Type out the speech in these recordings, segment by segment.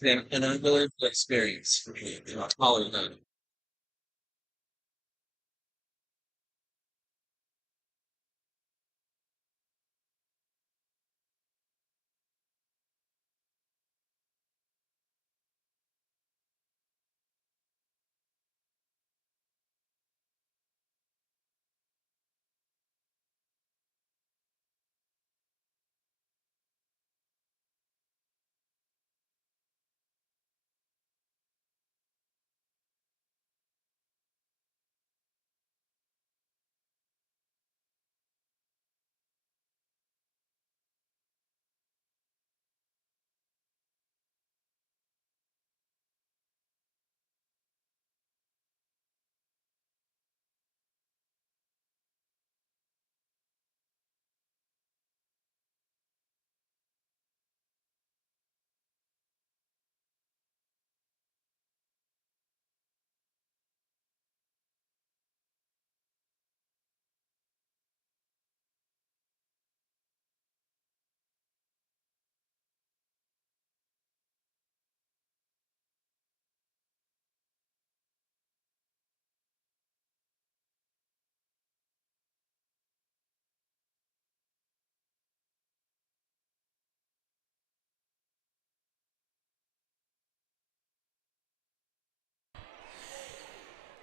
been an unbelievable experience for me. All of them.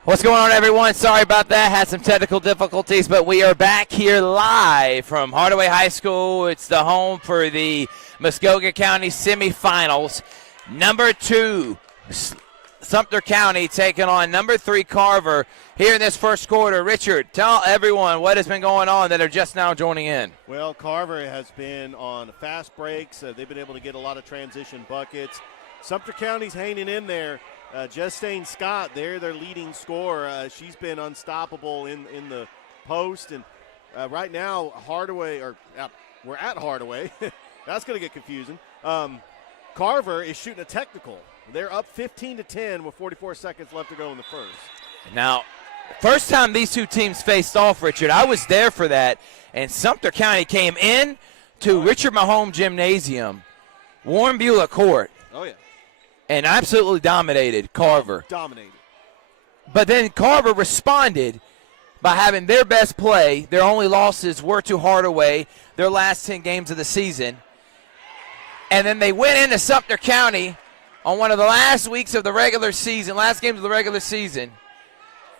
What's going on, everyone? Sorry about that. Had some technical difficulties, but we are back here live from Hardaway High School. It's the home for the Muskogee County semifinals. Number 2, Sumter County taking on number 3, Carver, here in this first quarter. Richard, tell everyone what has been going on that are just now joining in. Well, Carver has been on fast breaks. They've been able to get a lot of transition buckets. Sumter County's hanging in there. Justine Scott, their leading scorer. She's been unstoppable in the post. And right now, we're at Hardaway. That's going to get confusing. Carver is shooting a technical. They're up 15-10 with 44 seconds left to go in the first. Now, first time these two teams faced off, Richard, I was there for that. And Sumter County came in to Richard Mahone Gymnasium, Warren Beulah Court. Oh, yeah. And absolutely dominated Carver. Dominated. But then Carver responded by having their best play. Their only losses were to Hardaway, their last 10 games of the season. And then they went into Sumter County on one of the last weeks of the regular season, last games of the regular season,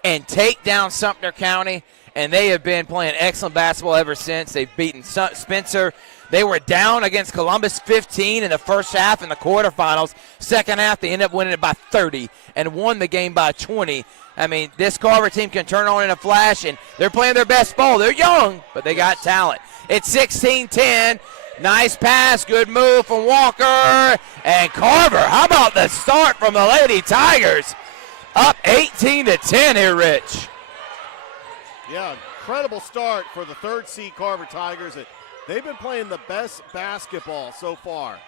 and take down Sumter County. And they have been playing excellent basketball ever since. They've beaten Spencer. They were down against Columbus 15 in the first half in the quarterfinals. Second half, they ended up winning it by 30 and won the game by 20. I mean, this Carver team can turn on in a flash, and they're playing their best ball. They're young, but they got talent. It's 16-10. Nice pass, good move from Walker. And Carver, how about the start from the Lady Tigers? Up 18-10 here, Rich. Yeah, incredible start for the third seed Carver Tigers. They've been playing the best basketball so far.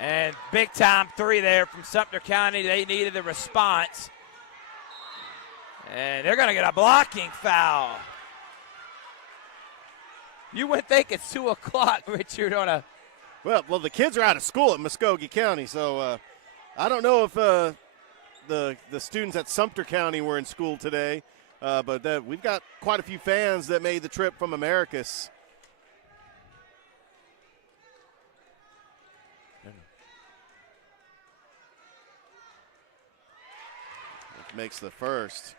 And big-time 3 there from Sumter County. They needed the response. And they're going to get a blocking foul. You would think it's 2 o'clock, Richard, on a... Well, the kids are out of school at Muskogee County, so I don't know if the students at Sumter County were in school today. But we've got quite a few fans that made the trip from Americus. Which makes the first.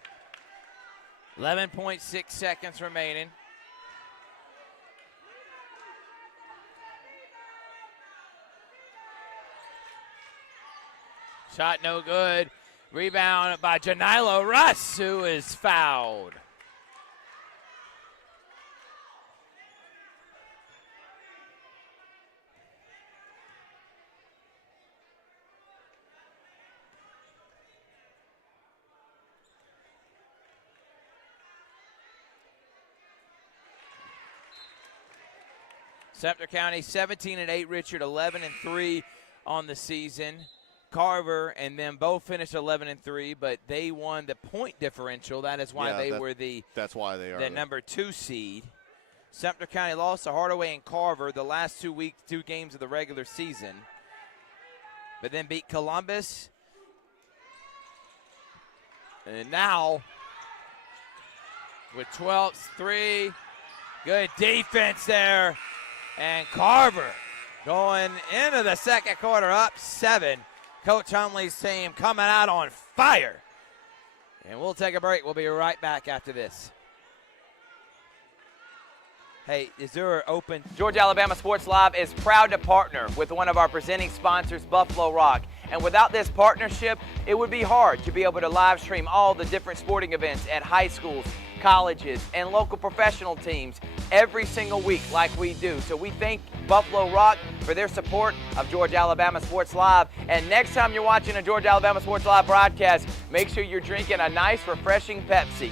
11.6 seconds remaining. Shot no good. Rebound by Janilo Russ, who is fouled. Sumter County 17-8, Richard 11-3 on the season. Carver and them both finished 11-3, but they won the point differential. That is why they were that's why they are the number 2 seed. Sumter County lost to Hardaway and Carver the last 2 games of the regular season, but then beat Columbus. And now, with 12-3, good defense there. And Carver going into the second quarter up 7. Coach Humley's team coming out on fire. And we'll take a break. We'll be right back after this. Hey, is there open? Georgia Alabama Sports Live is proud to partner with one of our presenting sponsors, Buffalo Rock. And without this partnership, it would be hard to be able to live stream all the different sporting events at high schools, colleges, and local professional teams every single week like we do. So we thank Buffalo Rock for their support of Georgia Alabama Sports Live. And next time you're watching a Georgia Alabama Sports Live broadcast, make sure you're drinking a nice, refreshing Pepsi.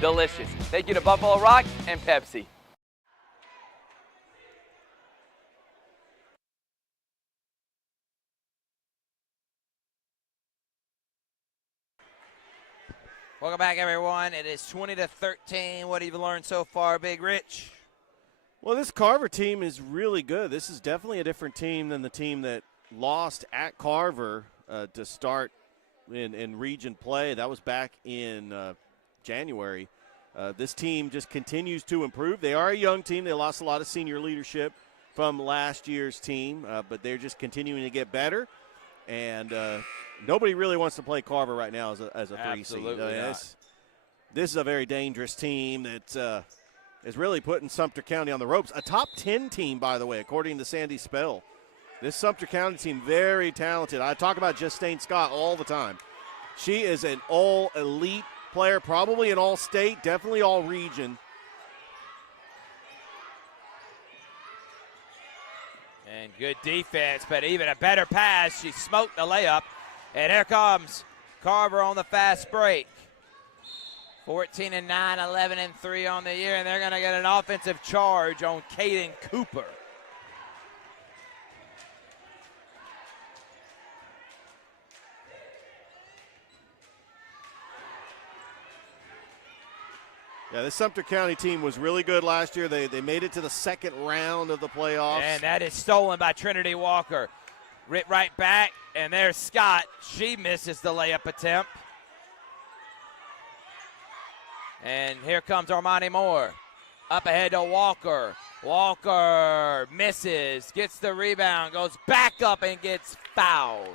Delicious. Thank you to Buffalo Rock and Pepsi. Welcome back, everyone. It is 20-13. What have you learned so far, Big Rich? Well, this Carver team is really good. This is definitely a different team than the team that lost at Carver to start in region play. That was back in January. This team just continues to improve. They are a young team. They lost a lot of senior leadership from last year's team, but they're just continuing to get better. And nobody really wants to play Carver right now as a 3 seed. This is a very dangerous team that is really putting Sumter County on the ropes. A top 10 team, by the way, according to Sandy Spell. This Sumter County team, very talented. I talk about Justine Scott all the time. She is an all-elite player, probably an all-state, definitely all-region. And good defense, but even a better pass. She smoked the layup. And here comes Carver on the fast break. 14-9, 11-3 on the year, and they're going to get an offensive charge on Caden Cooper. Yeah, this Sumter County team was really good last year. They made it to the second round of the playoffs. And that is stolen by Trinity Walker. Right back, and there's Scott. She misses the layup attempt. And here comes Armani Moore. Up ahead to Walker. Walker misses, gets the rebound, goes back up and gets fouled.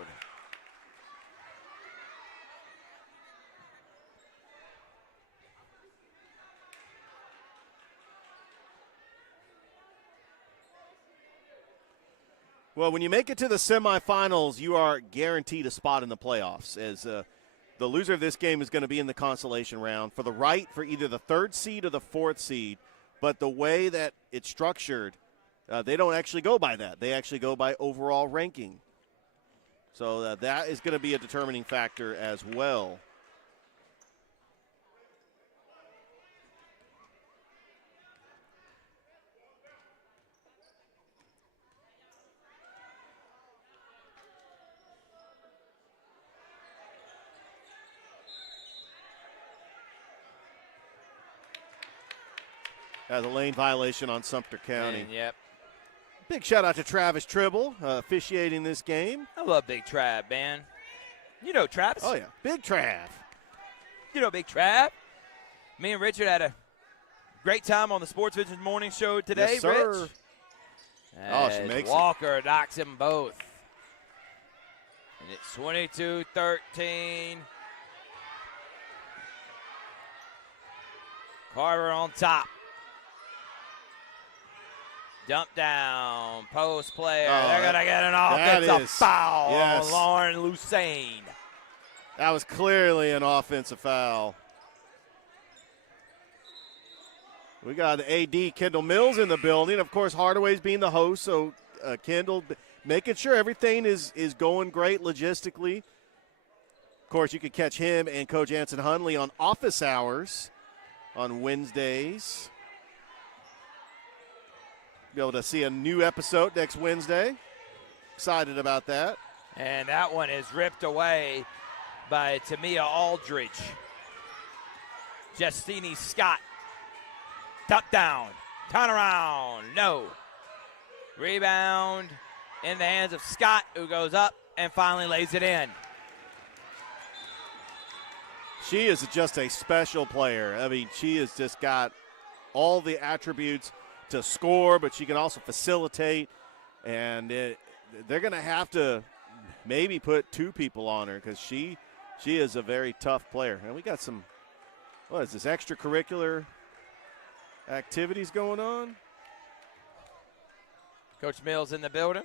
Well, when you make it to the semifinals, you are guaranteed a spot in the playoffs, as the loser of this game is going to be in the consolation round for the right for either the 3rd seed or the 4th seed. But the way that it's structured, they don't actually go by that. They actually go by overall ranking. So that is going to be a determining factor as well. Has a lane violation on Sumter County. And, yep. Big shout out to Travis Tribble officiating this game. I love Big Trav, man. You know Travis. Oh, yeah. Big Trav. You know Big Trav. Me and Richard had a great time on the Sports Vision Morning Show today, yes, sir. Rich. Oh, she makes Walker knocks them both. And it's 22-13. Carver on top. Jump down, post player. They're going to get an offensive foul on Lauren Lucane. That was clearly an offensive foul. We got AD Kendall Mills in the building. Of course, Hardaway's being the host, so Kendall making sure everything is going great logistically. Of course, you could catch him and Coach Anson Hunley on office hours on Wednesdays. Be able to see a new episode next Wednesday. Excited about that. And that one is ripped away by Tamia Aldridge. Justini Scott Dump down. Turn around. No. Rebound in the hands of Scott, who goes up and finally lays it in. She is just a special player. I mean, she has just got all the attributes to score, but she can also facilitate. And they're going to have to maybe put two people on her because she is a very tough player. And we got some, what is this, extracurricular activities going on? Coach Mills in the building.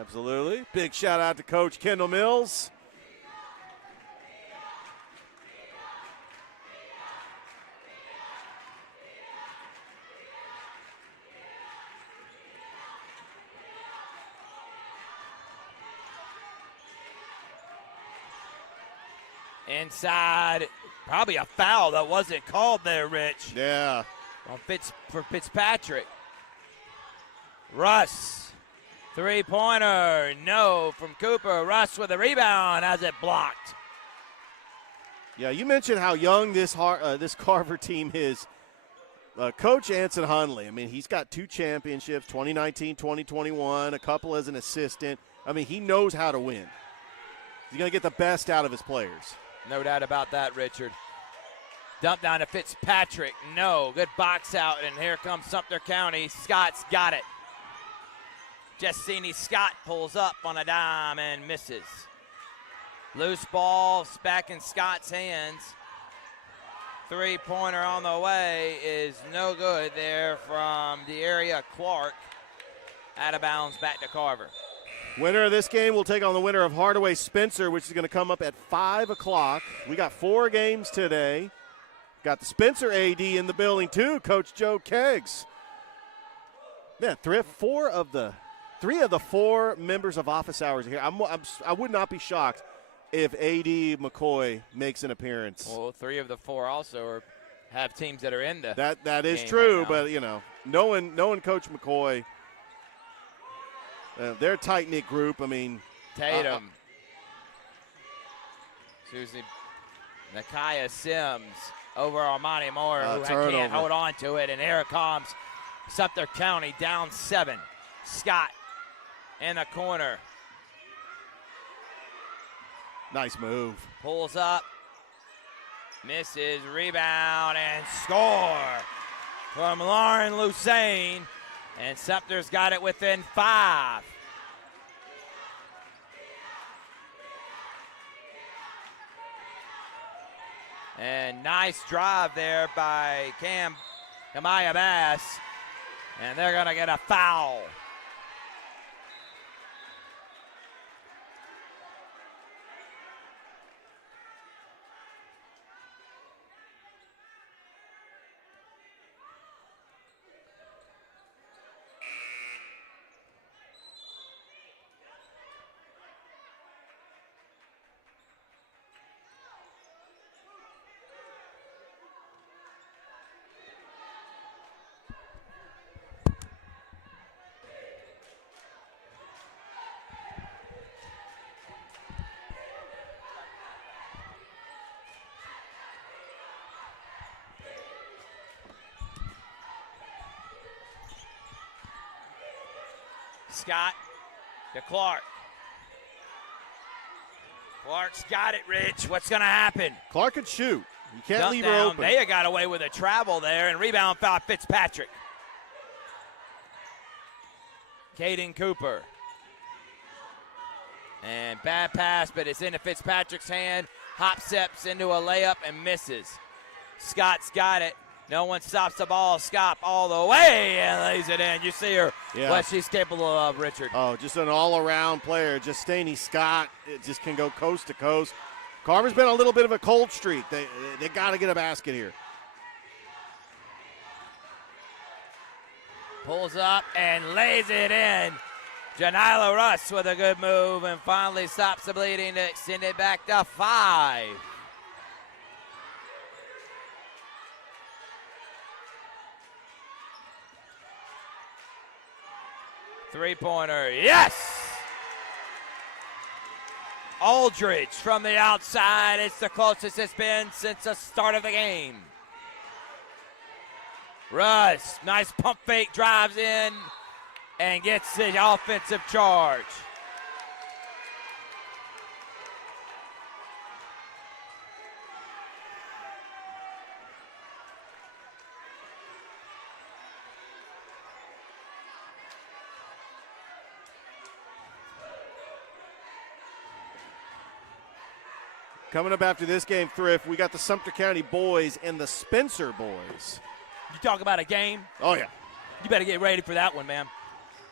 Absolutely. Big shout out to Coach Kendall Mills. Inside, probably a foul that wasn't called there, Rich. Yeah. For Fitzpatrick. Russ, three-pointer, no from Cooper. Russ with a rebound, has it blocked. Yeah, you mentioned how young this Carver team is. Coach Anson Hundley, I mean, he's got 2 championships, 2019, 2021, a couple as an assistant. I mean, he knows how to win. He's going to get the best out of his players. No doubt about that, Richard. Dump down to Fitzpatrick. No. Good box out, and here comes Sumter County. Scott's got it. Justini Scott pulls up on a dime and misses. Loose ball back in Scott's hands. Three-pointer on the way is no good there from De'Aria Clark. Out of bounds, back to Carver. Winner of this game will take on the winner of Hardaway Spencer, which is going to come up at 5 o'clock. We got 4 games today. Got the Spencer AD in the building, too, Coach Joe Keggs. Yeah, 3 of the 4 members of Office Hours are here. I would not be shocked if A.D. McCoy makes an appearance. Well, 3 of the 4 also have teams that are in the That is game true, right but, you know, knowing Coach McCoy, they're a tight-knit group. I mean, Tatum. Susie Nakia Sims over Armani Moore, who can't hold on to it. And here it comes. Sumter County down 7. Scott in the corner. Nice move. Pulls up. Misses. Rebound and score from Lauren Lucane. And Sumter's got it within 5. And nice drive there by Kamaya Bass. And they're going to get a foul. Scott to Clark. Clark's got it, Rich. What's going to happen? Clark can shoot. You can't Dump leave down. her open. They got away with a travel there, and rebound foul Fitzpatrick. Caden Cooper. And bad pass, but it's into Fitzpatrick's hand. Hop steps into a layup and misses. Scott's got it. No one stops the ball. Scott all the way and lays it in. You see her, what she's capable of, Richard. Oh, just an all-around player. Justini Scott, it just can go coast to coast. Carver's been a little bit of a cold streak. They got to get a basket here. Pulls up and lays it in. Janila Russ with a good move and finally stops the bleeding to extend it back to 5. Three-pointer, yes! Aldridge from the outside. It's the closest it's been since the start of the game. Russ, nice pump fake, drives in and gets the offensive charge. Coming up after this game, Thrift, we got the Sumter County boys and the Spencer boys. You talk about a game? Oh, yeah. You better get ready for that one, man.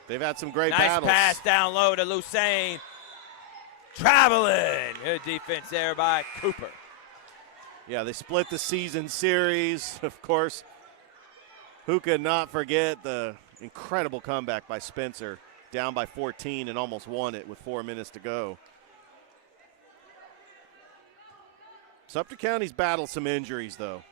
They've had some great nice battles. Nice pass down low to Lucane. Traveling. Good defense there by Cooper. Yeah, they split the season series. Of course, who could not forget the incredible comeback by Spencer, down by 14 and almost won it with 4 minutes to go. Sumter County's battled some injuries, though.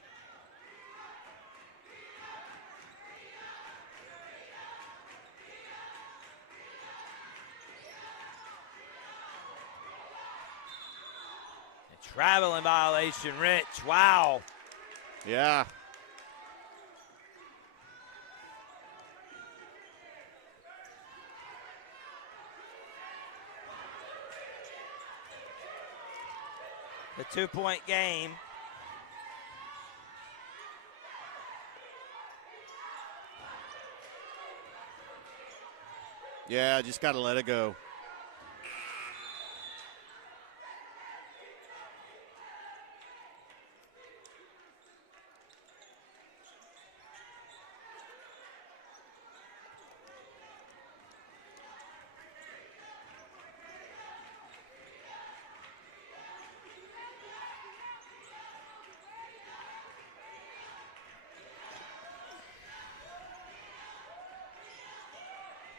A traveling violation, Rich. Wow. Yeah. The 2-point game. Yeah, just got to let it go.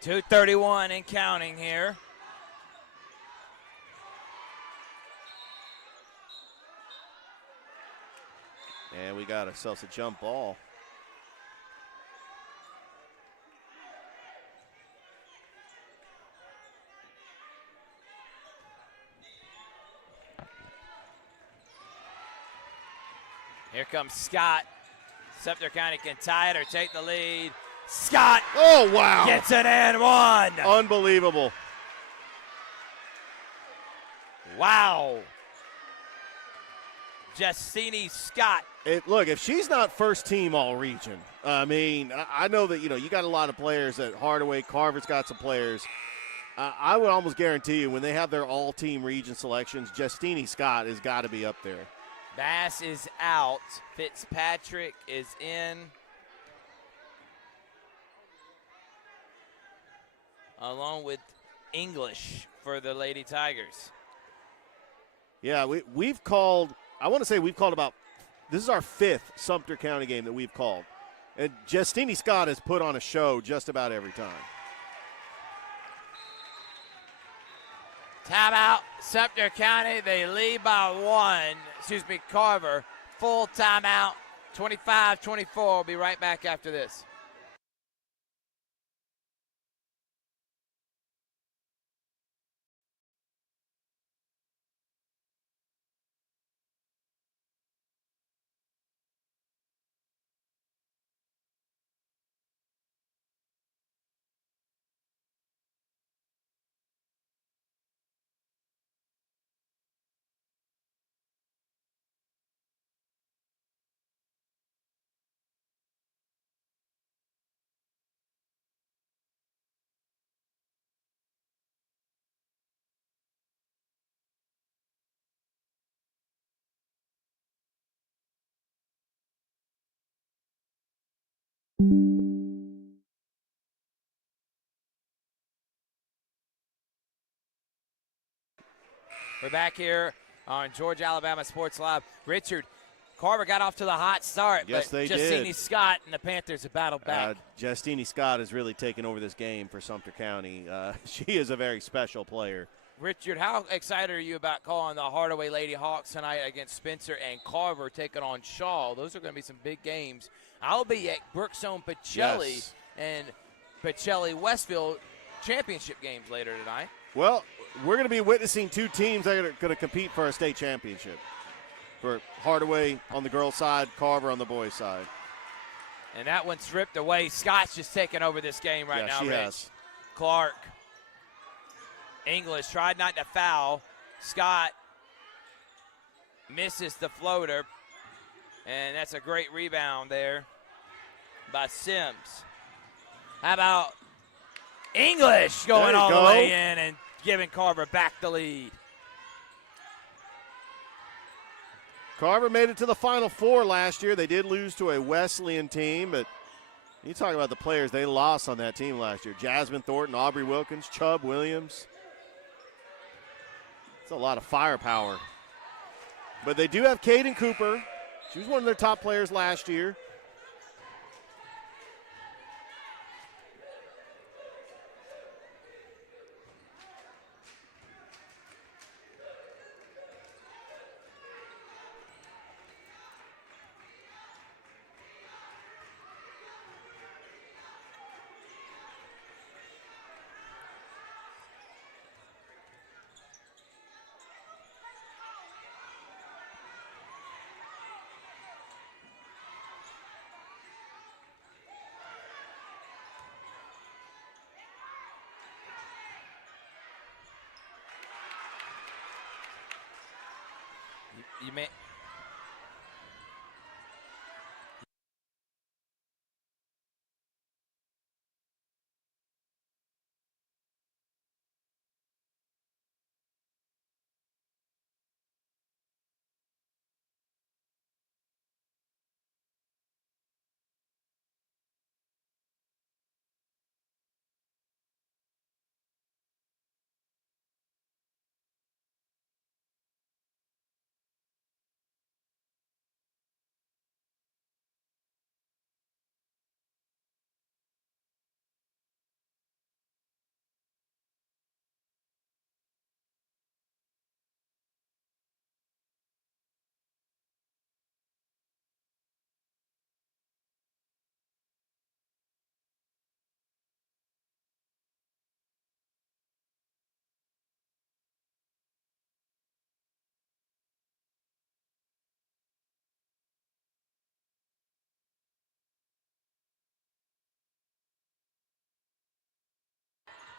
.231 and counting here. And we got ourselves a jump ball. Here comes Scott. Sumter County can tie it or take the lead. Scott. Oh, wow. Gets it and one. Unbelievable. Wow. Justini Scott. Look, if she's not first team all region, I mean, I know that, you got a lot of players at Hardaway. Carver's got some players. I would almost guarantee you when they have their all team region selections, Justini Scott has got to be up there. Bass is out. Fitzpatrick is in. Along with English for the Lady Tigers. Yeah, we've called, I want to say we've called about, this is our 5th Sumter County game that we've called. And Justini Scott has put on a show just about every time. Timeout, Sumter County. They lead by 1. Carver. Full timeout, 25-24. We'll be right back after this. We're back here on Georgia Alabama Sports Live. Richard, Carver got off to the hot start, yes, but they Justini did. Scott and the Panthers have battled back. Justini Scott has really taken over this game for Sumter County. She is a very special player. Richard, how excited are you about calling the Hardaway Lady Hawks tonight against Spencer and Carver taking on Shaw? Those are going to be some big games. I'll be at Brookstone Pacelli Yes. and Pacelli Westfield championship games later tonight. Well, we're going to be witnessing 2 teams that are going to compete for a state championship. For Hardaway on the girls' side, Carver on the boys' side. And that one stripped away. Scott's just taking over this game right now, she Rich. has. Clark. English tried not to foul. Scott misses the floater. And that's a great rebound there by Sims. How about English going all the way in and giving Carver back the lead? Carver made it to the Final Four last year. They did lose to a Wesleyan team, but you talk about the players they lost on that team last year. Jasmine Thornton, Aubrey Wilkins, Chubb Williams. It's a lot of firepower. But they do have Caden Cooper. She was one of their top players last year. You may.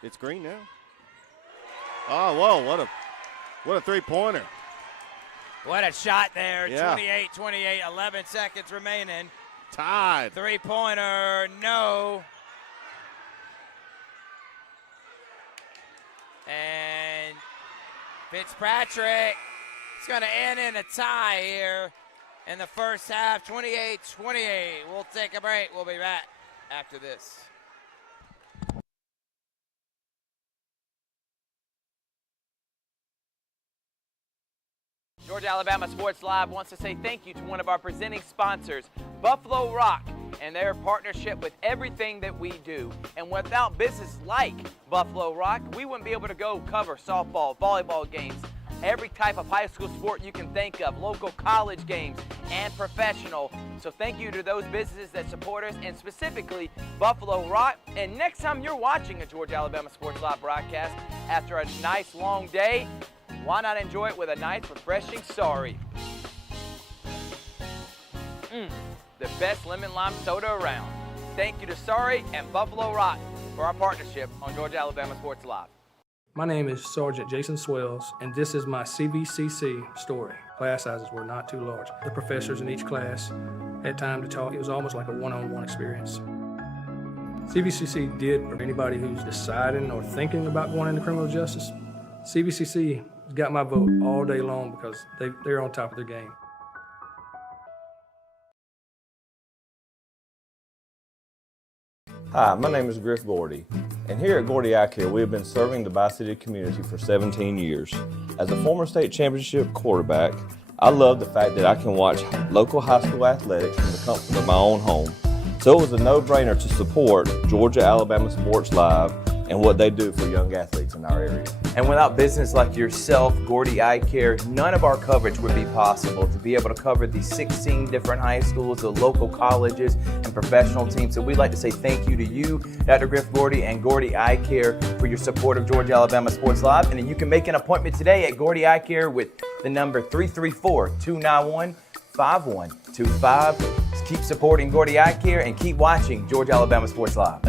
It's green now. Oh, whoa, what a three-pointer. What a shot there. Yeah. 28-28, 11 seconds remaining. Tied. Three-pointer, no. And Fitzpatrick is going to end in a tie here in the first half, 28-28. We'll take a break. We'll be back after this. Georgia Alabama Sports Live wants to say thank you to one of our presenting sponsors, Buffalo Rock, and their partnership with everything that we do. And without business like Buffalo Rock, we wouldn't be able to go cover softball, volleyball games, every type of high school sport you can think of, local college games, and professional. So thank you to those businesses that support us, and specifically Buffalo Rock. And next time you're watching a Georgia Alabama Sports Live broadcast after a nice long day, why not enjoy it with a nice, refreshing Sorry? The best lemon lime soda around. Thank you to Sorry and Buffalo Rock for our partnership on Georgia Alabama Sports Live. My name is Sergeant Jason Swells, and this is my CVCC story. Class sizes were not too large. The professors in each class had time to talk. It was almost like a one-on-one experience. CVCC did for anybody who's deciding or thinking about going into criminal justice. CVCC got my vote all day long because they're on top of their game. Hi, my name is Griff Gordy, and here at Gordy Eye Care, we have been serving the Bi-City community for 17 years. As a former state championship quarterback, I love the fact that I can watch local high school athletics from the comfort of my own home. So it was a no-brainer to support Georgia Alabama Sports Live and what they do for young athletes in our area. And without business like yourself, Gordy Eye Care, none of our coverage would be possible to be able to cover the 16 different high schools, the local colleges, and professional teams. So we'd like to say thank you to you, Dr. Griff Gordy and Gordy Eye Care, for your support of Georgia Alabama Sports Live. And then you can make an appointment today at Gordy Eye Care with the number 334-291 888-888-5125. Keep supporting Gordy Eye Care and keep watching Georgia Alabama Sports Live.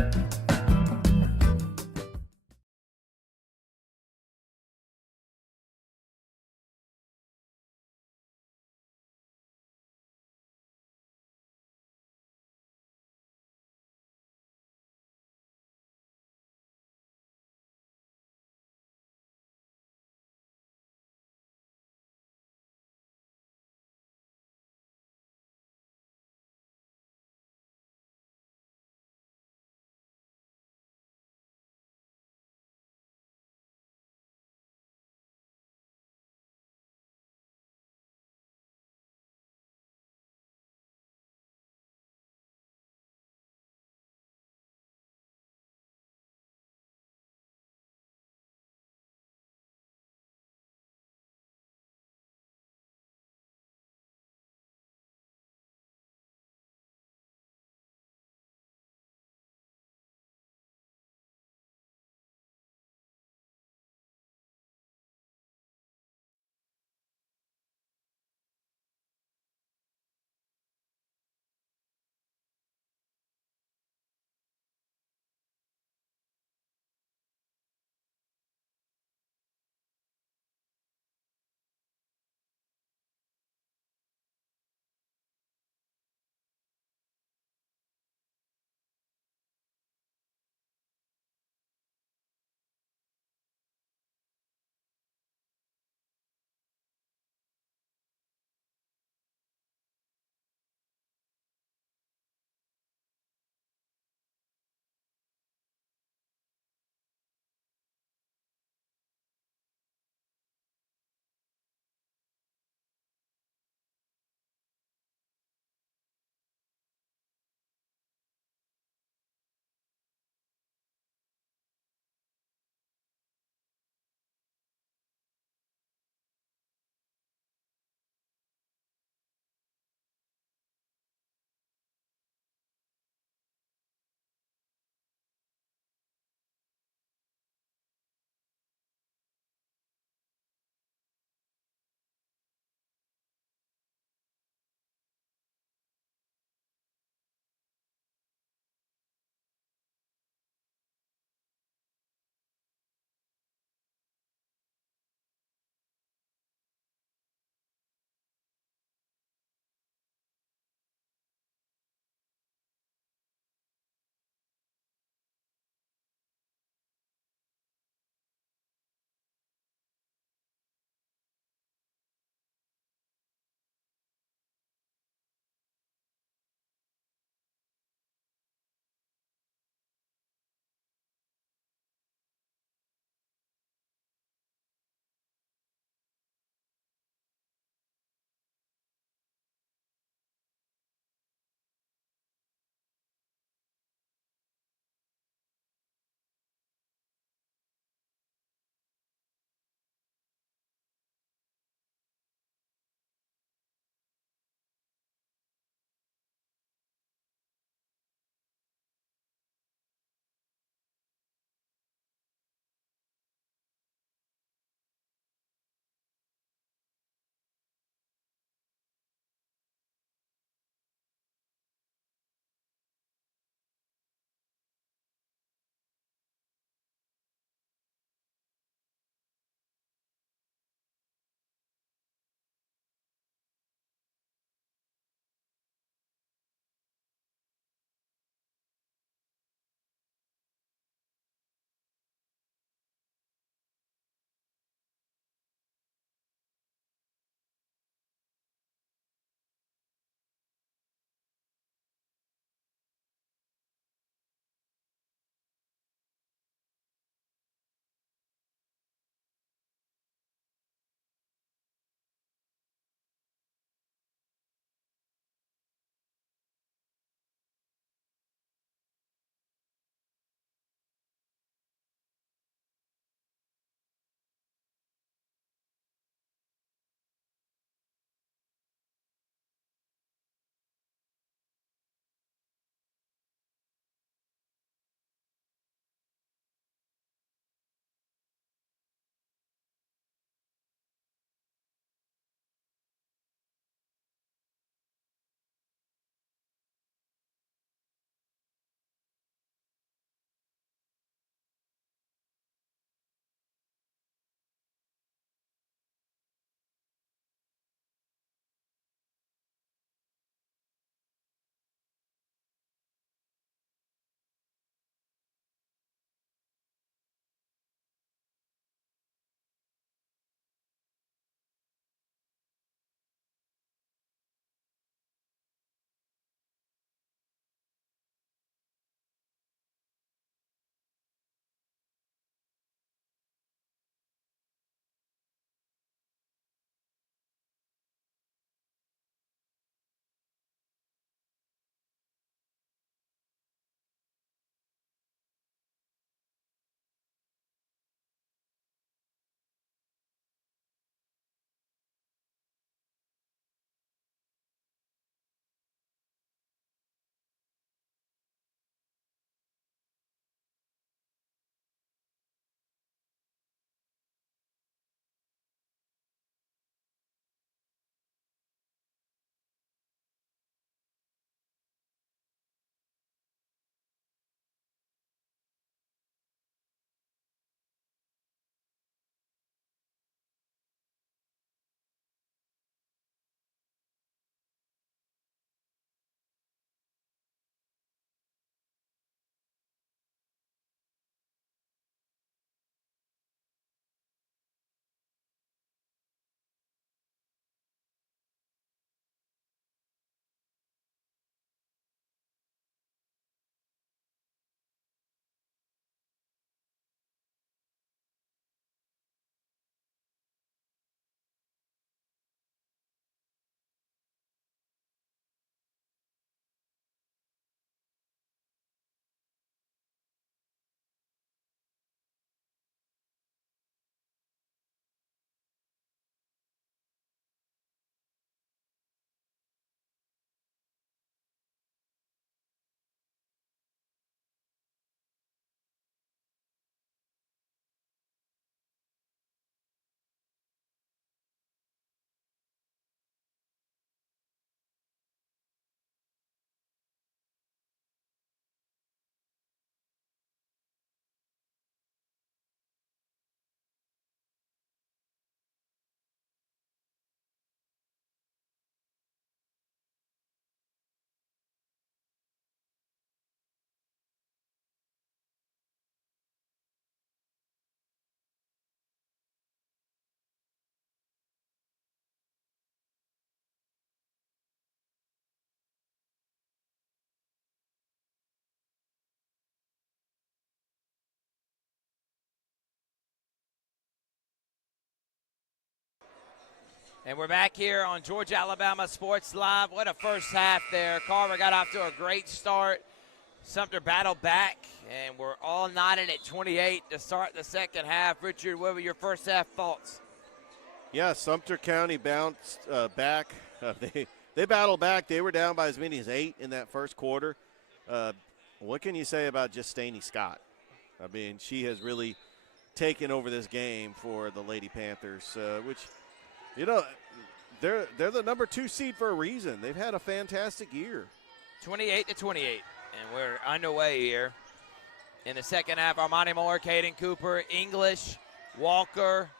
And we're back here on Georgia Alabama Sports Live. What a first half there. Carver got off to a great start. Sumter battled back, and we're all knotted at 28 to start the second half. Richard, what were your first half thoughts? Yeah, Sumter County bounced back. They battled back. They were down by as many as 8 in that first quarter. What can you say about Justini Scott? I mean, she has really taken over this game for the Lady Panthers, which, you know, they're the number 2 seed for a reason. They've had a fantastic year. 28-28, and we're underway here in the second half. Armani Moore, Caden Cooper, English, Walker,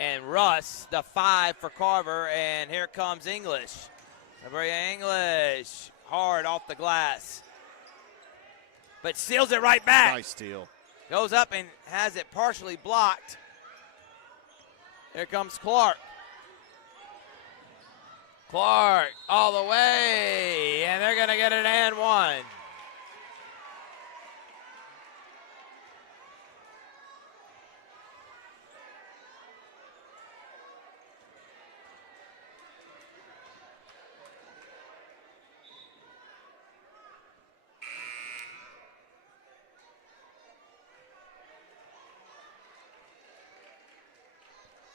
and Russ, the 5 for Carver, and here comes English. Sabria English, hard off the glass, but steals it right back. Nice steal. Goes up and has it partially blocked. Here comes Clark. Clark all the way, and they're going to get an and one.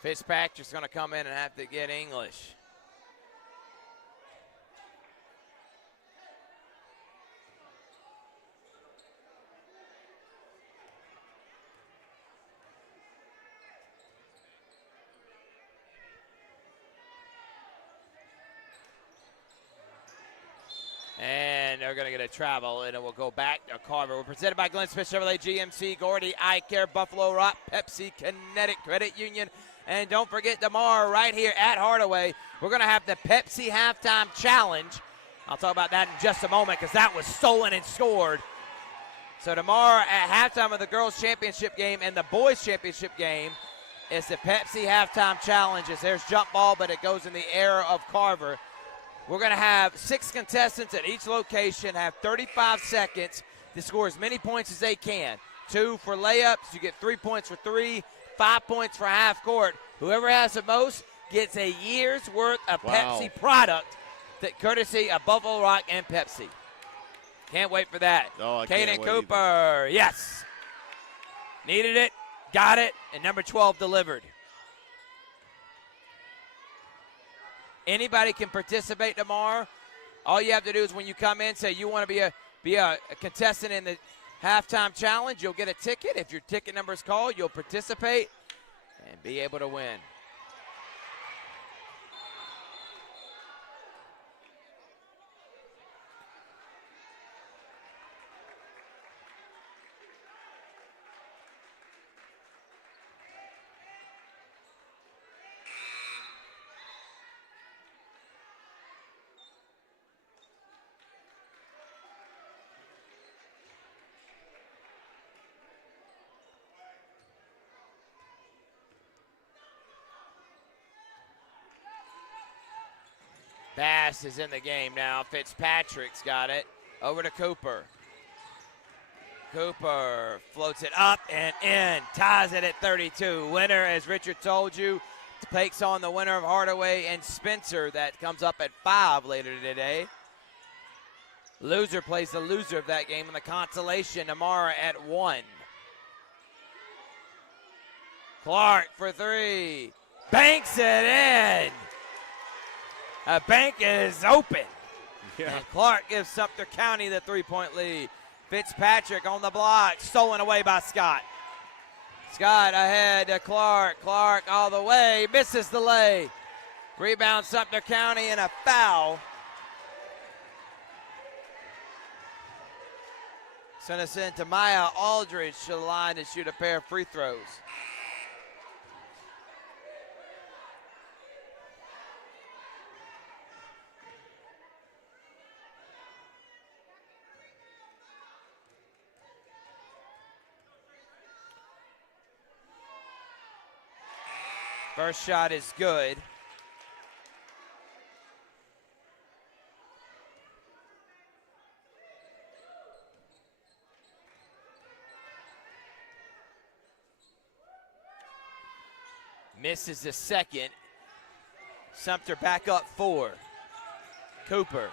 Fitzpatrick's going to come in and have to get English. And they're going to get a travel, and it will go back to Carver. We're presented by Glenn Smith Chevrolet GMC, Gordy Eye Care, Buffalo Rock, Pepsi, Kinetic Credit Union. And don't forget tomorrow right here at Hardaway, we're going to have the Pepsi Halftime Challenge. I'll talk about that in just a moment because that was stolen and scored. So tomorrow at halftime of the girls' championship game and the boys' championship game is the Pepsi Halftime Challenge. There's jump ball, but it goes in the air of Carver. We're going to have 6 contestants at each location, have 35 seconds to score as many points as they can. 2 for layups, you get 3 points for 3, 5 points for half court. Whoever has the most gets a year's worth of Pepsi product, that courtesy of Buffalo Rock and Pepsi. Can't wait for that. Oh, Caden Cooper, yes. Needed it, got it, and number 12 delivered. Anybody can participate tomorrow. All you have to do is when you come in, say you want to be a contestant in the halftime challenge. You'll get a ticket. If your ticket number is called, you'll participate and be able to win. Bass is in the game now. Fitzpatrick's got it. Over to Cooper. Cooper floats it up and in. Ties it at 32. Winner, as Richard told you, takes on the winner of Hardaway and Spencer. That comes up at 5 later today. Loser plays the loser of that game in the consolation tomorrow at 1. Clark for 3. Banks it in. A bank is open. Yeah. And Clark gives Sumter County the 3-point lead. Fitzpatrick on the block, stolen away by Scott. Scott ahead to Clark. Clark all the way, misses the lay. Rebound Sumter County and a foul. Send us in to Maya Aldridge to the line to shoot a pair of free throws. First shot is good. Misses the second. Sumter back up 4. Cooper.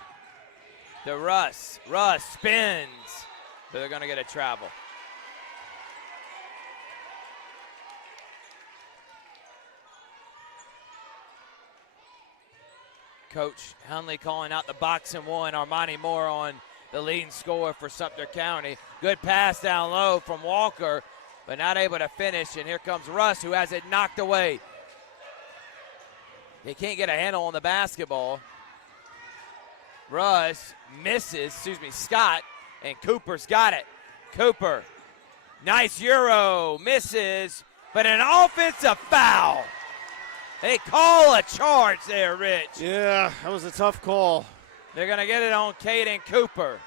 The Russ. Russ spins. But they're going to get a travel. Coach Hunley calling out the box and one. Armani Moore on the leading scorer for Sumter County. Good pass down low from Walker, but not able to finish. And here comes Russ, who has it knocked away. He can't get a handle on the basketball. Russ misses, Scott, and Cooper's got it. Cooper, nice Euro, misses, but an offensive foul. They call a charge there, Rich. Yeah, that was a tough call. They're going to get it on Caden Cooper.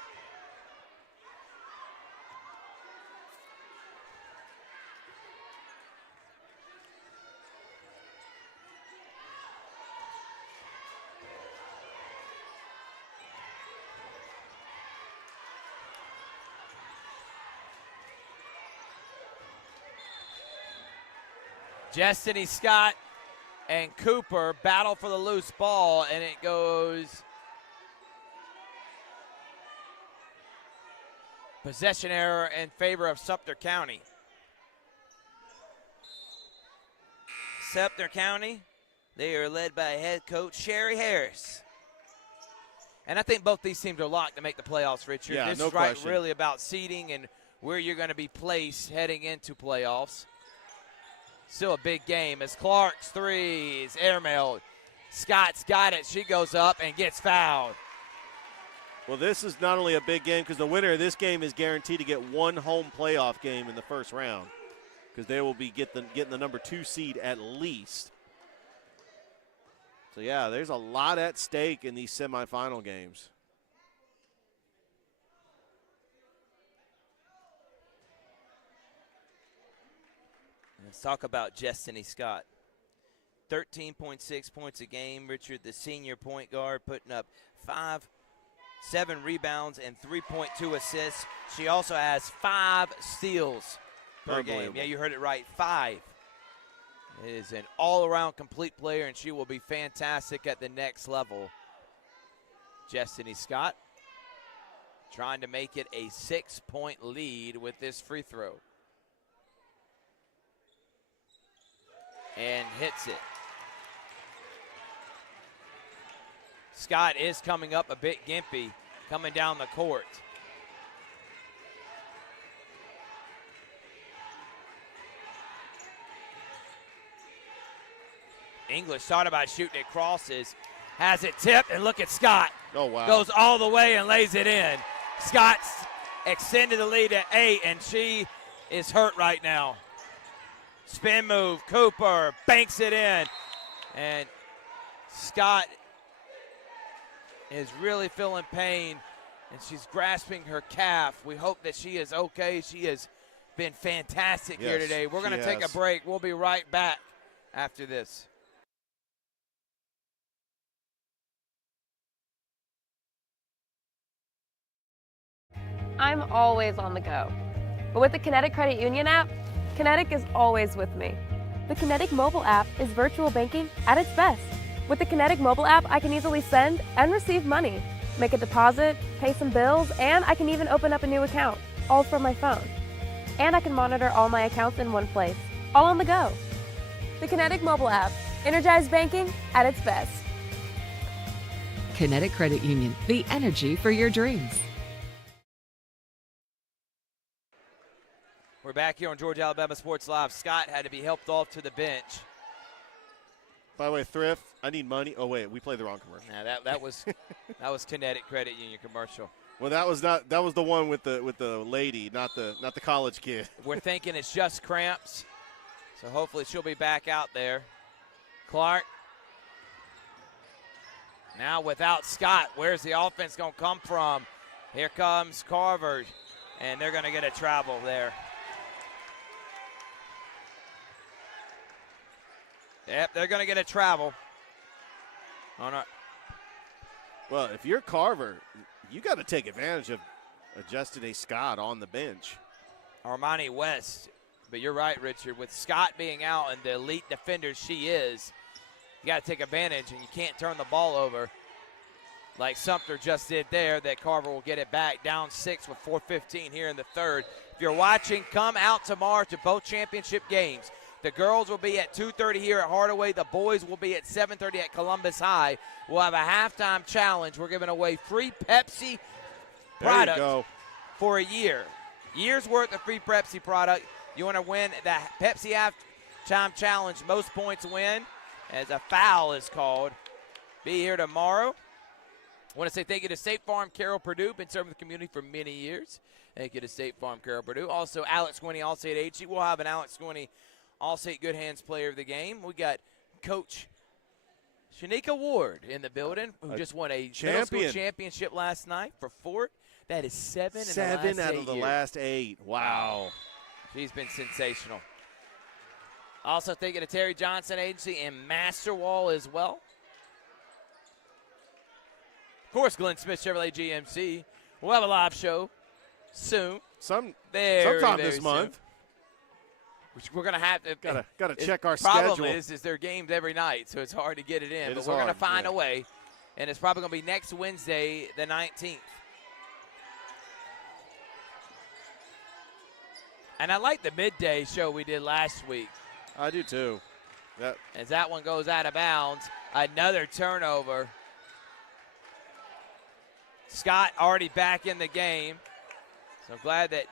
Destiny Scott and Cooper battle for the loose ball, and it goes possession error in favor of Sumter County. Sumter County, they are led by head coach Sherry Harris. And I think both these teams are locked to make the playoffs, Richard. Yeah, this no is right question. really about seeding and where you're going to be placed heading into playoffs. Still a big game as Clark's three is airmailed. Scott's got it. She goes up and gets fouled. Well, this is not only a big game because the winner of this game is guaranteed to get one home playoff game in the first round because they will be getting the number 2 seed at least. So, yeah, there's a lot at stake in these semifinal games. Let's talk about Destiny Scott. 13.6 points a game. Richard, the senior point guard, putting up 7 rebounds and 3.2 assists. She also has 5 steals per game. Yeah, you heard it right, 5. It is an all-around complete player, and she will be fantastic at the next level. Destiny Scott trying to make it a 6-point lead with this free throw. And hits it. Scott is coming up a bit gimpy, coming down the court. English thought about shooting it crosses, has it tipped, and look at Scott. Oh, wow. Goes all the way and lays it in. Scott's extended the lead to 8, and she is hurt right now. Spin move, Cooper banks it in, and Scott is really feeling pain, and she's grasping her calf. We hope that she is okay. She has been fantastic here today. We're going to take a break. We'll be right back after this. I'm always on the go. But with the Kinetic Credit Union app, Kinetic is always with me. The Kinetic mobile app is virtual banking at its best. With the Kinetic mobile app, I can easily send and receive money, make a deposit, pay some bills, and I can even open up a new account, all from my phone. And I can monitor all my accounts in one place, all on the go. The Kinetic mobile app, energized banking at its best. Kinetic Credit Union, the energy for your dreams. We're back here on Georgia Alabama Sports Live. Scott had to be helped off to the bench. By the way, Thrift, I need money. Oh, wait, we played the wrong commercial. Now that was Kinetic Credit Union commercial. Well, that was the one with the lady, not the college kid. We're thinking it's just cramps, so hopefully she'll be back out there. Clark. Now without Scott, where's the offense going to come from? Here comes Carver, and they're going to get a travel there. Yep, they're going to get a travel. Oh, no. Well, if you're Carver, you got to take advantage of Destiny Scott on the bench. Armani West, but you're right, Richard. With Scott being out and the elite defender she is, You got to take advantage, and you can't turn the ball over like Sumter just did there, that Carver will get it back, down 6 with 4:15 here in the third. If you're watching, come out tomorrow to both championship games. The girls will be at 2:30 here at Hardaway. The boys will be at 7:30 at Columbus High. We'll have a halftime challenge. We're giving away free Pepsi product for a year. Year's worth of free Pepsi product. You want to win the Pepsi halftime challenge, most points win, as a foul is called. Be here tomorrow. I want to say thank you to State Farm Carroll Purdue, been serving the community for many years. Thank you to State Farm Carroll Purdue. Also, Alex Squinney, All-State HC. We'll have an Alex Squinney All-State Good Hands player of the game. We got Coach Shanika Ward in the building, who just won a middle school championship last night for Fort. That is seven out of the last 8. Wow. She's been sensational. Also, thank you to Terry Johnson Agency and Master Wall as well. Of course, Glenn Smith Chevrolet GMC. We'll have a live show soon. Sometime very this month. Which we're going to have to. Got to check our problem schedule. is there are games every night, so it's hard to get it in. It but is we're going to hard, find a way, and it's probably going to be next Wednesday, the 19th. And I like the midday show we did last week. I do too. As that one goes out of bounds, another turnover. Scott already back in the game. So glad that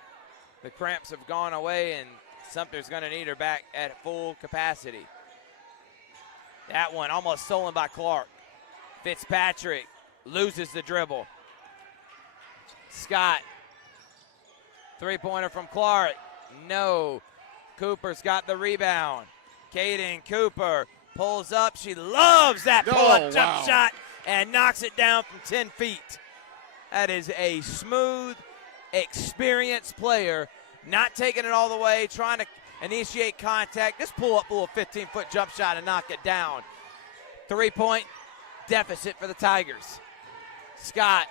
the cramps have gone away, and Sumter's going to need her back at full capacity. That one almost stolen by Clark. Fitzpatrick loses the dribble. Scott, three-pointer from Clark. No. Cooper's got the rebound. Kaden Cooper pulls up. She loves that pull-up jump shot and knocks it down from 10 feet. That is a smooth, experienced player, not taking it all the way, trying to initiate contact. Just pull up a little 15-foot jump shot and knock it down. 3-point deficit for the Tigers. Scott,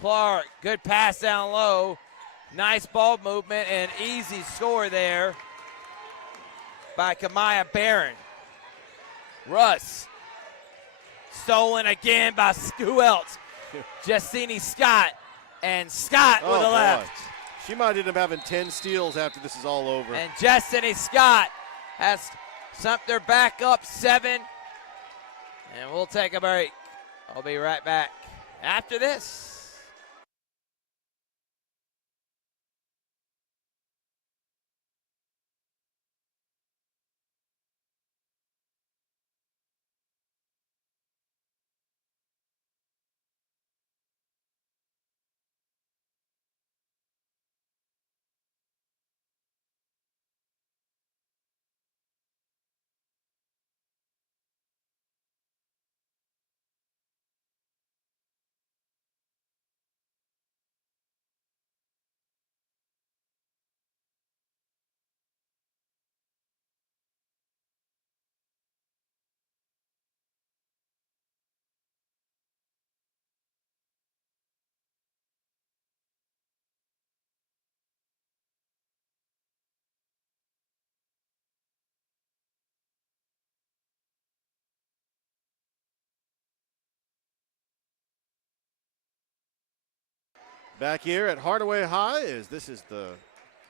Clark, good pass down low. Nice ball movement and easy score there by Kamaya Barron. Russ, stolen again by who else? Justini Scott, and Scott with a left. She might end up having 10 steals after this is all over. And Justini Scott has Sumter back up 7. And we'll take a break. I'll be right back after this. Back here at Hardaway High, as this is the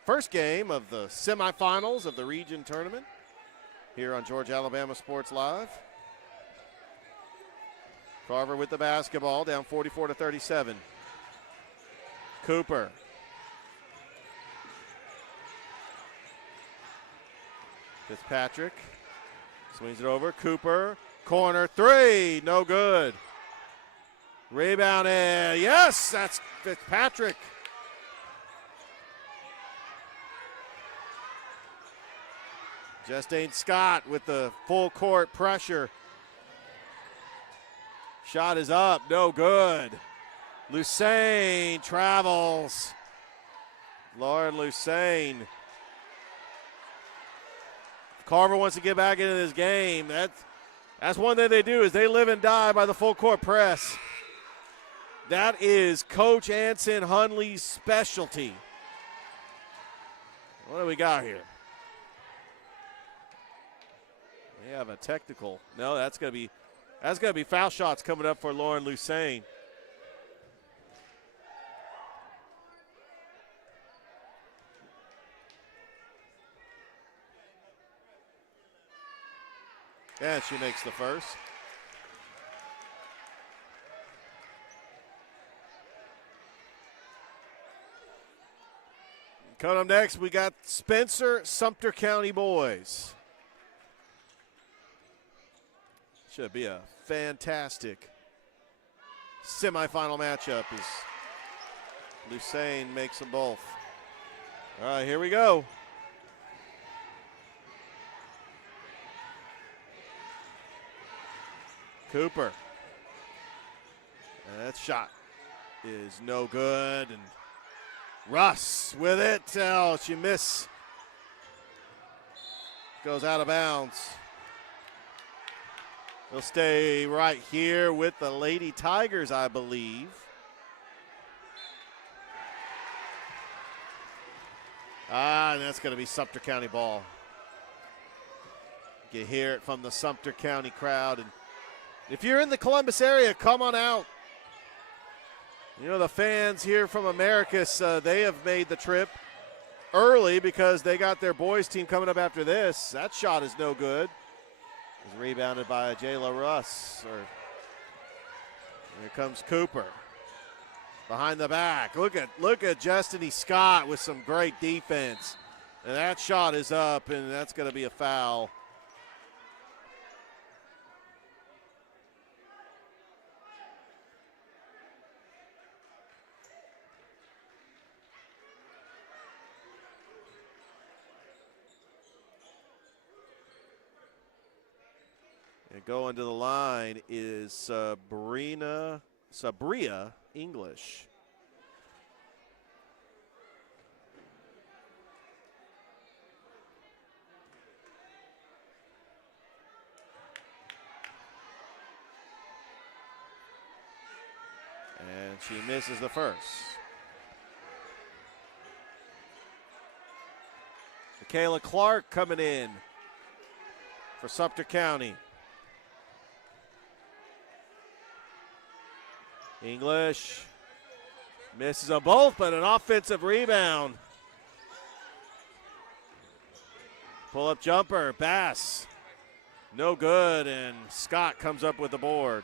first game of the semifinals of the region tournament here on Georgia Alabama Sports Live. Carver with the basketball, down 44-37. Cooper. Fitzpatrick swings it over. Cooper, corner three, no good. Rebound, and yes, that's Fitzpatrick. Justine Scott with the full court pressure. Shot is up, no good. Lusain travels. Lauren Lusain. Carver wants to get back into this game. That's one thing they do, is they live and die by the full court press. That is Coach Anson Hunley's specialty. What do we got here? They have a technical. No, that's gonna be foul shots coming up for Lauren Lucane. And she makes the first. Coming up next, we got Spencer Sumter County boys. Should be a fantastic semifinal matchup as Lucane makes them both. All right, here we go. Cooper. And that shot is no good. And Russ with it. Oh, she missed. Goes out of bounds. They'll stay right here with the Lady Tigers, I believe. And that's going to be Sumter County ball. You can hear it from the Sumter County crowd. And if you're in the Columbus area, come on out. You know, the fans here from Americus, they have made the trip early because they got their boys team coming up after this. That shot is no good. It's rebounded by Jayla Russ. Here comes Cooper. Behind the back. Look at Justiny Scott with some great defense. And that shot is up, and that's going to be a foul. And going to the line is Sabria English. And she misses the first. Michaela Clark coming in for Sumter County. English misses them both, but an offensive rebound. Pull-up jumper, Bass. No good, and Scott comes up with the board.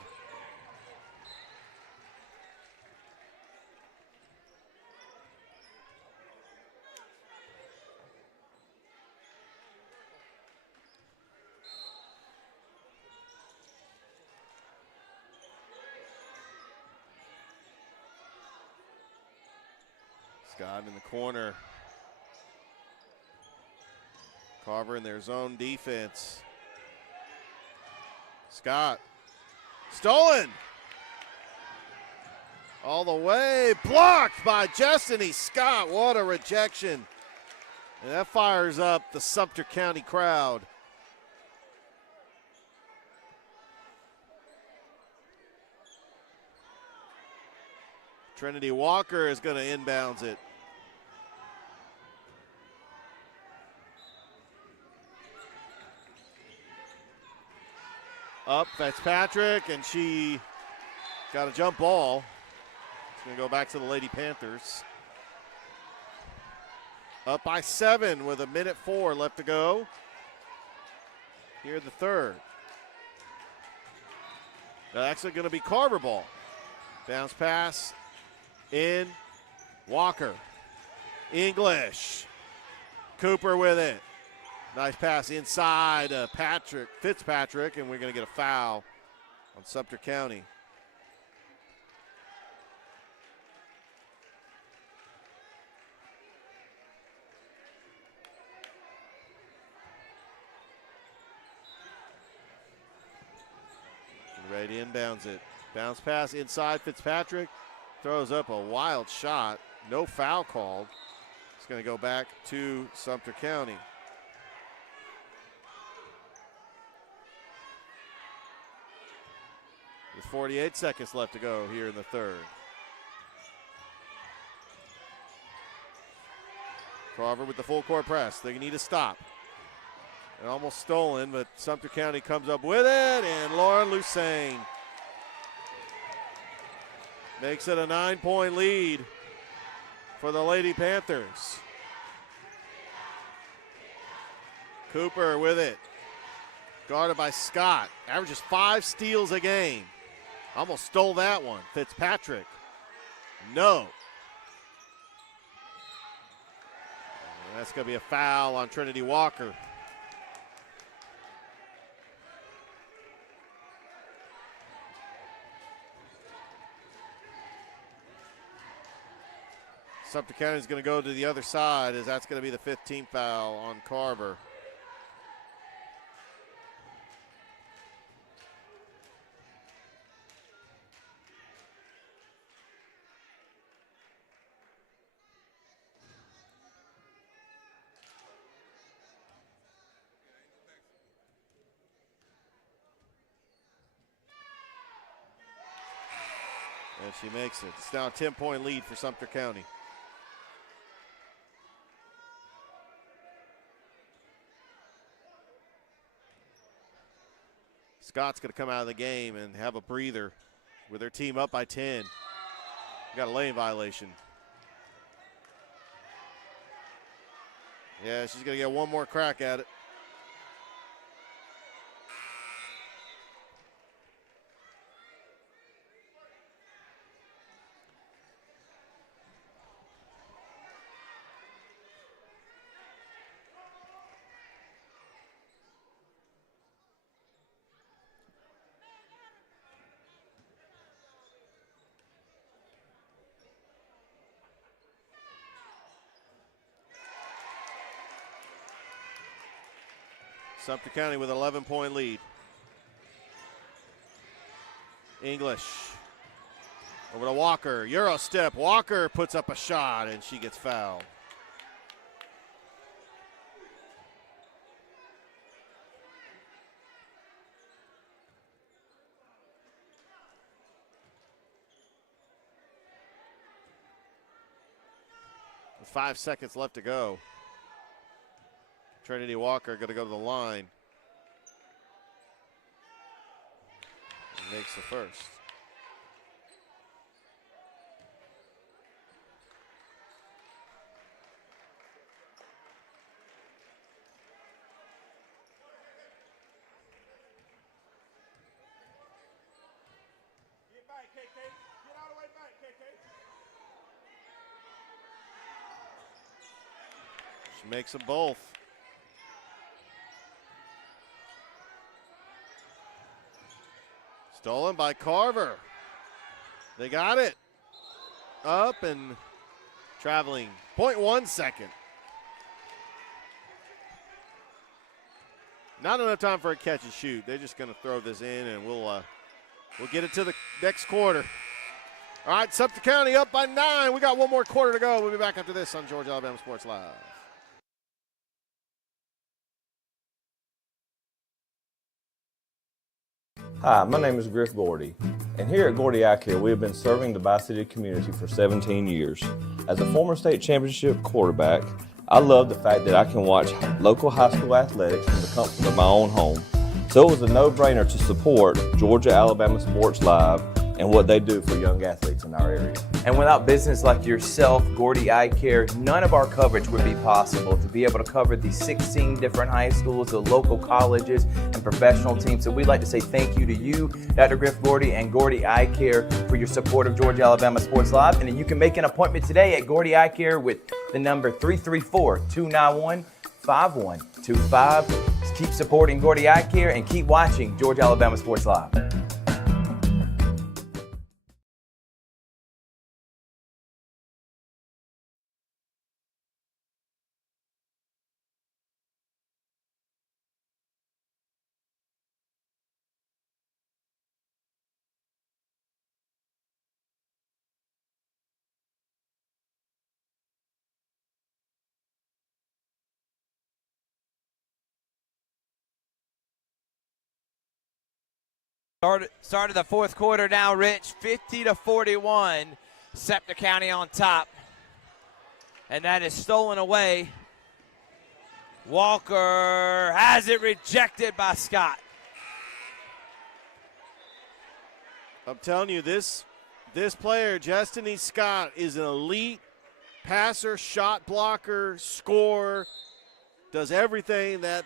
Scott in the corner. Carver in their zone defense. Scott. Stolen. All the way. Blocked by Justiny Scott. What a rejection. And that fires up the Sumter County crowd. Trinity Walker is going to inbounds it. Up, Fitzpatrick, and she got a jump ball. It's going to go back to the Lady Panthers. Up by 7 with 1:04 left to go. Here the third. That's actually going to be Carver ball. Bounce pass in. Walker. English. Cooper with it. Nice pass inside Fitzpatrick, and we're going to get a foul on Sumter County. Ready inbounds it. Bounce pass inside Fitzpatrick. Throws up a wild shot. No foul called. It's going to go back to Sumter County. With 48 seconds left to go here in the third. Carver with the full court press. They need to stop. And almost stolen, but Sumter County comes up with it, and Lauren Lusane makes it a 9-point lead for the Lady Panthers. Cooper with it. Guarded by Scott. Averages 5 steals a game. Almost stole that one. Fitzpatrick. No. And that's going to be a foul on Trinity Walker. Sumter County is going to go to the other side, as that's going to be the 15th foul on Carver. And she makes it. It's now a 10-point lead for Sumter County. Scott's going to come out of the game and have a breather with their team up by 10. Got a lane violation. Yeah, she's going to get one more crack at it. Sumter County with an 11-point lead. English over to Walker. Euro step. Walker puts up a shot, and she gets fouled. With 5 seconds left to go. Trinity Walker going to go to the line. And makes the first. Get back, KK. Get all the way back, KK. She makes them both. Stolen by Carver. They got it. Up and traveling. 0.1 second. Not enough time for a catch and shoot. They're just going to throw this in, and we'll get it to the next quarter. All right, Sumter County up by 9. We got one more quarter to go. We'll be back after this on Georgia Alabama Sports Live. Hi, my name is Griff Gordy, and here at Gordy Eye Care, we have been serving the Bi-City community for 17 years. As a former state championship quarterback, I love the fact that I can watch local high school athletics from the comfort of my own home. So it was a no-brainer to support Georgia Alabama Sports Live and what they do for young athletes in our area. And without business like yourself, Gordy Eye Care, none of our coverage would be possible to be able to cover the 16 different high schools, the local colleges, and professional teams. So we'd like to say thank you to you, Dr. Griff Gordy and Gordy Eye Care, for your support of Georgia Alabama Sports Live. And you can make an appointment today at Gordy Eye Care with the number 334-291-5125. Keep supporting Gordy Eye Care and keep watching Georgia Alabama Sports Live. Started the fourth quarter now, Rich, 50-41. Sumter County on top. And that is stolen away Walker has it rejected by Scott. I'm telling you, this player, Destiny Scott, is an elite passer, shot blocker, scorer, does everything that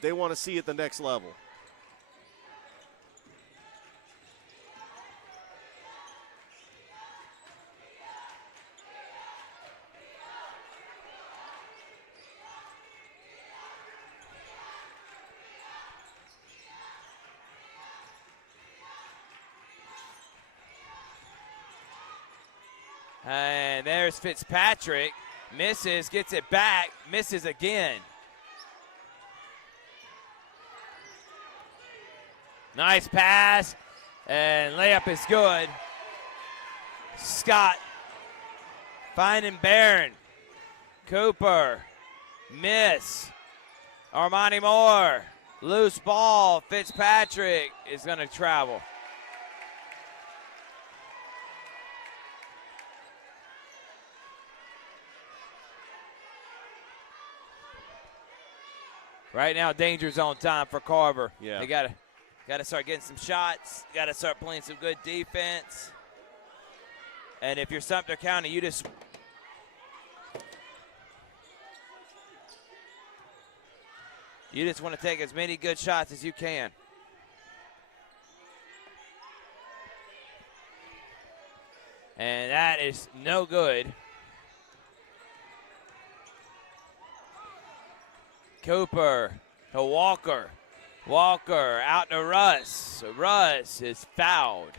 they want to see at the next level. And there's Fitzpatrick. Misses, gets it back, misses again. Nice pass, and layup is good. Scott finding Barron. Cooper, miss. Armani Moore, loose ball. Fitzpatrick is going to travel. Right now, danger zone time for Carver. Yeah. They gotta start getting some shots. Gotta start playing some good defense. And if you're Sumter County, you just want to take as many good shots as you can. And that is no good. Cooper to Walker. Walker out to Russ. Russ is fouled.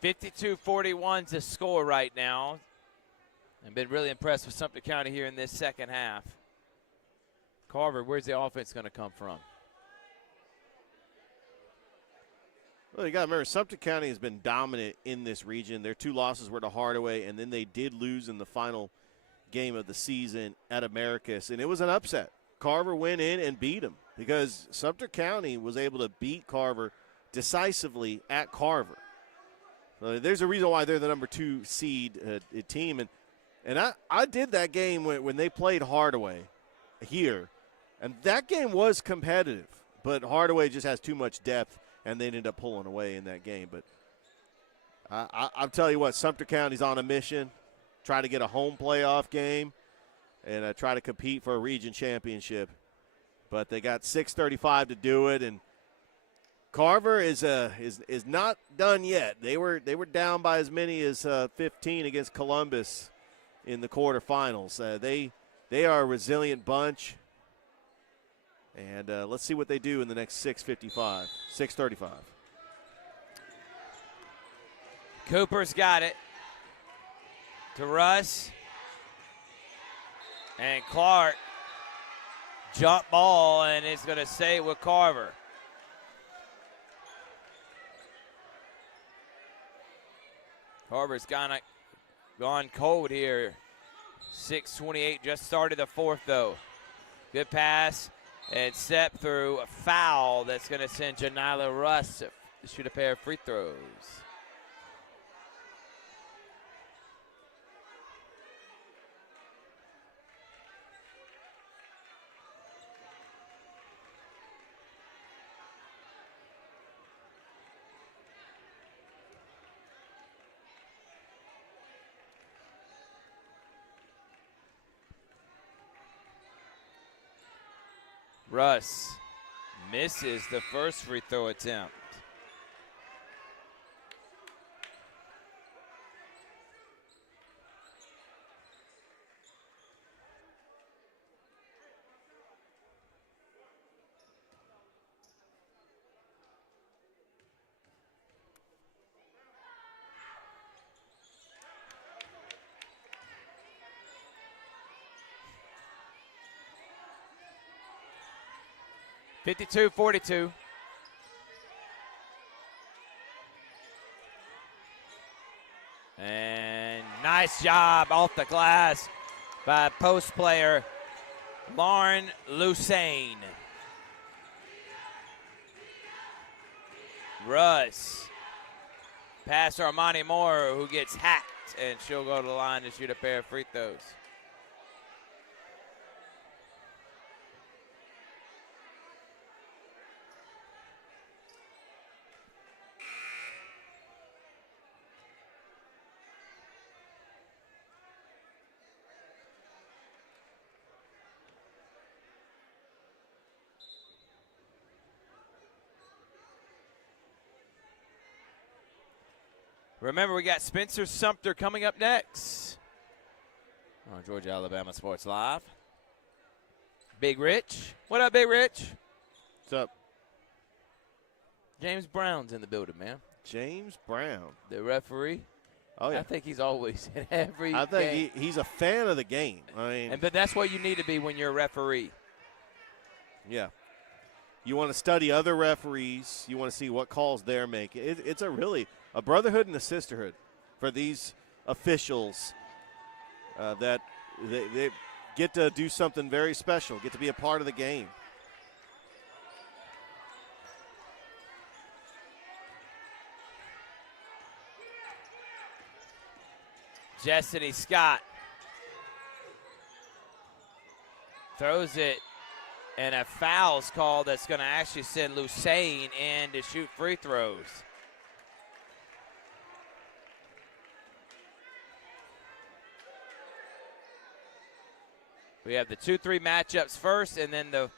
(52-41) to score right now. I've been really impressed with Sumter County here in this second half. Carver, where's the offense going to come from? Well, you got to remember, Sumter County has been dominant in this region. Their 2 losses were to Hardaway, and then they did lose in the final game of the season at Americus, and it was an upset. Carver went in and beat them because Sumter County was able to beat Carver decisively at Carver. There's a reason why they're the number 2 seed team. And I did that game when they played Hardaway here. And that game was competitive. But Hardaway just has too much depth, and they ended up pulling away in that game. But I'll tell you what, Sumter County's on a mission. Try to get a home playoff game and try to compete for a region championship. But they got 6:35 to do it, and Carver is not done yet. They were down by as many as 15 against Columbus in the quarterfinals. They are a resilient bunch, and let's see what they do in the next 6:35. Cooper's got it to Russ, and Clark jump ball, and it's going to stay with Carver. Carver's gone cold here. 6:28, just started the 4th, though. Good pass and step through a foul that's going to send Janila Russ to shoot a pair of free throws. Russ misses the first free throw attempt. (52-42). And nice job off the glass by post player Lauren Lusane. Russ. Pass to Armani Moore, who gets hacked, and she'll go to the line to shoot a pair of free throws. Remember, we got Spencer Sumter coming up next on Georgia Alabama Sports Live. Big Rich. What up, Big Rich? What's up? James Brown's in the building, man. James Brown. The referee. Oh, yeah. I think he's always in every I think game. he's a fan of the game. I mean, But that's what you need to be when you're a referee. yeah. You want to study other referees. You want to see what calls they're making. It's a brotherhood and a sisterhood for these officials that they get to do something very special, get to be a part of the game. Destiny Scott throws it, and a foul's called that's going to actually send Lusane in to shoot free throws. We have the 2-3 matchups first, and then the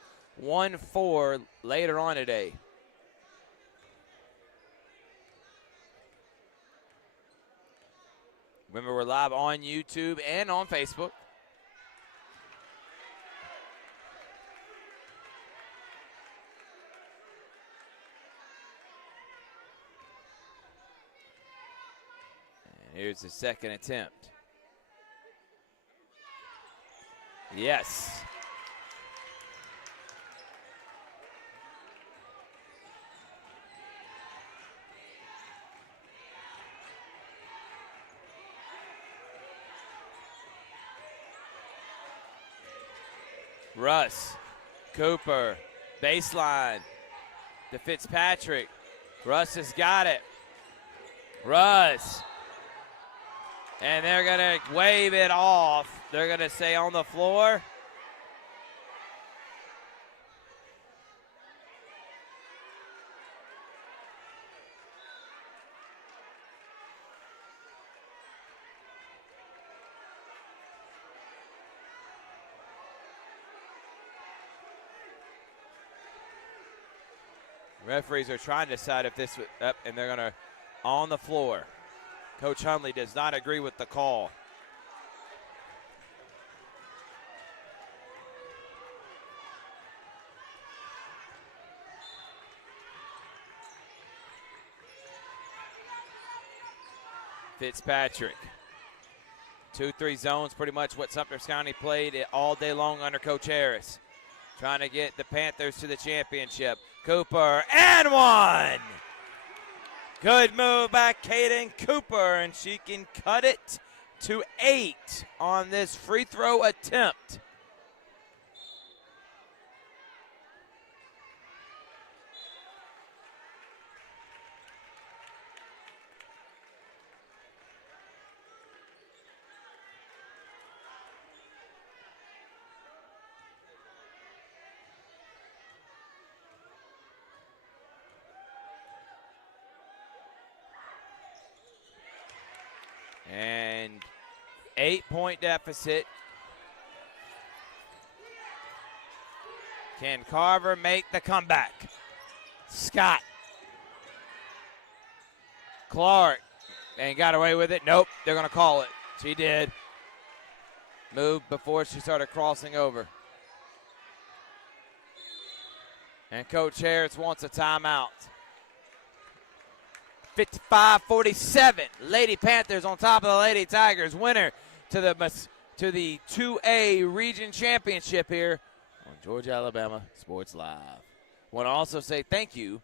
1-4 later on today. Remember, we're live on YouTube and on Facebook. And here's the second attempt. Yes. Russ, Cooper, baseline to Fitzpatrick. Russ has got it. Russ. And they're going to wave it off. They're going to say on the floor. Referees are trying to decide if this was up, and they're going to on the floor. Coach Hundley does not agree with the call. Fitzpatrick. 2-3 zones, pretty much what Sumter County played all day long under Coach Harris. Trying to get the Panthers to the championship. Cooper, and one! Good move by Kaden Cooper, and she can cut it to 8 on this free throw attempt. And 8-point deficit. Can Carver make the comeback? Scott. Clark. And got away with it. Nope, they're going to call it. She did. Moved before she started crossing over. And Coach Harris wants a timeout. 55-47. Lady Panthers on top of the Lady Tigers. Winner to the 2A Region Championship here on Georgia, Alabama Sports Live. Want to also say thank you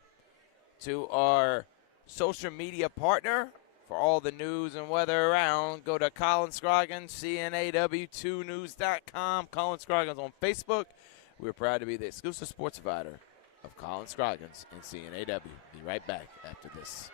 to our social media partner for all the news and weather around. Go to Colin Scroggins, CNAW2news.com. Colin Scroggins on Facebook. We're proud to be the exclusive sports provider of Colin Scroggins and CNAW. Be right back after this.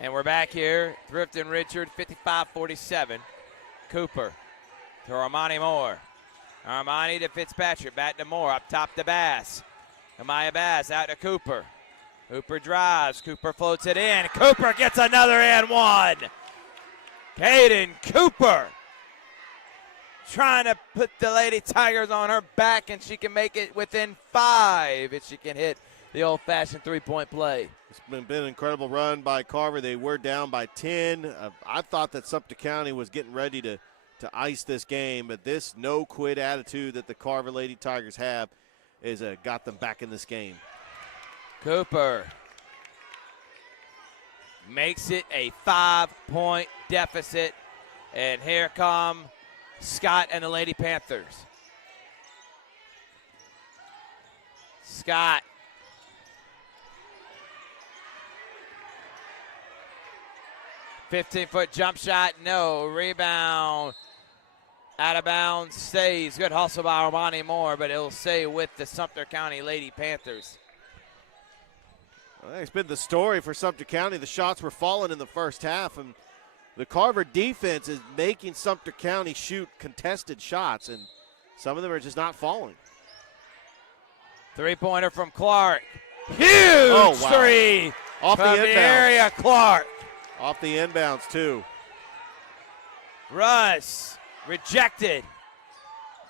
And we're back here. Thrift and Richard, 55-47. Cooper to Armani Moore. Armani to Fitzpatrick. Back to Moore. Up top to Bass. Amaya Bass out to Cooper. Cooper drives. Cooper floats it in. Cooper gets another and one. Caden Cooper trying to put the Lady Tigers on her back, and she can make it within 5 if she can hit the old-fashioned three-point play. It's been an incredible run by Carver. They were down by 10. I thought that Sumter County was getting ready to ice this game, but this no-quit attitude that the Carver Lady Tigers have is got them back in this game. Cooper makes it a 5-point deficit, and here come Scott and the Lady Panthers. Scott. $15-foot jump shot, no. Rebound. Out of bounds, stays. Good hustle by Armani Moore, but it'll stay with the Sumter County Lady Panthers. Well, it's been the story for Sumter County. The shots were falling in the first half, and the Carver defense is making Sumter County shoot contested shots, and some of them are just not falling. Three-pointer from Clark. Huge three Off the from the area, Clark. Off the inbounds, too. Russ rejected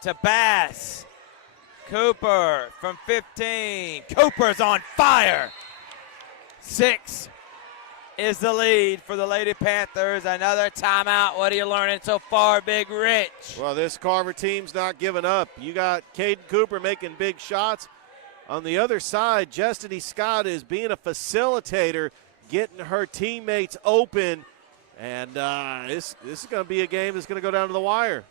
to Bass. Cooper from 15. Cooper's on fire. 6 is the lead for the Lady Panthers. Another timeout. What are you learning so far, Big Rich? Well, this Carver team's not giving up. You got Caden Cooper making big shots. On the other side, Destiny Scott is being a facilitator, getting her teammates open, and this is going to be a game that's going to go down to the wire.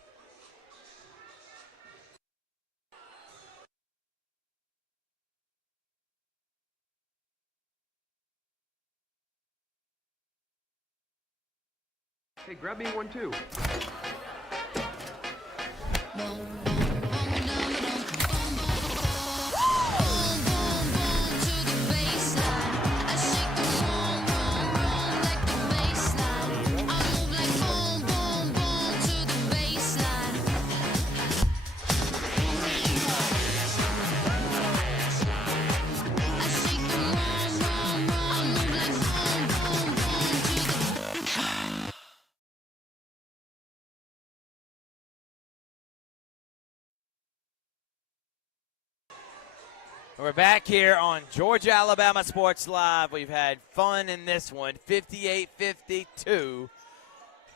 Hey, grab me one too. We're back here on Georgia, Alabama Sports Live. We've had fun in this one, 58-52.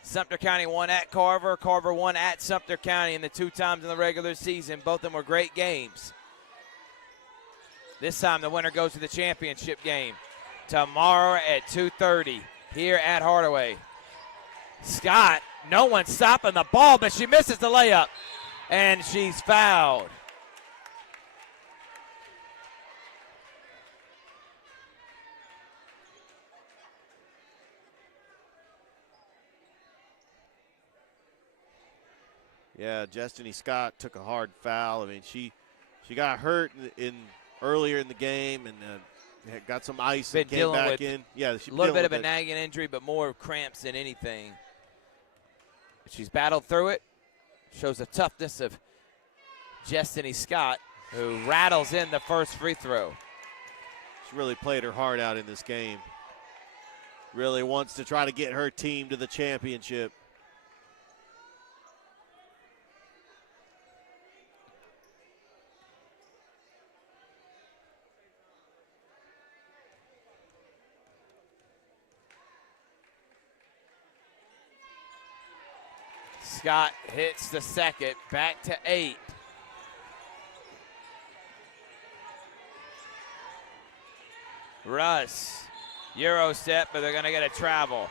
Sumter County won at Carver. Carver won at Sumter County in the 2 times in the regular season. Both of them were great games. This time the winner goes to the championship game tomorrow at 2:30 here at Hardaway. Scott, no one stopping the ball, but she misses the layup, and she's fouled. Yeah, Destiny Scott took a hard foul. I mean, she got hurt earlier in the game and got some ice and came back in. Yeah, a little bit of a nagging injury, but more cramps than anything. She's battled through it. Shows the toughness of Destiny Scott, who rattles in the first free throw. She really played her heart out in this game. Really wants to try to get her team to the championship. Scott hits the second, back to 8. Russ, Euro step, but they're going to get a travel.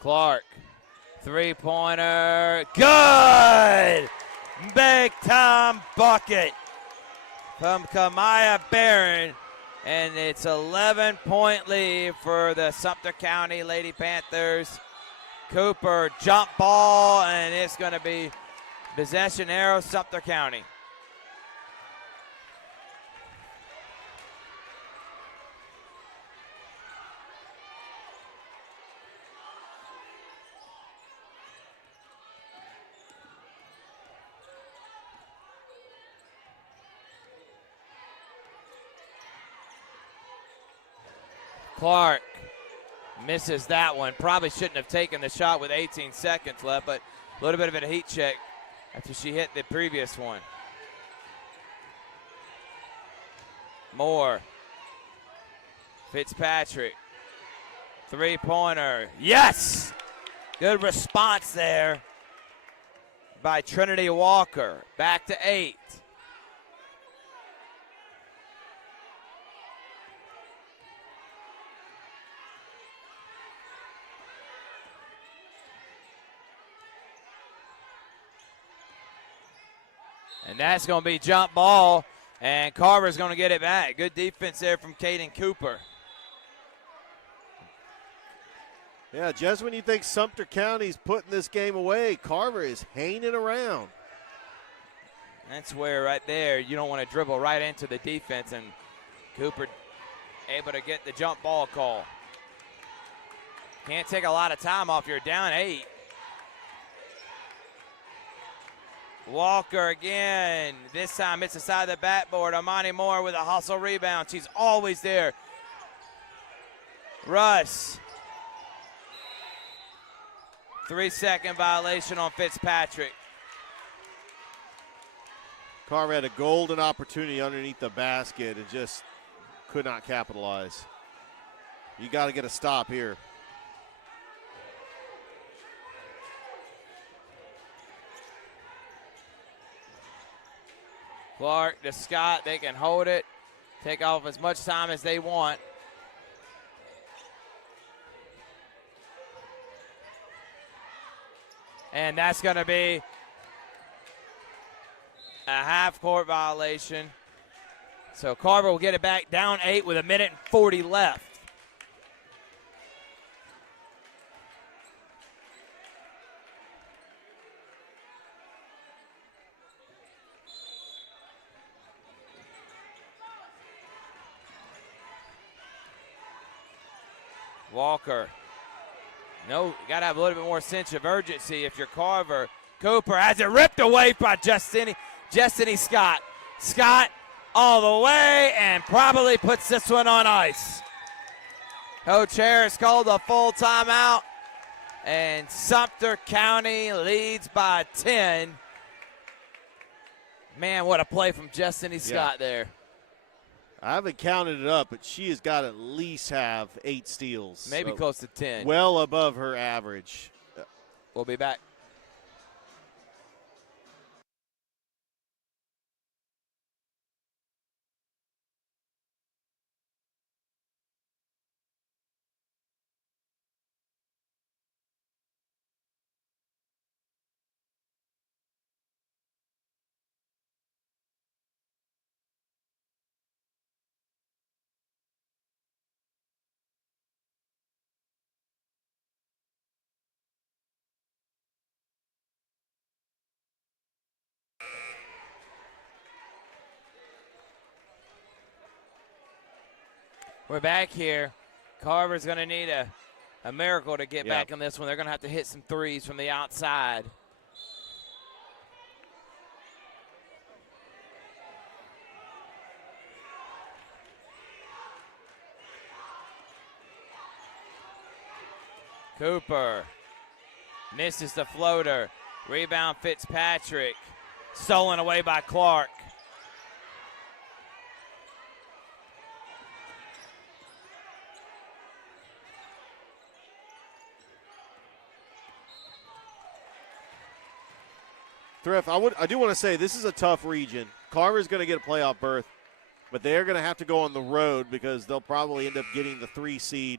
Clark, three-pointer, good! Big time bucket from Kamaya Barron, and it's 11-point lead for the Sumter County Lady Panthers. Cooper jump ball, and it's going to be possession arrow Sumter County. Clark misses that one. Probably shouldn't have taken the shot with 18 seconds left, but a little bit of a heat check after she hit the previous one. Moore. Fitzpatrick. Three-pointer. Yes! Good response there by Trinity Walker. Back to 8. And that's going to be jump ball, and Carver's going to get it back. Good defense there from Caden Cooper. Yeah, just when you think Sumter County's putting this game away, Carver is hanging around. That's where right there you don't want to dribble right into the defense, and Cooper able to get the jump ball call. Can't take a lot of time off. You're down 8. Walker again. This time it's the side of the backboard. Amani Moore with a hustle rebound. She's always there. Russ. 3-second violation on Fitzpatrick. Carver had a golden opportunity underneath the basket and just could not capitalize. You got to get a stop here. Clark to Scott, they can hold it, take off as much time as they want. And that's going to be a half-court violation. So Carver will get it back down 8 with 1:40 left. Walker. No, you got to have a little bit more sense of urgency if you're Carver. Cooper has it ripped away by Destiny Scott. Scott all the way and probably puts this one on ice. Coach Harris called a full timeout, and Sumter County leads by 10. Man, what a play from Destiny Scott there. I haven't counted it up, but she has got to at least have 8 steals. Maybe so close to 10. Well above her average. We'll be back. We're back here. Carver's going to need a miracle to get back in this one. They're going to have to hit some threes from the outside. Cooper misses the floater. Rebound Fitzpatrick. Stolen away by Clark. Thrift, I do want to say this is a tough region. Carver's going to get a playoff berth, but they're going to have to go on the road because they'll probably end up getting the 3 seed.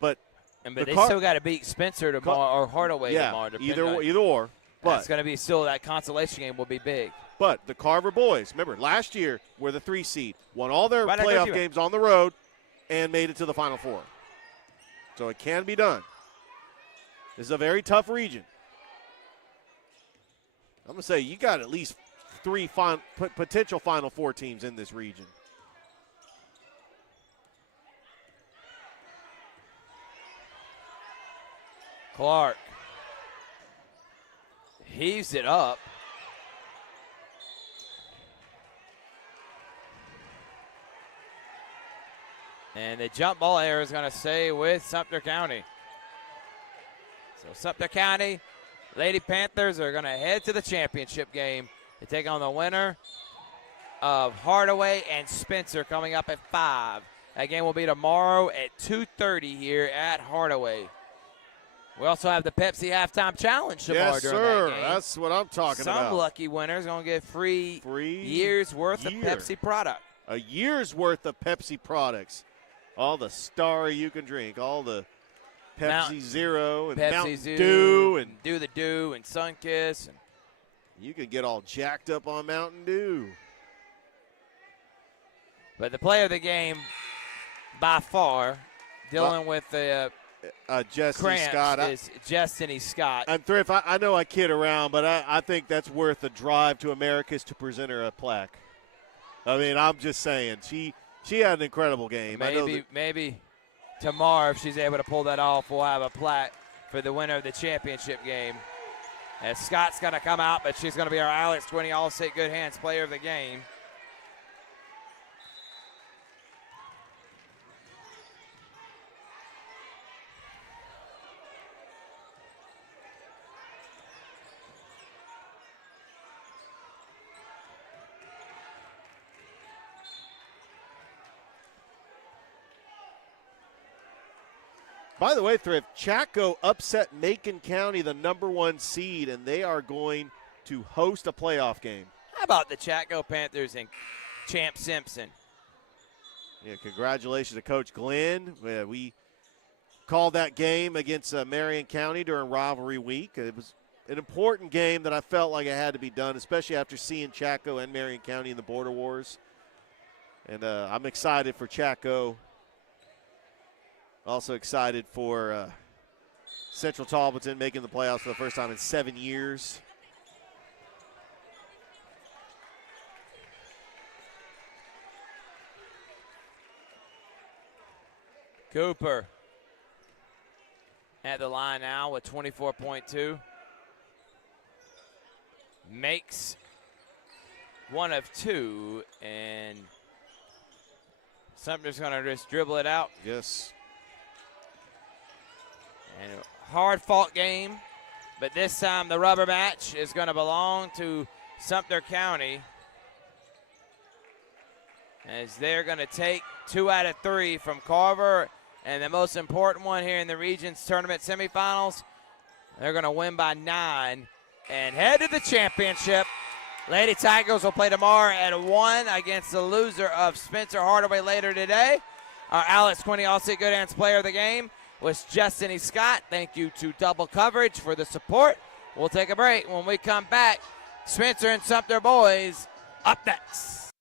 But they still got to beat Spencer tomorrow or Hardaway tomorrow. Either or. But it's going to be still that consolation game will be big. But the Carver boys, remember, last year were the 3 seed, won all their playoff games on the road, and made it to the Final Four. So it can be done. This is a very tough region. I'm going to say you got at least 3 potential Final Four teams in this region. Clark heaves it up. And the jump ball error is going to stay with Sumter County. So Sumter County Lady Panthers are going to head to the championship game to take on the winner of Hardaway and Spencer coming up at 5. That game will be tomorrow at 2:30 here at Hardaway. We also have the Pepsi Halftime Challenge tomorrow during that game. That's what I'm talking about. Some lucky winners going to get free year's worth of Pepsi product. A year's worth of Pepsi products. All the Star you can drink, all the Pepsi Zero and Mountain Dew and Do the Dew and Sunkiss. And you can get all jacked up on Mountain Dew. But the player of the game, by far, dealing with the Destiny Scott is Destiny Scott. I'm Thrift. I know I kid around, but I think that's worth a drive to Americus to present her a plaque. I mean, I'm just saying she had an incredible game. Maybe tomorrow, if she's able to pull that off, we'll have a plaque for the winner of the championship game. As Scott's going to come out, but she's going to be our Alex 20 All-State Good Hands player of the game. By the way, Thrift, Chaco upset Macon County, the #1 seed, and they are going to host a playoff game. How about the Chaco Panthers and Champ Simpson? Yeah, congratulations to Coach Glenn. We called that game against Marion County during rivalry week. It was an important game that I felt like it had to be done, especially after seeing Chaco and Marion County in the Border Wars. And I'm excited for Chaco. Also excited for Central Talbotton making the playoffs for the first time in 7 years. Cooper at the line now with 24.2. Makes 1 of 2, and Sumter's going to just dribble it out. Yes. And a hard-fought game, but this time the rubber match is going to belong to Sumter County, as they're going to take 2 out of 3 from Carver, and the most important one here in the region's tournament semifinals, they're going to win by 9 and head to the championship. Lady Tigers will play tomorrow at 1 against the loser of Spencer Hardaway later today. Our Alex 20 All-State Good Hands player of the game was Destiny Scott. Thank you to Double Coverage for the support. We'll take a break. When we come back, Spencer and Sumter boys up next.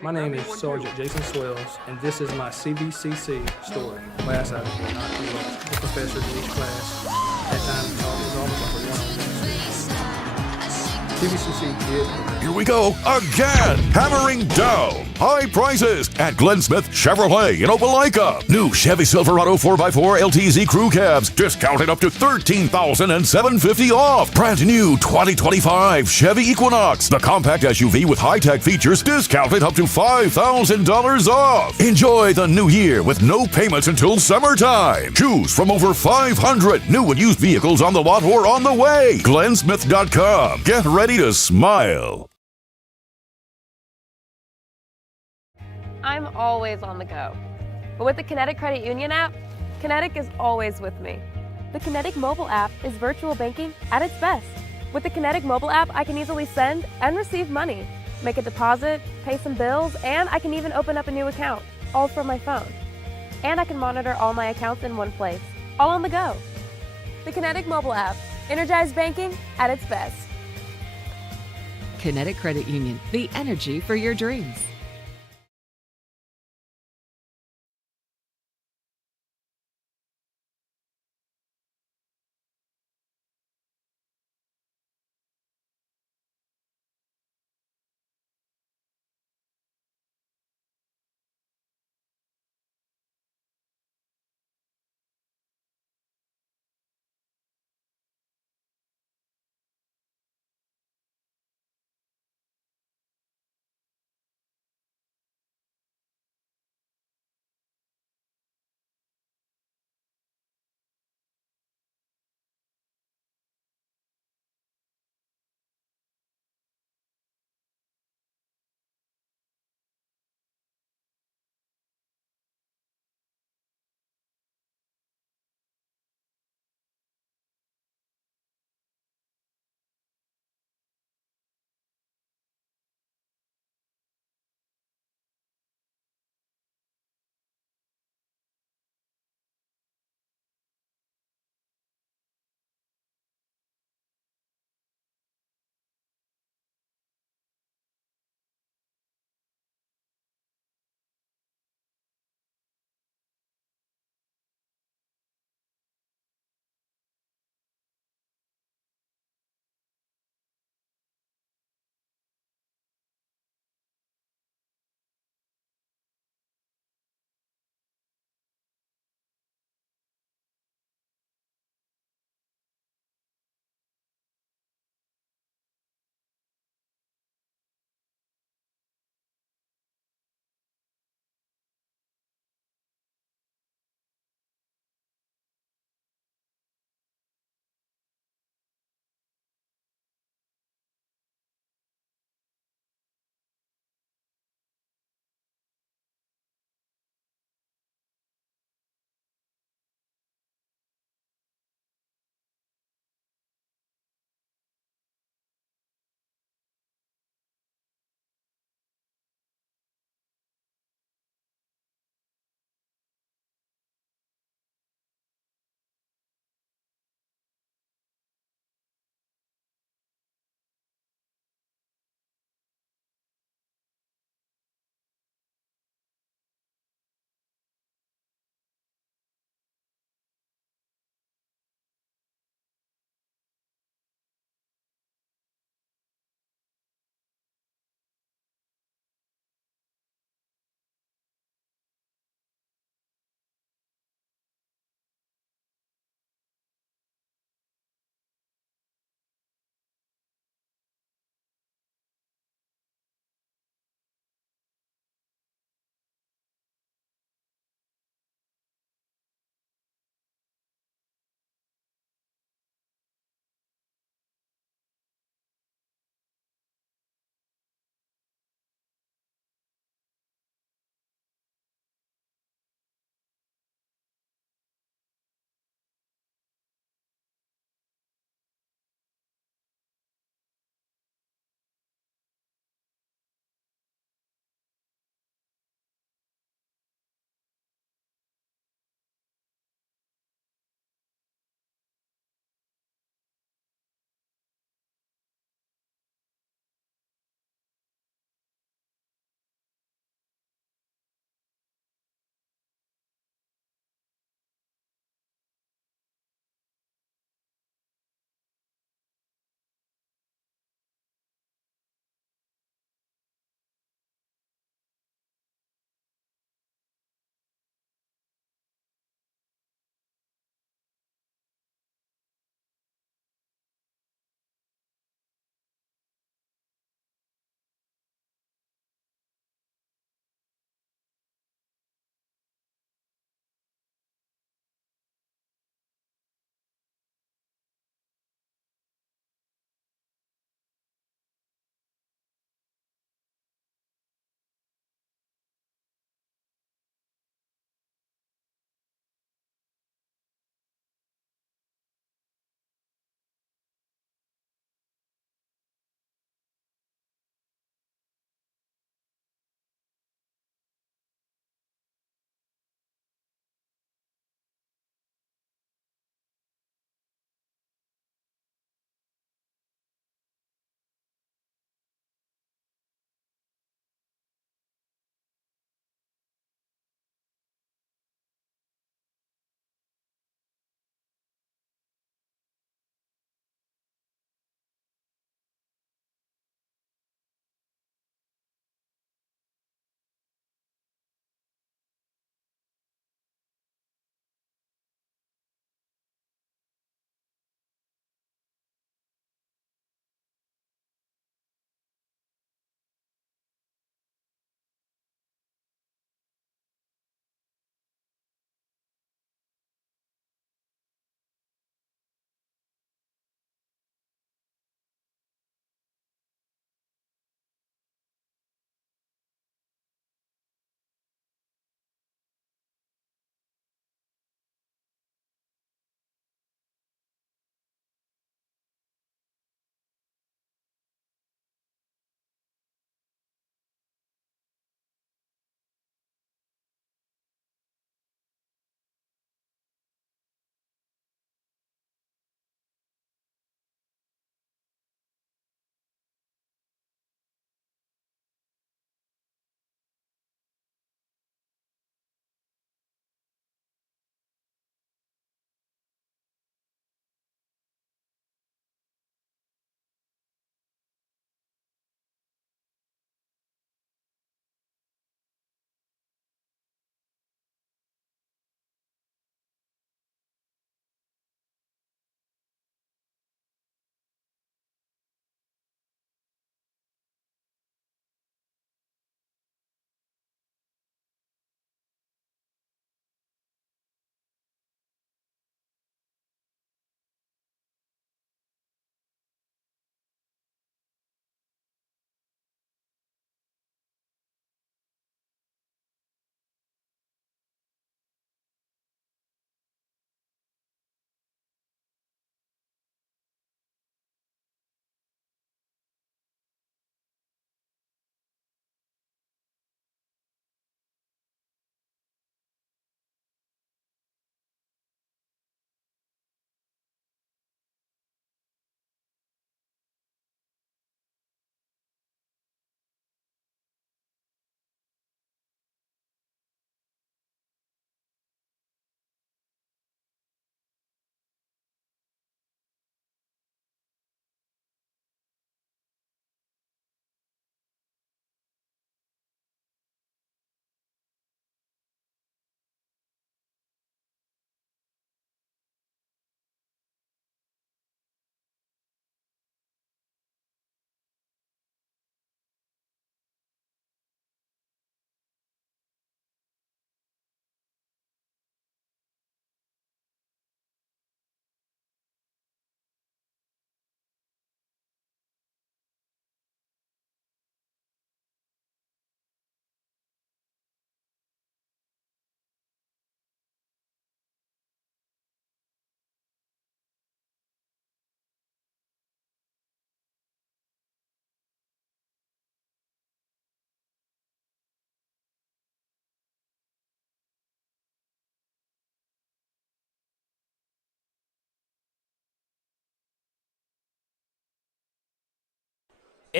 My name is Sergeant Jason Swells, and this is my CVCC story. Class sizes were not too large. The professors in each class at times taught it was almost like a one-on-one experience. CVCC did. Here we go again. Hammering down high prices at Glenn Smith Chevrolet in Opelika. New Chevy Silverado 4x4 LTZ crew cabs discounted up to $13,750 off. Brand new 2025 Chevy Equinox, the compact SUV with high-tech features, discounted up to $5,000 off. Enjoy the new year with no payments until summertime. Choose from over 500 new and used vehicles on the lot or on the way. GlennSmith.com. Get ready to smile. I'm always on the go. But with the Kinetic Credit Union app, Kinetic is always with me. The Kinetic mobile app is virtual banking at its best. With the Kinetic mobile app, I can easily send and receive money, make a deposit, pay some bills, and I can even open up a new account, all from my phone. And I can monitor all my accounts in one place, all on the go. The Kinetic mobile app, energized banking at its best. Kinetic Credit Union, the energy for your dreams.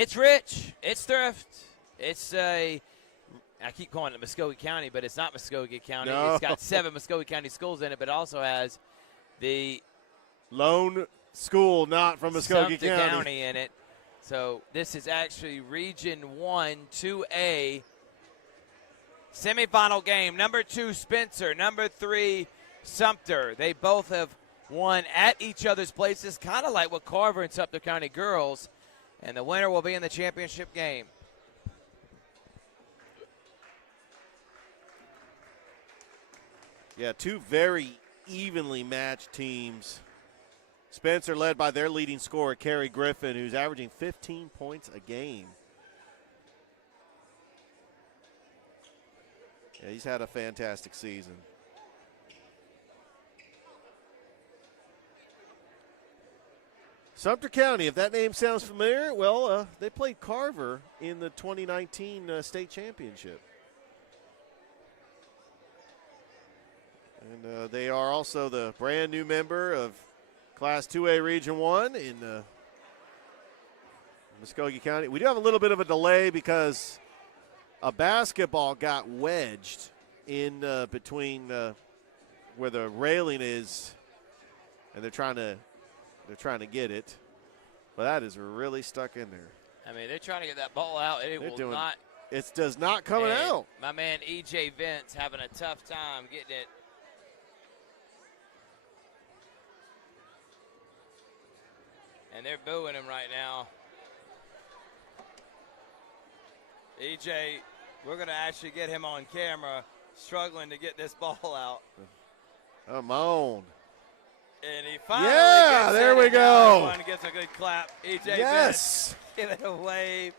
It's rich. It's thrift. It's I keep calling it Muskogee County, but it's not Muskogee County. No. It's got 7 Muskogee County schools in it, but it also has the lone school not from Muskogee Sumter County. County in it. So this is actually Region 1, 2A semifinal game. Number 2, Spencer. Number 3, Sumter. They both have won at each other's places, kind of like with Carver and Sumter County girls. And the winner will be in the championship game. Yeah, 2 very evenly matched teams. Spencer led by their leading scorer, Kerry Griffin, who's averaging 15 points a game. Yeah, he's had a fantastic season. Sumter County, if that name sounds familiar, well, they played Carver in the 2019 state championship. And they are also the brand new member of Class 2A Region 1 in Muskogee County. We do have a little bit of a delay because a basketball got wedged in between where the railing is, and they're trying to get it. But that is really stuck in there. I mean, they're trying to get that ball out, and it does not coming out. My man E.J. Vince having a tough time getting it. And they're booing him right now. EJ, we're going to actually get him on camera struggling to get this ball out. Come on. And he finally yeah, there we go. Everyone gets a good clap. EJ, yes. Give it a wave.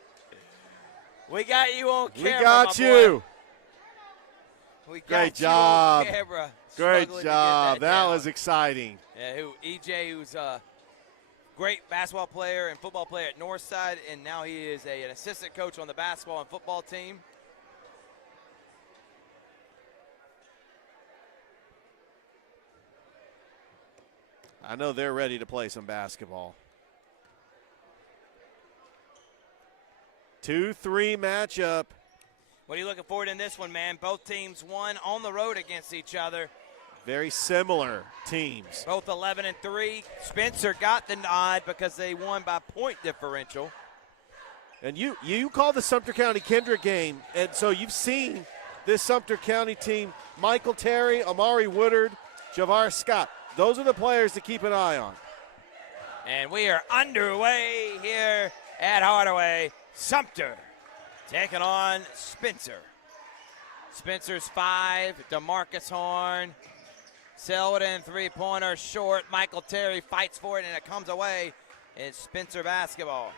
We got you on camera. We got you. We got Great job. You on camera. Great job. That down. was exciting. Yeah, EJ, who's a great basketball player and football player at Northside, and now he is an assistant coach on the basketball and football team. I know they're ready to play some basketball. 2-3 matchup. What are you looking forward in this one, man? Both teams won on the road against each other. Very similar teams. Both 11-3. Spencer got the nod because they won by point differential. And you call the Sumter County Kendrick game, and so you've seen this Sumter County team, Michael Terry, Amari Woodard, Javar Scott. Those are the players to keep an eye on. And we are underway here at Hardaway. Sumter taking on Spencer. Spencer's 5, DeMarcus Horn. Selden, three-pointer short. Michael Terry fights for it, and it comes away. It's Spencer basketball.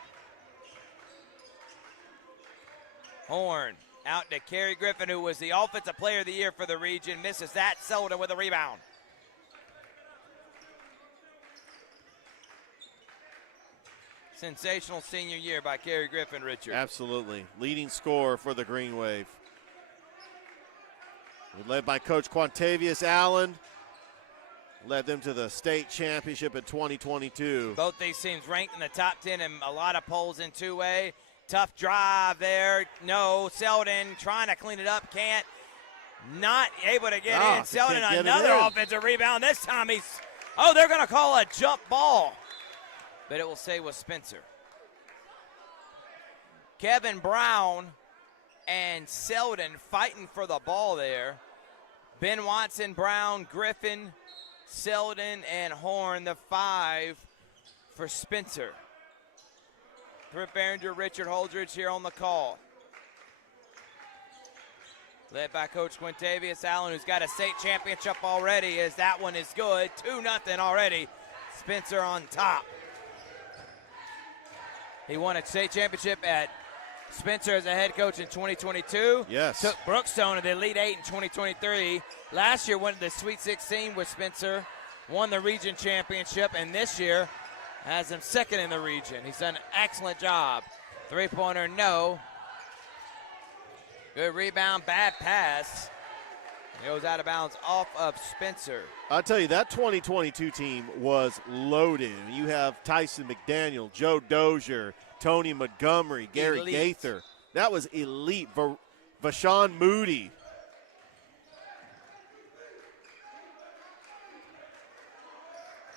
Horn out to Kerry Griffin, who was the offensive player of the year for the region. Misses that. Selden with a rebound. Sensational senior year by Kerry Griffin, Richard. Absolutely. Leading scorer for the Greenwave. Led by Coach Quantavious Allen. Led them to the state championship in 2022. Both these teams ranked in the top 10 in a lot of polls in 2A. Tough drive there. No, Selden trying to clean it up. Can't. Not able to get in. Selden another offensive rebound. This time they're going to call a jump ball. But it will stay with Spencer. Kevin Brown and Selden fighting for the ball there. Ben Watson, Brown, Griffin, Selden, and Horn, the 5 for Spencer. Britt Behringer, Richard Holdridge here on the call. Led by Coach Quintavious Allen, who's got a state championship already, as that one is good. 2-0 already. Spencer on top. He won a state championship at Spencer as a head coach in 2022. Yes. Took Brookstone to the Elite 8 in 2023. Last year went to the Sweet 16 with Spencer. Won the region championship, and this year has him second in the region. He's done an excellent job. Three-pointer, no. Good rebound, bad pass. He goes out of bounds off of Spencer. I'll tell you, that 2022 team was loaded. You have Tyson McDaniel, Joe Dozier, Tony Montgomery, Gary Elite. Gaither. That was elite. Vashawn Moody.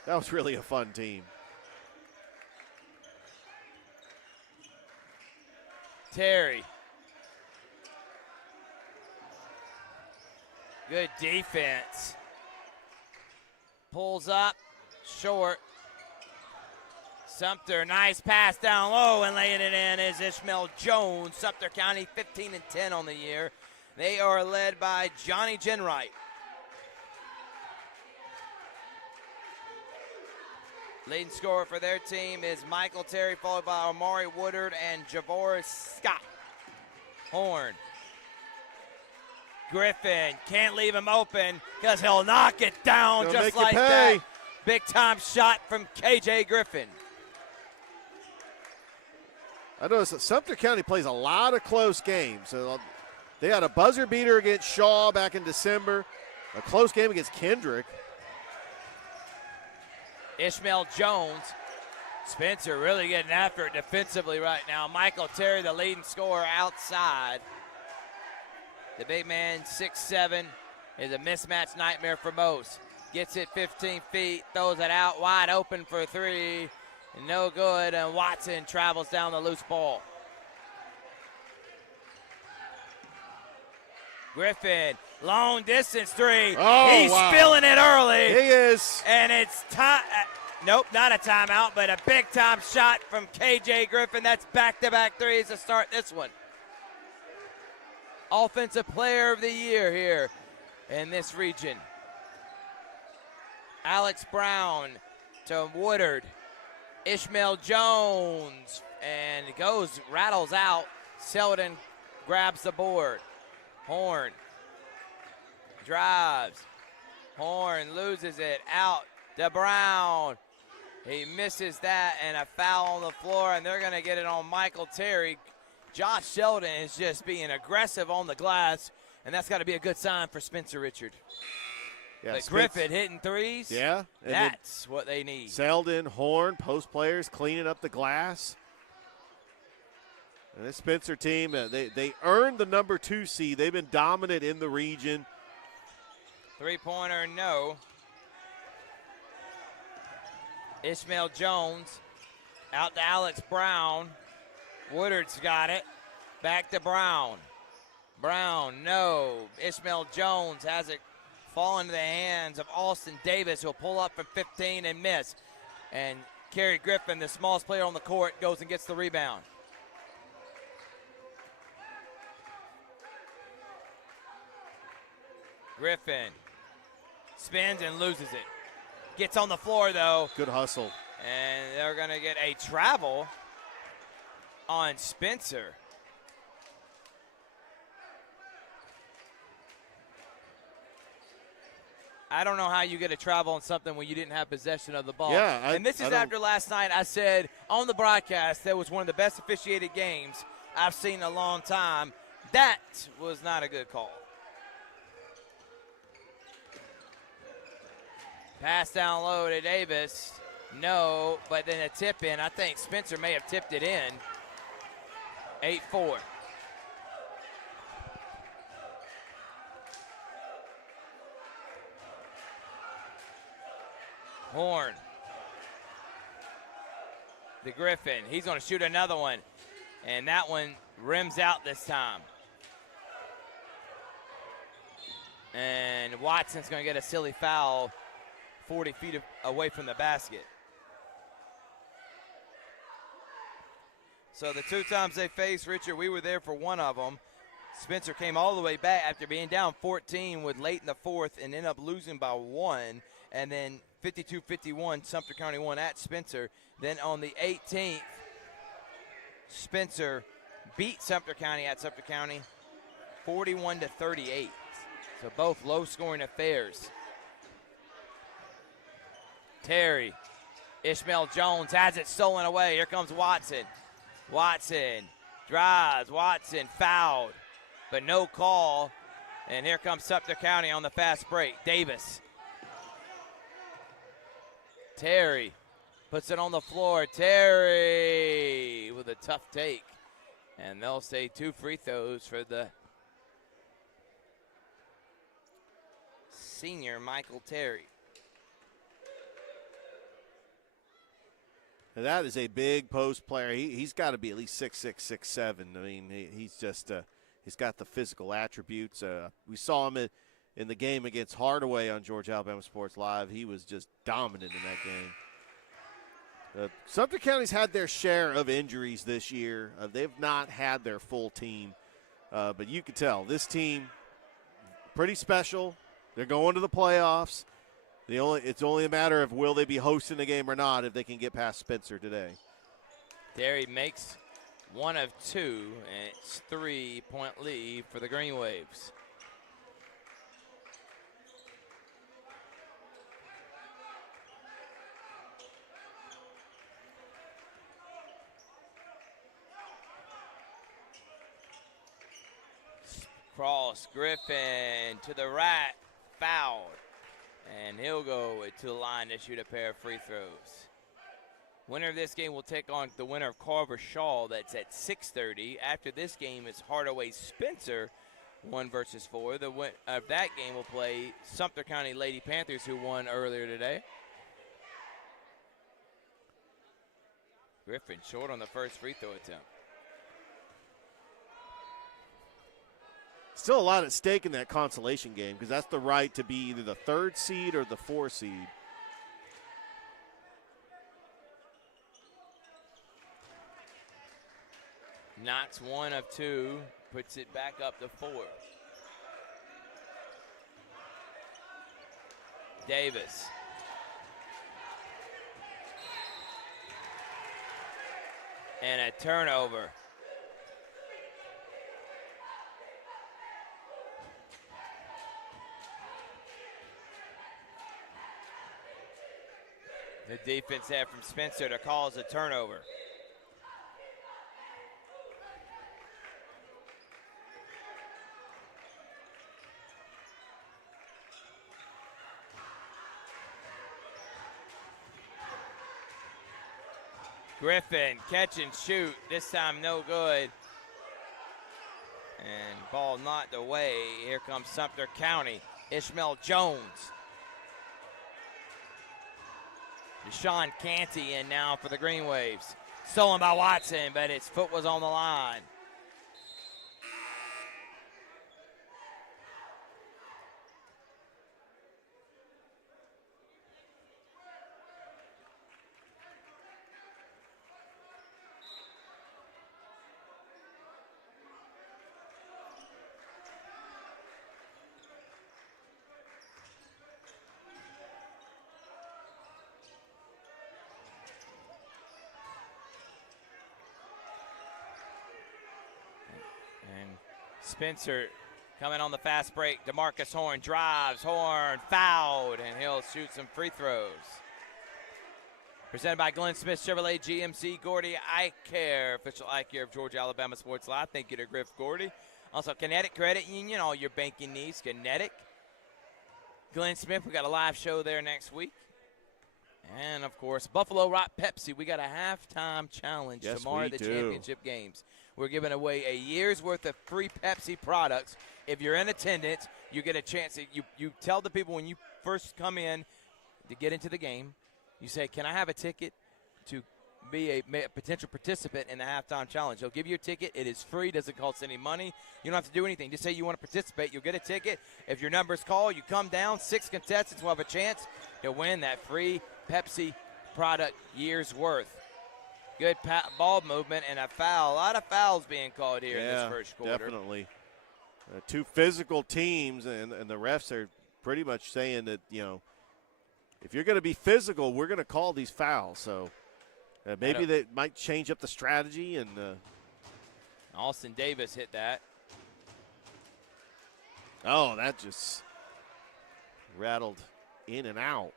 That was really a fun team. Terry. Good defense. Pulls up, short. Sumter, nice pass down low, and laying it in is Ishmael Jones. Sumter County 15-10 on the year. They are led by Johnny Jenwright. Leading scorer for their team is Michael Terry, followed by Amari Woodard and Javoris Scott. Horn. Griffin can't leave him open because he'll knock it down Gonna just make like you that. pay. Big time shot from KJ Griffin. I noticed that Sumter County plays a lot of close games. So they had a buzzer beater against Shaw back in December, a close game against Kendrick. Ishmael Jones. Spencer really getting after it defensively right now. Michael Terry, the leading scorer outside. The big man, 6'7", is a mismatch nightmare for most. Gets it 15 feet, throws it out wide open for three. No good, and Watson travels down the loose ball. Griffin, long distance three. Oh, He's wow. feeling it early. He is. And it's time. Nope, not a timeout, but a big time shot from KJ Griffin. That's back-to-back threes to start this one. Offensive player of the year here in this region. Alex Brown to Woodard. Ishmael Jones, and it rattles out. Selden grabs the board. Horn drives. Horn loses it out to Brown. He misses that, and a foul on the floor, and they're going to get it on Michael Terry. Josh Sheldon is just being aggressive on the glass, and that's got to be a good sign for Spencer Richard. Yeah, But Griffin hitting threes, yeah, and that's what they need. Selden, Horn, post players cleaning up the glass. And this Spencer team, they earned the number 2 seed. They've been dominant in the region. Three-pointer, no. Ishmael Jones out to Alex Brown. Woodard's got it. Back to Brown. Brown, no. Ishmael Jones has it fall into the hands of Austin Davis, who'll pull up from 15 and miss. And Kerry Griffin, the smallest player on the court, goes and gets the rebound. Griffin spins and loses it. Gets on the floor, though. Good hustle. And they're going to get a travel on Spencer. I don't know how you get a travel on something when you didn't have possession of the ball. Yeah, and this is after last night. I said on the broadcast that was one of the best officiated games I've seen in a long time. That was not a good call. Pass down low to Davis. No, but then a tip in. I think Spencer may have tipped it in. 8-4. Horn. The Griffin. He's going to shoot another one. And that one rims out this time. And Watson's going to get a silly foul 40 feet away from the basket. So the two times they faced, Richard, we were there for one of them. Spencer came all the way back after being down 14 with late in the fourth and ended up losing by one. And then 52-51, Sumter County won at Spencer. Then on the 18th, Spencer beat Sumter County at Sumter County 41-38. So both low-scoring affairs. Terry. Ishmael Jones has it stolen away. Here comes Watson. Watson drives. Watson fouled, but no call. And here comes Sumter County on the fast break. Davis. Terry puts it on the floor. Terry with a tough take. And they'll say 2 free throws for the senior Michael Terry. And that is a big post player. He's got to be at least 6'6", 6'7". I mean, he's just he's got the physical attributes. We saw him in the game against Hardaway on Georgia Alabama Sports Live. He was just dominant in that game. Sumter County's had their share of injuries this year. They've not had their full team. But you can tell this team, pretty special. They're going to the playoffs. It's only a matter of will they be hosting the game or not if they can get past Spencer today. Terry makes 1 of 2, and it's 3-point lead for the Greenwaves. Cross, Griffin to the right, fouled. And he'll go to the line to shoot a pair of free throws. Winner of this game will take on the winner of Carver Shaw. That's at 6:30. After this game, it's Hardaway Spencer, 1 versus 4. The winner of that game will play Sumter County Lady Panthers, who won earlier today. Griffin short on the first free throw attempt. Still a lot at stake in that consolation game because that's the right to be either the 3rd seed or the 4 seed. Knocks 1 of 2, puts it back up to 4. Davis. And a turnover. The defense there from Spencer to cause a turnover. Griffin, catch and shoot. This time no good. And ball knocked away. Here comes Sumter County. Ishmael Jones. Deshaun Canty in now for the Greenwaves. Stolen by Watson, but his foot was on the line. Spencer coming on the fast break. DeMarcus Horn drives. Horn fouled, and he'll shoot some free throws. Presented by Glenn Smith Chevrolet GMC Gordy Eye Care, official eye care of Georgia Alabama Sports Live. Thank you to Griff Gordy. Also, Kinetic Credit Union, all your banking needs. Kinetic. Glenn Smith, we got a live show there next week. And, of course, Buffalo Rock Pepsi. We got a halftime challenge tomorrow at the championship games. We're giving away a year's worth of free Pepsi products. If you're in attendance, you get a chance. You tell the people when you first come in to get into the game, you say, can I have a ticket to be a potential participant in the halftime challenge? They'll give you a ticket. It is free. Doesn't cost any money. You don't have to do anything. Just say you want to participate. You'll get a ticket. If your number's called, you come down. 6 contestants will have a chance to win that free Pepsi product year's worth. Good ball movement and a foul. A lot of fouls being called here in this first quarter. Definitely. 2 physical teams, and the refs are pretty much saying that, if you're going to be physical, we're going to call these fouls. So maybe they might change up the strategy. And Austin Davis hit that. Oh, that just rattled in and out.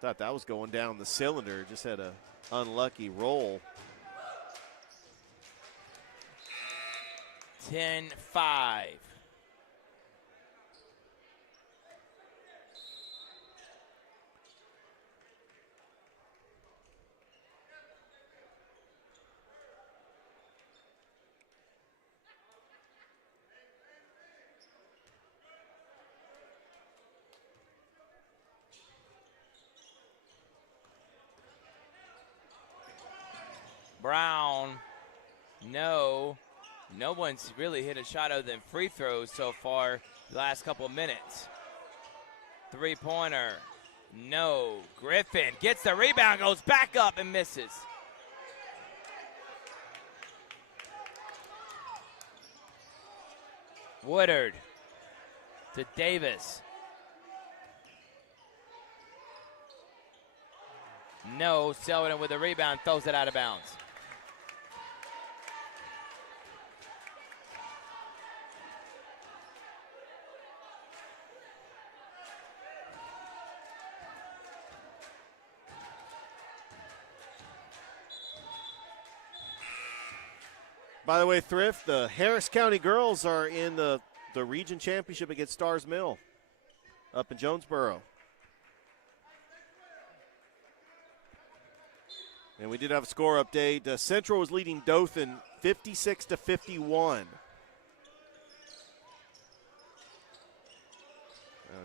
Thought that was going down the cylinder. Just had a unlucky roll. 10-5. Brown, no. No one's really hit a shot other than free throws so far the last couple of minutes. Three-pointer, no. Griffin gets the rebound, goes back up and misses. Woodard to Davis. No, Selden with the rebound, throws it out of bounds. By the way, Thrift, the Harris County girls are in the region championship against Stars Mill up in Jonesboro. And we did have a score update. Central was leading Dothan 56-51.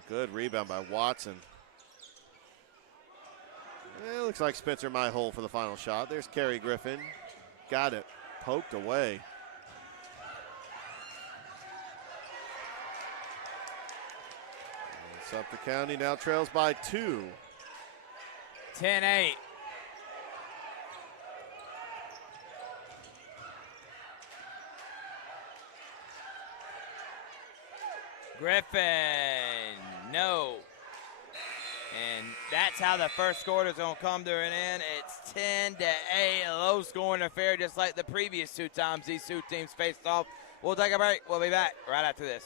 Good rebound by Watson. It looks like Spencer might hold for the final shot. There's Kerry Griffin. Got it. Poked away. And Sumter County now trails by 2. 10-8. Griffin, no. And that's how the first quarter is going to come to an end. It's 10-8, a low-scoring affair, just like the previous two times these two teams faced off. We'll take a break. We'll be back right after this.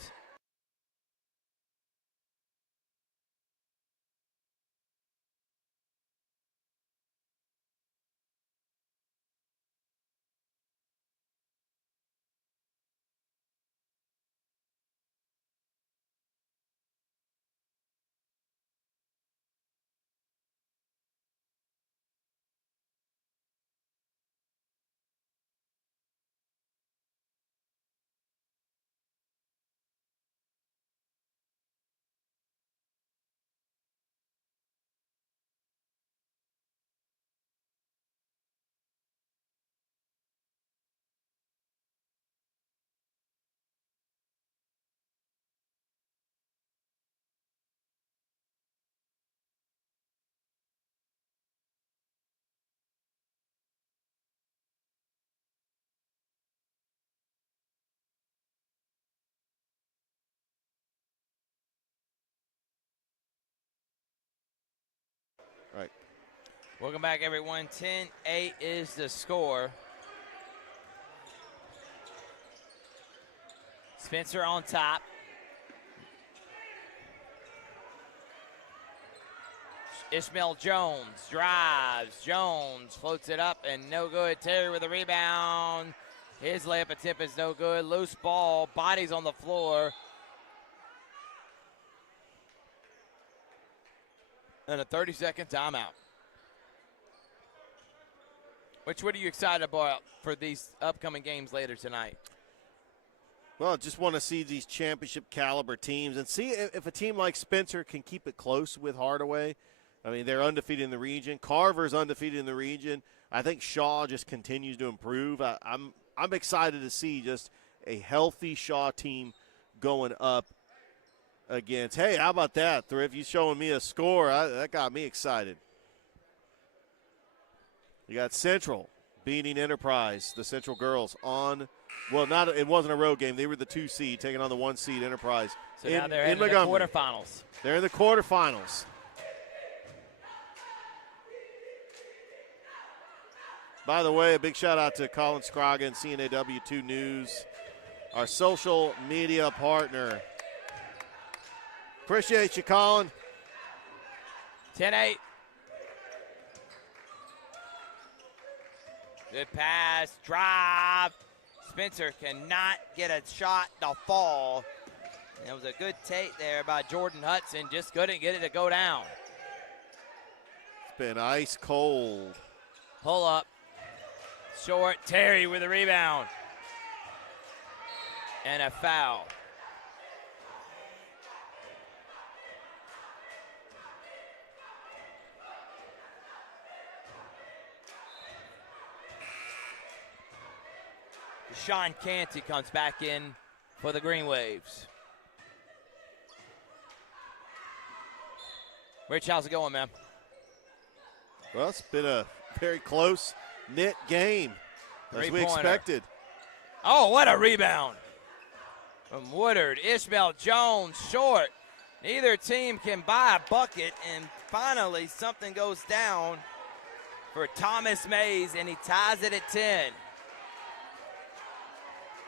Right. Welcome back, everyone. 10-8 is the score. Spencer on top. Ishmael Jones drives. Jones floats it up and no good. Terry with a rebound. His layup attempt is no good. Loose ball. Bodies on the floor. And a 30-second timeout. What are you excited about for these upcoming games later tonight? Well, just want to see these championship caliber teams and see if a team like Spencer can keep it close with Hardaway. I mean, they're undefeated in the region. Carver's undefeated in the region. I think Shaw just continues to improve. I'm excited to see just a healthy Shaw team going up against. Hey, how about that, Thrift? You showing me a score. That got me excited. You got Central beating Enterprise, the Central girls on. Well, it wasn't a road game. They were the 2 seed taking on the 1 seed Enterprise. So now they're in the quarterfinals. They're in the quarterfinals. By the way, a big shout out to Colin Scroggin, CNAW2 News, our social media partner. Appreciate you, Colin. 10-8. Good pass, drive. Spencer cannot get a shot to fall. And it was a good take there by Jordan Hudson. Just couldn't get it to go down. It's been ice cold. Pull up. Short. Terry with a rebound. And a foul. Sean Canty comes back in for the Greenwaves. Rich, how's it going, man? Well, it's been a very close knit game, as we expected. Oh, what a rebound from Woodard. Ishmael Jones short. Neither team can buy a bucket, and finally something goes down for Thomas Mays, and he ties it at 10.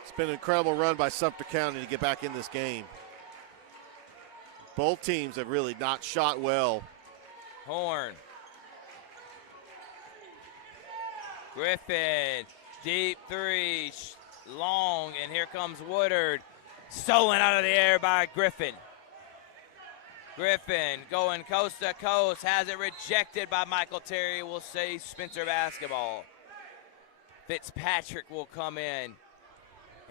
It's been an incredible run by Sumter County to get back in this game. Both teams have really not shot well. Horn. Griffin, deep three, long, and here comes Woodard. Stolen out of the air by Griffin. Griffin going coast to coast, has it rejected by Michael Terry. Will say Spencer basketball. Fitzpatrick will come in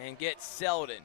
and get Selden.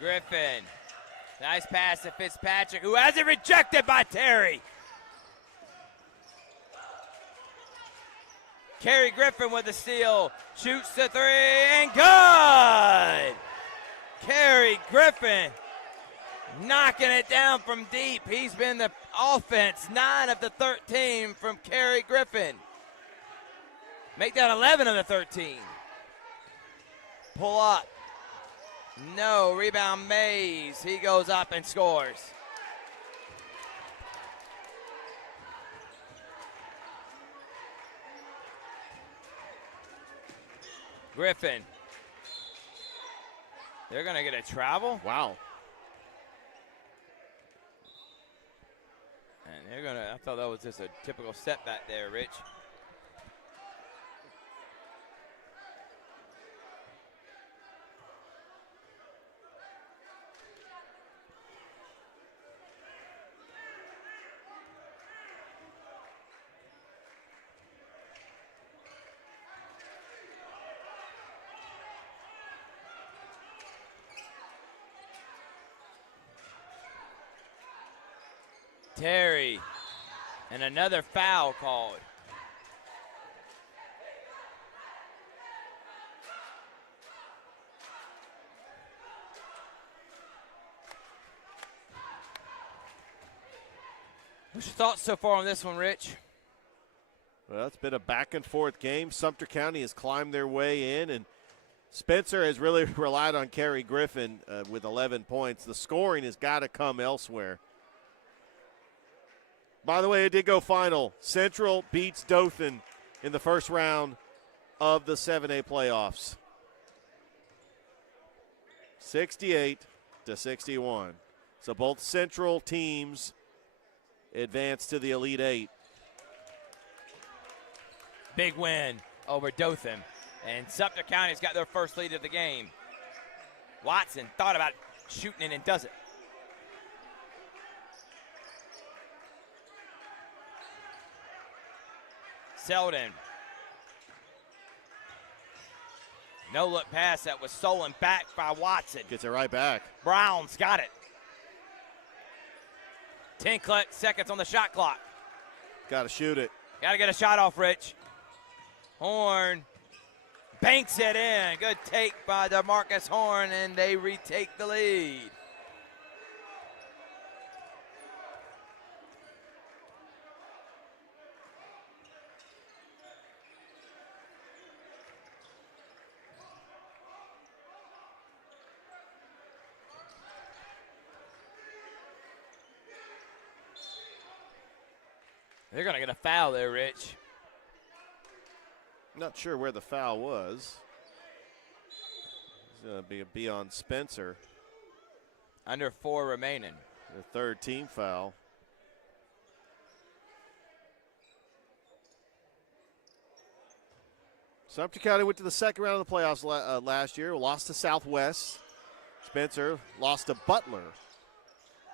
Griffin, nice pass to Fitzpatrick, who has it rejected by Terry. Kerry Griffin with the steal, shoots the three, and good! Kerry Griffin knocking it down from deep. He's been the offense, 9 of the 13 from Kerry Griffin. Make that 11 of the 13. Pull up. No, rebound Mays. He goes up and scores. Griffin. They're going to get a travel. Wow. And they're going to, I thought that was just a typical step back there, Rich. Terry, and another foul called. What's your thoughts so far on this one, Rich? Well, it's been a back and forth game. Sumter County has climbed their way in, and Spencer has really relied on Kerry Griffin with 11 points. The scoring has got to come elsewhere. By the way, it did go final. Central beats Dothan in the first round of the 7A playoffs. 68-61. So both Central teams advance to the Elite Eight. Big win over Dothan. And Sumter County's got their first lead of the game. Watson thought about shooting it and does it. Selden. No look pass that was stolen back by Watson. Gets it right back. Brown's got it. 10 seconds on the shot clock. Got to shoot it. Got to get a shot off, Rich. Horn banks it in. Good take by DeMarcus Horn, and they retake the lead. They're going to get a foul there, Rich. Not sure where the foul was. It's going to be on Spencer. Under 4 remaining. The third team foul. Sumter County went to the second round of the playoffs last year, lost to Southwest. Spencer lost to Butler.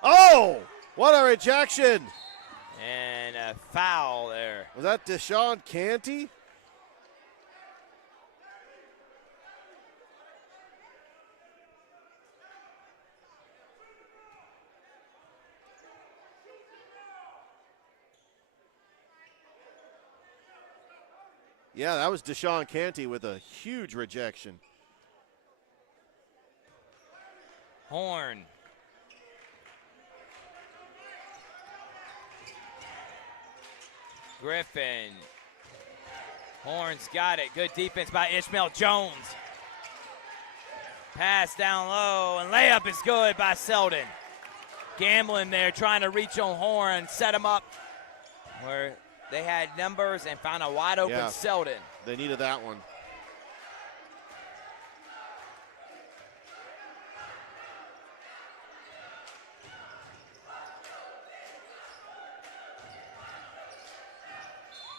Oh, what a rejection. And a foul there. Was that Deshaun Canty? Yeah, that was Deshaun Canty with a huge rejection. Horn. Griffin. Horn's got it. Good defense by Ishmael Jones. Pass down low, and layup is good by Selden. Gambling there, trying to reach on Horn, set him up where they had numbers and found a wide open Selden. They needed that one.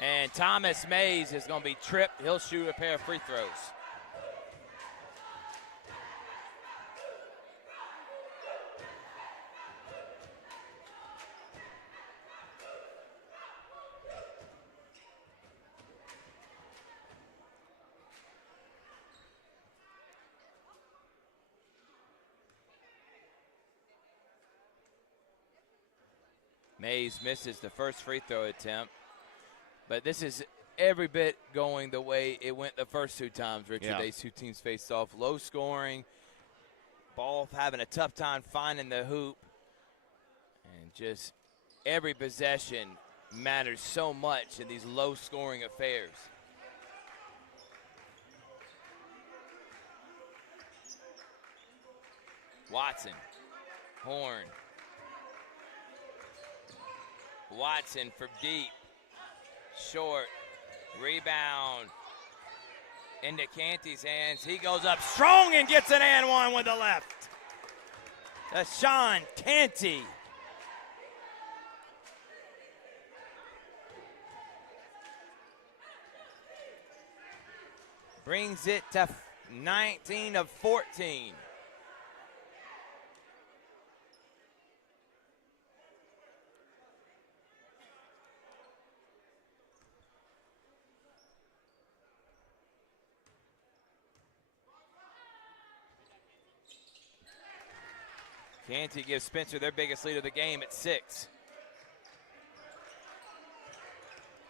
And Thomas Mays is going to be tripped. He'll shoot a pair of free throws. Mays misses the first free throw attempt. But this is every bit going the way it went the first two times, Richard. Yeah. These two teams faced off. Low scoring. Ball having a tough time finding the hoop. And just every possession matters so much in these low scoring affairs. Watson. Horn. Watson from deep. Short. Rebound. Into Canty's hands. He goes up strong and gets an and one with the left. Sean Canty. Brings it to 19 of 14. Canty gives Spencer their biggest lead of the game at 6.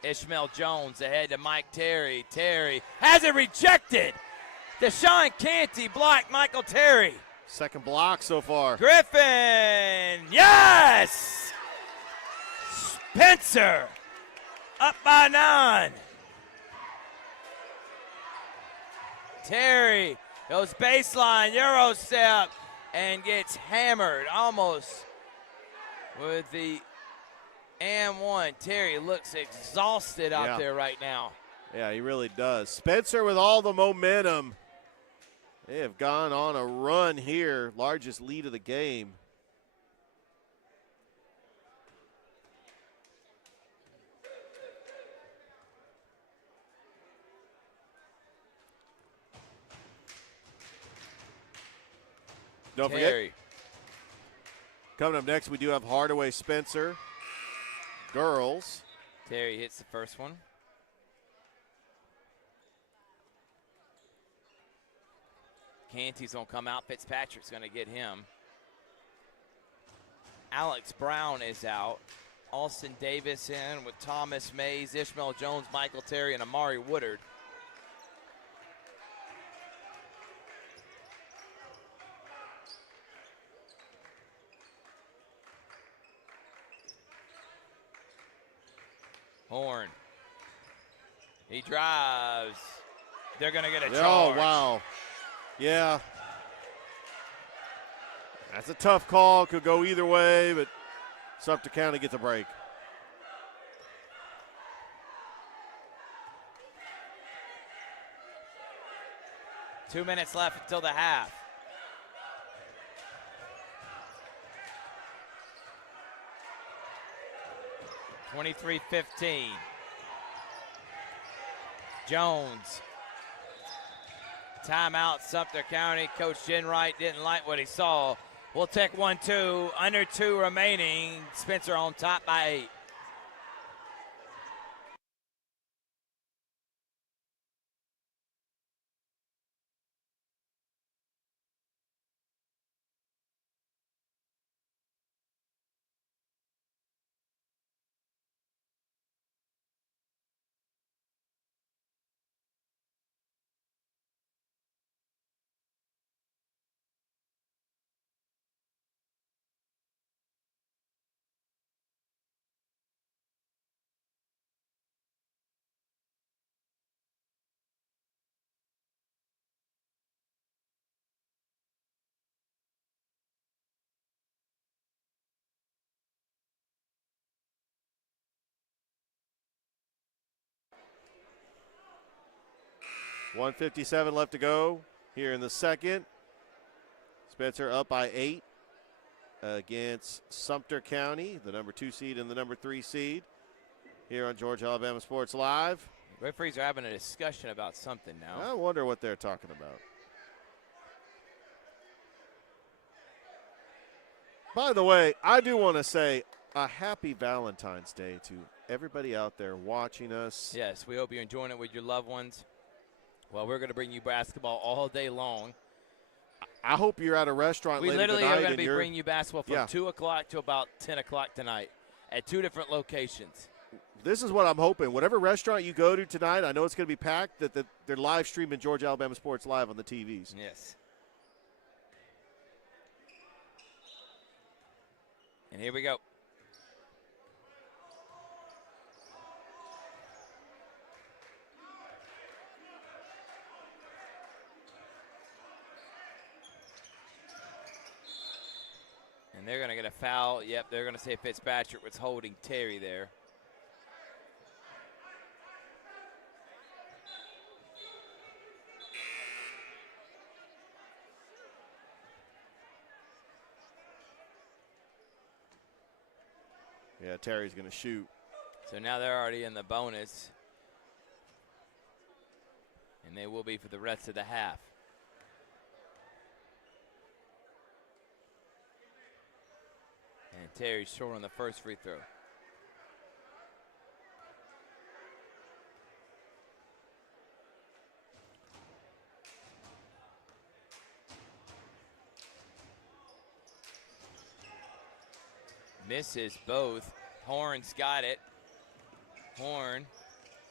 Ishmael Jones ahead to Mike Terry. Terry has it rejected. Deshaun Canty blocked Michael Terry. Second block so far. Griffin, yes! Spencer up by 9. Terry goes baseline, Euro step, and gets hammered almost with the and one. Terry looks exhausted out there right now. Yeah, he really does. Spencer with all the momentum. They have gone on a run here. Largest lead of the game. Don't Terry. forget, coming up next, we do have Hardaway Spencer. Girls. Terry hits the first one. Canty's going to come out. Fitzpatrick's going to get him. Alex Brown is out. Austin Davis in with Thomas Mays, Ishmael Jones, Michael Terry, and Amari Woodard. Horn. He drives. They're going to get a charge. Oh, wow. Yeah. That's a tough call. Could go either way, but Sumter County gets a break. Two minutes left until the half. (23-15). Jones timeout, Sumter County. Coach Jenwright didn't like what he saw. We'll take 1-2, under 2 remaining. Spencer on top by 8. .157 left to go here in the second. Spencer up by 8 against Sumter County, the number 2 seed and the number 3 seed, here on Georgia Alabama Sports Live. Referees are having a discussion about something now. I wonder what they're talking about. By the way, I do want to say a happy Valentine's Day to everybody out there watching us. Yes, we hope you're enjoying it with your loved ones. Well, we're going to bring you basketball all day long. I hope you're at a restaurant We later literally tonight are going to and be bringing you basketball from 2 o'clock to about 10 o'clock tonight at 2 different locations. This is what I'm hoping. Whatever restaurant you go to tonight, I know it's going to be packed, that they're live streaming Georgia Alabama Sports Live on the TVs. Yes. And here we go. And they're going to get a foul. Yep, they're going to say Fitzpatrick was holding Terry there. Yeah, Terry's going to shoot. So now they're already in the bonus. And they will be for the rest of the half. And Terry's short on the first free throw. Misses both. Horn's got it. Horn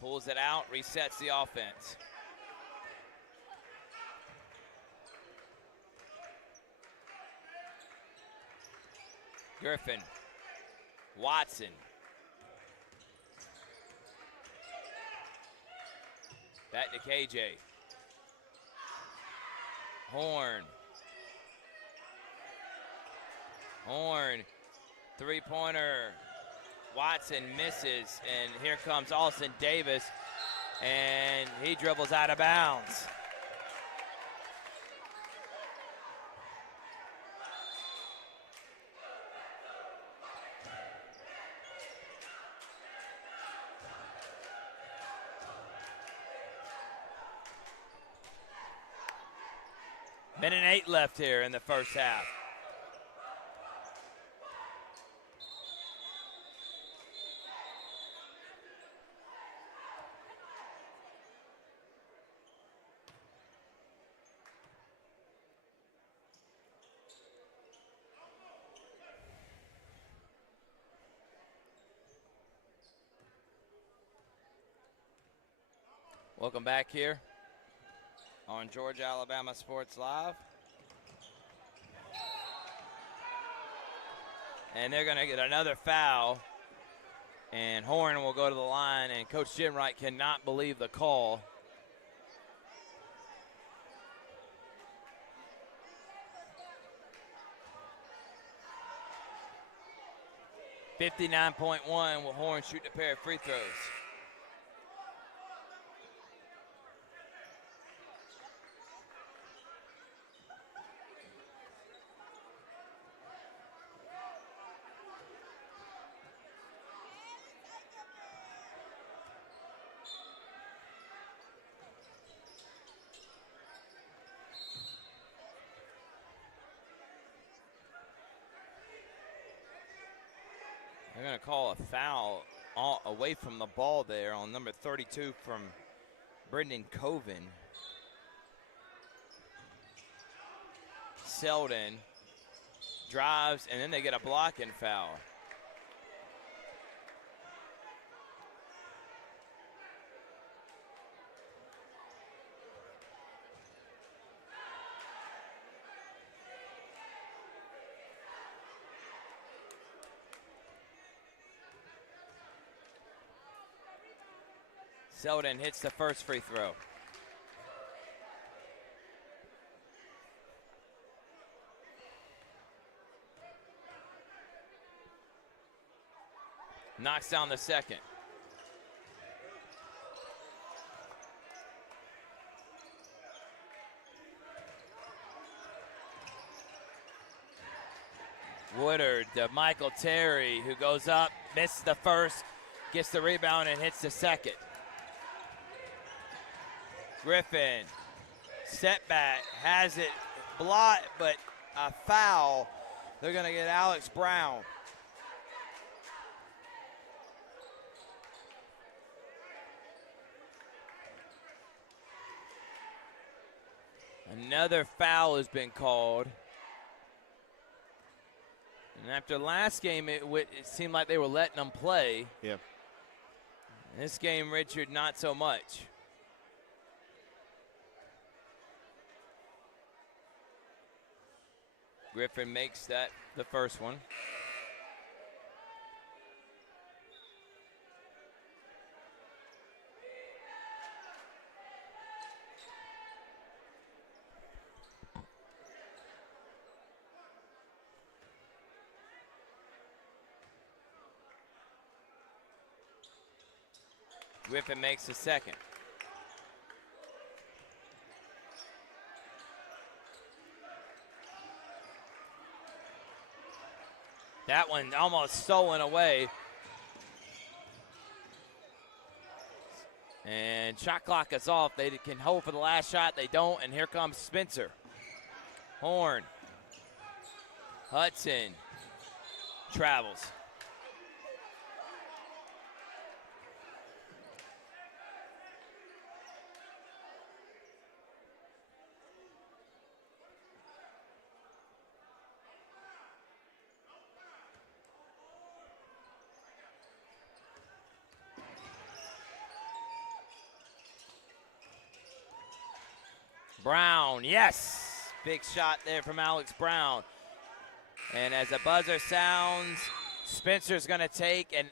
pulls it out, resets the offense. Griffin. Watson. Back to KJ. Horn. Horn. Three-pointer. Watson misses, and here comes Austin Davis, and he dribbles out of bounds. Minute 8 left here in the first half. Welcome back here on Georgia Alabama Sports Live. And they're going to get another foul. And Horn will go to the line, and Coach Jenwright cannot believe the call. .59.1 will Horn shoot a pair of free throws. They're going to call a foul away from the ball there on number 32 from Brendan Coven. Selden drives, and then they get a blocking foul. Selden hits the first free throw. Knocks down the second. Woodard to Michael Terry, who goes up, misses the first, gets the rebound and hits the second. Griffin, setback, has it blocked, but a foul. They're going to get Alex Brown. Another foul has been called. And after last game, it seemed like they were letting them play. Yeah. This game, Richard, not so much. Griffin makes that the first one. Griffin makes the second. That one almost stolen away. And shot clock is off. They can hold for the last shot. They don't, and here comes Spencer. Horn. Hudson. Travels. Brown, yes! Big shot there from Alex Brown. And as the buzzer sounds, Spencer's going to take an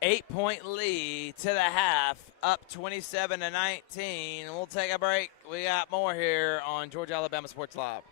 8-point lead to the half, up 27-19. We'll take a break. We got more here on Georgia Alabama Sports Live.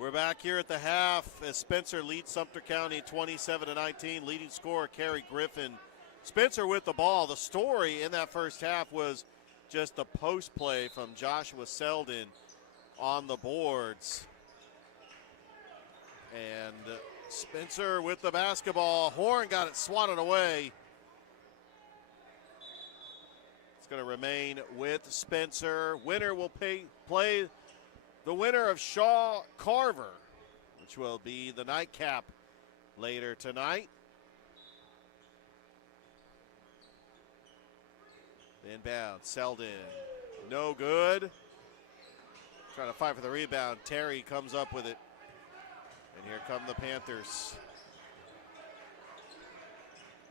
We're back here at the half as Spencer leads Sumter County 27-19. Leading scorer, Carrie Griffin. Spencer with the ball. The story in that first half was just the post play from Joshua Selden on the boards. And Spencer with the basketball. Horn got it swatted away. It's going to remain with Spencer. Winner will play the winner of Shaw Carver, which will be the nightcap later tonight. Inbound, Selden, no good. Trying to fight for the rebound. Terry comes up with it. And here come the Panthers.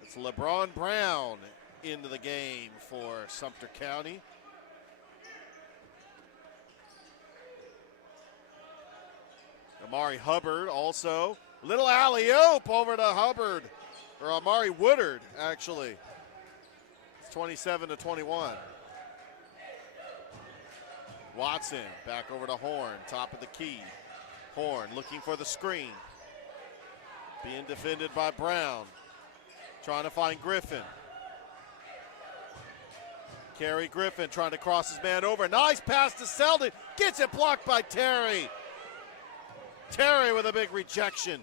It's LeBron Brown into the game for Sumter County. Amari Hubbard also. Little alley-oop over to Hubbard, or Amari Woodard, actually. It's 27-21. Watson back over to Horn, top of the key. Horn looking for the screen. Being defended by Brown. Trying to find Griffin. Kerry Griffin trying to cross his man over. Nice pass to Selden. Gets it blocked by Terry. Terry with a big rejection.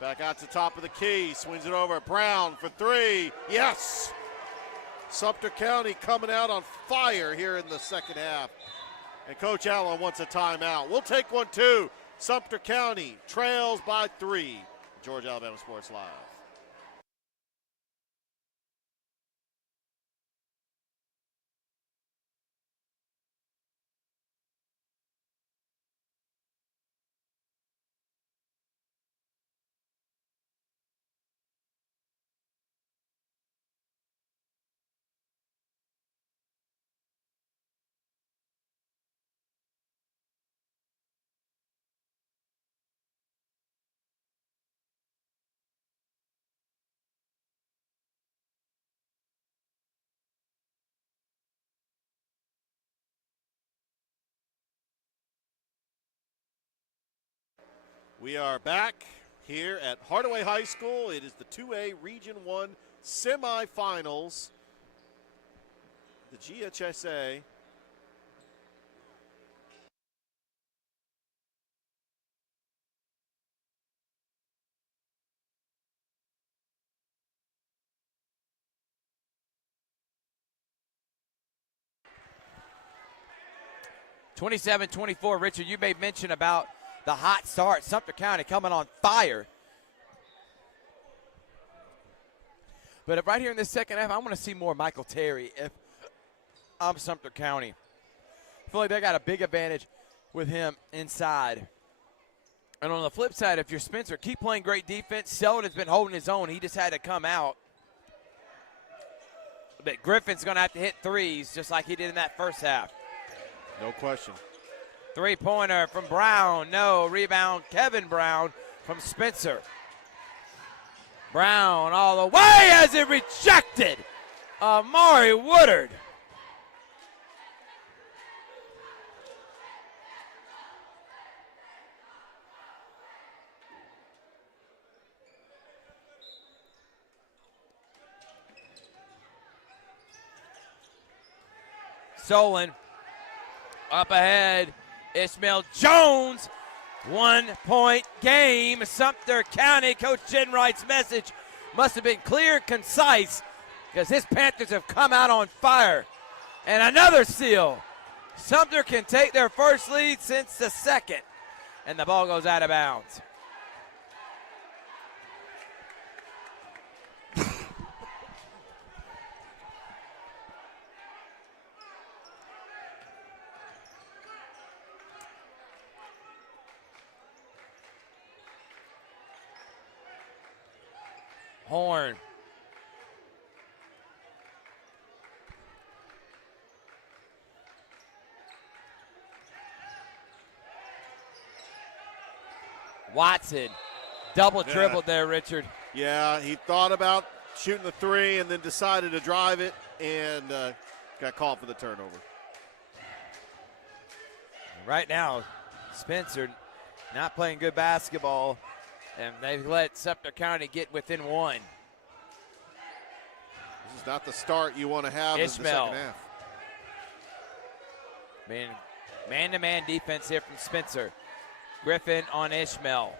Back out to top of the key. Swings it over. Brown for three. Yes! Sumter County coming out on fire here in the second half. And Coach Allen wants a timeout. We'll take one too. Sumter County trails by 3. Georgia Alabama Sports Live. We are back here at Hardaway High School. It is the 2A Region 1 semifinals. The GHSA (27-24). Richard, you made mention about the hot start. Sumter County coming on fire. But right here in this second half, I want to see more Michael Terry if I'm Sumter County. I feel like they got a big advantage with him inside. And on the flip side, if you're Spencer, keep playing great defense. Selden's been holding his own. He just had to come out. But Griffin's going to have to hit threes just like he did in that first half. No question. Three-pointer from Brown. No. Rebound, Kevin Brown from Spencer. Brown all the way as it rejected. Amari Woodard. Solon up ahead. Ishmael Jones, 1-point game. Sumter County, Coach Jenwright's message must have been clear, concise, because his Panthers have come out on fire. And another steal. Sumter can take their first lead since the second. And the ball goes out of bounds. Horn. Watson. Double dribbled there, Richard. Yeah, he thought about shooting the three and then decided to drive it and got called for the turnover. Right now, Spencer not playing good basketball, and they've let Sumter County get within one. This is not the start you want to have in the second half. Being man-to-man defense here from Spencer. Griffin on Ishmael.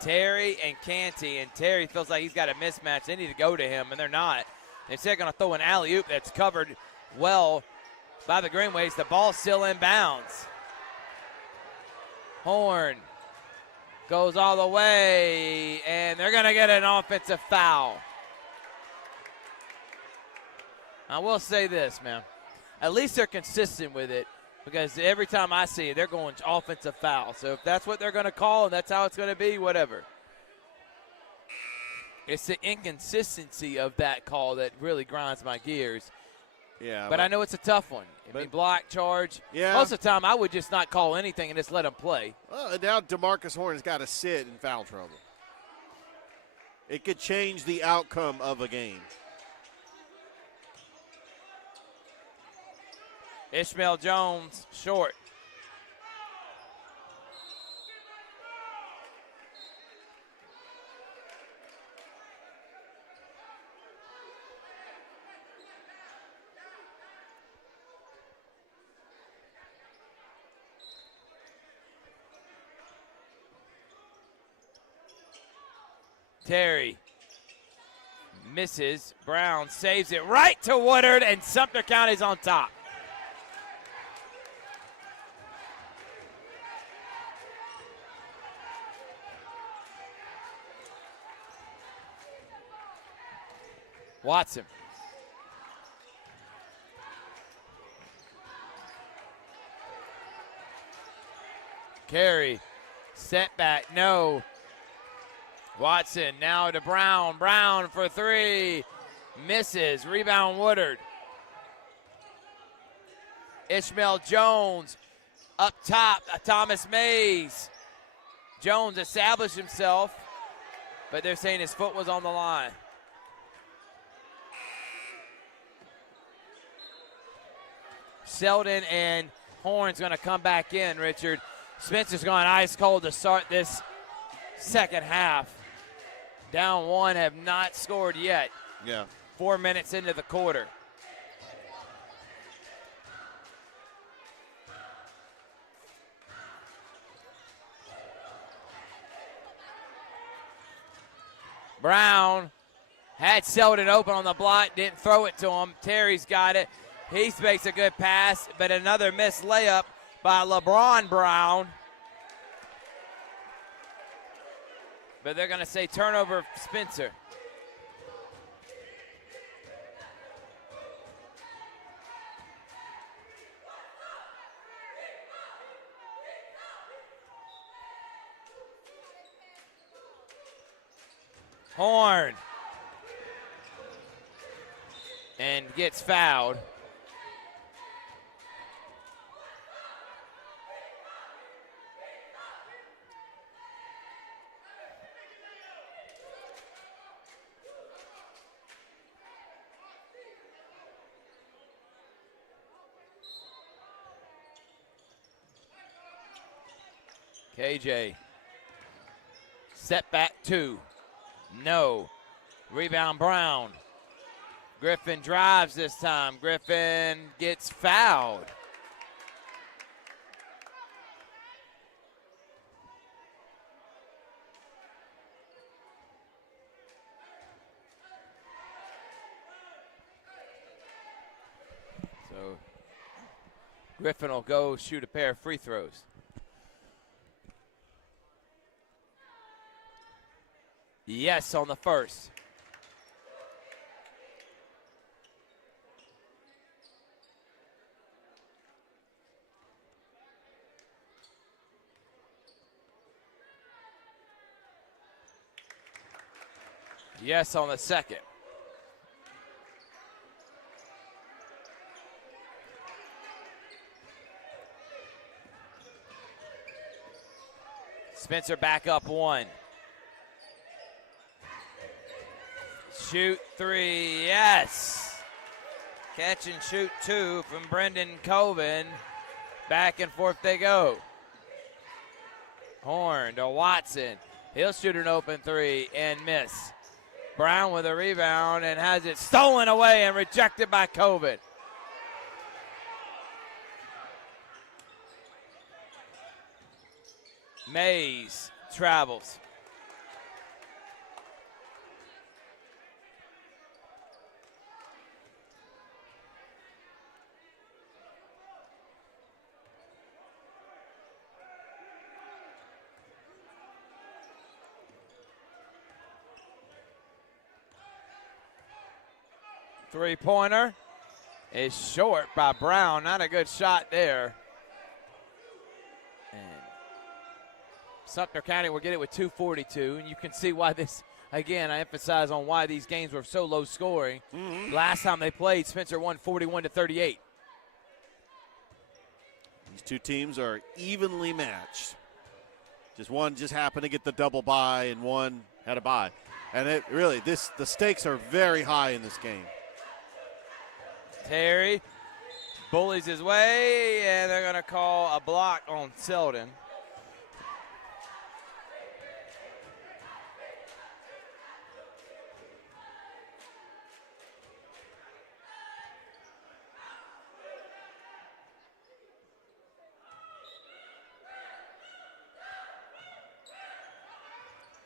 Terry and Canty, and Terry feels like he's got a mismatch. They need to go to him, and they're not. They're going to throw an alley-oop that's covered well by the Greenwaves. The ball's still in bounds. Horn goes all the way, and they're going to get an offensive foul. I will say this, man. At least they're consistent with it, because every time I see it, they're going offensive foul. So if that's what they're going to call and that's how it's going to be, whatever. It's the inconsistency of that call that really grinds my gears. Yeah, but I know it's a tough one. I mean, block, charge. Yeah. Most of the time, I would just not call anything and just let them play. Well, now DeMarcus Horn's got to sit in foul trouble. It could change the outcome of a game. Ishmael Jones, short. Terry misses. Brown saves it right to Woodard, and Sumter County's on top. Watson. Carey. Setback, no. Watson now to Brown. Brown for three. Misses. Rebound Woodard. Ishmael Jones up top. Thomas Mays. Jones established himself, but they're saying his foot was on the line. Selden and Horn's going to come back in, Richard. Spencer's gone ice cold to start this second half. Down one, have not scored yet. Yeah. 4 minutes into the quarter. Brown had Selden open on the block, didn't throw it to him. Terry's got it. He makes a good pass, but another missed layup by LeBron Brown. But they're going to say turnover Spencer. Horn. And gets fouled. KJ. Step back two. No. Rebound Brown. Griffin drives this time. Griffin gets fouled. So Griffin will go shoot a pair of free throws. Yes, on the first. Yes, on the second. Spencer back up one. Shoot three, yes. Catch and shoot two from Brendan Colvin. Back and forth they go. Horn to Watson. He'll shoot an open three and miss. Brown with a rebound and has it stolen away and rejected by Coven. Mays travels. Three-pointer is short by Brown. Not a good shot there. And Sumter County will get it with 2:42, and you can see why this, again, I emphasize on why these games were so low scoring. Last time they played, Spencer won 41-38. These two teams are evenly matched. One just happened to get the double bye, and one had a bye. And it really, the stakes are very high in this game. Terry bullies his way, and they're going to call a block on Selden.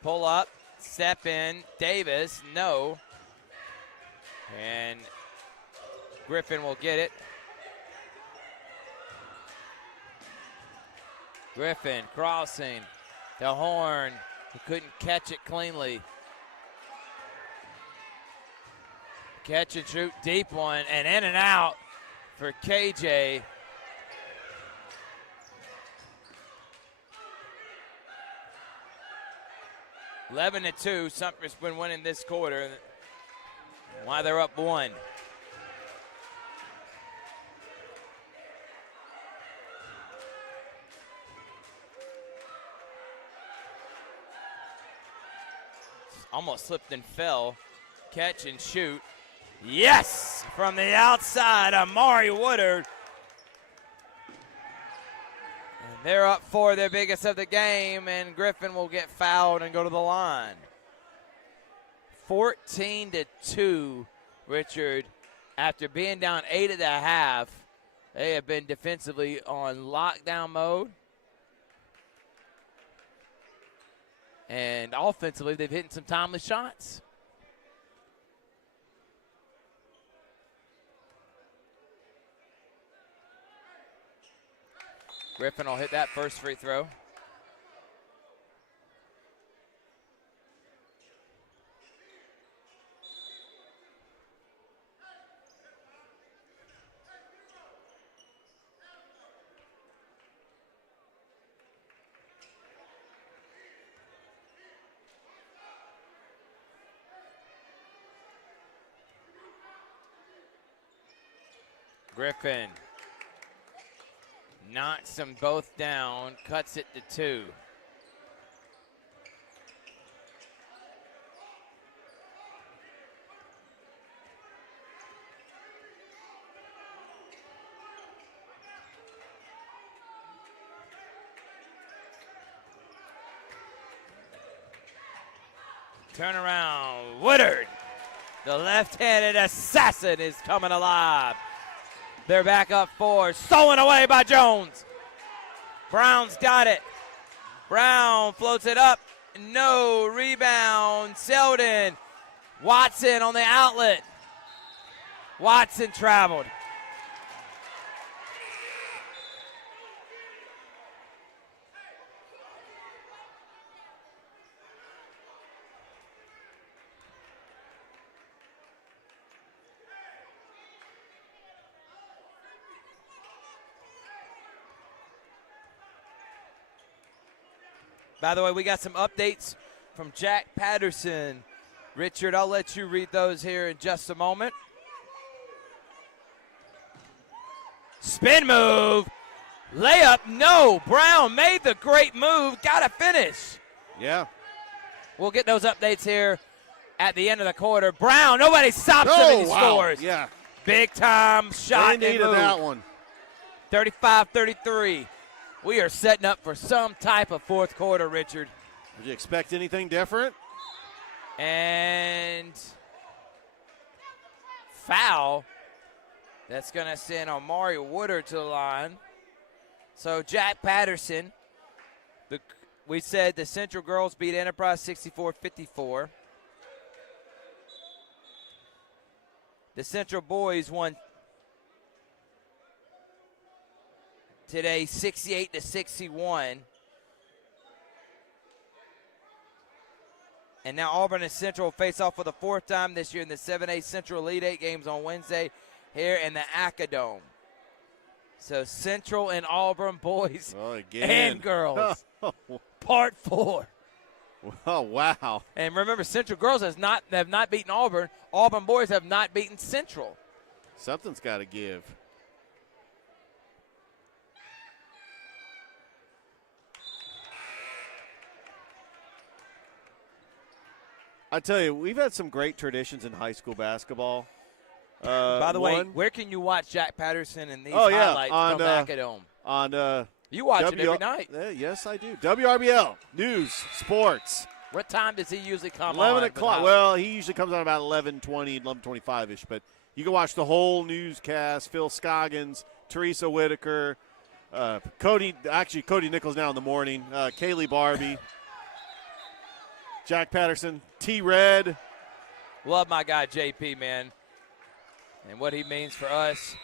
Pull up, step in, Davis, no. And Griffin will get it. Griffin crossing the Horn. He couldn't catch it cleanly. Catch and shoot, deep one, and in and out for KJ. Eleven to 2. Sumter's been winning this quarter. Why they're up one. Almost slipped and fell. Catch and shoot. Yes! From the outside, Amari Woodard. And they're up for their biggest of the game, and Griffin will get fouled and go to the line. 14 to 2, Richard. After being down 8 at the half, they have been defensively on lockdown mode. And offensively, they've hit some timely shots. Griffin will hit that first free throw. Griffin knocks them both down, cuts it to 2. Turn around, Woodard. The left-handed assassin is coming alive. They're back up 4, stolen away by Jones. Brown's got it. Brown floats it up. No rebound. Selden. Watson on the outlet. Watson traveled. By the way, we got some updates from Jack Patterson. Richard, I'll let you read those here in just a moment. Spin move. Layup, no. Brown made the great move. Got to finish. Yeah. We'll get those updates here at the end of the quarter. Brown, nobody stops him and he scores. Yeah. Big time shot. They needed that one. 35-33. We are setting up for some type of fourth quarter, Richard. Would you expect anything different? And foul. That's going to send Amari Woodard to the line. So Jack Patterson, we said the Central girls beat Enterprise 64-54. The Central boys won today 68-61. And now Auburn and Central face off for the fourth time this year in the 7A Central Elite 8 games on Wednesday here in the Acadome. So Central and Auburn boys and girls. Part 4. Oh, wow. And remember, Central girls have not beaten Auburn. Auburn boys have not beaten Central. Something's got to give. I tell you, we've had some great traditions in high school basketball. By the way, where can you watch Jack Patterson and these highlights from Acadome? You watch it every night. Yes, I do. WRBL, News, Sports. What time does he usually come 11 on? o'clock. Well, he usually comes on about 11:20, 11:25-ish. But you can watch the whole newscast. Phil Scoggins, Teresa Whitaker, Cody Nichols now in the morning, Kaylee Barbie, Jack Patterson, T-Red. Love my guy JP, man, and what he means for us.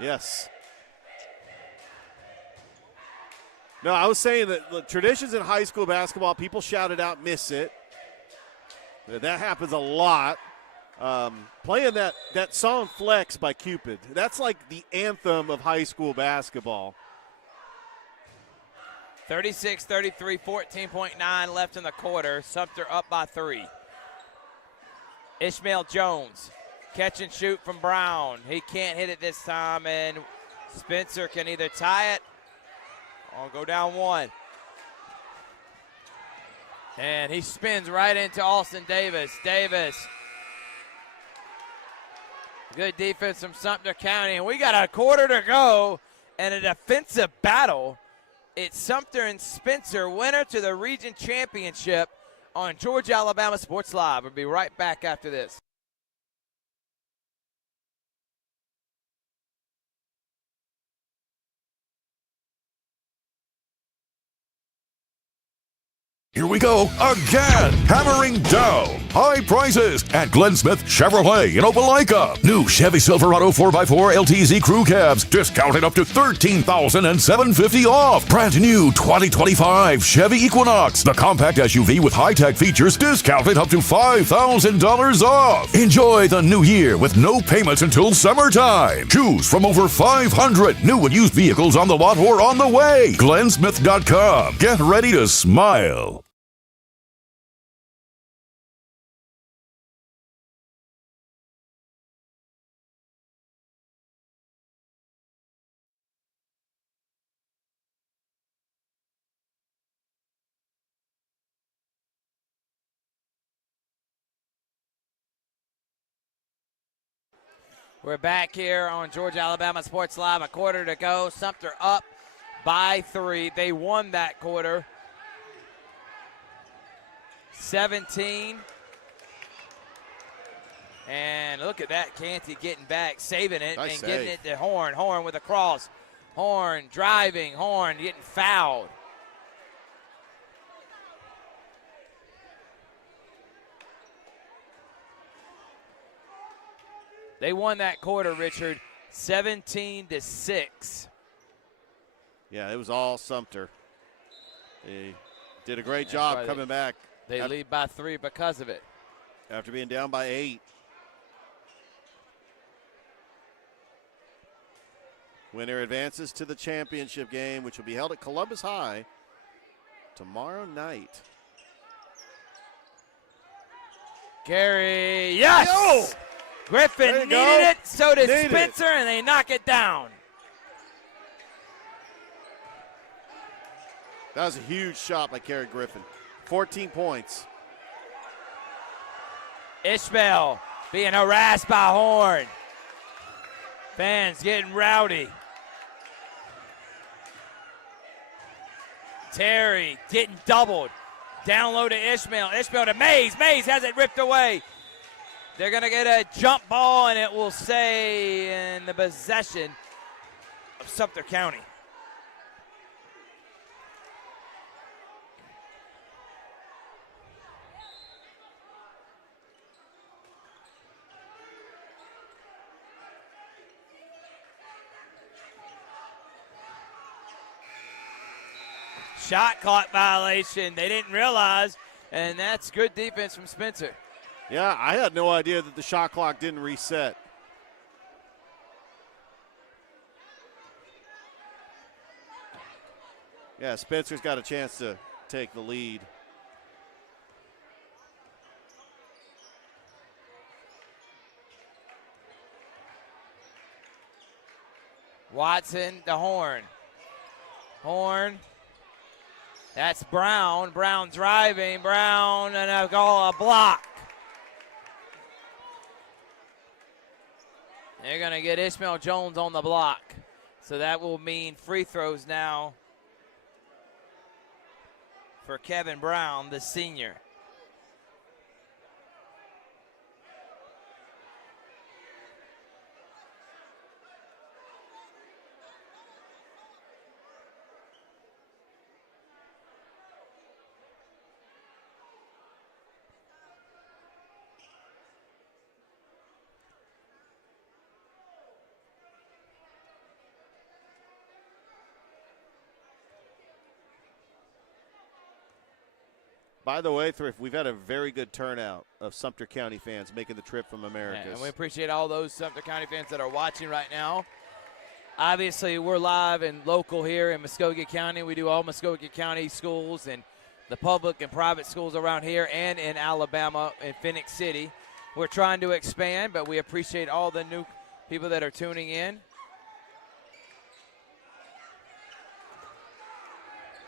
Yes. No, I was saying that the traditions in high school basketball, people shout it out, miss it. That happens a lot. Playing that song Flex by Cupid, that's like the anthem of high school basketball. 36-33, 14.9 left in the quarter. Sumter up by 3. Ishmael Jones, catch and shoot from Brown. He can't hit it this time, and Spencer can either tie it or go down 1. And he spins right into Austin Davis. Good defense from Sumter County. And we got a quarter to go and a defensive battle. It's Sumter and Spencer, winner to the region championship on Georgia Alabama Sports Live. We'll be right back after this. Here we go again. Hammering down high prices at Glenn Smith Chevrolet in Opelika. New Chevy Silverado 4x4 LTZ crew cabs discounted up to $13,750 off. Brand new 2025 Chevy Equinox, the compact SUV with high-tech features, discounted up to $5,000 off. Enjoy the new year with no payments until summertime. Choose from over 500 new and used vehicles on the lot or on the way. GlennSmith.com. Get ready to smile. We're back here on Georgia Alabama Sports Live. A quarter to go. Sumter up by 3. They won that quarter. 17. And look at that. Canty getting back, saving it, nice and save. getting it to Horn. Horn with a cross. Horn driving. Horn getting fouled. They won that quarter, Richard, 17-6. Yeah, it was all Sumter. They did a great job coming back. They lead by 3 because of it. After being down by 8. Winner advances to the championship game, which will be held at Columbus High tomorrow night. Gary, yes! Yo! Griffin needed it, so did Spencer, and they knock it down. That was a huge shot by Kerry Griffin. 14 points. Ishmael being harassed by Horn. Fans getting rowdy. Terry getting doubled. Down low to Ishmael. Ishmael to Mays. Mays has it ripped away. They're going to get a jump ball, and it will stay in the possession of Sumter County. Shot clock violation. They didn't realize, and that's good defense from Spencer. Yeah, I had no idea that the shot clock didn't reset. Yeah, Spencer's got a chance to take the lead. Watson to Horn. Horn. That's Brown. Brown driving. Brown and a goal, a block. They're going to get Ishmael Jones on the block. So that will mean free throws now for Kevin Brown, the senior. By the way, Thrift, we've had a very good turnout of Sumter County fans making the trip from Americus. And we appreciate all those Sumter County fans that are watching right now. Obviously, we're live and local here in Muskogee County. We do all Muskogee County schools and the public and private schools around here and in Alabama and Phoenix City. We're trying to expand, but we appreciate all the new people that are tuning in.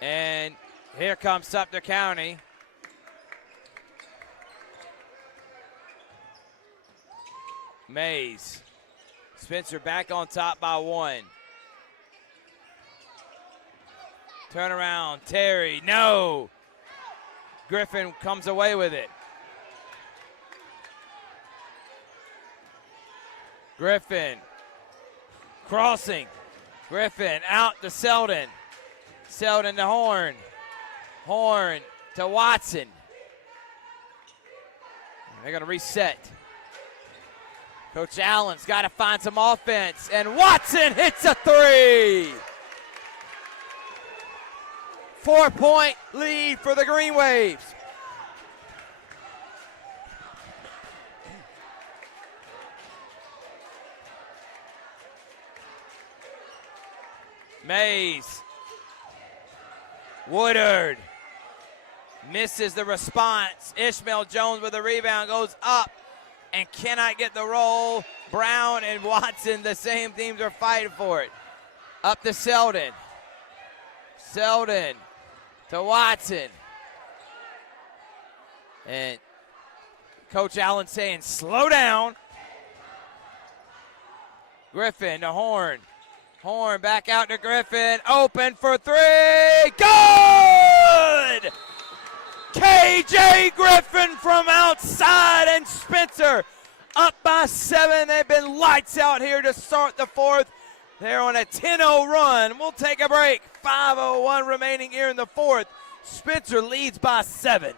And here comes Sumter County. Mays. Spencer back on top by one. Turn around. Terry. No. Griffin comes away with it. Griffin. Crossing. Griffin out to Selden. Selden to Horn. Horn to Watson. They're going to reset. Coach Allen's got to find some offense, and Watson hits a three. 4-point lead for the Greenwaves. Mays. Woodard misses the response. Ishmael Jones with a rebound goes up and cannot get the roll. Brown and Watson, the same teams, are fighting for it. Up to Selden. Selden to Watson. And Coach Allen saying, slow down. Griffin to Horn. Horn back out to Griffin. Open for three. Good! KJ Griffin from outside, and Spencer up by 7. They've been lights out here to start the fourth. They're on a 10-0 run. We'll take a break. 5:01 remaining here in the fourth. Spencer leads by 7.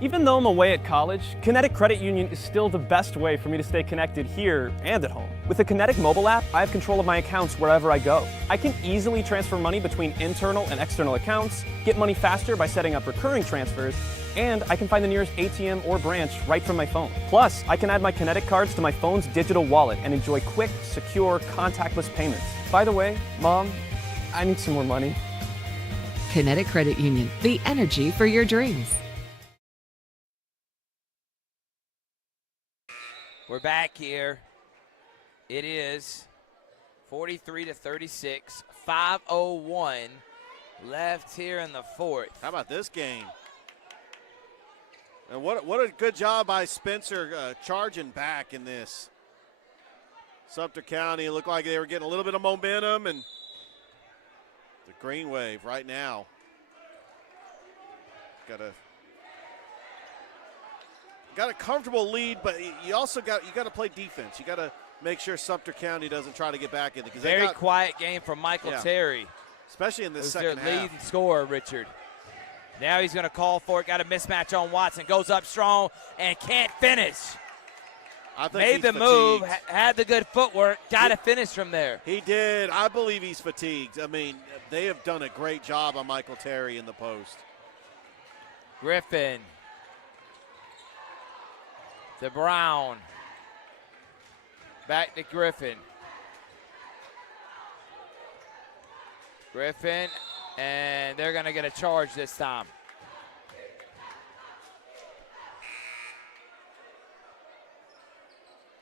Even though I'm away at college, Kinetic Credit Union is still the best way for me to stay connected here and at home. With the Kinetic mobile app, I have control of my accounts wherever I go. I can easily transfer money between internal and external accounts, get money faster by setting up recurring transfers, and I can find the nearest ATM or branch right from my phone. Plus, I can add my Kinetic cards to my phone's digital wallet and enjoy quick, secure, contactless payments. By the way, Mom, I need some more money. Kinetic Credit Union, the energy for your dreams. We're back here. It is 43-36, 5:01 left here in the fourth. How about this game? And what a good job by Spencer charging back in this. Sumter County looked like they were getting a little bit of momentum, and the Greenwave right now got a comfortable lead, but you also got to play defense. You got to make sure Sumter County doesn't try to get back in it. Very quiet game from Michael Terry. Especially in the Their second half. leading scorer, Richard. Now he's going to call for it. Got a mismatch on Watson. Goes up strong and can't finish. Made the move, had the good footwork, got to finish from there. He did. I believe he's fatigued. I mean, they have done a great job on Michael Terry in the post. Griffin to Brown. Back to Griffin. Griffin, and they're going to get a charge this time.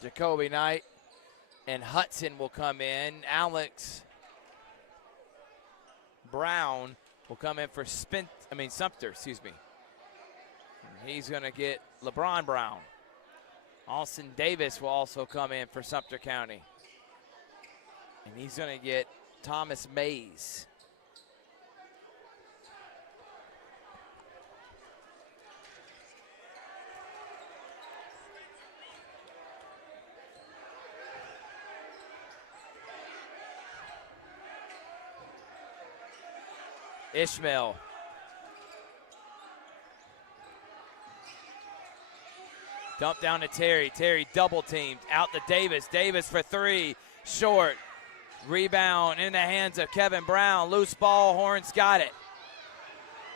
Jacoby Knight and Hudson will come in. Alex Brown will come in for Sumter, excuse me. He's going to get LeBron Brown. Austin Davis will also come in for Sumter County. And he's going to get Thomas Mays. Ishmael. Dump down to Terry. Terry double teamed. Out to Davis. Davis for three. Short. Rebound in the hands of Kevin Brown. Loose ball. Horn's got it.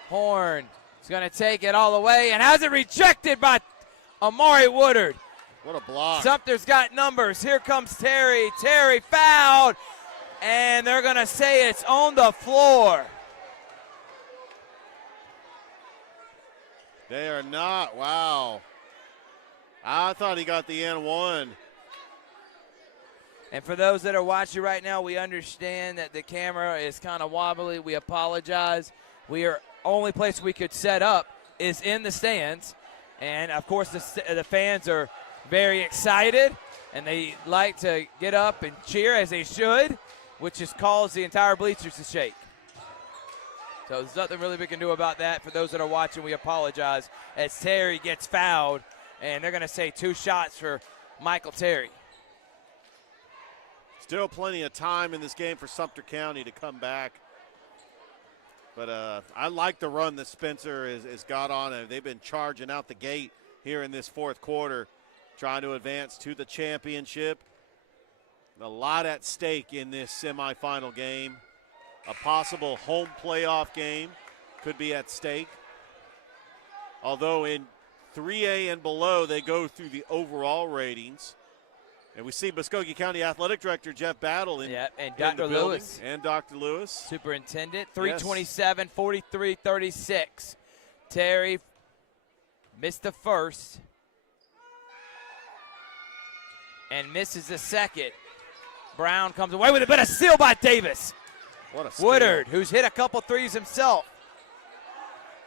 Horn is going to take it all the way and has it rejected by Amari Woodard. What a block. Sumter's got numbers. Here comes Terry. Terry fouled. And they're going to say it's on the floor. They are not. Wow. I thought he got the N1. And for those that are watching right now, we understand that the camera is kind of wobbly. We apologize. Only place we could set up is in the stands. And, of course, the fans are very excited, and they like to get up and cheer, as they should, which has caused the entire bleachers to shake. So there's nothing really we can do about that. For those that are watching, we apologize as Terry gets fouled, and they're going to say 2 shots for Michael Terry. Still plenty of time in this game for Sumter County to come back. But I like the run that Spencer has got on it. They've been charging out the gate here in this fourth quarter, trying to advance to the championship. A lot at stake in this semifinal game. A possible home playoff game could be at stake. Although in 3A and below, they go through the overall ratings. And we see Muskogee County Athletic Director Jeff Battle and Dr. Lewis. And Dr. Lewis. Superintendent, 327, 43, 36. Terry missed the first and misses the second. Brown comes away with it, but a steal by Davis. What a steal. Woodard, who's hit a couple threes himself.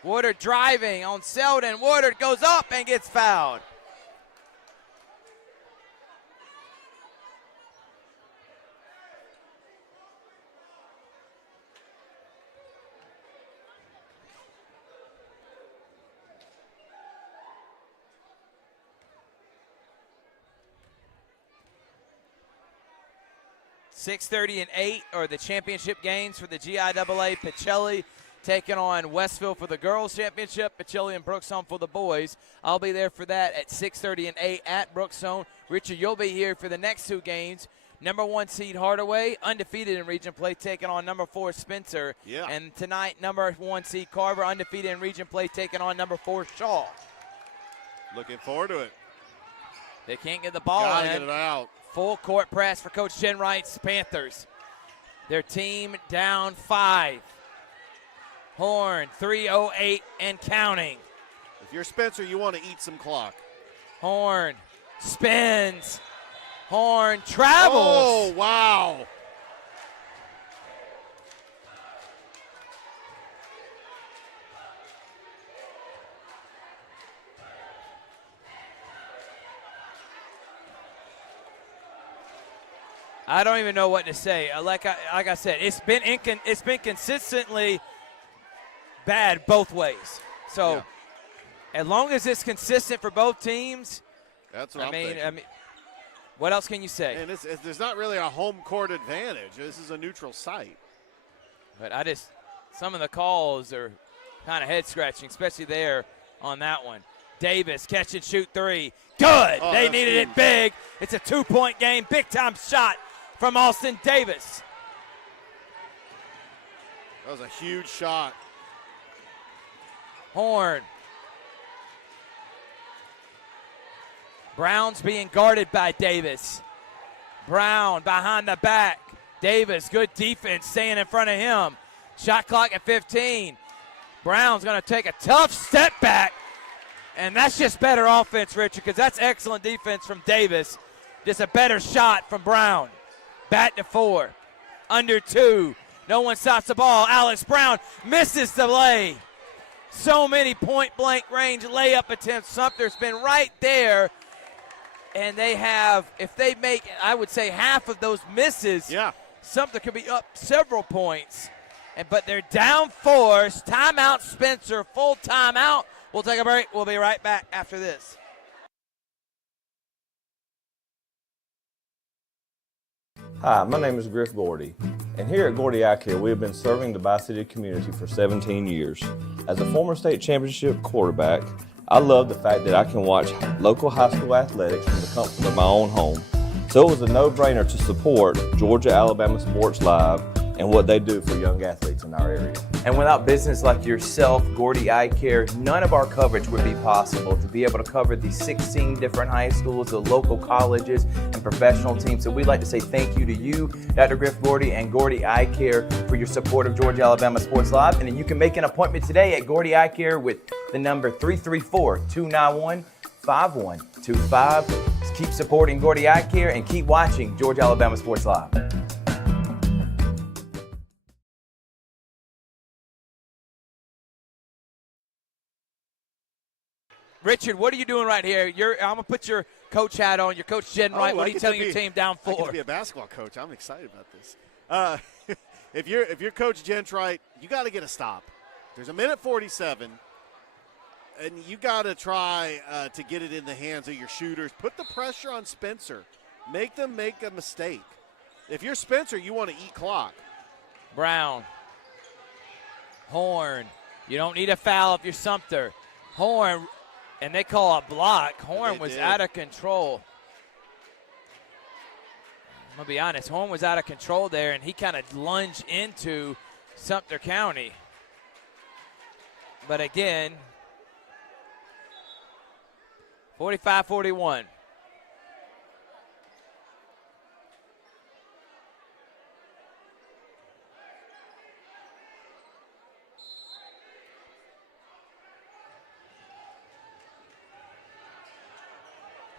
Woodard driving on Selden. Woodard goes up and gets fouled. .6:30 and 8 are the championship games for the GIAA. Pacelli taking on Westville for the girls' championship. Pacelli and Brookstone for the boys. I'll be there for that at 6:30 and 8 at Brookstone. Richard, you'll be here for the next 2 games. Number 1 seed Hardaway, undefeated in region play, taking on number 4 Spencer. Yeah. And tonight, number 1 seed Carver, undefeated in region play, taking on number 4 Shaw. Looking forward to it. They can't get the ball in. Gotta get it out. Full court press for Coach Jen Wright's Panthers. Their team down 5. Horn, 3:08 and counting. If you're Spencer, you want to eat some clock. Horn spins. Horn travels. Oh, wow. I don't even know what to say. Like I said, it's been consistently bad both ways. So as long as it's consistent for both teams, that's what I mean, what else can you say? And there's not really a home court advantage. This is a neutral site. But some of the calls are kind of head scratching, especially there on that one. Davis catch and shoot three. Good. They needed it big. It's a 2-point game. Big time shot from Austin Davis. That was a huge shot. Horn. Brown's being guarded by Davis. Brown behind the back. Davis, good defense, staying in front of him. Shot clock at 15. Brown's going to take a tough step back. And that's just better offense, Richard, because that's excellent defense from Davis. Just a better shot from Brown. Back to 4. Under 2. No one stops the ball. Alex Brown misses the lay. So many point-blank range layup attempts. Sumter's been right there. And they have, if they make, I would say, half of those misses, Sumter could be up several points. But they're down 4. Timeout, Spencer. Full timeout. We'll take a break. We'll be right back after this. Hi, my name is Griff Gordy, and here at Gordy Eye Care, we have been serving the Bi-City community for 17 years. As a former state championship quarterback, I love the fact that I can watch local high school athletics from the comfort of my own home. So it was a no-brainer to support Georgia-Alabama Sports Live and what they do for young athletes in our area. And without business like yourself, Gordy Eye Care, none of our coverage would be possible to be able to cover the 16 different high schools, the local colleges, and professional teams. So we'd like to say thank you to you, Dr. Griff Gordy, and Gordy Eye Care for your support of Georgia-Alabama Sports Live. And then you can make an appointment today at Gordy Eye Care with the number 334-291-5125. Keep supporting Gordy Eye Care and keep watching Georgia-Alabama Sports Live. Richard, what are you doing right here? I'm going to put your coach hat on, your coach Jen Wright. What are you telling your team down 4? I get to be a basketball coach. I'm excited about this. If you're Coach Jen Wright, you got to get a stop. There's a minute 47, and you got to try to get it in the hands of your shooters. Put the pressure on Spencer. Make them make a mistake. If you're Spencer, you want to eat clock. Brown. Horn. You don't need a foul if you're Sumter. Horn. And they call a block. Horn was out of control. I'm going to be honest. Horn was out of control there, and he kind of lunged into Sumter County. But again, 45-41.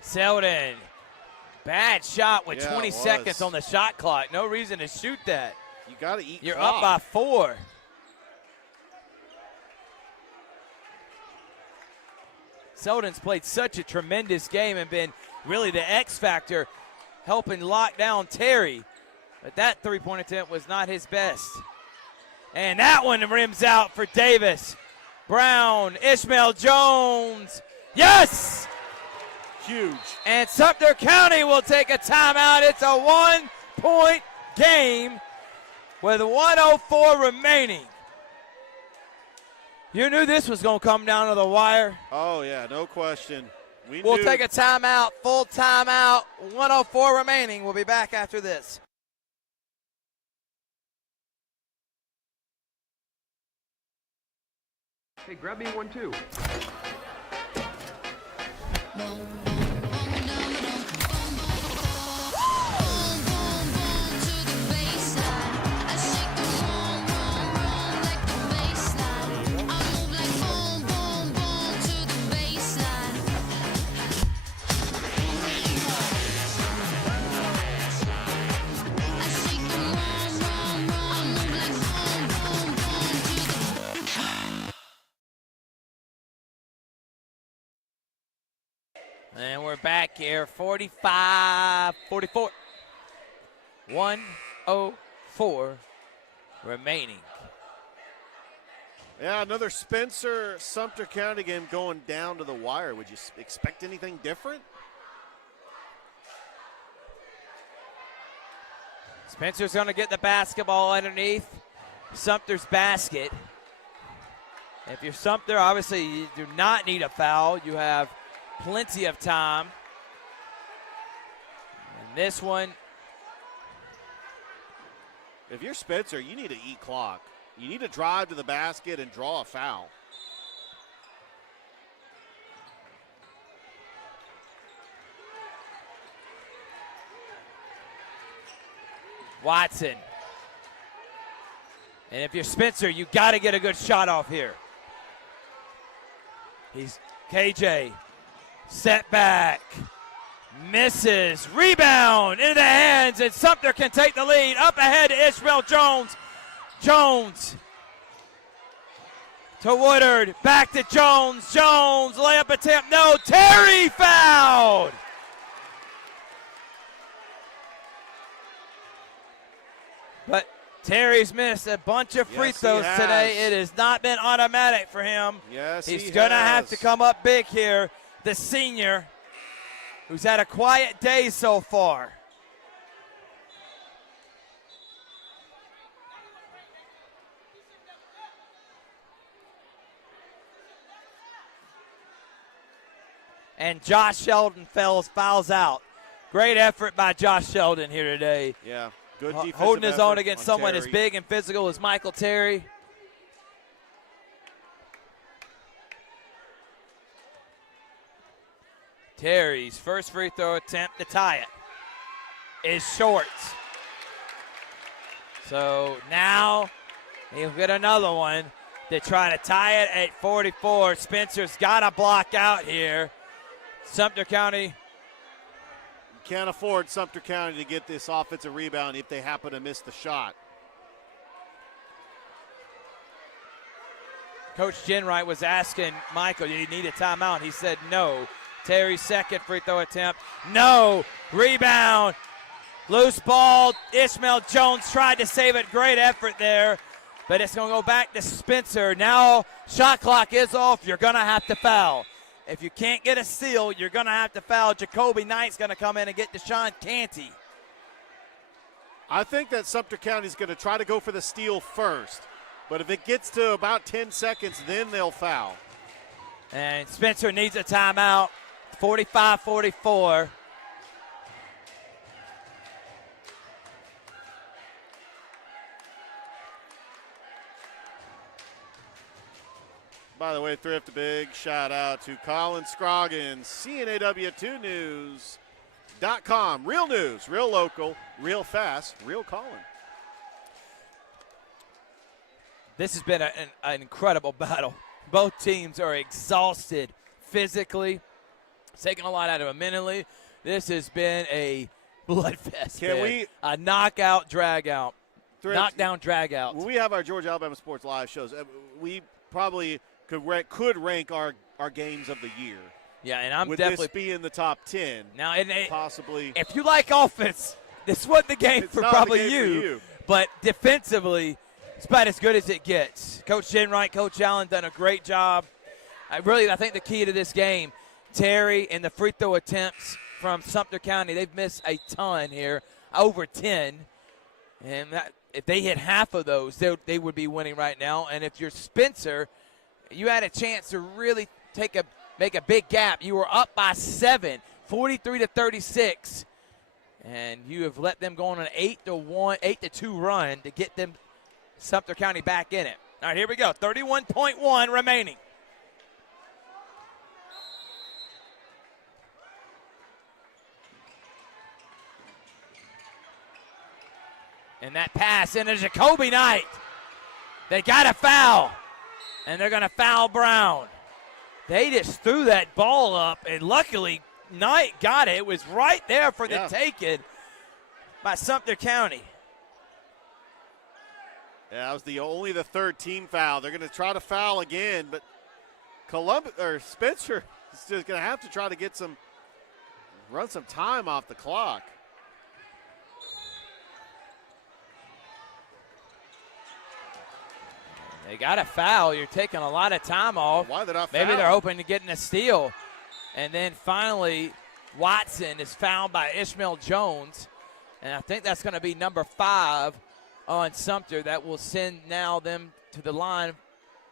Selden, bad shot with 20 seconds on the shot clock. No reason to shoot that. You got to eat You're clock. up by 4. Selden's played such a tremendous game and been really the X factor helping lock down Terry. But that three-point attempt was not his best. And that one rims out for Davis. Brown, Ishmael Jones. Yes! Huge. And Sumter County will take a timeout. It's a 1-point game with 1:04 remaining. You knew this was going to come down to the wire. Oh, yeah, no question. We'll take a timeout, full timeout, 1:04 remaining. We'll be back after this. Hey, grab me 1, too. And we're back here, 45-44. 1:04 remaining. Yeah, another Spencer-Sumter County game going down to the wire. Would you expect anything different? Spencer's going to get the basketball underneath Sumter's basket. If you're Sumter, obviously you do not need a foul. You have plenty of time. And this one. If you're Spencer, you need to eat clock. You need to drive to the basket and draw a foul. Watson. And if you're Spencer, you got to get a good shot off here. He's KJ. Set back. Misses. Rebound into the hands, and Sumter can take the lead. Up ahead to Ishmael Jones. Jones to Woodard. Back to Jones. Jones, layup attempt. No. Terry fouled. But Terry's missed a bunch of free throws today. It has not been automatic for him. Yes, he's going to have to come up big here. The senior, who's had a quiet day so far. And Josh Sheldon fouls out. Great effort by Josh Sheldon here today. Yeah, good defensive holding his own against on someone Terry. as big and physical as Michael Terry. Terry's first free throw attempt to tie it is short. So now he'll get another one to try to tie it at 44. Spencer's got to block out here. Sumter County. Can't afford Sumter County to get this offensive rebound if they happen to miss the shot. Coach Jenwright was asking Michael, do you need a timeout? He said no. Terry's second free throw attempt. No. Rebound. Loose ball. Ishmael Jones tried to save it. Great effort there. But it's going to go back to Spencer. Now shot clock is off. You're going to have to foul. If you can't get a steal, you're going to have to foul. Jacoby Knight's going to come in and get Deshaun Canty. I think that Sumter County's going to try to go for the steal first. But if it gets to about 10 seconds, then they'll foul. And Spencer needs a timeout. 45-44. By the way, Thrift, a big shout out to Colin Scroggins, CNAW2news.com. Real news, real local, real fast, real Colin. This has been an incredible battle. Both teams are exhausted physically. It's taken a lot out of them mentally. This has been a bloodfest. A knockout, drag out. Knockdown, drag out. When we have our Georgia Alabama Sports Live shows, we probably could rank our games of the year. Yeah, and I'm Would definitely this be in the top 10. Now, possibly. If you like offense, this wasn't the game for probably you. But defensively, it's about as good as it gets. Coach Jenwright, Coach Allen done a great job. I think the key to this game, Terry and the free throw attempts from Sumter County, they've missed a ton here, over 10. And if they hit half of those, they would be winning right now. And if you're Spencer, you had a chance to really make a big gap. You were up by 7, 43-36. And you have let them go on an 8-2 run to get them Sumter County back in it. All right, here we go. 31.1 remaining. And that pass into Jacoby Knight. They got a foul. And they're going to foul Brown. They just threw that ball up, and luckily Knight got it. It was right there for the taking by Sumter County. Yeah, that was only the third team foul. They're going to try to foul again, but Spencer is just going to have to try to run some time off the clock. They got a foul. You're taking a lot of time off. Why they're not Maybe fouled? they're hoping to get in a steal. And then finally, Watson is fouled by Ishmael Jones. And I think that's going to be number 5 on Sumter. That will send now them to the line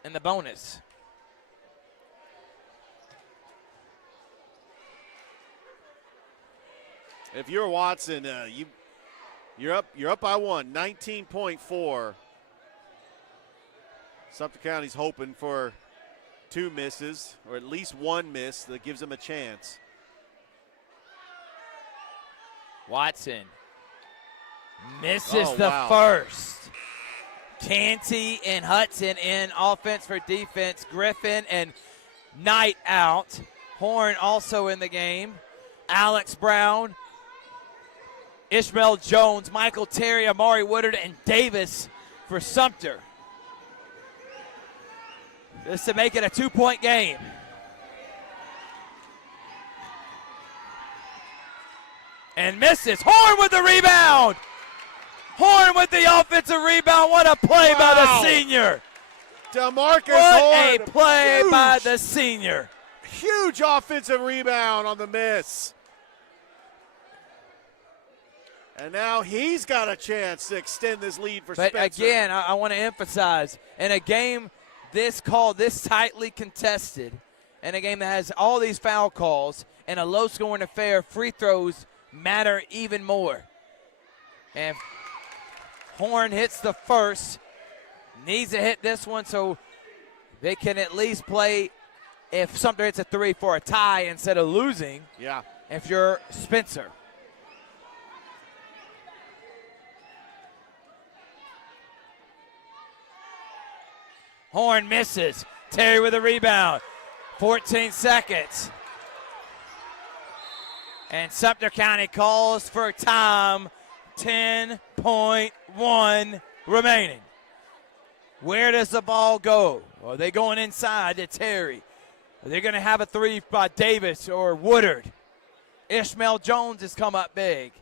in the bonus. If you're Watson, you're up by 1, 19.4. Sumter County's hoping for 2 misses, or at least 1 miss that gives them a chance. Watson misses Oh, the wow. first. Canty and Hudson in offense for defense. Griffin and Knight out. Horn also in the game. Alex Brown, Ishmael Jones, Michael Terry, Amari Woodard, and Davis for Sumter. This to make it a 2-point game. And misses. Horn with the rebound. Horn with the offensive rebound. What a play by the senior. DeMarcus What Horn. a play Huge, by the senior. Huge offensive rebound on the miss. And now he's got a chance to extend this lead for But Spencer. again, I want to emphasize, in a game this tightly contested, in a game that has all these foul calls, and a low-scoring affair, free throws matter even more. And Horn hits the first, needs to hit this one so they can at least play if Sumter hits a 3 for a tie instead of losing. Yeah. If you're Spencer. Horn misses. Terry with a rebound. 14 seconds. And Sumter County calls for time. 10.1 remaining. Where does the ball go? Are they going inside to Terry? Are they going to have a 3 by Davis or Woodard? Ishmael Jones has come up big.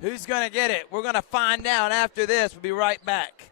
Who's going to get it? We're going to find out after this. We'll be right back.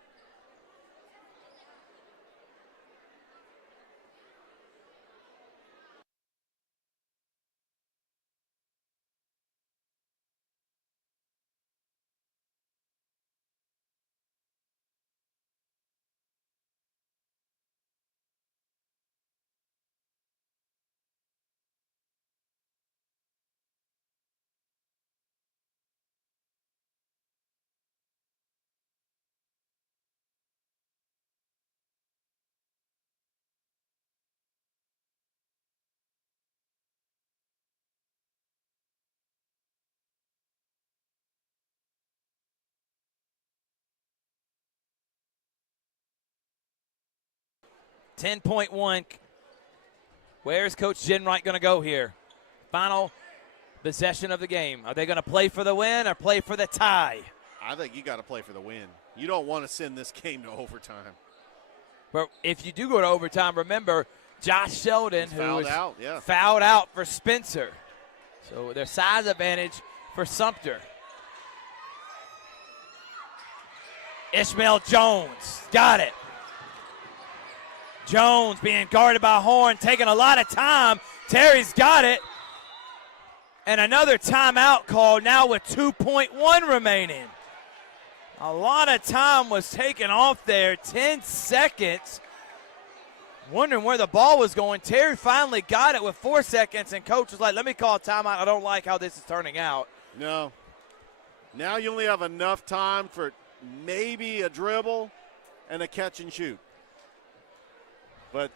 .1. Where's Coach Jenwright going to go here? Final possession of the game. Are they going to play for the win or play for the tie? I think you got to play for the win. You don't want to send this game to overtime. But if you do go to overtime, remember Josh Sheldon, who fouled was out, yeah. fouled out for Spencer. So their size advantage for Sumter. Ishmael Jones got it. Jones being guarded by Horn, taking a lot of time. Terry's got it. And another timeout call now with 2.1 remaining. A lot of time was taken off there, 10 seconds. Wondering where the ball was going. Terry finally got it with 4 seconds, and coach was like, let me call a timeout. I don't like how this is turning out. No. Now you only have enough time for maybe a dribble and a catch and shoot. But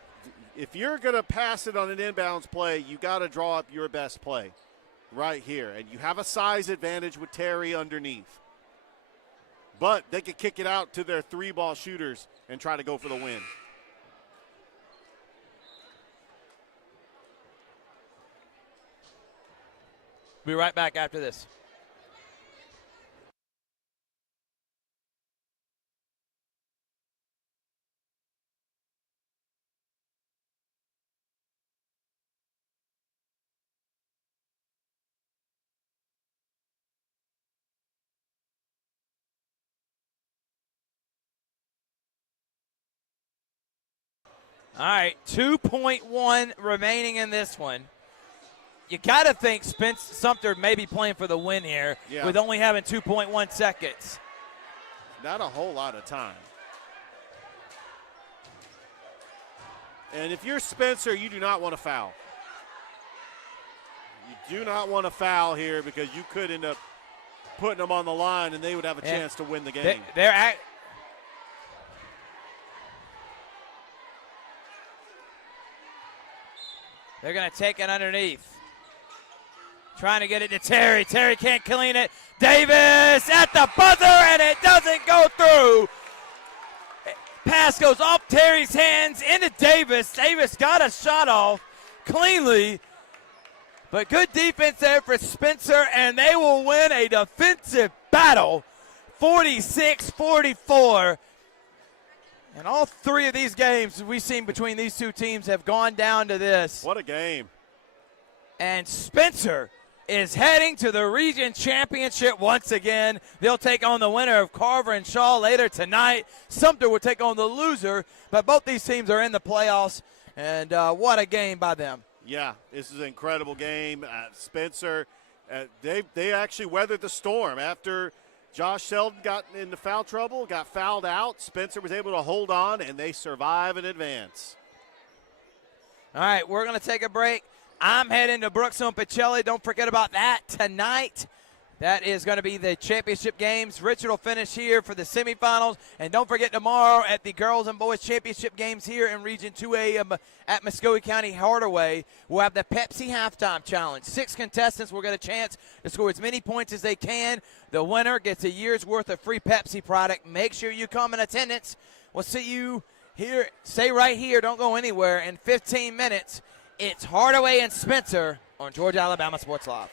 if you're going to pass it on an inbounds play, you got to draw up your best play right here. And you have a size advantage with Terry underneath. But they could kick it out to their 3-ball shooters and try to go for the win. Be right back after this. All right, 2.1 remaining in this one. You got to think Sumter may be playing for the win here with only having 2.1 seconds. Not a whole lot of time. And if you're Spencer, you do not want to foul. You do not want to foul here because you could end up putting them on the line and they would have a chance to win the game. They're going to take it underneath. Trying to get it to Terry. Terry can't clean it. Davis at the buzzer, and it doesn't go through. Pass goes off Terry's hands into Davis. Davis got a shot off cleanly. But good defense there for Spencer, and they will win a defensive battle, 46-44. And all three of these games we've seen between these two teams have gone down to this. What a game. And Spencer is heading to the region championship once again. They'll take on the winner of Carver and Shaw later tonight. Sumter will take on the loser, but both these teams are in the playoffs, and what a game by them. Yeah, this is an incredible game. Spencer, they actually weathered the storm. After Josh Sheldon got into foul trouble, got fouled out, Spencer was able to hold on, and they survive and advance. All right, we're going to take a break. I'm heading to Brooksville and Pacelli. Don't forget about that tonight. That is going to be the championship games. Richard will finish here for the semifinals. And don't forget tomorrow at the girls and boys championship games here in Region 2A at Muscogee County Hardaway, we'll have the Pepsi Halftime Challenge. 6 contestants will get a chance to score as many points as they can. The winner gets a year's worth of free Pepsi product. Make sure you come in attendance. We'll see you here. Stay right here. Don't go anywhere. In 15 minutes, it's Hardaway and Spencer on Georgia Alabama Sports Live.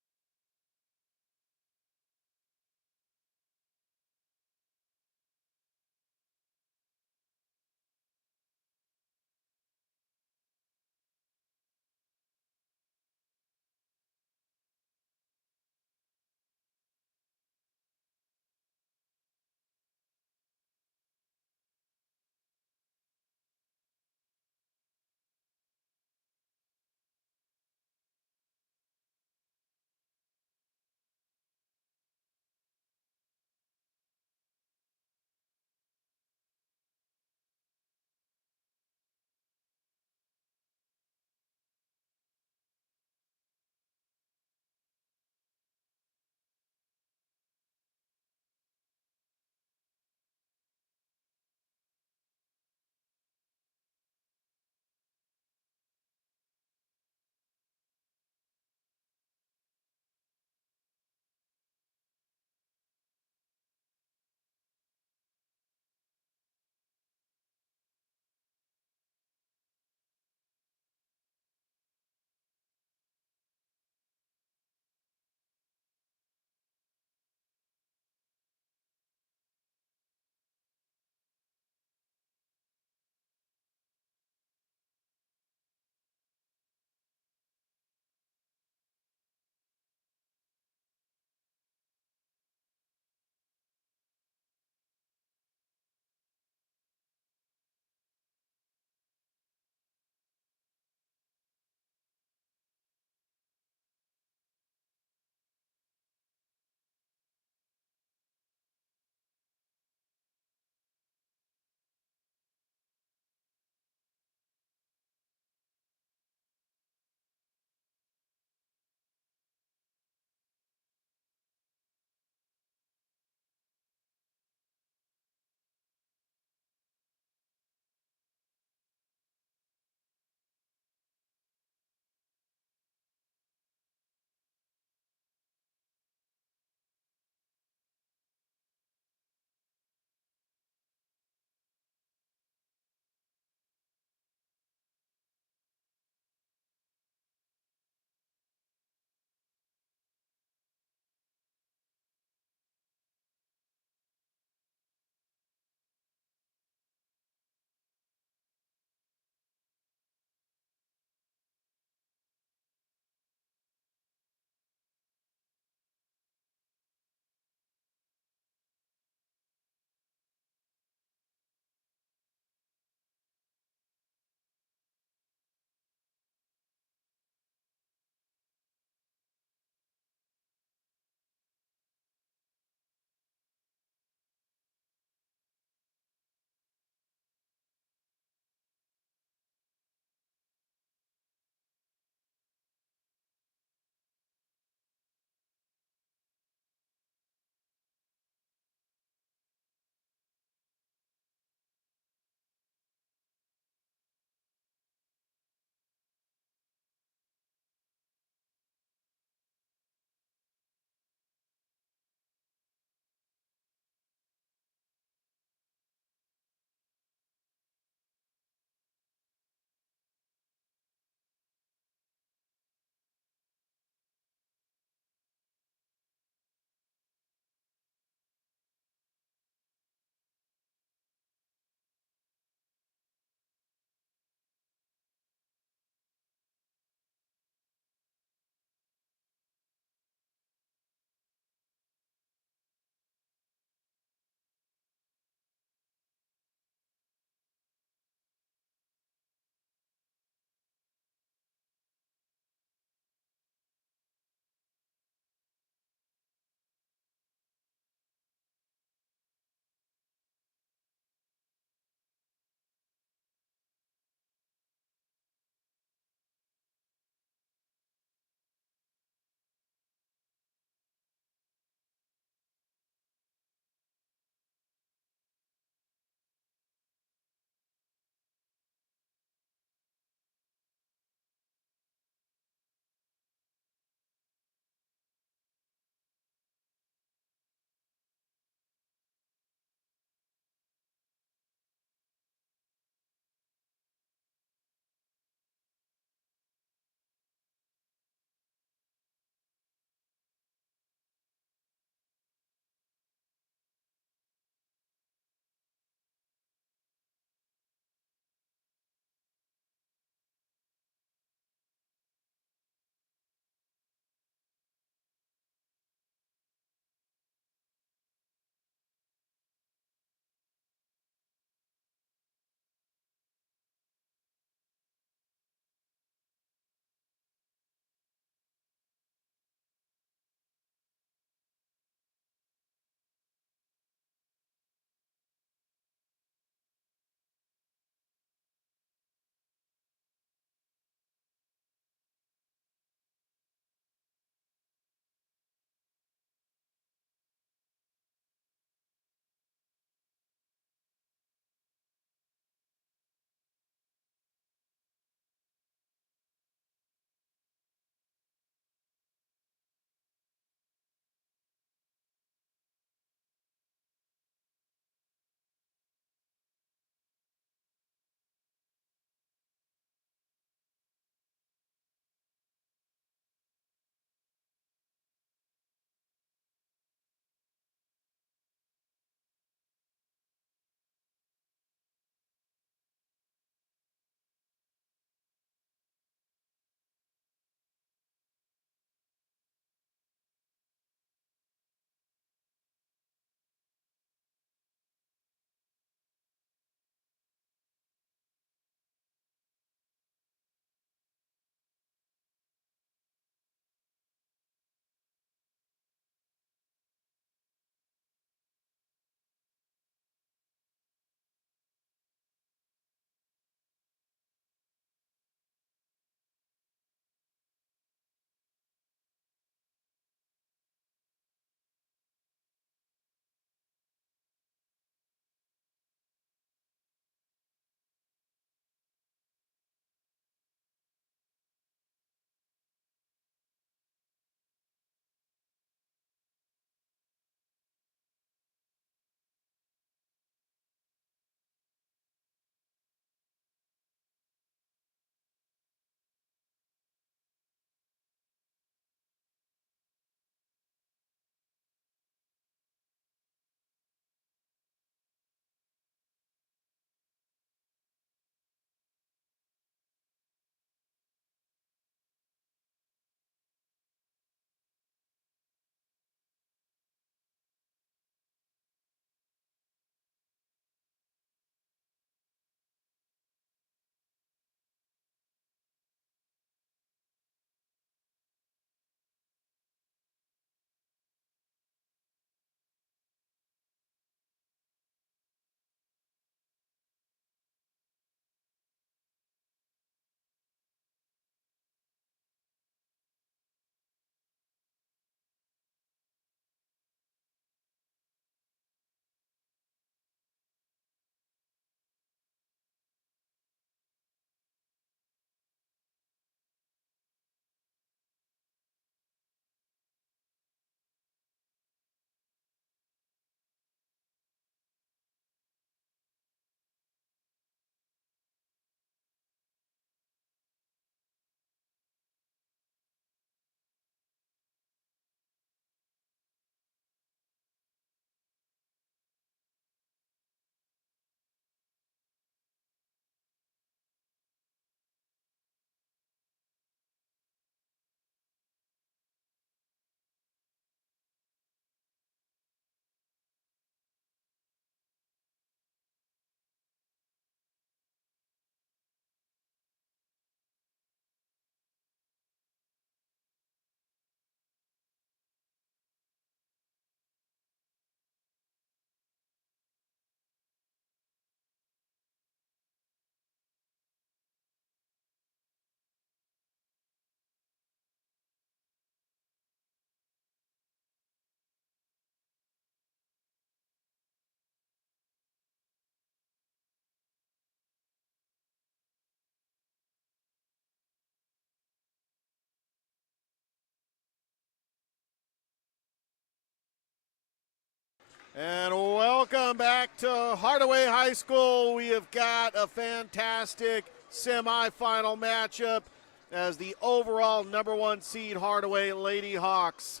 And welcome back to Hardaway High School. We have got a fantastic semifinal matchup as the overall #1 seed Hardaway Lady Hawks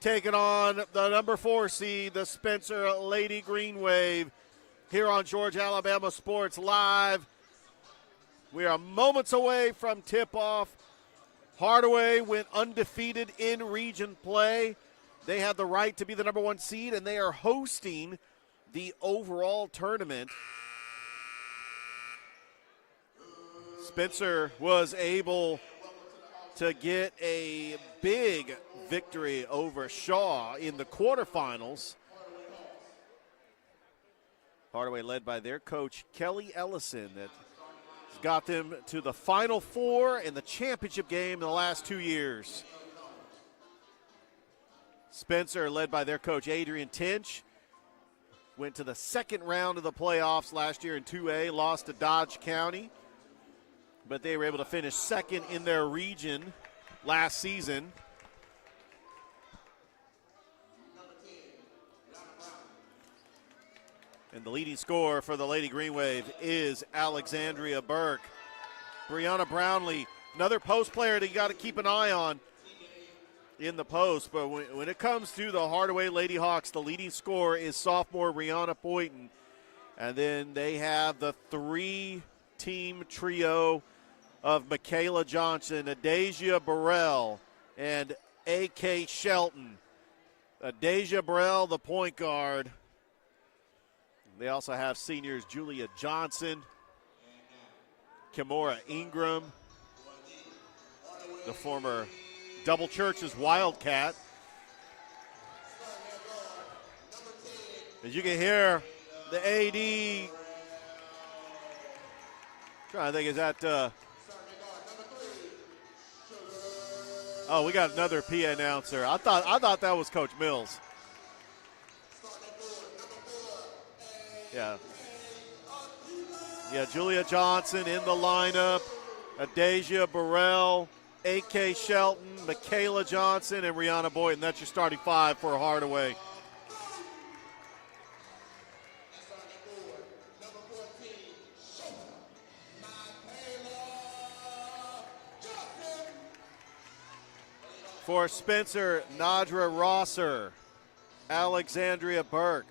taking on the #4 seed, the Spencer Lady Greenwave, here on Georgia Alabama Sports Live. We are moments away from tip-off. Hardaway went undefeated in region play. They have the right to be the #1 seed, and they are hosting the overall tournament. Spencer was able to get a big victory over Shaw in the quarterfinals. Hardaway led by their coach, Kelly Ellison, that has got them to the Final Four in the championship game in the last 2 years. Spencer, led by their coach, Adrian Tinch, went to the second round of the playoffs last year in 2A, lost to Dodge County, but they were able to finish second in their region last season. And the leading scorer for the Lady Greenwave is Alexandria Burke. Brianna Brownlee, another post player that you got to keep an eye on in the post. But when it comes to the Hardaway Lady Hawks, the leading scorer is sophomore Brianna Boynton. And then they have the three-team trio of Michaela Johnson, Adasia Burrell, and A.K. Shelton. Adasia Burrell, the point guard. They also have seniors Julia Johnson, Kimora Ingram, the former Double Church's Wildcat. As you can hear, the AD, trying to think, is that, oh, we got another PA announcer. I thought that was Coach Mills. Yeah, Julia Johnson in the lineup, Adasia Burrell, A.K. Shelton, Michaela Johnson, and Rihanna Boynton. That's your starting five for Hardaway. For Spencer, Nadra Rosser, Alexandria Burke,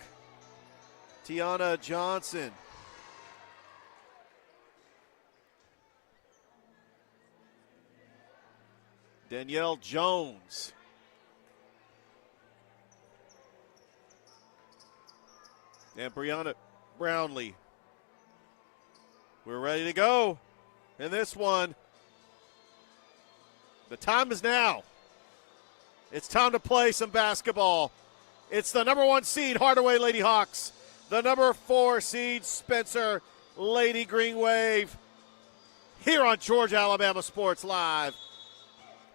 Tiana Johnson, Danielle Jones, and Brianna Brownlee. We're ready to go in this one. The time is now. It's time to play some basketball. It's the #1 seed, Hardaway Lady Hawks. The #4 seed, Spencer Lady Greenwave. Here on Georgia Alabama Sports Live.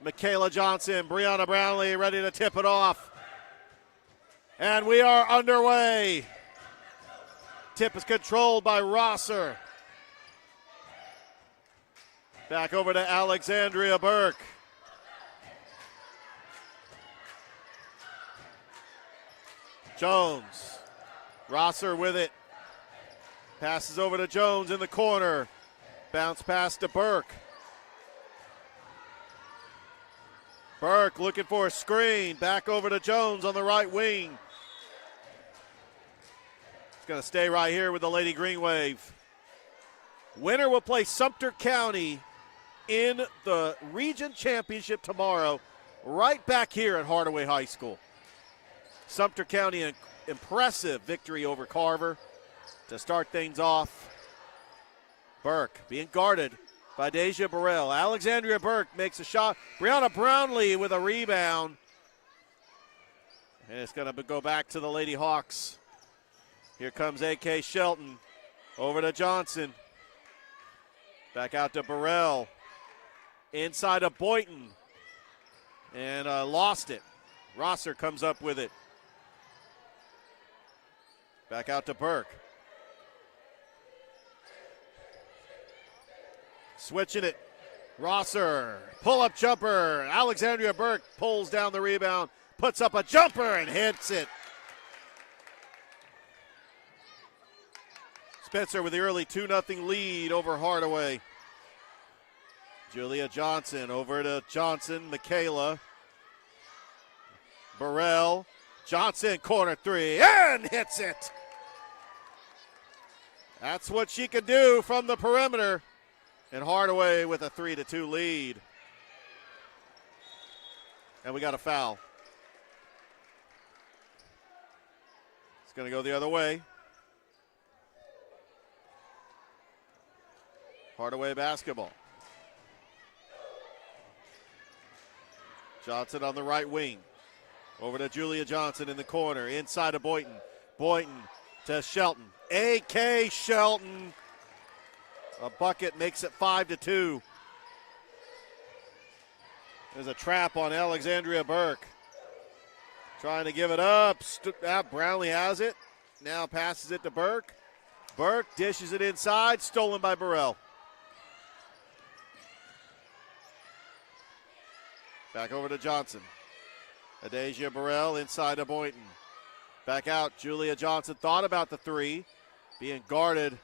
Michaela Johnson, Brianna Brownlee ready to tip it off. And we are underway. Tip is controlled by Rosser. Back over to Alexandria Burke. Jones. Rosser with it. Passes over to Jones in the corner. Bounce pass to Burke. Burke looking for a screen. Back over to Jones on the right wing. It's going to stay right here with the Lady Greenwave. Winner will play Sumter County in the region championship tomorrow, right back here at Hardaway High School. Sumter County, an impressive victory over Carver to start things off. Burke being guarded by Deja Burrell. Alexandria Burke makes a shot. Brianna Brownlee with a rebound. And it's going to go back to the Lady Hawks. Here comes A.K. Shelton. Over to Johnson. Back out to Burrell. Inside of Boynton. And lost it. Rosser comes up with it. Back out to Burke. Switching it. Rosser. Pull-up jumper. Alexandria Burke pulls down the rebound. Puts up a jumper and hits it. Spencer with the early 2-0 lead over Hardaway. Julia Johnson over to Johnson, Michaela. Burrell, Johnson, corner three, and hits it. That's what she can do from the perimeter. And Hardaway with a 3-2 lead. And we got a foul. It's going to go the other way. Hardaway basketball. Johnson on the right wing. Over to Julia Johnson in the corner. Inside to Boynton. Boynton to Shelton. A.K. Shelton. A bucket makes it 5-2. There's a trap on Alexandria Burke. Trying to give it up. Brownlee has it. Now passes it to Burke. Burke dishes it inside. Stolen by Burrell. Back over to Johnson. Adasia Burrell inside to Boynton. Back out. Julia Johnson thought about the three. Being guarded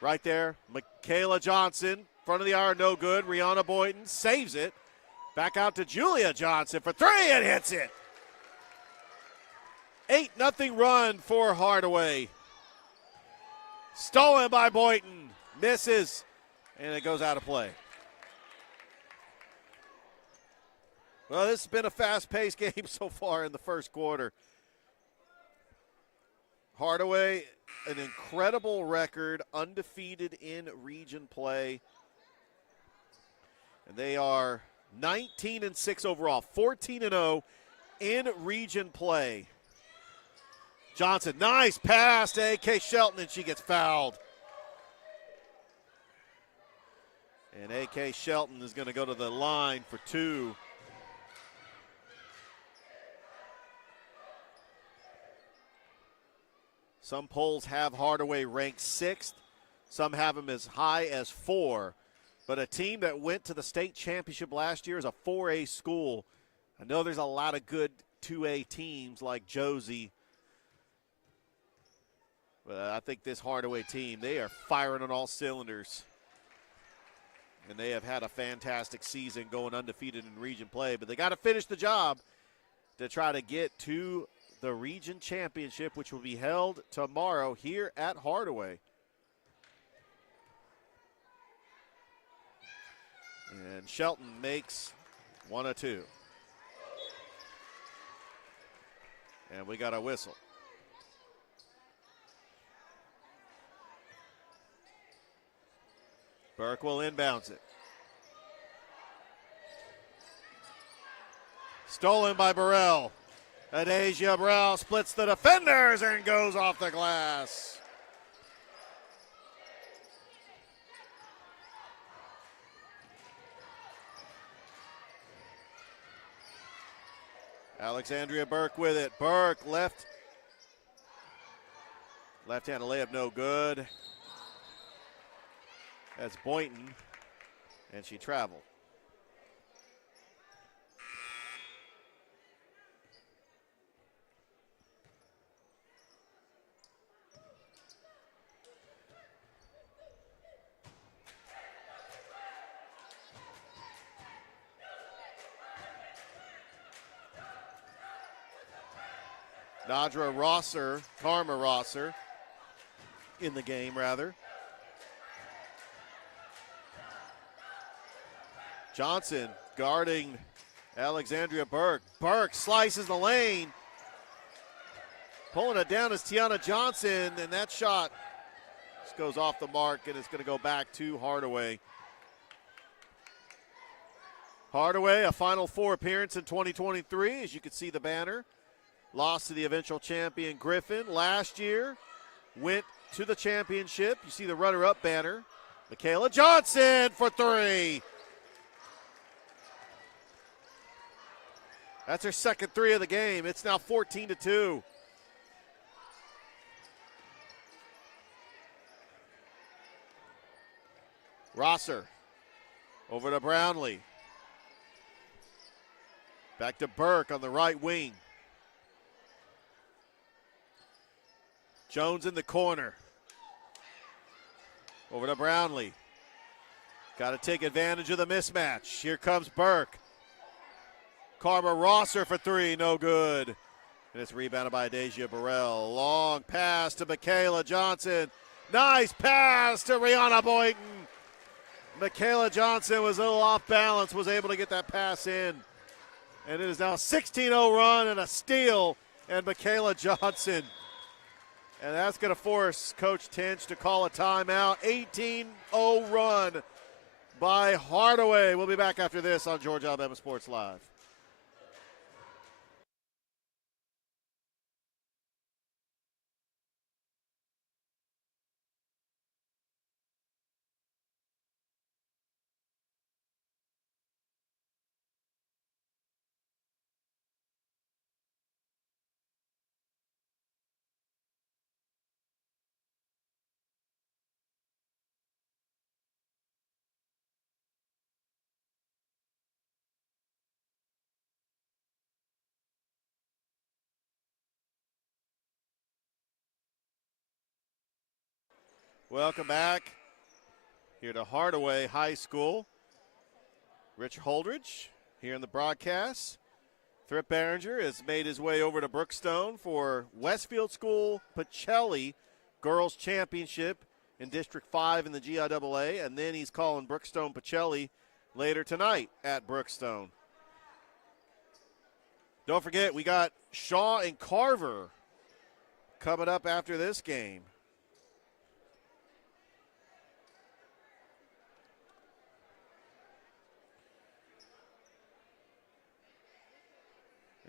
right there. Michaela Johnson. Front of the iron, no good. Rihanna Boynton saves it. Back out to Julia Johnson for three and hits it. 8-0 run for Hardaway. Stolen by Boynton. Misses. And it goes out of play. Well, this has been a fast-paced game so far in the first quarter. Hardaway, an incredible record, undefeated in region play. And they are 19-6 overall, 14-0 in region play. Johnson, nice pass to A.K. Shelton, and she gets fouled. And A.K. Shelton is going to go to the line for two. Some polls have Hardaway ranked 6th. Some have him as high as 4. But a team that went to the state championship last year is a 4A school. I know there's a lot of good 2A teams like Josie. But I think this Hardaway team, they are firing on all cylinders. And they have had a fantastic season going undefeated in region play. But they got to finish the job to try to get to the region championship, which will be held tomorrow here at Hardaway. And Shelton makes 1 of 2. And we got a whistle. Burke will inbounds it. Stolen by Burrell. Adasia Burrell splits the defenders and goes off the glass. Alexandria Burke with it. Burke left-hand layup no good. That's Boynton, and she traveled. Karma Rosser, in the game rather. Johnson guarding Alexandria Burke. Burke slices the lane. Pulling it down is Tiana Johnson, and that shot just goes off the mark, and it's going to go back to Hardaway. Hardaway, a Final Four appearance in 2023, as you can see the banner. Lost to the eventual champion Griffin. Last year, went to the championship. You see the runner-up banner. Michaela Johnson for three. That's her second three of the game. It's now 14-2. Rosser over to Brownlee. Back to Burke on the right wing. Jones in the corner. Over to Brownlee. Got to take advantage of the mismatch. Here comes Burke. Carver Rosser for three, no good. And it's rebounded by Deja Burrell. Long pass to Michaela Johnson. Nice pass to Rihanna Boynton. Michaela Johnson was a little off balance, was able to get that pass in. And it is now a 16-0 run and a steal, and Michaela Johnson. And that's going to force Coach Tinch to call a timeout. 18-0 run by Hardaway. We'll be back after this on Georgia Alabama Sports Live. Welcome back here to Hardaway High School. Rich Holdridge here in the broadcast. Thrip Behringer has made his way over to Brookstone for Westfield School Pacelli Girls Championship in District 5 in the GIAA, and then he's calling Brookstone Pacelli later tonight at Brookstone. Don't forget, we got Shaw and Carver coming up after this game.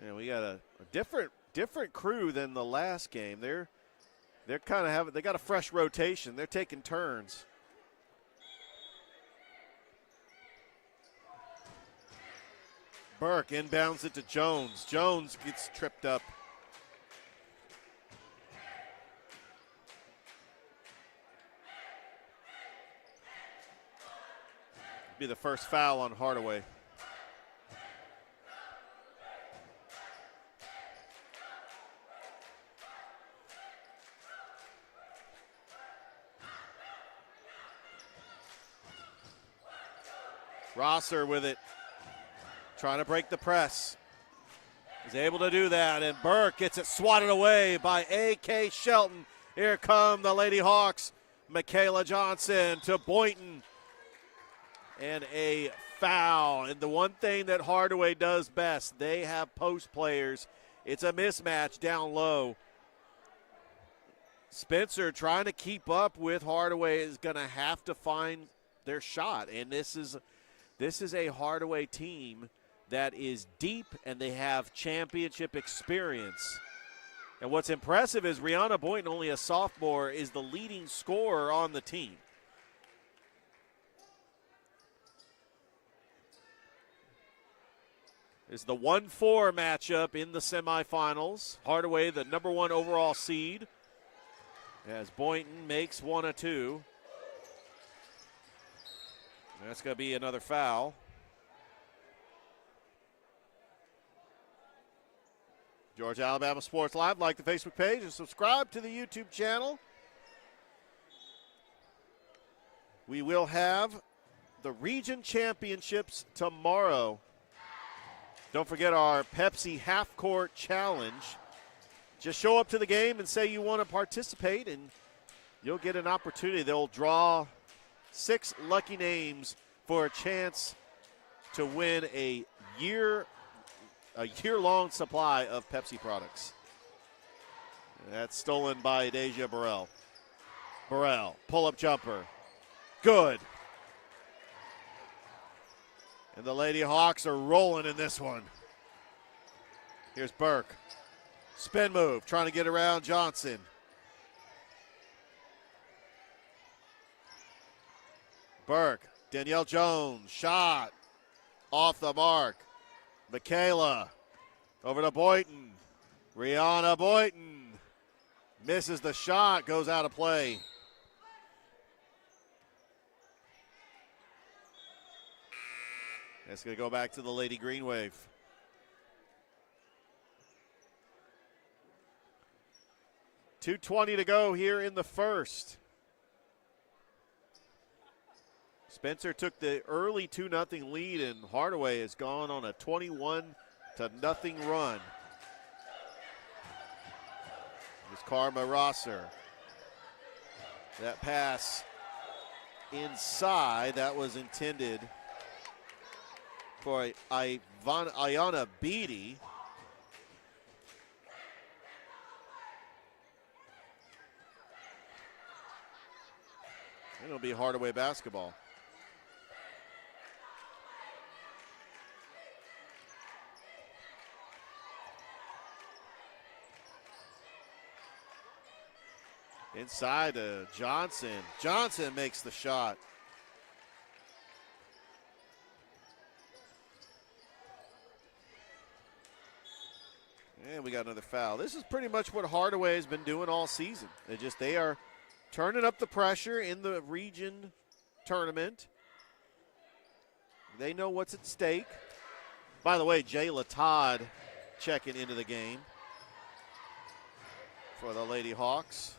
And we got a different crew than the last game. They're kind of they got a fresh rotation. They're taking turns. Burke inbounds it to Jones. Jones gets tripped up. Be the first foul on Hardaway. Rosser with it, trying to break the press. He's able to do that, and Burke gets it swatted away by A.K. Shelton. Here come the Lady Hawks. Michaela Johnson to Boynton. And a foul. And the one thing that Hardaway does best, they have post players. It's a mismatch down low. Spencer trying to keep up with Hardaway is going to have to find their shot. And this is a Hardaway team that is deep, and they have championship experience. And what's impressive is Rihanna Boynton, only a sophomore, is the leading scorer on the team. It's the 1-4 matchup in the semifinals. Hardaway, the number 1 overall seed, as Boynton makes one of two. That's going to be another foul. Georgia Alabama Sports Live. Like the Facebook page and subscribe to the YouTube channel. We will have the region championships tomorrow. Don't forget our Pepsi Half Court Challenge. Just show up to the game and say you want to participate, and you'll get an opportunity. They'll draw 6 lucky names for a chance to win a year-long supply of Pepsi products. That's stolen by Deja Burrell. Burrell, pull-up jumper. Good. And the Lady Hawks are rolling in this one. Here's Burke. Spin move, trying to get around Johnson. Burke, Danielle Jones, shot off the mark. Michaela over to Boynton. Rihanna Boynton misses the shot, goes out of play. It's going to go back to the Lady Greenwave. .220 to go here in the first. Spencer took the early 2-0 lead, and Hardaway has gone on a 21-0 run. Here's Karma Rosser. That pass inside, that was intended for Ayana Beatty. It'll be Hardaway basketball. Inside to Johnson. Johnson makes the shot. And we got another foul. This is pretty much what Hardaway has been doing all season. They are turning up the pressure in the region tournament. They know what's at stake. By the way, Jayla Todd checking into the game for the Lady Hawks.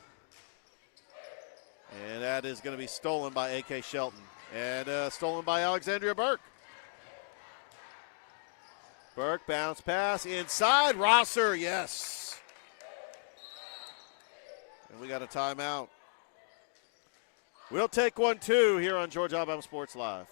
And that is going to be stolen by A.K. Shelton. And stolen by Alexandria Burke. Burke, bounce pass inside. Rosser, yes. And we got a timeout. We'll take 1-2 here on Georgia Alabama Sports Live.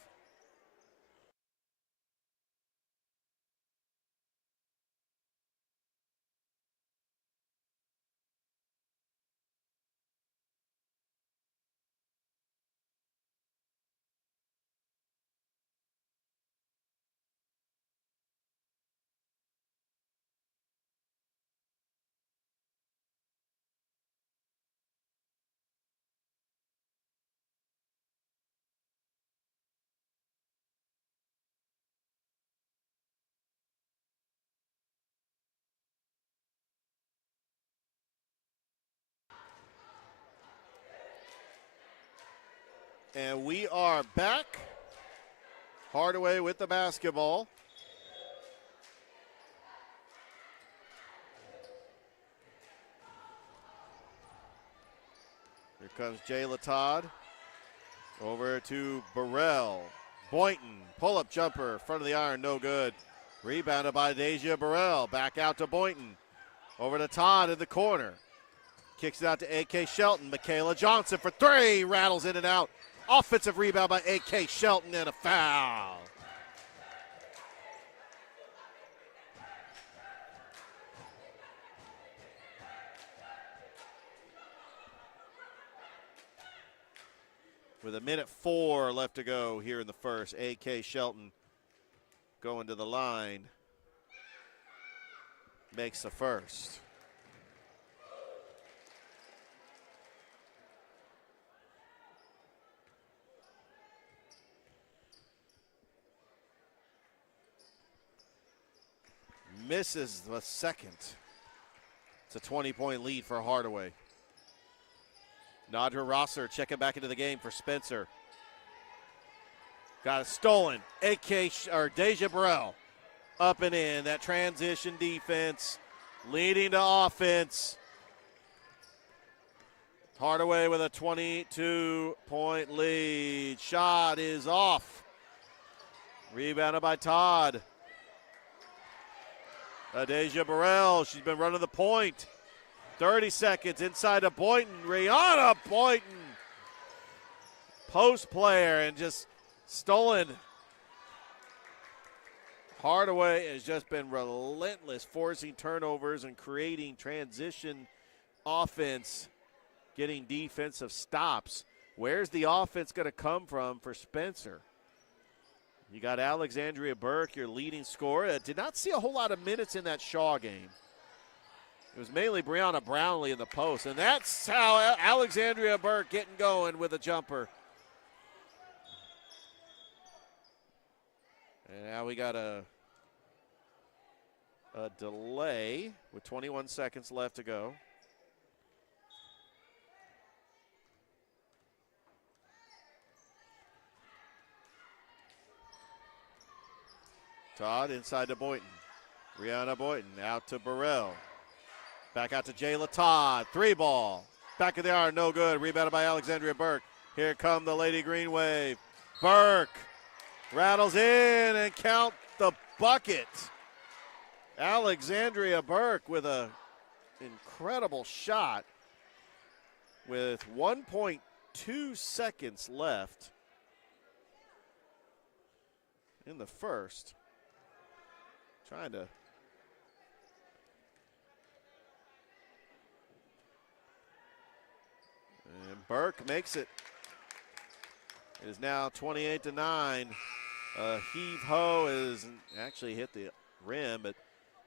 And we are back. Hardaway with the basketball. Here comes Jayla Todd. Over to Burrell. Boynton, pull-up jumper, front of the iron, no good. Rebounded by Deja Burrell. Back out to Boynton. Over to Todd in the corner. Kicks it out to A.K. Shelton. Michaela Johnson for three. Rattles in and out. Offensive rebound by A.K. Shelton and a foul. With 1:04 left to go here in the first, A.K. Shelton going to the line. Makes the first. Misses the second. It's a 20-point lead for Hardaway. Nadra Rosser checking back into the game for Spencer. Got it stolen. Deja Burrell up and in. That transition defense leading to offense. Hardaway with a 22-point lead. Shot is off. Rebounded by Todd. Deja Burrell, she's been running the point. 30 seconds inside to Boynton. Rihanna Boynton. Post player and just stolen. Hardaway has just been relentless, forcing turnovers and creating transition offense, getting defensive stops. Where's the offense going to come from for Spencer? You got Alexandria Burke, your leading scorer. Did not see a whole lot of minutes in that Shaw game. It was mainly Brianna Brownlee in the post, and that's how Alexandria Burke getting going with a jumper. And now we got a delay with 21 seconds left to go. Todd inside to Boynton. Rihanna Boynton out to Burrell. Back out to Jayla Todd. Three ball. Back of the iron, no good. Rebounded by Alexandria Burke. Here come the Lady Greenwave. Burke rattles in and count the bucket. Alexandria Burke with an incredible shot with 1.2 seconds left in the first. Trying to and Burke makes it. It is now 28-9. Heave-ho has actually hit the rim, but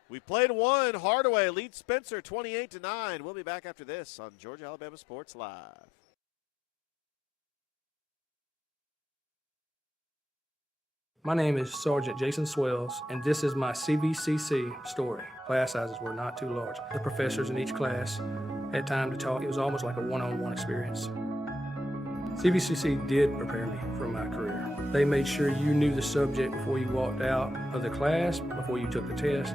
we played one. Hardaway leads Spencer 28-9. We'll be back after this on Georgia Alabama Sports Live. My name is Sergeant Jason Swells, and this is my CVCC story. Class sizes were not too large. The professors in each class had time to talk. It was almost like a one-on-one experience. CVCC did prepare me for my career. They made sure you knew the subject before you walked out of the class, before you took the test.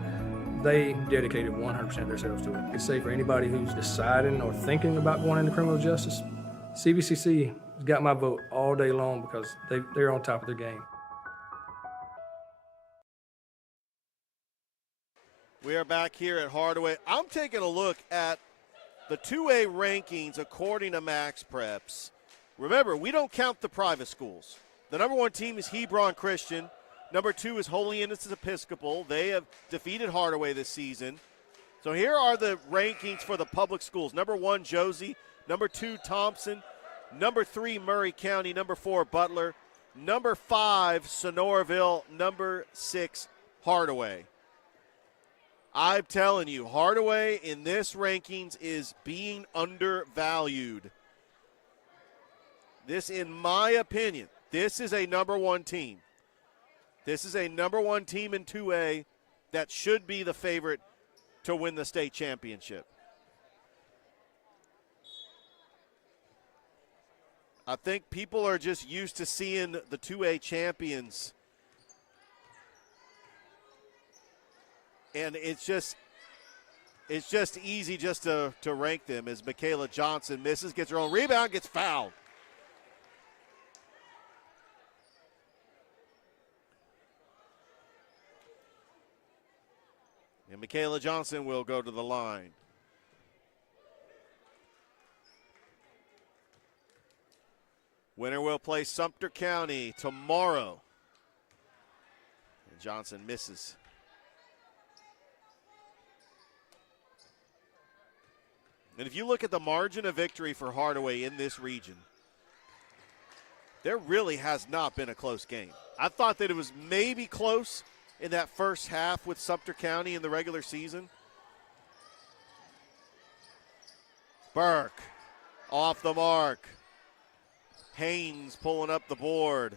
They dedicated 100% of themselves to it. I could say for anybody who's deciding or thinking about going into criminal justice, CVCC has got my vote all day long because they're on top of their game. We are back here at Hardaway. I'm taking a look at the 2A rankings according to Max Preps. Remember, we don't count the private schools. The number one team is Hebron Christian. Number two is Holy Innocents Episcopal. They have defeated Hardaway this season. So here are the rankings for the public schools. Number one, Josie. Number two, Thompson. Number three, Murray County. Number four, Butler. Number five, Sonoraville. Number six, Hardaway. I'm telling you, Hardaway in this rankings is being undervalued. This, in my opinion, this is a number one team. This is a number one team in 2A that should be the favorite to win the state championship. I think people are just used to seeing the 2A champions. And it's just easy just to rank them as Michaela Johnson misses, gets her own rebound, gets fouled. And Michaela Johnson will go to the line. Winner will play Sumter County tomorrow. And Johnson misses. And if you look at the margin of victory for Hardaway in this region, there really has not been a close game. I thought that it was maybe close in that first half with Sumter County in the regular season. Burke off the mark. Haynes pulling up the board.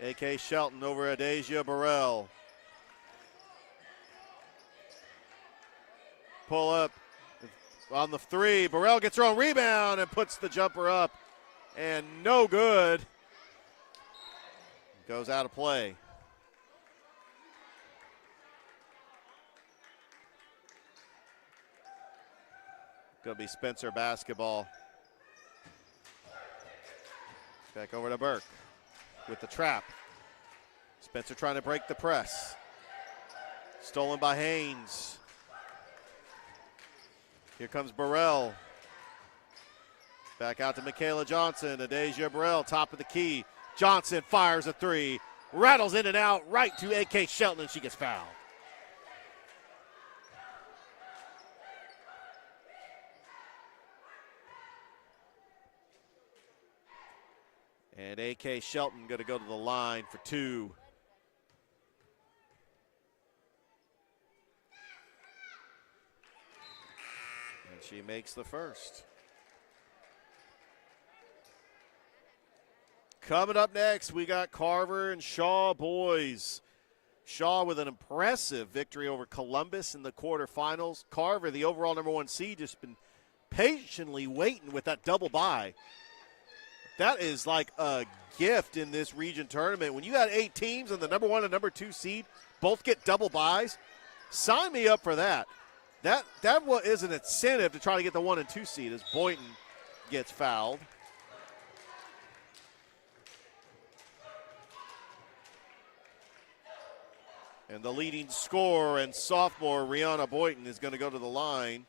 A.K. Shelton over Adasia Burrell. Pull up on the three. Burrell gets her own rebound and puts the jumper up. And no good. Goes out of play. Going to be Spencer basketball. Back over to Burke with the trap. Spencer trying to break the press. Stolen by Haynes. Here comes Burrell. Back out to Michaela Johnson. Adasia Burrell, top of the key. Johnson fires a three. Rattles in and out right to A.K. Shelton, and she gets fouled. And A.K. Shelton going to go to the line for two. And she makes the first. Coming up next, we got Carver and Shaw boys. Shaw with an impressive victory over Columbus in the quarterfinals. Carver, the overall number one seed, just been patiently waiting with that double bye. That is like a gift in this region tournament. When you got 8 teams and the number one and number two seed both get double byes, sign me up for that. That is an incentive to try to get the 1 and 2 seed as Boynton gets fouled. And the leading scorer and sophomore, Rihanna Boynton, is going to go to the line.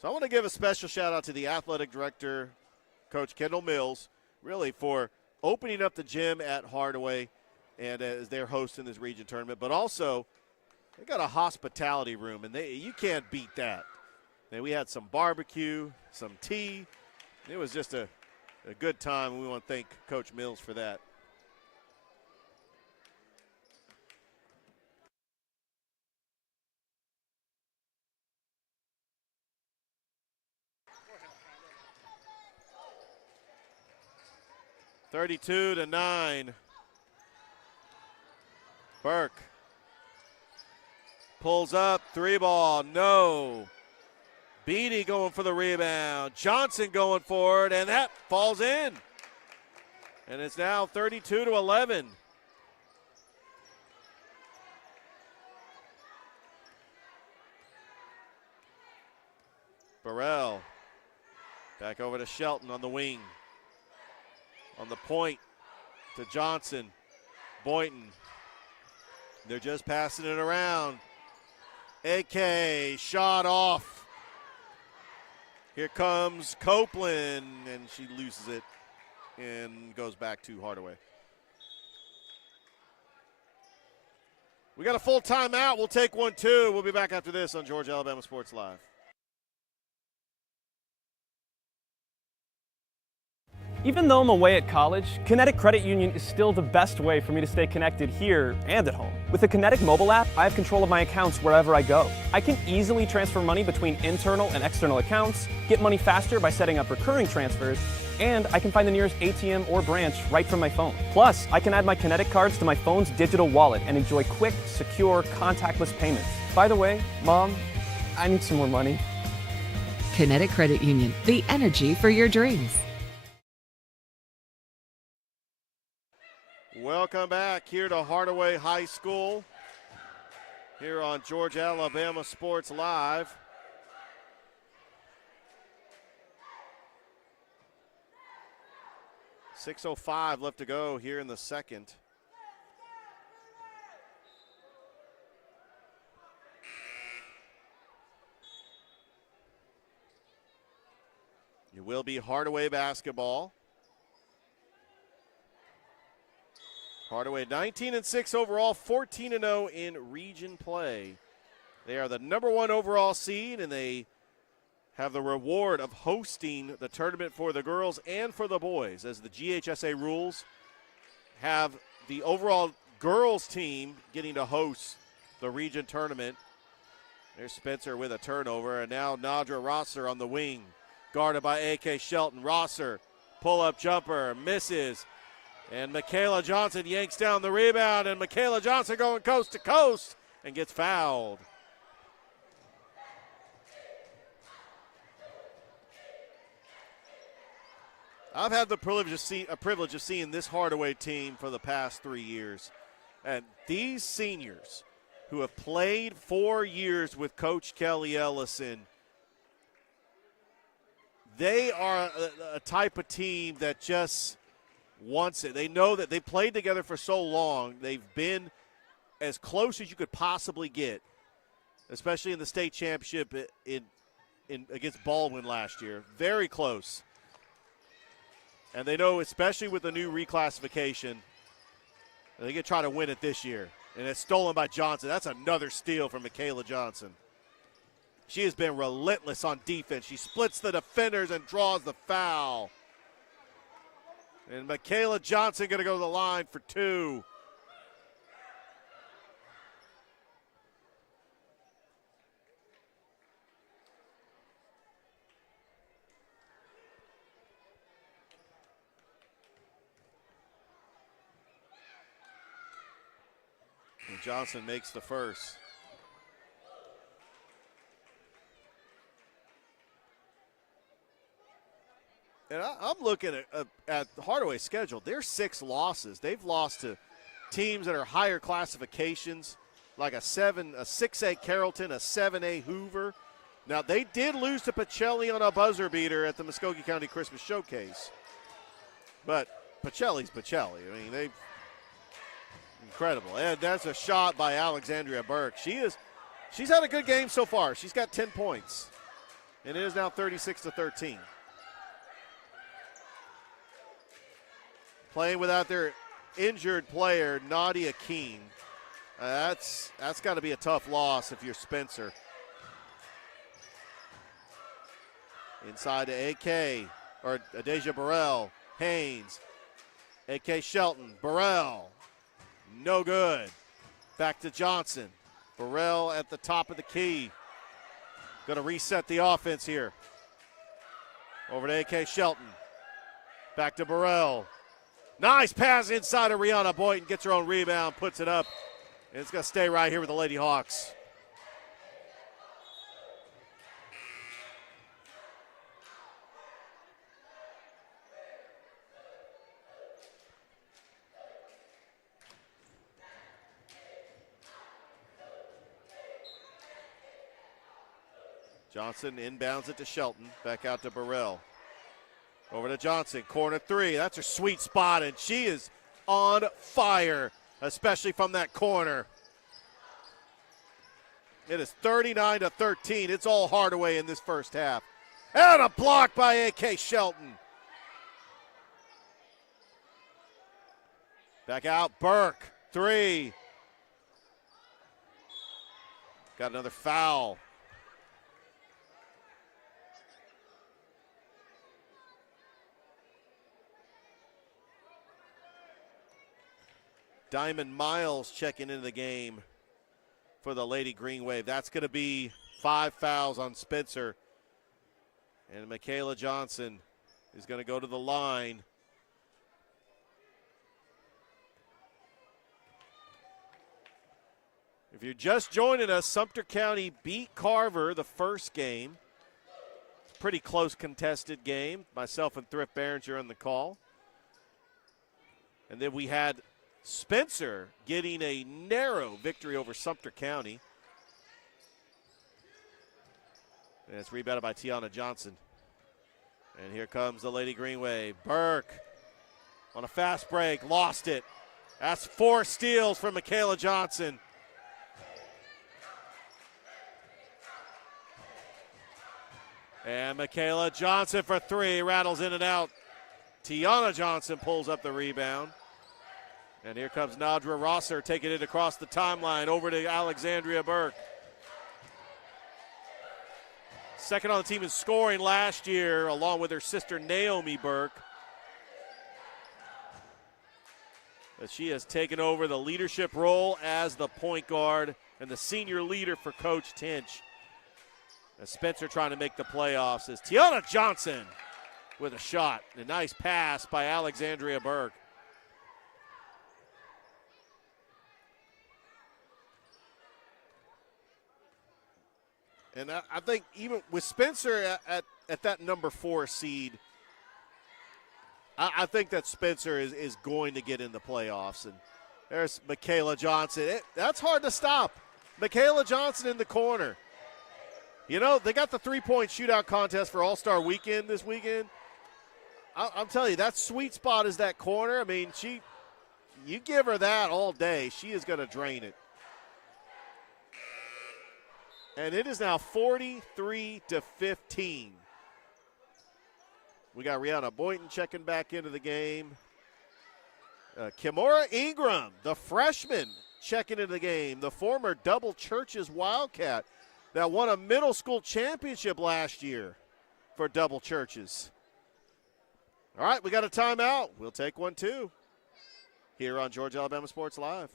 So I want to give a special shout out to the athletic director, Coach Kendall Mills, really for opening up the gym at Hardaway and as they're hosting this region tournament. But also, they got a hospitality room, and you can't beat that. And we had some barbecue, some tea. It was just a good time, and we want to thank Coach Mills for that. (32-9). Burke pulls up, 3-ball, no. Beatty going for the rebound. Johnson going for it, and that falls in. And it's now 32-11. Burrell back over to Shelton on the wing. On the point to Johnson. Boynton. They're just passing it around. AK shot off. Here comes Copeland, and she loses it and goes back to Hardaway. We got a full timeout. We'll take one, too. We'll be back after this on Georgia Alabama Sports Live. Even though I'm away at college, Kinetic Credit Union is still the best way for me to stay connected here and at home. With the Kinetic mobile app, I have control of my accounts wherever I go. I can easily transfer money between internal and external accounts, get money faster by setting up recurring transfers, and I can find the nearest ATM or branch right from my phone. Plus, I can add my Kinetic cards to my phone's digital wallet and enjoy quick, secure, contactless payments. By the way, Mom, I need some more money. Kinetic Credit Union, the energy for your dreams. Welcome back here to Hardaway High School here on Georgia Alabama Sports Live. .605 left to go here in the second. It will be Hardaway basketball. Hardaway 19-6 overall, 14-0 in region play. They are the #1 overall seed, and they have the reward of hosting the tournament for the girls and for the boys, as the GHSA rules have the overall girls team getting to host the region tournament. There's Spencer with a turnover, and now Nadra Rosser on the wing, guarded by A.K. Shelton. Rosser, pull-up jumper, misses. And Michaela Johnson yanks down the rebound, and Michaela Johnson going coast to coast and gets fouled. I've had the privilege of seeing this Hardaway team for the past 3 years. And these seniors who have played 4 years with Coach Kelly Ellison, they are a type of team that just wants it. They know that they played together for so long. They've been as close as you could possibly get, especially in the state championship in against Baldwin last year. Very close. And they know, especially with the new reclassification, they can try to win it this year. And it's stolen by Johnson. That's another steal from Michaela Johnson. She has been relentless on defense. She splits the defenders and draws the foul. And Michaela Johnson going to go to the line for 2. And Johnson makes the first. And I'm looking at Hardaway's schedule. There's 6 losses. They've lost to teams that are higher classifications, like a 6A Carrollton, a 7A Hoover. Now, they did lose to Pacelli on a buzzer beater at the Muskogee County Christmas Showcase. But Pacelli's Pacelli. I mean, Incredible. And that's a shot by Alexandria Burke. She's had a good game so far. She's got 10 points. And it is now 36-13. Playing without their injured player, Nadia Keene. That's got to be a tough loss if you're Spencer. Inside to AK, or Adeja Burrell, Haynes, AK Shelton, Burrell, no good. Back to Johnson. Burrell at the top of the key. Going to reset the offense here. Over to AK Shelton. Back to Burrell. Nice pass inside of Rihanna Boynton. Gets her own rebound, puts it up. And it's going to stay right here with the Lady Hawks. Johnson inbounds it to Shelton. Back out to Burrell. Over to Johnson. Corner three. That's her sweet spot, and she is on fire, especially from that corner. It is 39-13. It's all Hardaway in this first half. And a block by AK Shelton. Back out, Burke. Three. Got another foul. Diamond Miles checking into the game for the Lady Greenwave. That's going to be 5 fouls on Spencer. And Michaela Johnson is going to go to the line. If you're just joining us, Sumter County beat Carver the first game. It's a pretty close contested game. Myself and Thrift Behringer on the call. And then we had Spencer getting a narrow victory over Sumter County. And it's rebounded by Tiana Johnson. And here comes the Lady Greenwave. Burke on a fast break, lost it. That's 4 steals from Michaela Johnson. And Michaela Johnson for 3, rattles in and out. Tiana Johnson pulls up the rebound. And here comes Nadra Rosser taking it across the timeline over to Alexandria Burke. Second on the team in scoring last year, along with her sister Naomi Burke. But she has taken over the leadership role as the point guard and the senior leader for Coach Tinch. As Spencer trying to make the playoffs is Tiana Johnson with a shot. A nice pass by Alexandria Burke. And I think even with Spencer at that number 4 seed, I think that Spencer is going to get in the playoffs. And there's Michaela Johnson. That's hard to stop. Michaela Johnson in the corner. You know, they got the 3-point shootout contest for All-Star Weekend this weekend. I'm telling you, that sweet spot is that corner. I mean, you give her that all day, she is going to drain it. And it is now 43-15. We got Rihanna Boynton checking back into the game. Kimora Ingram, the freshman, checking into the game. The former Double Churches Wildcat that won a middle school championship last year for Double Churches. All right, we got a timeout. We'll take one too here on Georgia Alabama Sports Live.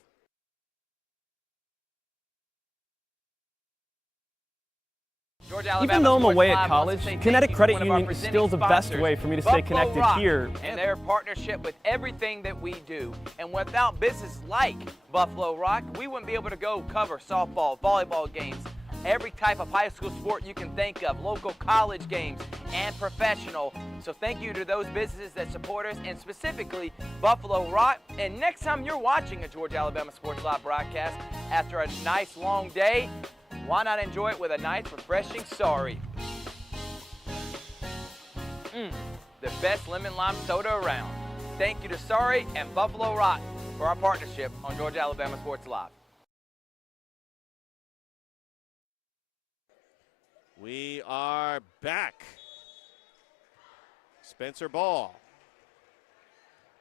Even though I'm away at college, Kinetic Credit Union is still the best way for me to stay connected here. And their partnership with everything that we do. And without businesses like Buffalo Rock, we wouldn't be able to go cover softball, volleyball games, every type of high school sport you can think of, local college games, and professional. So thank you to those businesses that support us, and specifically Buffalo Rock. And next time you're watching a Georgia Alabama Sports Live broadcast after a nice long day, why not enjoy it with a nice, refreshing Sorry? The best lemon lime soda around. Thank you to Sorry and Buffalo Rock. for our partnership on Georgia Alabama Sports Live. We are back. Spencer ball.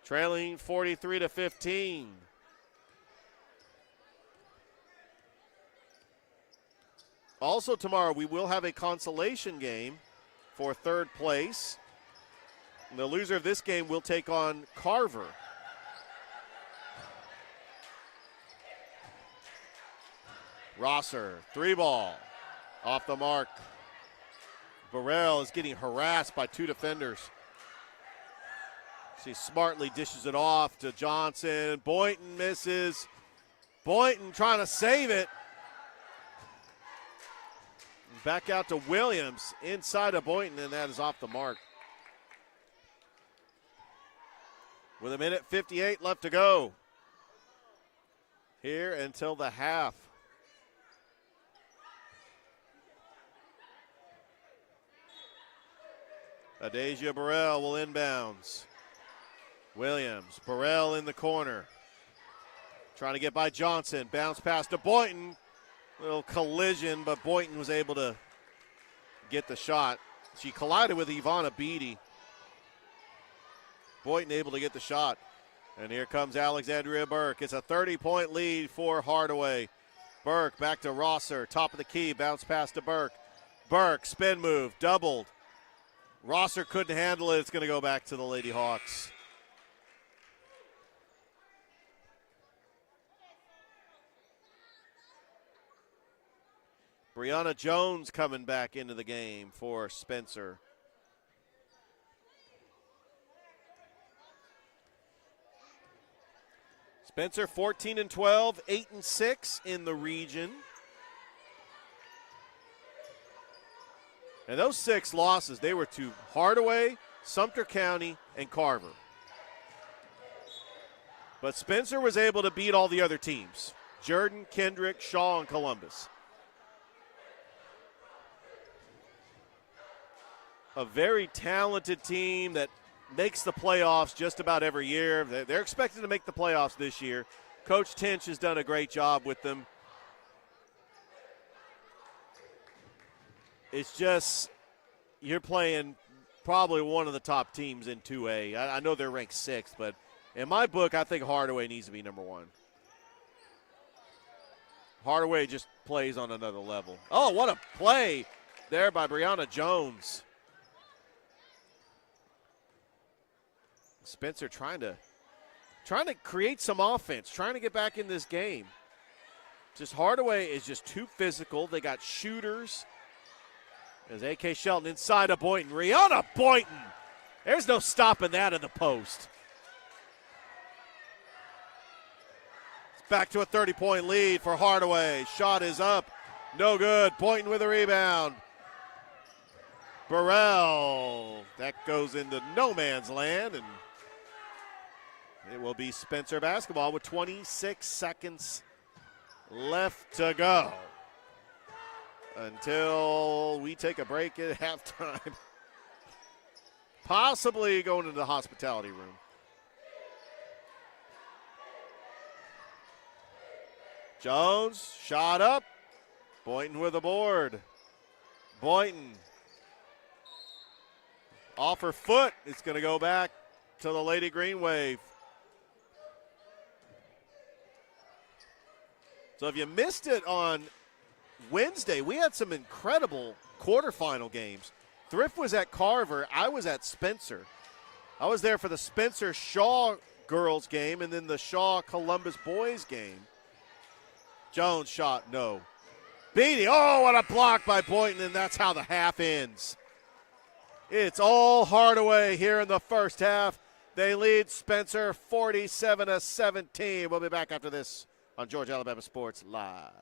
Trailing 43-15. Also tomorrow we will have a consolation game for third place. And the loser of this game will take on Carver. Rosser, 3-ball. Off the mark. Burrell is getting harassed by 2 defenders. She smartly dishes it off to Johnson. Boynton misses. Boynton trying to save it. Back out to Williams inside of Boynton, and that is off the mark. With 1:58 left to go here until the half. Adasia Burrell will inbounds. Williams, Burrell in the corner. Trying to get by Johnson. Bounce pass to Boynton. Little collision, but Boynton was able to get the shot. She collided with Ivana Beatty. Boynton able to get the shot. And here comes Alexandria Burke. It's a 30-point lead for Hardaway. Burke back to Rosser. Top of the key. Bounce pass to Burke. Burke, spin move, doubled. Rosser couldn't handle it. It's going to go back to the Lady Hawks. Brianna Jones coming back into the game for Spencer. Spencer 14-12, 8-6 in the region. And those 6 losses, they were to Hardaway, Sumter County, and Carver. But Spencer was able to beat all the other teams. Jordan, Kendrick, Shaw, and Columbus. A very talented team that makes the playoffs just about every year. They're expected to make the playoffs this year. Coach Tinch has done a great job with them. It's just you're playing probably one of the top teams in 2A. I know they're ranked 6th, but in my book, I think Hardaway needs to be number 1. Hardaway just plays on another level. Oh, what a play there by Brianna Jones. Spencer trying to create some offense, trying to get back in this game. Just Hardaway is just too physical. They got shooters. As A.K. Shelton inside of Boynton. Rihanna Boynton. There's no stopping that in the post. It's back to a 30-point lead for Hardaway. Shot is up. No good. Boynton with a rebound. Burrell. That goes into no man's land, and it will be Spencer basketball with 26 seconds left to go until we take a break at halftime. Possibly going into the hospitality room. Jones, shot up. Boynton with a board. Boynton off her foot. It's going to go back to the Lady Greenwave. So if you missed it on Wednesday, we had some incredible quarterfinal games. Thrift was at Carver. I was at Spencer. I was there for the Spencer-Shaw girls game and then the Shaw-Columbus boys game. Jones shot, no. Beatty, oh, what a block by Boynton, and that's how the half ends. It's all Hardaway here in the first half. They lead Spencer 47-17. We'll be back after this on Georgia Alabama Sports Live.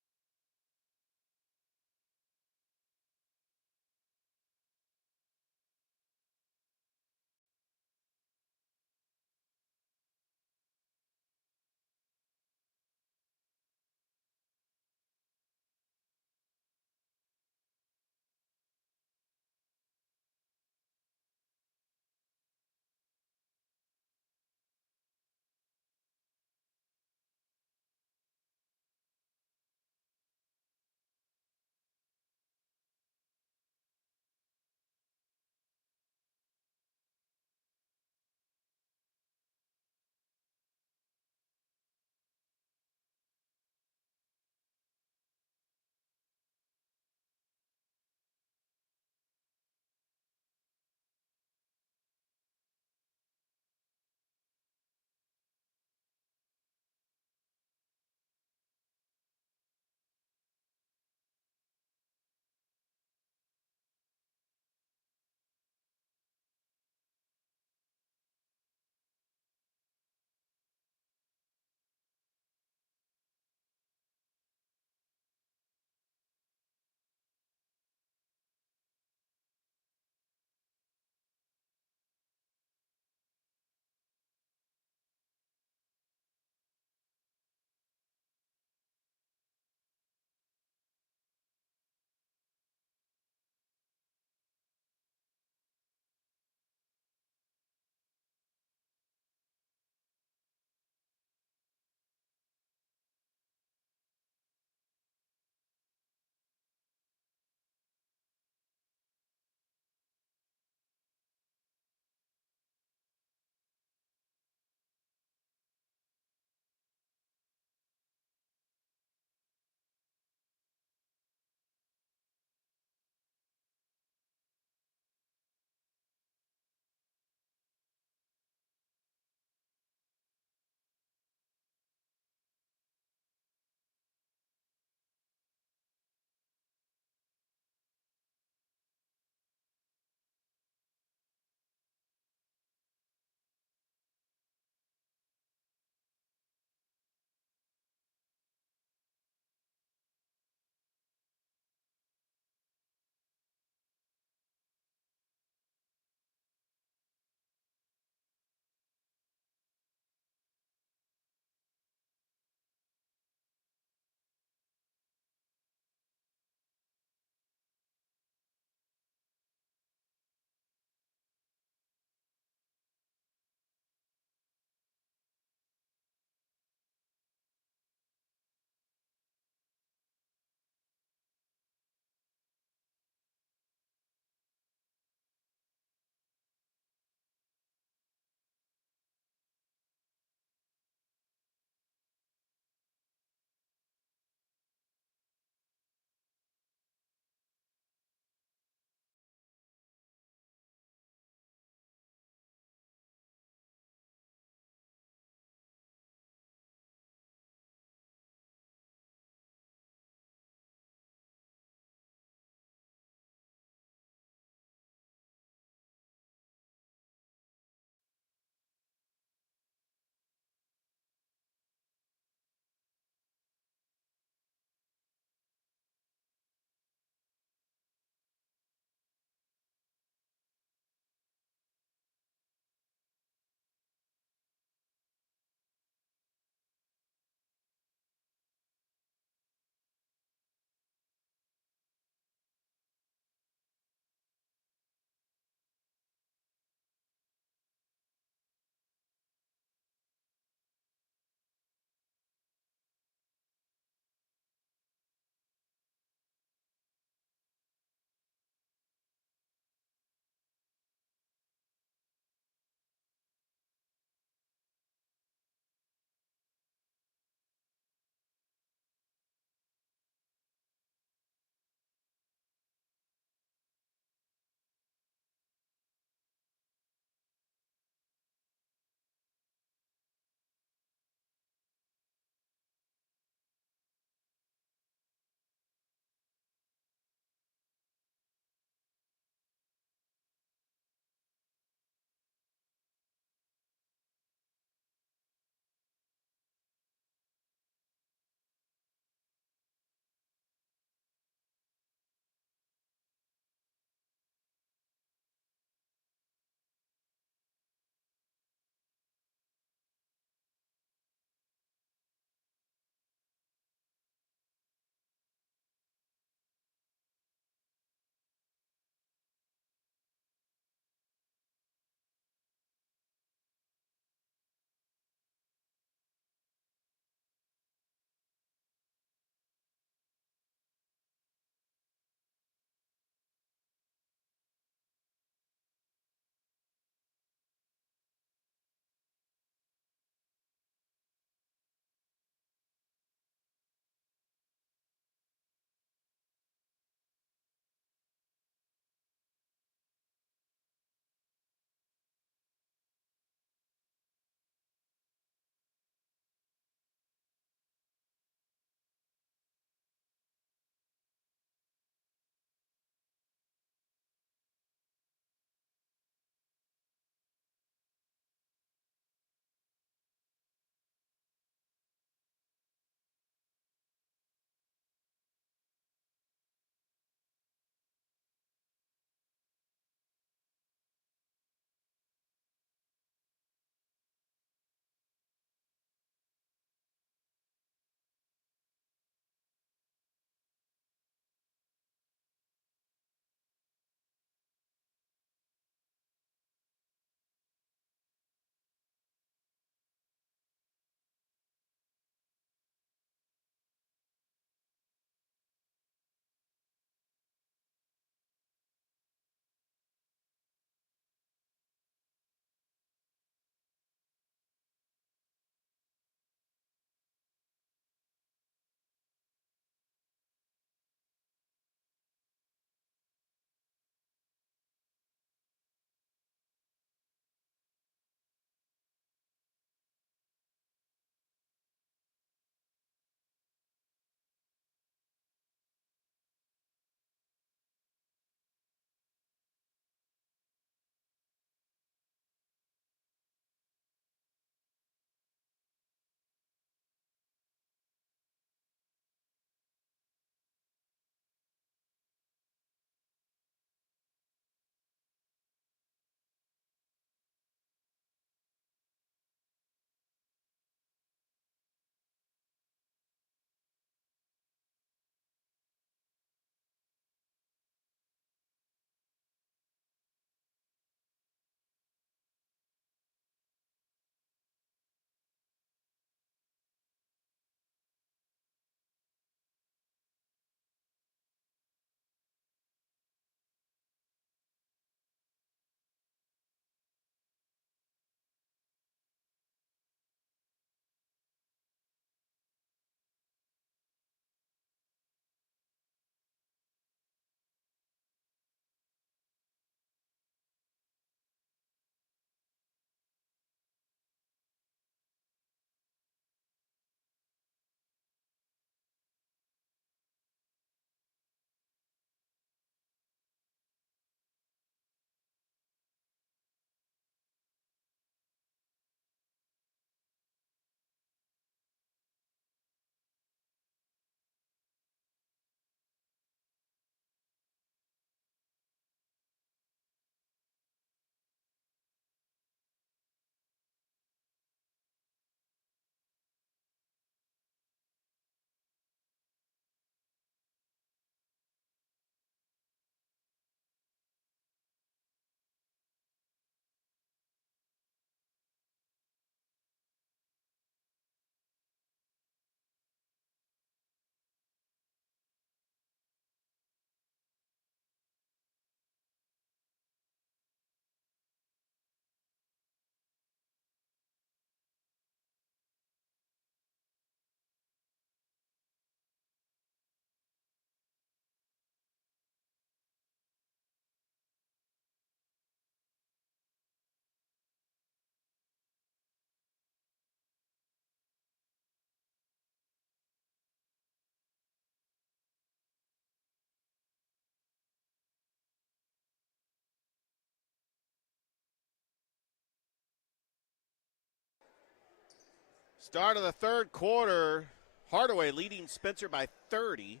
Start of the third quarter, Hardaway leading Spencer by 30.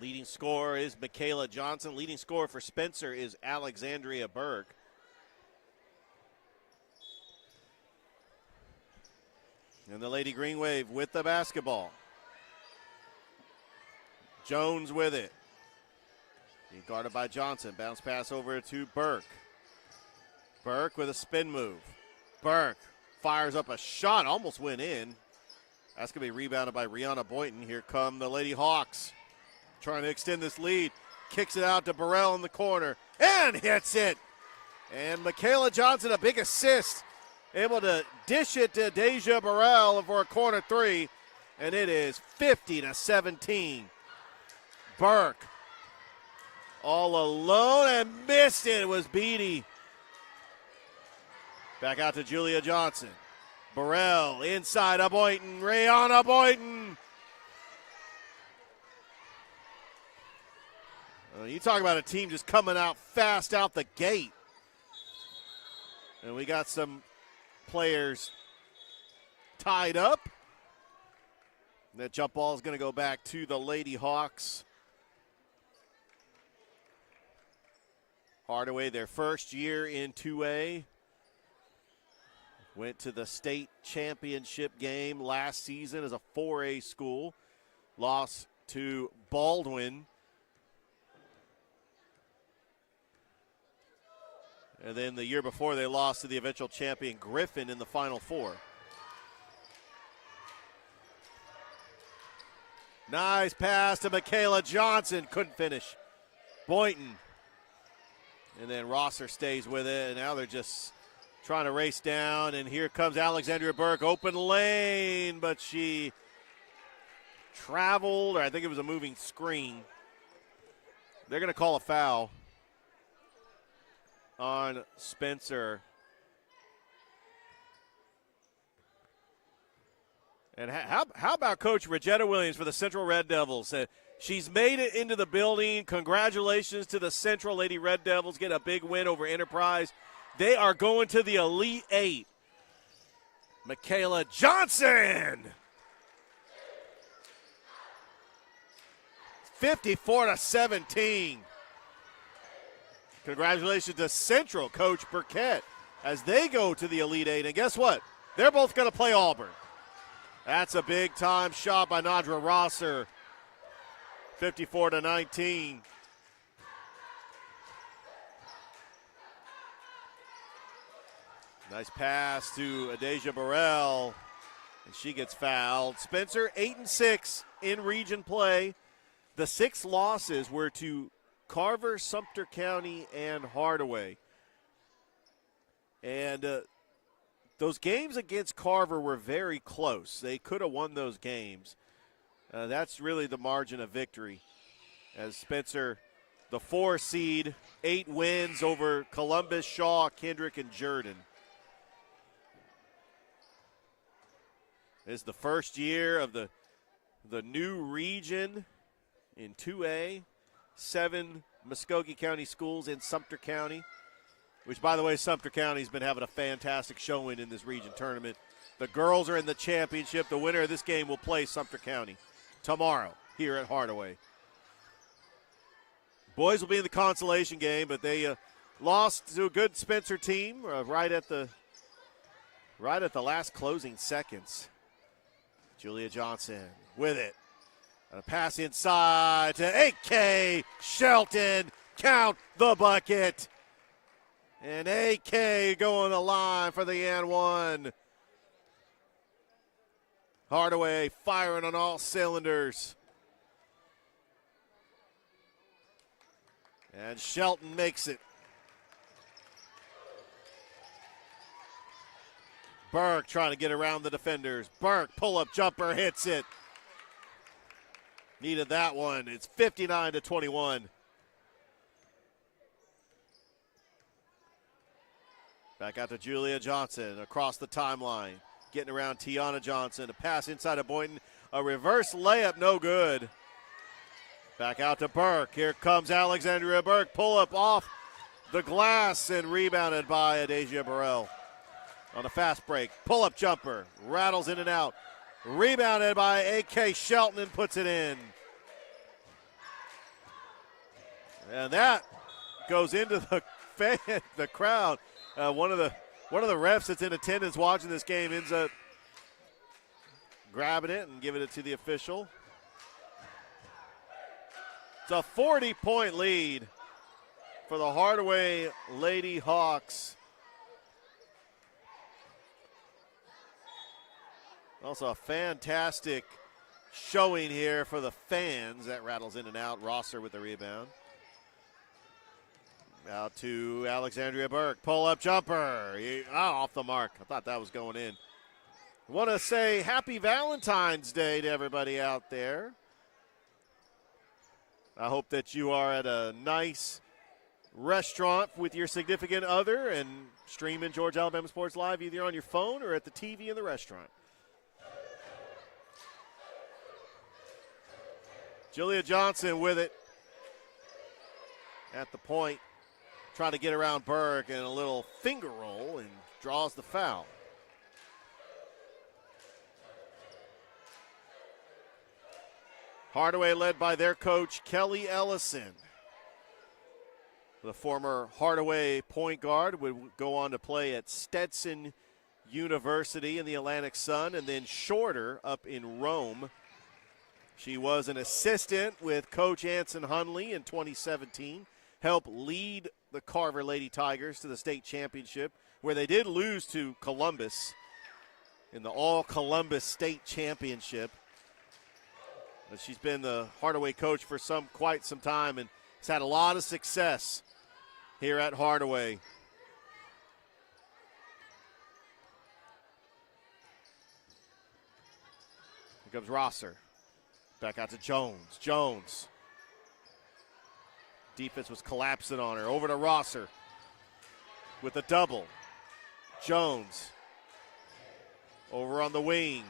Leading scorer is Michaela Johnson. Leading scorer for Spencer is Alexandria Burke. And the Lady Greenwave with the basketball. Jones with it. Being guarded by Johnson. Bounce pass over to Burke. Burke with a spin move. Burke fires up a shot, almost went in. That's going to be rebounded by Rihanna Boynton. Here come the Lady Hawks. Trying to extend this lead. Kicks it out to Burrell in the corner and hits it. And Michaela Johnson, a big assist. Able to dish it to Deja Burrell for a corner three. And it is 50-17. Burke all alone and missed it. It was Beatty. Back out to Julia Johnson. Burrell inside of Boynton. Rihanna Boynton. You talk about a team just coming out fast out the gate. And we got some players tied up. That jump ball is going to go back to the Lady Hawks. Hardaway, their first year in 2A. Went to the state championship game last season as a 4A school. Lost to Baldwin. And then the year before, they lost to the eventual champion Griffin in the Final Four. Nice pass to Michaela Johnson. Couldn't finish. Boynton. And then Rosser stays with it. And now they're just trying to race down. And here comes Alexandria Burke. Open lane. But she traveled. Or I think it was a moving screen. They're going to call a foul on Spencer. And how about Coach Regetta Williams for the Central Red Devils? She's made it into the building. Congratulations to the Central Lady Red Devils. Get a big win over Enterprise. They are going to the Elite Eight. Michaela Johnson. 54-17. Congratulations to Central Coach Burkett as they go to the Elite Eight. And guess what? They're both going to play Auburn. That's a big-time shot by Nadra Rosser. 54-19. Nice pass to Adeja Burrell, and she gets fouled. Spencer, 8-6 in region play. The 6 losses were to Carver, Sumter County, and Hardaway. And those games against Carver were very close. They could have won those games. That's really the margin of victory. As Spencer, the 4 seed, 8 wins over Columbus, Shaw, Kendrick, and Jordan. It's the first year of the new region in 2A. 7 Muskogee County schools in Sumter County, which, by the way, Sumter County's been having a fantastic showing in this region tournament. The girls are in the championship. The winner of this game will play Sumter County tomorrow here at Hardaway. Boys will be in the consolation game, but they lost to a good Spencer team right at the last closing seconds. Julia Johnson with it. A pass inside to AK Shelton. Count the bucket. And AK going the line for the and one. Hardaway firing on all cylinders. And Shelton makes it. Burke trying to get around the defenders. Burke, pull-up jumper, hits it. Needed that one. It's 59-21. Back out to Julia Johnson across the timeline. Getting around Tiana Johnson. A pass inside of Boynton. A reverse layup, no good. Back out to Burke. Here comes Alexandria Burke. Pull up off the glass and rebounded by Adesia Burrell. on a fast break. Pull-up jumper. Rattles in and out. Rebounded by A.K. Shelton and puts it in. And that goes into the crowd. One of the refs that's in attendance watching this game ends up grabbing it and giving it to the official. It's a 40-point lead for the Hardaway Lady Hawks. Also a fantastic showing here for the fans. That rattles in and out. Rosser with the rebound. Out to Alexandria Burke. Pull-up jumper. Off the mark. I thought that was going in. Want to say happy Valentine's Day to everybody out there. I hope that you are at a nice restaurant with your significant other and streaming Georgia Alabama Sports Live either on your phone or at the TV in the restaurant. Julia Johnson with it at the point, trying to get around Berg and a little finger roll and draws the foul. Hardaway led by their coach, Kelly Ellison. The former Hardaway point guard would go on to play at Stetson University in the Atlantic Sun and then Shorter up in Rome. She was an assistant with Coach Anson Hunley in 2017, helped lead the Carver Lady Tigers to the state championship, where they did lose to Columbus in the All-Columbus State Championship. But she's been the Hardaway coach for quite some time and has had a lot of success here at Hardaway. Here comes Rosser. Back out to Jones. Jones. Defense was collapsing on her. Over to Rosser with a double. Jones over on the wing.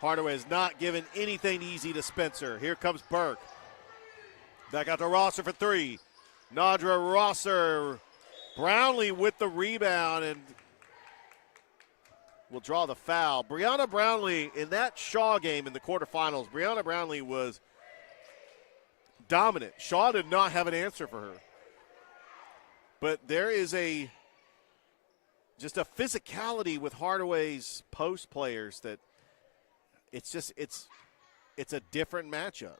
Hardaway has not given anything easy to Spencer. Here comes Burke. Back out to Rosser for three. Nadra Rosser. Brownlee with the rebound and will draw the foul. Brianna Brownlee in that Shaw game in the quarterfinals, Brianna Brownlee was dominant. Shaw did not have an answer for her. But there is just a physicality with Hardaway's post players that it's a different matchup.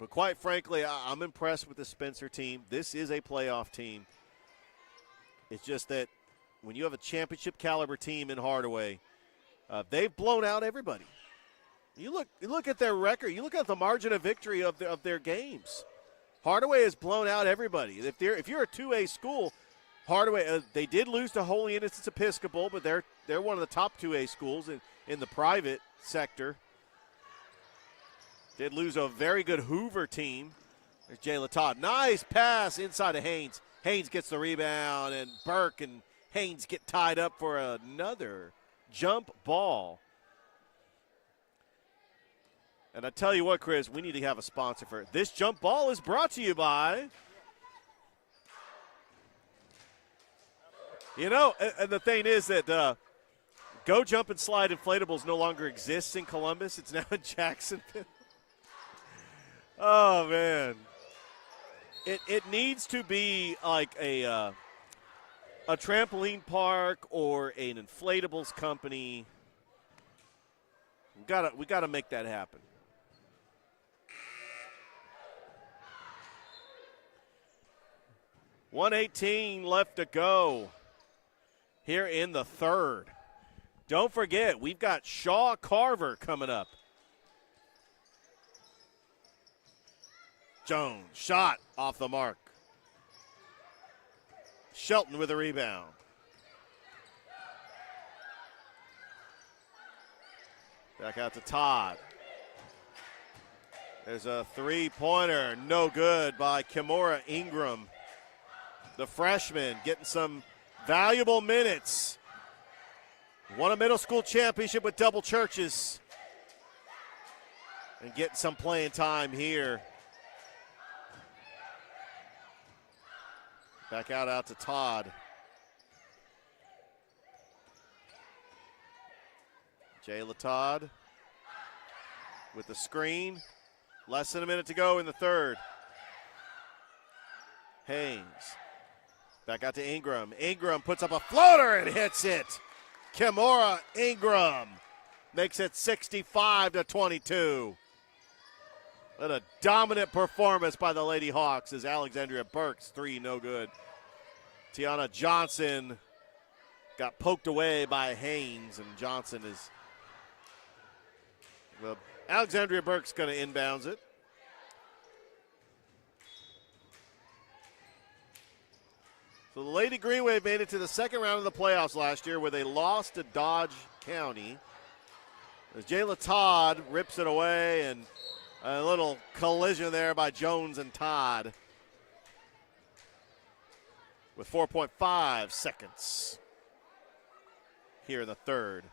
But quite frankly, I'm impressed with the Spencer team. This is a playoff team. It's just that when you have a championship caliber team in Hardaway, they've blown out everybody. You look at their record. You look at the margin of victory of their games. Hardaway has blown out everybody. If you're a 2A school, Hardaway they did lose to Holy Innocents Episcopal, but they're one of the top 2A schools in the private sector. Did lose a very good Hoover team. There's Jayla Todd. Nice pass inside of Haynes. Haynes gets the rebound, and Burke and Haynes get tied up for another jump ball. And I tell you what, Chris, we need to have a sponsor for it. This jump ball is brought to you by, and the thing is that Go Jump and Slide Inflatables no longer exists in Columbus. It's now in Jacksonville. Oh, man. It needs to be like a trampoline park or an inflatables company. We gotta make that happen. .118 left to go here in the third. Don't forget, we've got Shaw Carver coming up. Jones, shot off the mark. Shelton with a rebound. Back out to Todd. There's a three-pointer, no good by Kimora Ingram. The freshman getting some valuable minutes. Won a middle school championship with Double Churches. And getting some playing time here Back out to Todd. Jayla Todd with the screen. Less than a minute to go in the third. Haynes. Back out to Ingram. Ingram puts up a floater and hits it. Kimora Ingram makes it 65-22. What a dominant performance by the Lady Hawks as Alexandria Burks, three no good. Tiana Johnson got poked away by Haynes, and Johnson is, well, Alexandria Burks going to inbounds it. So the Lady Greenwave made it to the second round of the playoffs last year where they lost to Dodge County. As Jayla Todd rips it away, and a little collision there by Jones and Todd with 4.5 seconds here in the third.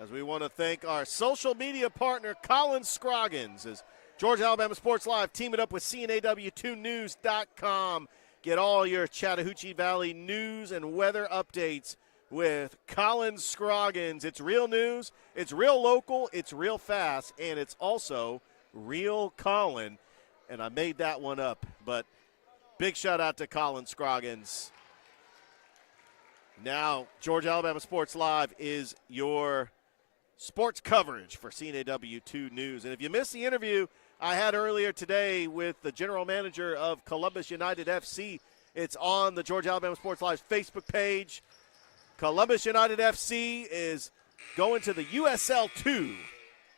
As we want to thank our social media partner, Colin Scroggins, as Georgia Alabama Sports Live teaming up with CNAW2news.com. Get all your Chattahoochee Valley news and weather updates with Colin Scroggins. It's real news, it's real local, it's real fast, and it's also real Colin. And I made that one up, but big shout out to Colin Scroggins. Now, Georgia Alabama Sports Live is your sports coverage for CNAW2 News. And if you missed the interview I had earlier today with the general manager of Columbus United FC, it's on the Georgia Alabama Sports Live Facebook page. Columbus United FC is going to the USL 2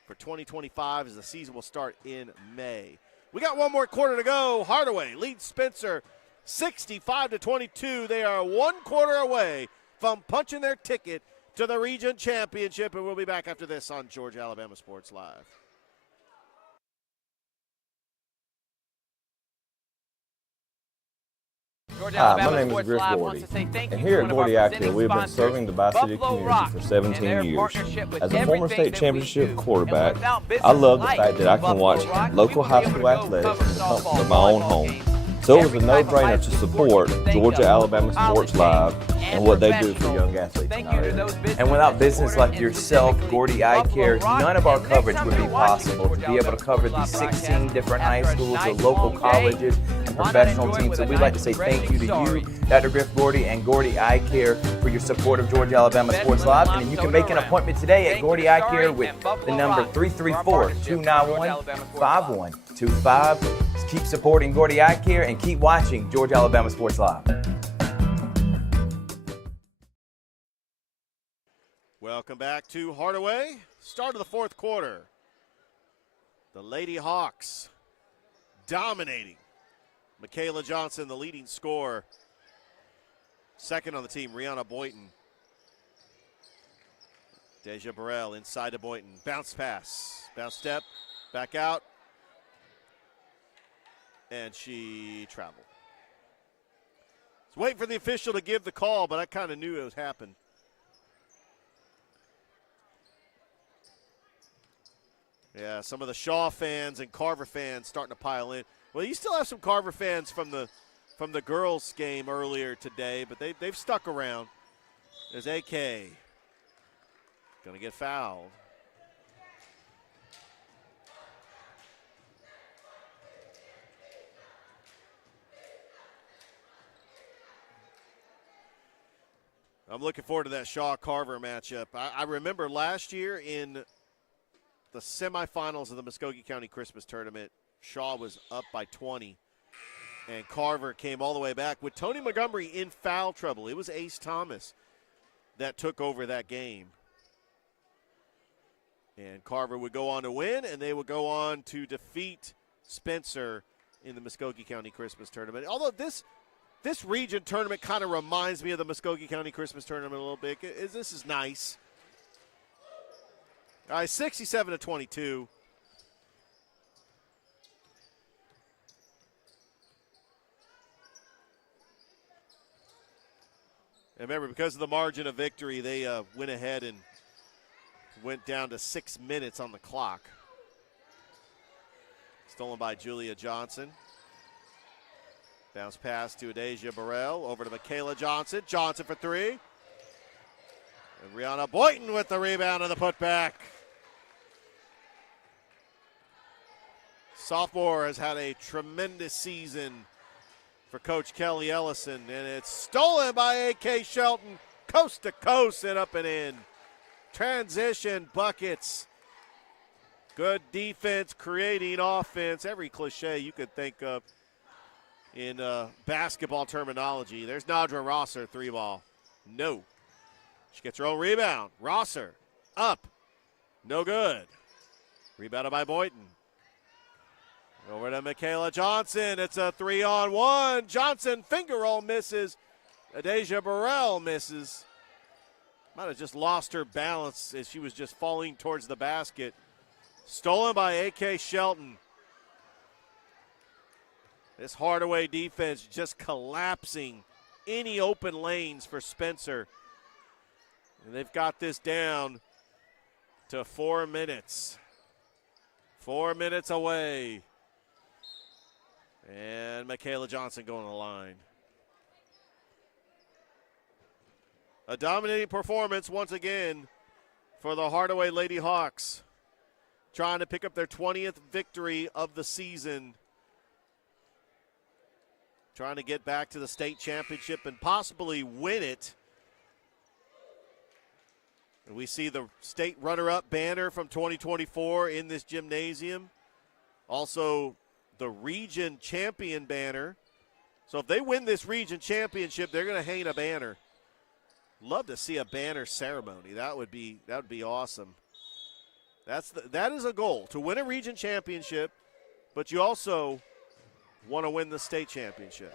for 2025 as the season will start in May. We got one more quarter to go. Hardaway leads Spencer 65-22. They are one quarter away from punching their ticket to the region championship, and we'll be back after this on Georgia Alabama Sports Live. Hi, my name is Griff Gordy, and here at Gordy Eye Care, we have been serving the Bi-City community for 17 years. As a former state championship quarterback, I love the fact that I can watch local high school athletics from the comfort of my own home. So it was a no-brainer to support Georgia Alabama Sports Live and what they do for young athletes in our area. And without business like yourself, Gordy Eye Care, none of our coverage would be possible to be able to cover these 16 different high schools, the local colleges, and professional teams. So we'd like to say thank you to you, Dr. Griff Gordy and Gordy Eye Care, for your support of Georgia Alabama Sports Live. And you can make an appointment today at Gordy Eye Care with the number 334-291-5125. Keep supporting Gordy Eye Care and keep watching Georgia Alabama Sports Live. Welcome back to Hardaway. Start of the fourth quarter. The Lady Hawks dominating. Michaela Johnson, the leading scorer. Second on the team, Rihanna Boynton. Deja Burrell inside to Boynton. Bounce pass. Bounce step. Back out. And she traveled. Was waiting for the official to give the call, but I kind of knew it was happening. Yeah, some of the Shaw fans and Carver fans starting to pile in. Well, you still have some Carver fans from the girls' game earlier today, but they've stuck around. There's AK. Going to get fouled. I'm looking forward to that Shaw-Carver matchup. I remember last year in the semifinals of the Muskogee County Christmas Tournament, Shaw was up by 20, and Carver came all the way back with Tony Montgomery in foul trouble. It was Ace Thomas that took over that game. And Carver would go on to win, and they would go on to defeat Spencer in the Muskogee County Christmas Tournament. Although this region tournament kind of reminds me of the Muskogee County Christmas Tournament a little bit. This is nice. All right, 67-22. And remember, because of the margin of victory, they went ahead and went down to 6 minutes on the clock. Stolen by Julia Johnson. Bounce pass to Adasia Burrell. Over to Michaela Johnson. Johnson for three. And Rihanna Boynton with the rebound and the putback. Sophomore has had a tremendous season for Coach Kelly Ellison, and it's stolen by A.K. Shelton, coast to coast and up and in. Transition buckets. Good defense, creating offense. Every cliche you could think of in basketball terminology. There's Nadra Rosser, three ball. No. She gets her own rebound. Rosser, up. No good. Rebounded by Boynton. Over to Michaela Johnson. It's a 3-on-1. Johnson finger roll misses. Adasia Burrell misses. Might have just lost her balance as she was just falling towards the basket. Stolen by A.K. Shelton. This Hardaway defense just collapsing any open lanes for Spencer. And they've got this down to 4 minutes. 4 minutes away. And Michaela Johnson going to the line. A dominating performance once again for the Hardaway Lady Hawks. Trying to pick up their 20th victory of the season. Trying to get back to the state championship and possibly win it. And we see the state runner-up banner from 2024 in this gymnasium. Also, the region champion banner. So if they win this region championship, they're going to hang a banner. Love to see a banner ceremony. That would be awesome. That is a goal, to win a region championship, but you also want to win the state championship.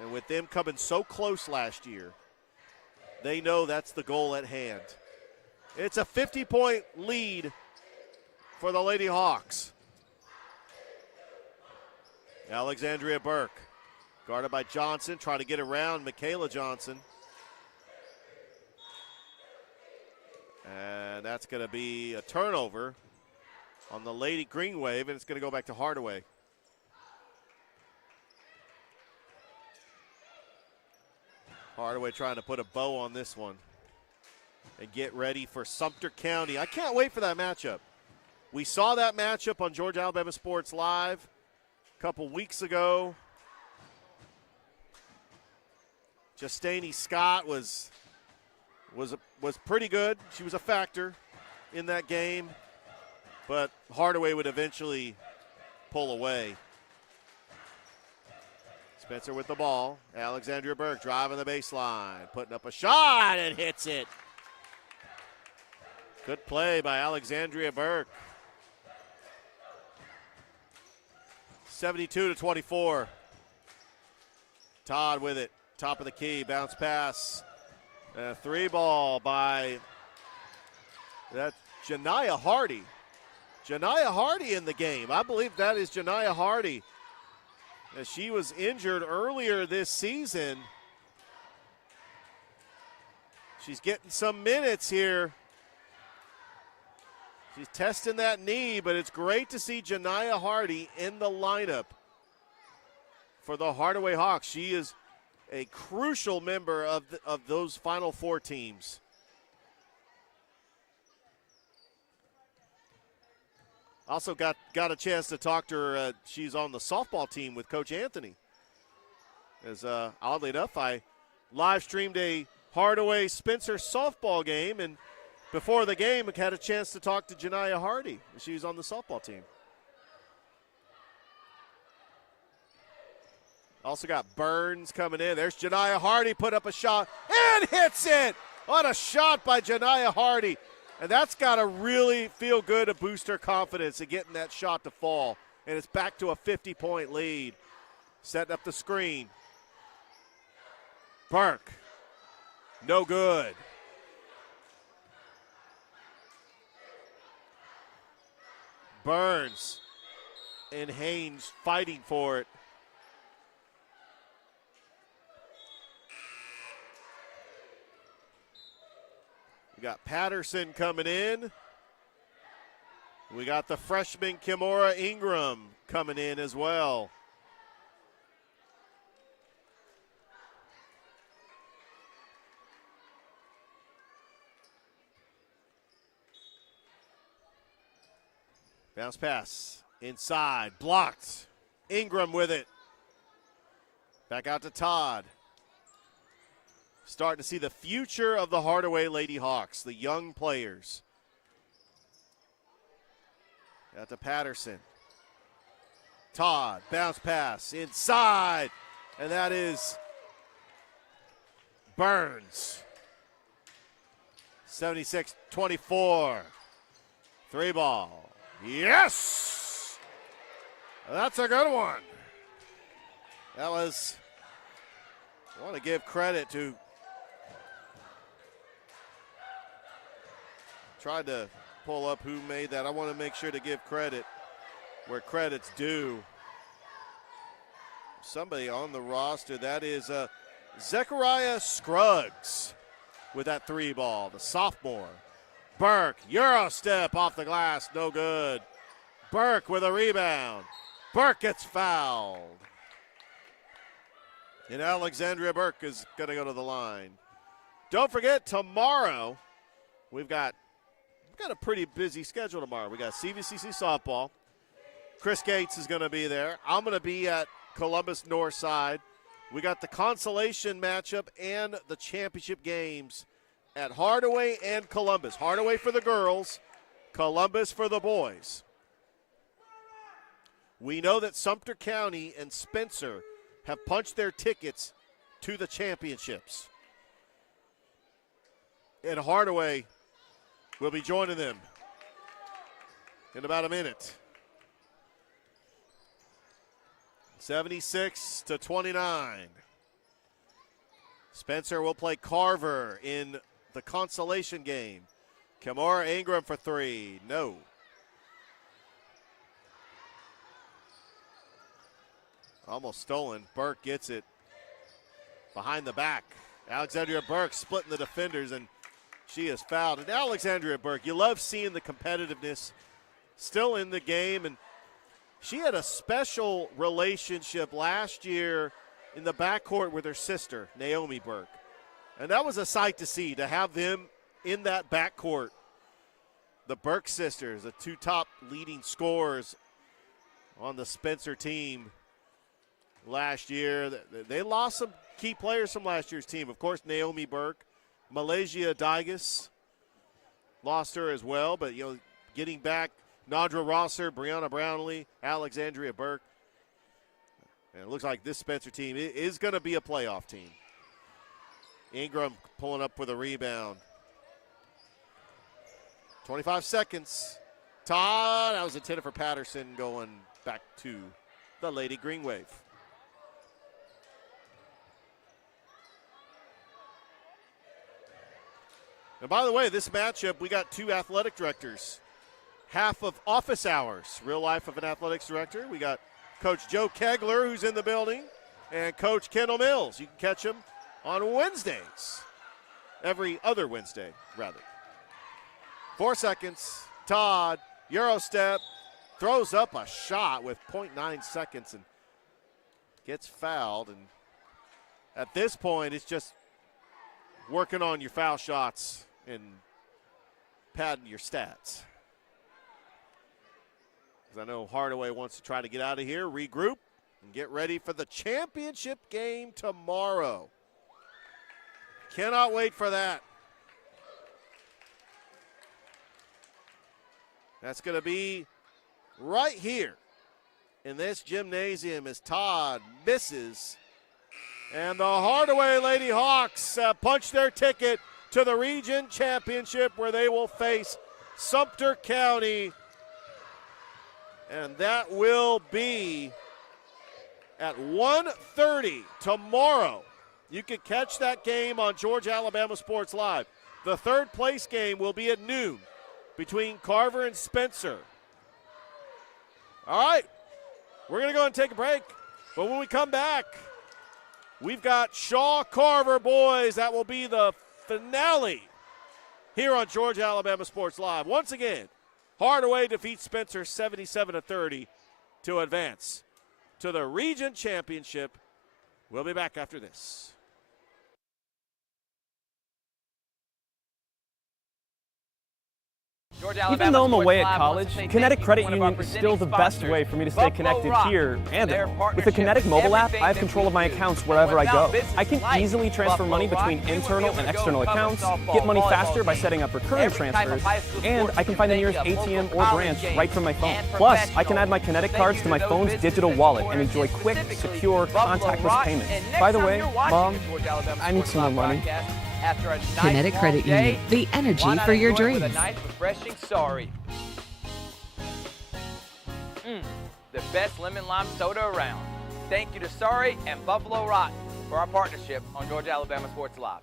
And with them coming so close last year, they know that's the goal at hand. It's a 50-point lead for the Lady Hawks. Alexandria Burke, guarded by Johnson, trying to get around Michaela Johnson. And that's going to be a turnover on the Lady Greenwave, and it's going to go back to Hardaway. Hardaway trying to put a bow on this one and get ready for Sumter County. I can't wait for that matchup. We saw that matchup on Georgia Alabama Sports Live a couple weeks ago. Justini Scott was pretty good. She was a factor in that game, but Hardaway would eventually pull away. Spencer with the ball. Alexandria Burke driving the baseline, putting up a shot and hits it. Good play by Alexandria Burke. 72-24. Todd with it. Top of the key. Bounce pass. A three ball by that Janiyah Hardy. Janiyah Hardy in the game. I believe that is Janiyah Hardy. As she was injured earlier this season. She's getting some minutes here. She's testing that knee, but it's great to see Janiyah Hardy in the lineup for the Hardaway Hawks. She is a crucial member of those Final Four teams. Also got a chance to talk to her. She's on the softball team with Coach Anthony. As oddly enough, I live streamed a Hardaway Spencer softball game, and before the game, I had a chance to talk to Janiyah Hardy. She's on the softball team. Also got Burns coming in. There's Janiyah Hardy, put up a shot and hits it. What a shot by Janiyah Hardy. And that's got to really feel good to boost her confidence in getting that shot to fall. And it's back to a 50-point lead. Setting up the screen. Burke. No good. Burns and Haynes fighting for it. got Patterson coming in. We got the freshman Kimora Ingram coming in as well. Bounce pass inside, blocked. Ingram with it. Back out to Todd. Starting to see the future of the Hardaway Lady Hawks, the young players. Out to Patterson. Todd, bounce pass inside, and that is Burns. 76-24. 3 ball. Yes! That's a good one. That was, I want to give credit to, tried to pull up who made that. I want to make sure to give credit where credit's due. Somebody on the roster, that is Zechariah Scruggs with that 3 ball, the sophomore. Burke, Euro step off the glass, no good. Burke with a rebound. Burke gets fouled. And Alexandria Burke is going to go to the line. Don't forget, tomorrow, we've got a pretty busy schedule tomorrow. We got CVCC softball. Chris Gates is going to be there. I'm going to be at Columbus North Side. We got the consolation matchup and the championship games at Hardaway and Columbus. Hardaway for the girls, Columbus for the boys. We know that Sumter County and Spencer have punched their tickets to the championships. And Hardaway will be joining them in about a minute. 76-29. Spencer will play Carver in the consolation game. Kimora Ingram for 3. No. Almost stolen. Burke gets it behind the back. Alexandria Burke splitting the defenders, and she is fouled. And Alexandria Burke, you love seeing the competitiveness still in the game. And she had a special relationship last year in the backcourt with her sister, Naomi Burke. And that was a sight to see, to have them in that backcourt. The Burke sisters, the 2 top leading scorers on the Spencer team last year. They lost some key players from last year's team. Of course, Naomi Burke. Malaysia Digas lost her as well. But, getting back, Nadra Rosser, Brianna Brownlee, Alexandria Burke. And it looks like this Spencer team is going to be a playoff team. Ingram pulling up with a rebound. 25 seconds. Todd, that was intended for Patterson, going back to the Lady Greenwave. And by the way, this matchup, we got 2 athletic directors. Half of office hours, real life of an athletics director. We got Coach Joe Kegler, who's in the building, and Coach Kendall Mills. You can catch him on Wednesdays. Every other Wednesday, rather. 4 seconds. Todd, Euro step, throws up a shot with 0.9 seconds and gets fouled. And at this point, it's just working on your foul shots and padding your stats. Because I know Hardaway wants to try to get out of here, regroup, and get ready for the championship game tomorrow. Cannot wait for that. That's going to be right here in this gymnasium as Todd misses. And the Hardaway Lady Hawks punch their ticket to the region championship, where they will face Sumter County. And that will be at 1:30 tomorrow. You can catch that game on Georgia Alabama Sports Live. The 3rd place game will be at noon between Carver and Spencer. All right, we're going to go and take a break. But when we come back, we've got Shaw Carver boys. That will be the finale here on Georgia Alabama Sports Live. Once again, Hardaway defeats Spencer 77-30 to advance to the Region Championship. We'll be back after this. Even though I'm away at college, Kinetic Credit Union is still the best way for me to stay connected here and at home. With the Kinetic mobile app, I have control of my accounts wherever I go. I can easily transfer money between internal and external accounts, get money faster by setting up recurring transfers, and I can find the nearest ATM or branch right from my phone. Plus, I can add my Kinetic cards to my phone's digital wallet and enjoy quick, secure, contactless payments. By the way, Mom, I need some more money. Kinetic Credit Union, the energy for your dreams. Refreshing sorry. The best lemon lime soda around. Thank you to Sorry and Buffalo Rotten for our partnership on Georgia Alabama Sports Live.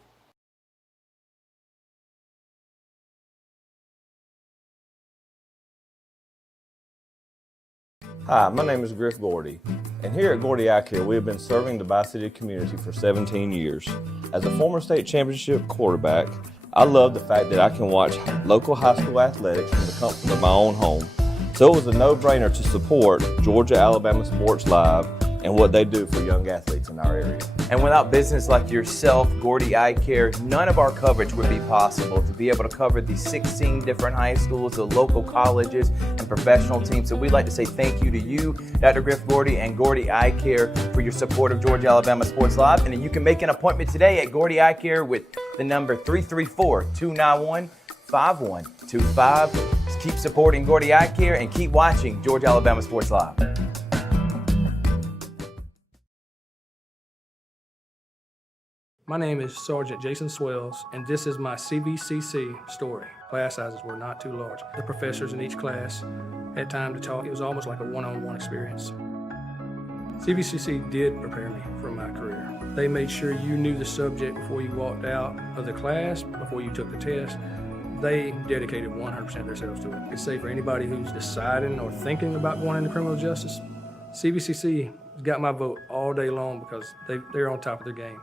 Hi, my name is Griff Gordy, and here at Gordy Eye Care, we have been serving the Bi-City community for 17 years. As a former state championship quarterback, I love the fact that I can watch local high school athletics from the comfort of my own home. So it was a no-brainer to support Georgia Alabama Sports Live and what they do for young athletes in our area. And without business like yourself, Gordy Eye Care, none of our coverage would be possible to be able to cover the 16 different high schools, the local colleges, and professional teams. So we'd like to say thank you to you, Dr. Griff Gordy and Gordy Eye Care, for your support of Georgia Alabama Sports Live. And you can make an appointment today at Gordy Eye Care with the number 334-291-5125. Keep supporting Gordy Eye Care and keep watching Georgia Alabama Sports Live. My name is Sergeant Jason Swells, and this is my CVCC story. Class sizes were not too large. The professors in each class had time to talk. It was almost like a one-on-one experience. CVCC did prepare me for my career. They made sure you knew the subject before you walked out of the class, before you took the test. They dedicated 100% of themselves to it. I could say for anybody who's deciding or thinking about going into criminal justice, CVCC got my vote all day long because they're on top of their game.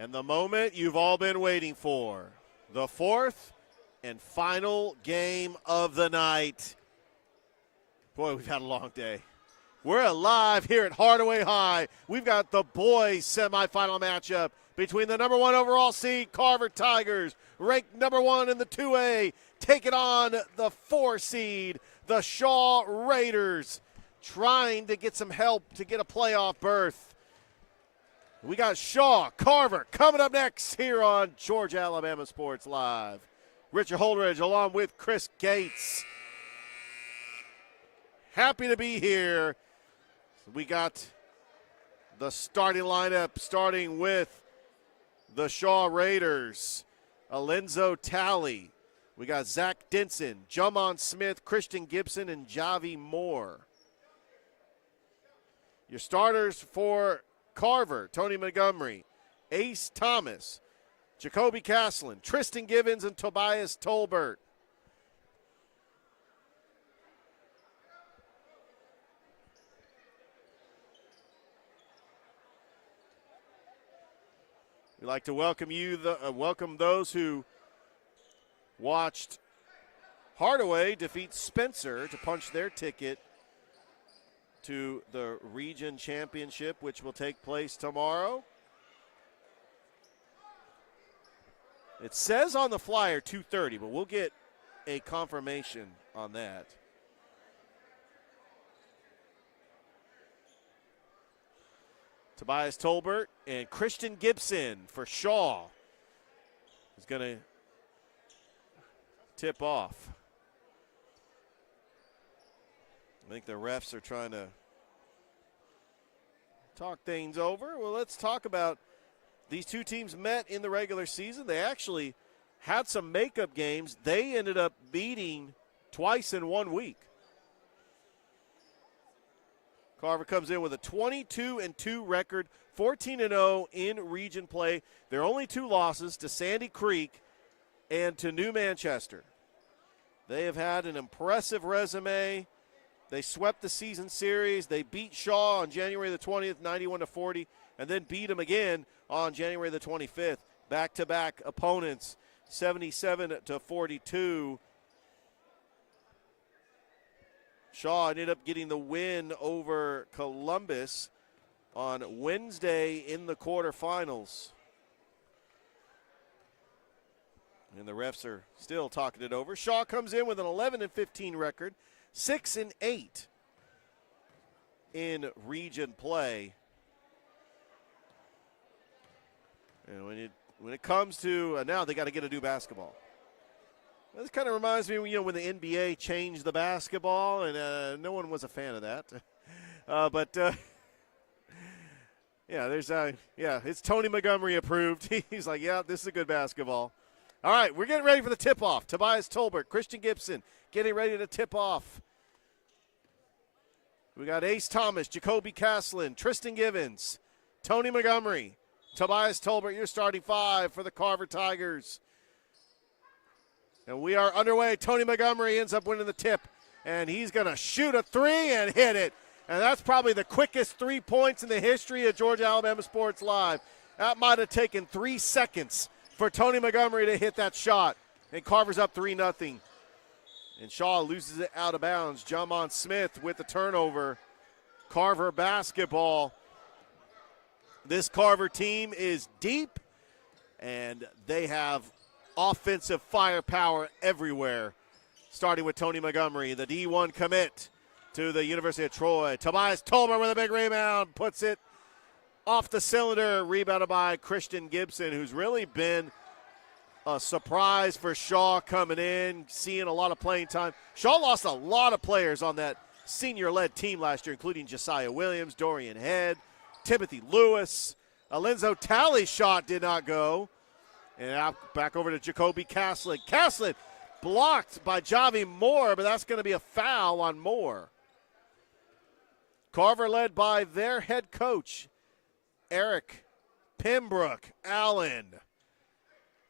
And the moment you've all been waiting for, the fourth and final game of the night. Boy, we've had a long day. We're alive here at Hardaway High. We've got the boys semifinal matchup between the number 1 overall seed Carver Tigers, ranked number 1 in the 2A, taking on the 4 seed, the Shaw Raiders, trying to get some help to get a playoff berth. We got Shaw, Carver coming up next here on Georgia Alabama Sports Live. Richard Holdridge along with Chris Gates. Happy to be here. We got the starting lineup starting with the Shaw Raiders. Alenzo Talley. We got Zach Denson, Jumon Smith, Christian Gibson, and Javi Moore. Your starters for Carver, Tony Montgomery, Ace Thomas, Jacoby Caslin, Tristan Givens, and Tobias Tolbert. We'd like to welcome welcome those who watched Hardaway defeat Spencer to punch their ticket to the region championship, which will take place tomorrow. It says on the flyer 2:30, but we'll get a confirmation on that. Tobias Tolbert and Christian Gibson for Shaw is going to tip off. I think the refs are trying to talk things over. Well, let's talk about these two teams met in the regular season. They actually had some makeup games. They ended up beating twice in 1 week. Carver comes in with a 22-2 record, 14-0 in region play. Their only 2 losses to Sandy Creek and to New Manchester. They have had an impressive resume. They swept the season series. They beat Shaw on January the 20th, 91-40, and then beat them again on January the 25th. Back-to-back opponents, 77-42. Shaw ended up getting the win over Columbus on Wednesday in the quarterfinals. And the refs are still talking it over. Shaw comes in with an 11-15 record, 6-8 in region play. And when it comes to now they got to get a new basketball. This kind of reminds me, when the NBA changed the basketball, and no one was a fan of that. It's Tony Montgomery approved. He's like, yeah, this is a good basketball. All right, we're getting ready for the tip-off. Tobias Tolbert, Christian Gibson getting ready to tip off. We got Ace Thomas, Jacoby Caslin, Tristan Givens, Tony Montgomery, Tobias Tolbert, your starting 5 for the Carver Tigers. And we are underway. Tony Montgomery ends up winning the tip, and he's going to shoot a 3 and hit it. And that's probably the quickest 3 points in the history of Georgia Alabama Sports Live. That might have taken 3 seconds for Tony Montgomery to hit that shot. And Carver's up 3-0. And Shaw loses it out of bounds. Jumon Smith with the turnover. Carver basketball. This Carver team is deep, and they have offensive firepower everywhere, starting with Tony Montgomery, the D1 commit to the University of Troy. Tobias Tolbert with a big rebound, puts it off the cylinder, rebounded by Christian Gibson, who's really been a surprise for Shaw coming in, seeing a lot of playing time. Shaw lost a lot of players on that senior-led team last year, including Josiah Williams, Dorian Head, Timothy Lewis. Alenzo Talley's shot did not go. And out back over to Jacoby Caslin. Caslin blocked by Javi Moore, but that's going to be a foul on Moore. Carver led by their head coach, Eric Pembroke Allen.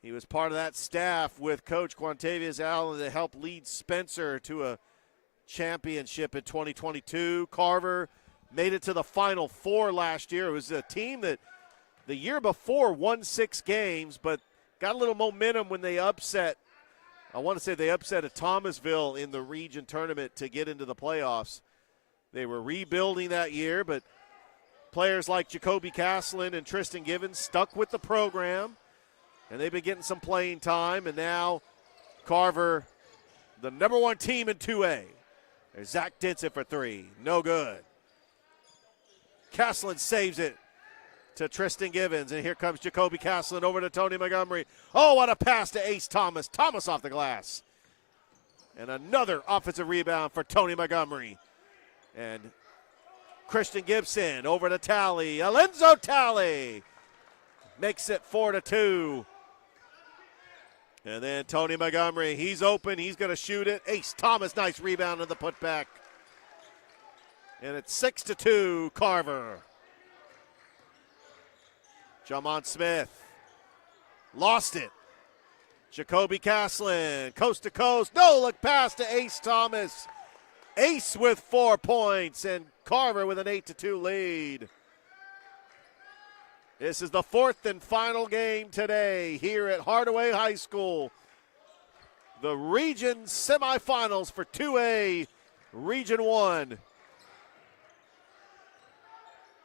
He was part of that staff with Coach Quantavious Allen to help lead Spencer to a championship in 2022. Carver made it to the Final Four last year. It was a team that the year before won 6 games, but got a little momentum when they upset. I want to say they upset a Thomasville in the region tournament to get into the playoffs. They were rebuilding that year, but players like Jacoby Caslin and Tristan Givens stuck with the program, and they've been getting some playing time, and now Carver, the number 1 team in 2A. There's Zach Denson for 3. No good. Caslin saves it to Tristan Givens, and here comes Jacoby Caslin over to Tony Montgomery. Oh, what a pass to Ace Thomas. Thomas off the glass. And another offensive rebound for Tony Montgomery. And Christian Gibson over to Talley. Alenzo Talley makes it 4-2. And then Tony Montgomery, he's open. He's going to shoot it. Ace Thomas, nice rebound on the putback. And it's 6-2, Carver. Jamon Smith lost it. Jacoby Caslin, coast to coast. No look pass to Ace Thomas. Ace with 4 points, and Carver with an 8-2 lead. This is the 4th and final game today here at Hardaway High School. The region semifinals for 2A, Region 1.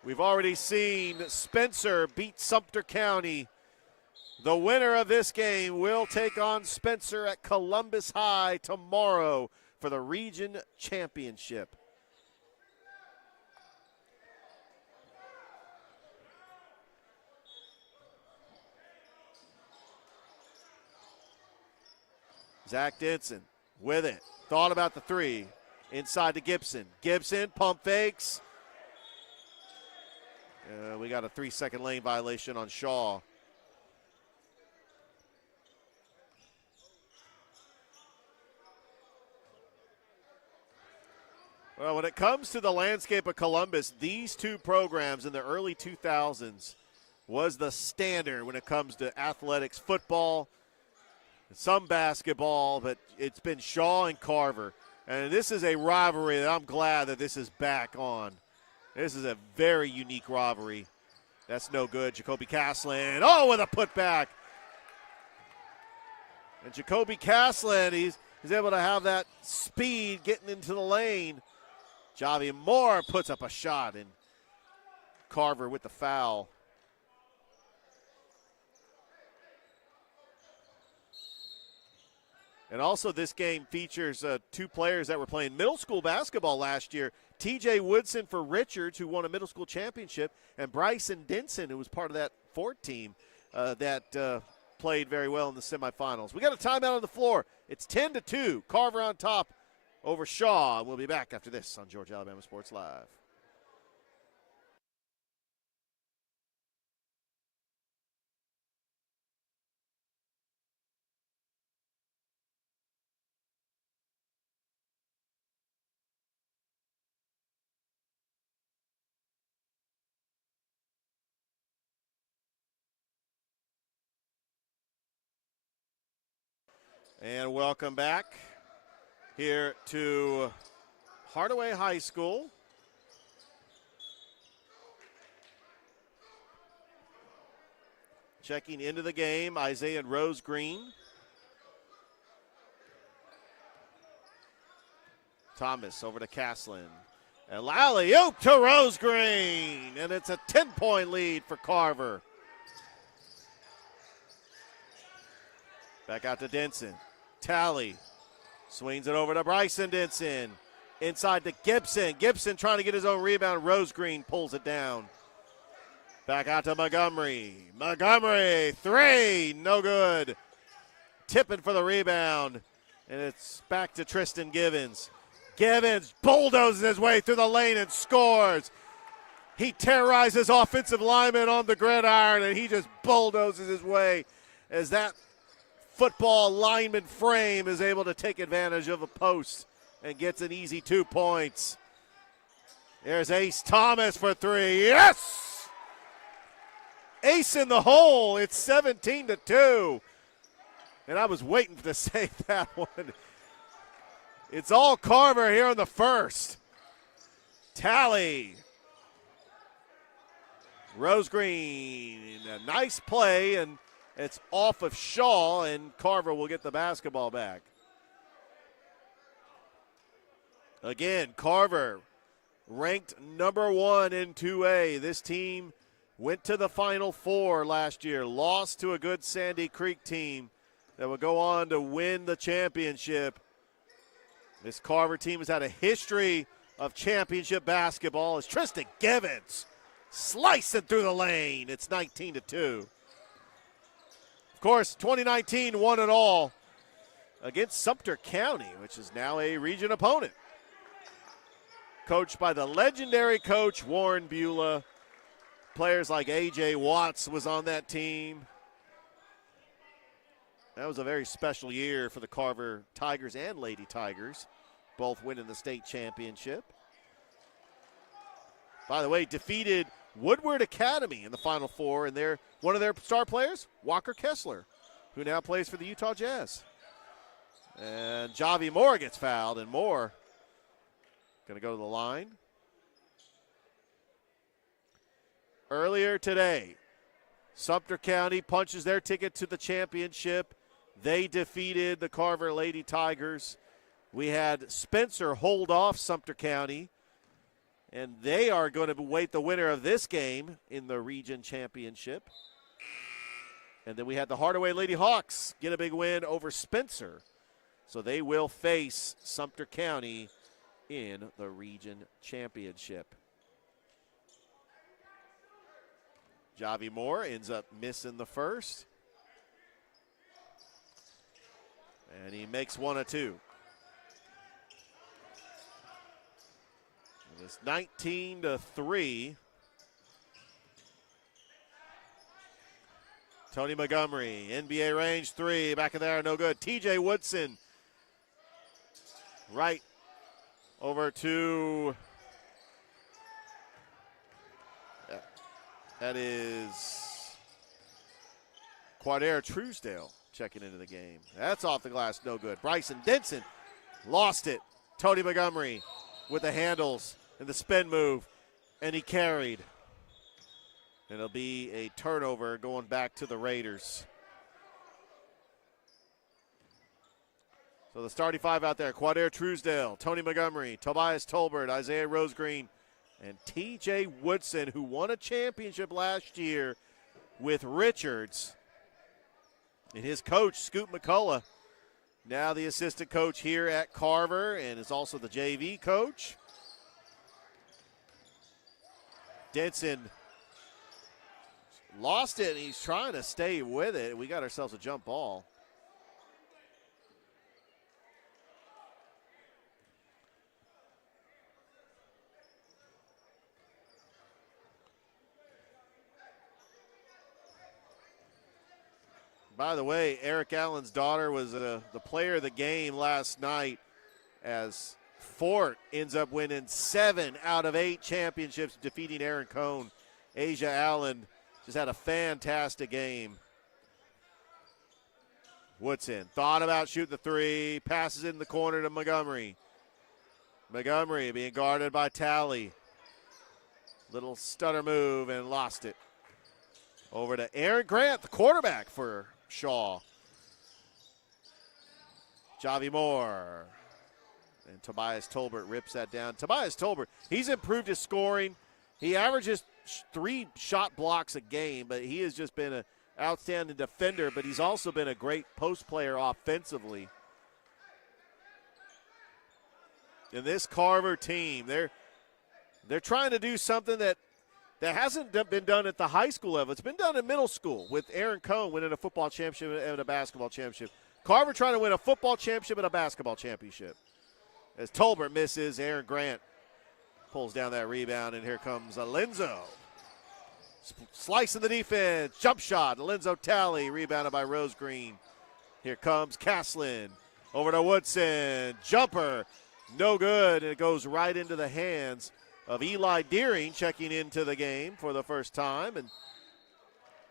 We've already seen Spencer beat Sumter County. The winner of this game will take on Spencer at Columbus High tomorrow for the region championship. Zach Denson with it. Thought about the 3. Inside to Gibson. Gibson, pump fakes. We got a 3-second lane violation on Shaw. Well, when it comes to the landscape of Columbus, these 2 programs in the early 2000s was the standard when it comes to athletics, football, some basketball, but it's been Shaw and Carver. And this is a rivalry that I'm glad that this is back on. This is a very unique rivalry. That's no good. Jacoby Caslin, oh, with a putback. And Jacoby Caslin, he's able to have that speed getting into the lane. Javi Moore puts up a shot, and Carver with the foul. And also this game features 2 players that were playing middle school basketball last year. TJ Woodson for Richards, who won a middle school championship, and Bryson Denson, who was part of that Ford team that played very well in the semifinals. We got a timeout on the floor. It's 10-2. Carver on top over Shaw. We'll be back after this on Georgia Alabama Sports Live. And welcome back here to Hardaway High School. Checking into the game, Isaiah Rose Green. Thomas over to Caslin. And alley-oop to Rose Green. And it's a 10-point lead for Carver. Back out to Denson. Talley swings it over to Bryson Denson. Inside to Gibson. Gibson trying to get his own rebound. Rose Green pulls it down. Back out to Montgomery. Montgomery, 3, no good. Tipping for the rebound. And it's back to Tristan Givens. Givens bulldozes his way through the lane and scores. He terrorizes offensive linemen on the gridiron, and he just bulldozes his way as that football lineman frame is able to take advantage of a post and gets an easy 2 points. There's Ace Thomas for 3. Yes! Ace in the hole. It's 17-2. And I was waiting to say that one. It's all Carver here in the first. Talley. Rose Green, a nice play, and it's off of Shaw, and Carver will get the basketball back. Again, Carver ranked number 1 in 2A. This team went to the Final Four last year, lost to a good Sandy Creek team that will go on to win the championship. This Carver team has had a history of championship basketball as Tristan Givens slicing through the lane. It's 19-2. Of course, 2019 won it all against Sumter County, which is now a region opponent. Coached by the legendary coach Warren Beulah. Players like A.J. Watts was on that team. That was a very special year for the Carver Tigers and Lady Tigers, both winning the state championship. By the way, defeated Woodward Academy in the Final Four, and one of their star players, Walker Kessler, who now plays for the Utah Jazz. And Javi Moore gets fouled, and Moore going to go to the line. Earlier today, Sumter County punches their ticket to the championship. They defeated the Carver Lady Tigers. We had Spencer hold off Sumter County, and they are going to await the winner of this game in the region championship. And then we had the Hardaway Lady Hawks get a big win over Spencer. So they will face Sumter County in the region championship. Javi Moore ends up missing the first. And he makes one of two. And it's 19-3. Tony Montgomery, NBA range three, back of there, no good. TJ Woodson, right over to, that is Quadair Truesdale checking into the game. That's off the glass, no good. Bryson Denson lost it. Tony Montgomery with the handles and the spin move, and he carried. And it'll be a turnover going back to the Raiders. So the starting five out there, Quadair Truesdale, Tony Montgomery, Tobias Tolbert, Isaiah Rosegreen, and TJ Woodson, who won a championship last year with Richards. And his coach, Scoot McCullough, now the assistant coach here at Carver and is also the JV coach. Denson lost it, and he's trying to stay with it. We got ourselves a jump ball. By the way, Eric Allen's daughter was the player of the game last night as Fort ends up winning 7 out of 8 championships, defeating Aaron Cohn. Asia Allen just had a fantastic game. Woodson thought about shooting the three, passes in the corner to Montgomery. Montgomery being guarded by Talley. Little stutter move and lost it. Over to Aaron Grant, the quarterback for Shaw. Javi Moore. And Tobias Tolbert rips that down. Tobias Tolbert, he's improved his scoring. He averages 3 shot blocks a game, but he has just been an outstanding defender, but he's also been a great post player offensively. And this Carver team, they're trying to do something that hasn't been done at the high school level. It's been done in middle school with Aaron Cohn winning a football championship and a basketball championship. Carver trying to win a football championship and a basketball championship. As Tolbert misses, Aaron Grant pulls down that rebound, and here comes Alenzo. Slice in the defense, jump shot, Alenzo Talley, rebounded by Rose Green. Here comes Caslin, over to Woodson, jumper, no good, and it goes right into the hands of Eli Deering, checking into the game for the first time, and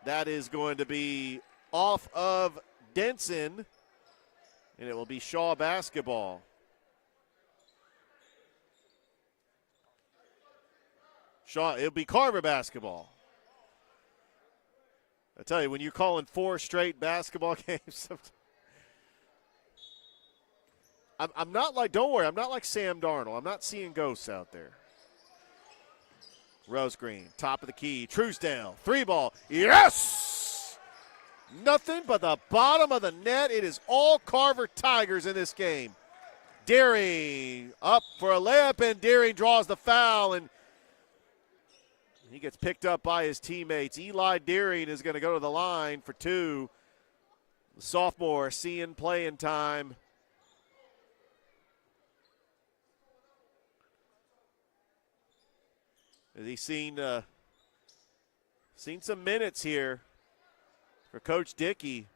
that is going to be off of Denson, and it will be Shaw basketball. Shaw, it'll be Carver basketball. I tell you, when you're calling 4 straight basketball games, I'm not like, don't worry, I'm not like Sam Darnold. I'm not seeing ghosts out there. Rose Green, top of the key. Truesdale, 3-ball. Yes! Nothing but the bottom of the net. It is all Carver Tigers in this game. Deering up for a layup, and Deering draws the foul, and he gets picked up by his teammates. Eli Deering is going to go to the line for 2. The sophomore seeing playing time. He's seen some minutes here for Coach Dickey.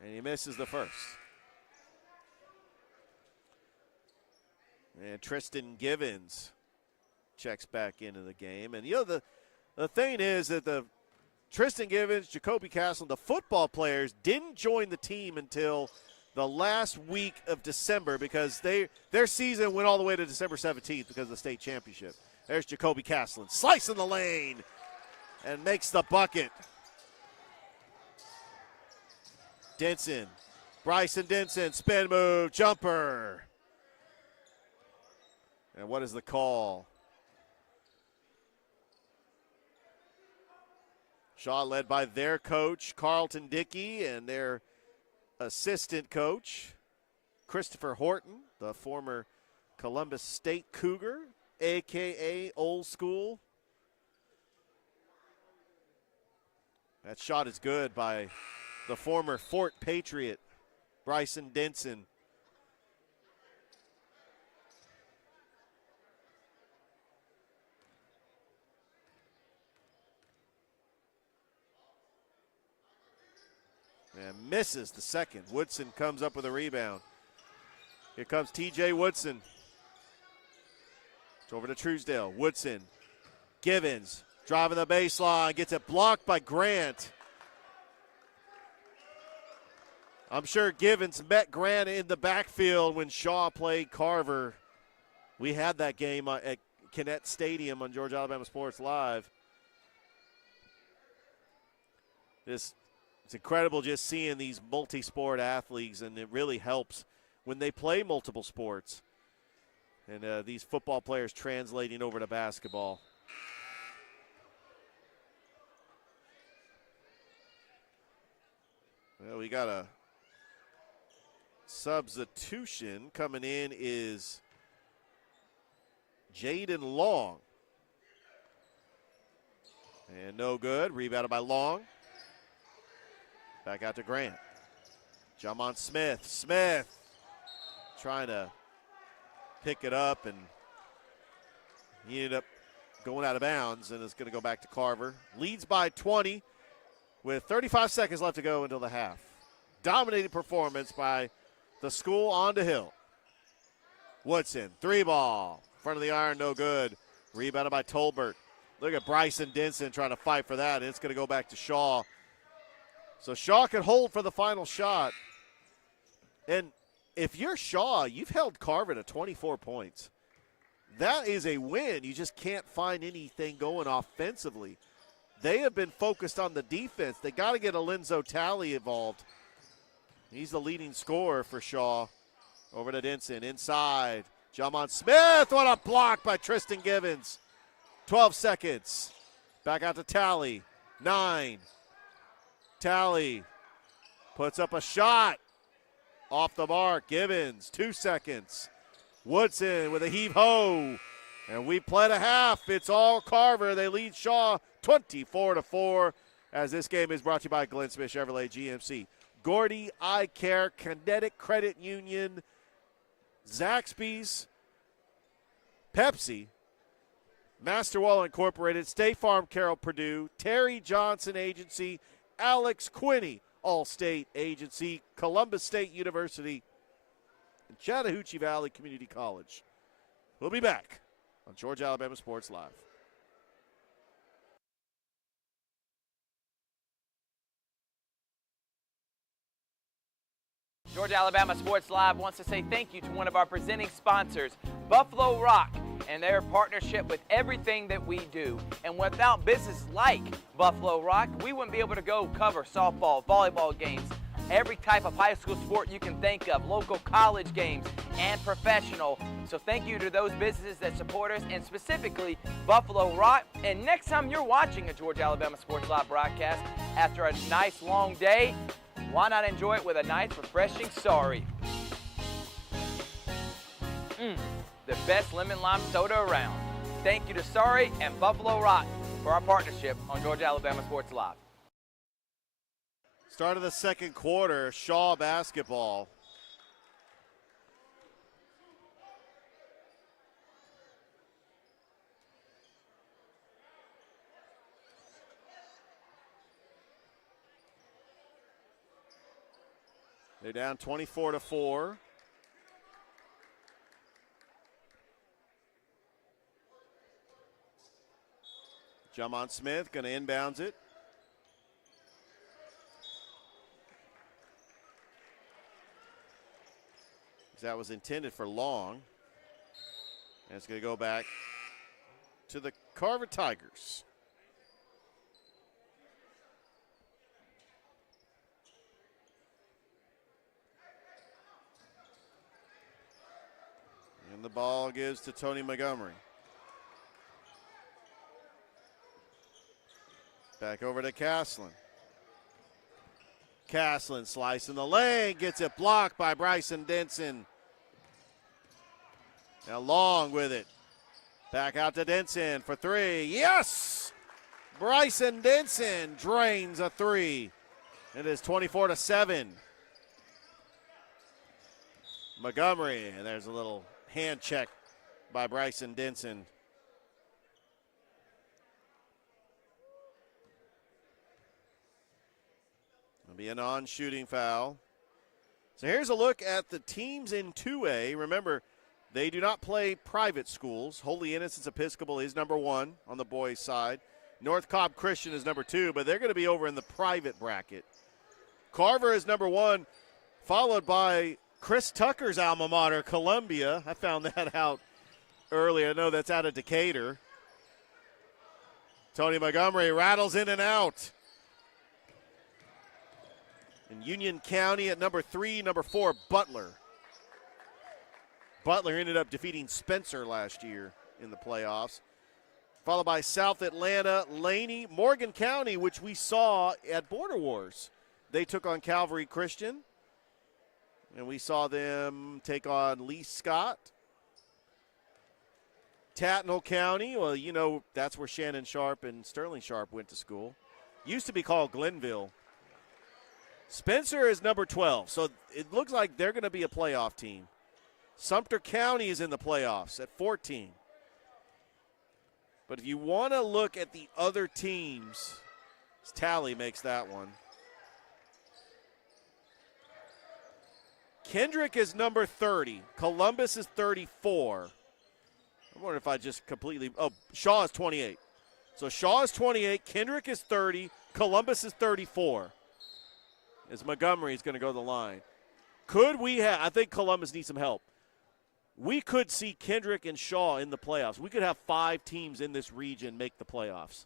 And he misses the first. And Tristan Givens checks back into the game. And, the thing is that the Tristan Givens, Jacoby Castle, the football players didn't join the team until the last week of December because their season went all the way to December 17th because of the state championship. There's Jacoby Castle, slicing the lane and makes the bucket. Denson, Bryson Denson, spin move, jumper. And what is the call? Shaw led by their coach, Carlton Dickey, and their assistant coach, Christopher Horton, the former Columbus State Cougar, a.k.a. Old School. That shot is good by the former Fort Patriot, Bryson Denson. And misses the second. Woodson comes up with a rebound. Here comes T.J. Woodson. It's over to Truesdale. Woodson. Givens driving the baseline. Gets it blocked by Grant. I'm sure Givens met Grant in the backfield when Shaw played Carver. We had that game at Kinnett Stadium on Georgia Alabama Sports Live. It's incredible just seeing these multi-sport athletes, and it really helps when they play multiple sports. And these football players translating over to basketball. Well, we got a substitution coming in is Jaden Long. And no good. Rebounded by Long. Back out to Grant. Jamon Smith. Smith trying to pick it up, and he ended up going out of bounds, and it's going to go back to Carver. Leads by 20 with 35 seconds left to go until the half. Dominating performance by the school on to Hill. Woodson, 3-ball. Front of the iron, no good. Rebounded by Tolbert. Look at Bryson Denson trying to fight for that, and it's going to go back to Shaw. So Shaw can hold for the final shot. And if you're Shaw, you've held Carver to 24 points. That is a win. You just can't find anything going offensively. They have been focused on the defense. They got to get Alenzo Talley involved. He's the leading scorer for Shaw. Over to Denson, inside. Jamon Smith, what a block by Tristan Givens. 12 seconds. Back out to Talley. 9. Talley puts up a shot. Off the mark, Givens, 2 seconds. Woodson with a heave-ho. And we play a half. It's all Carver. They lead Shaw 24-4 as this game is brought to you by Glenn Smith Chevrolet GMC. Gordy Eye Care, Kinetic Credit Union, Zaxby's, Pepsi, Masterwall Incorporated, State Farm Carroll Purdue, Terry Johnson Agency, Alex Quinney All-State Agency, Columbus State University, and Chattahoochee Valley Community College. We'll be back on Georgia Alabama Sports Live. Georgia Alabama Sports Live wants to say thank you to one of our presenting sponsors, Buffalo Rock. and their partnership with everything that we do. And without businesses like Buffalo Rock, we wouldn't be able to go cover softball, volleyball games, every type of high school sport you can think of, local college games, and professional. So thank you to those businesses that support us, and specifically Buffalo Rock. And next time you're watching a Georgia Alabama Sports Live broadcast after a nice long day, why not enjoy it with a nice refreshing sorry? The best lemon lime soda around. Thank you to Sorry and Buffalo Rock for our partnership on Georgia Alabama Sports Live. Start of the second quarter, Shaw basketball. They're down 24-4. Jamon Smith going to inbounds it. That was intended for Long. And it's going to go back to the Carver Tigers. And the ball gives to Tony Montgomery. Back over to Castlin. Castlin slicing the lane, gets it blocked by Bryson Denson. Now Long with it. Back out to Denson for three. Yes! Bryson Denson drains a three. It is 24-7. Montgomery, and there's a little hand check by Bryson Denson. Be a non-shooting foul. So here's a look at the teams in 2A. Remember, they do not play private schools. Holy Innocents Episcopal is number 1 on the boys' side. North Cobb Christian is number 2, but they're going to be over in the private bracket. Carver is number 1, followed by Chris Tucker's alma mater, Columbia. I found that out earlier. I know that's out of Decatur. Tony Montgomery rattles in and out. In Union County at number 3, number 4, Butler. Butler ended up defeating Spencer last year in the playoffs. Followed by South Atlanta, Laney, Morgan County, which we saw at Border Wars. They took on Calvary Christian. And we saw them take on Lee Scott. Tattnall County, well, you know, that's where Shannon Sharp and Sterling Sharp went to school. Used to be called Glenville. Spencer is number 12, so it looks like they're going to be a playoff team. Sumter County is in the playoffs at 14. But if you want to look at the other teams, Tally makes that one. Kendrick is number 30. Columbus is 34. I wonder if I just completely – oh, Shaw is 28. So Shaw is 28, Kendrick is 30, Columbus is 34. As Montgomery is going to go to the line. Could we have – I think Columbus needs some help. We could see Kendrick and Shaw in the playoffs. We could have 5 teams in this region make the playoffs.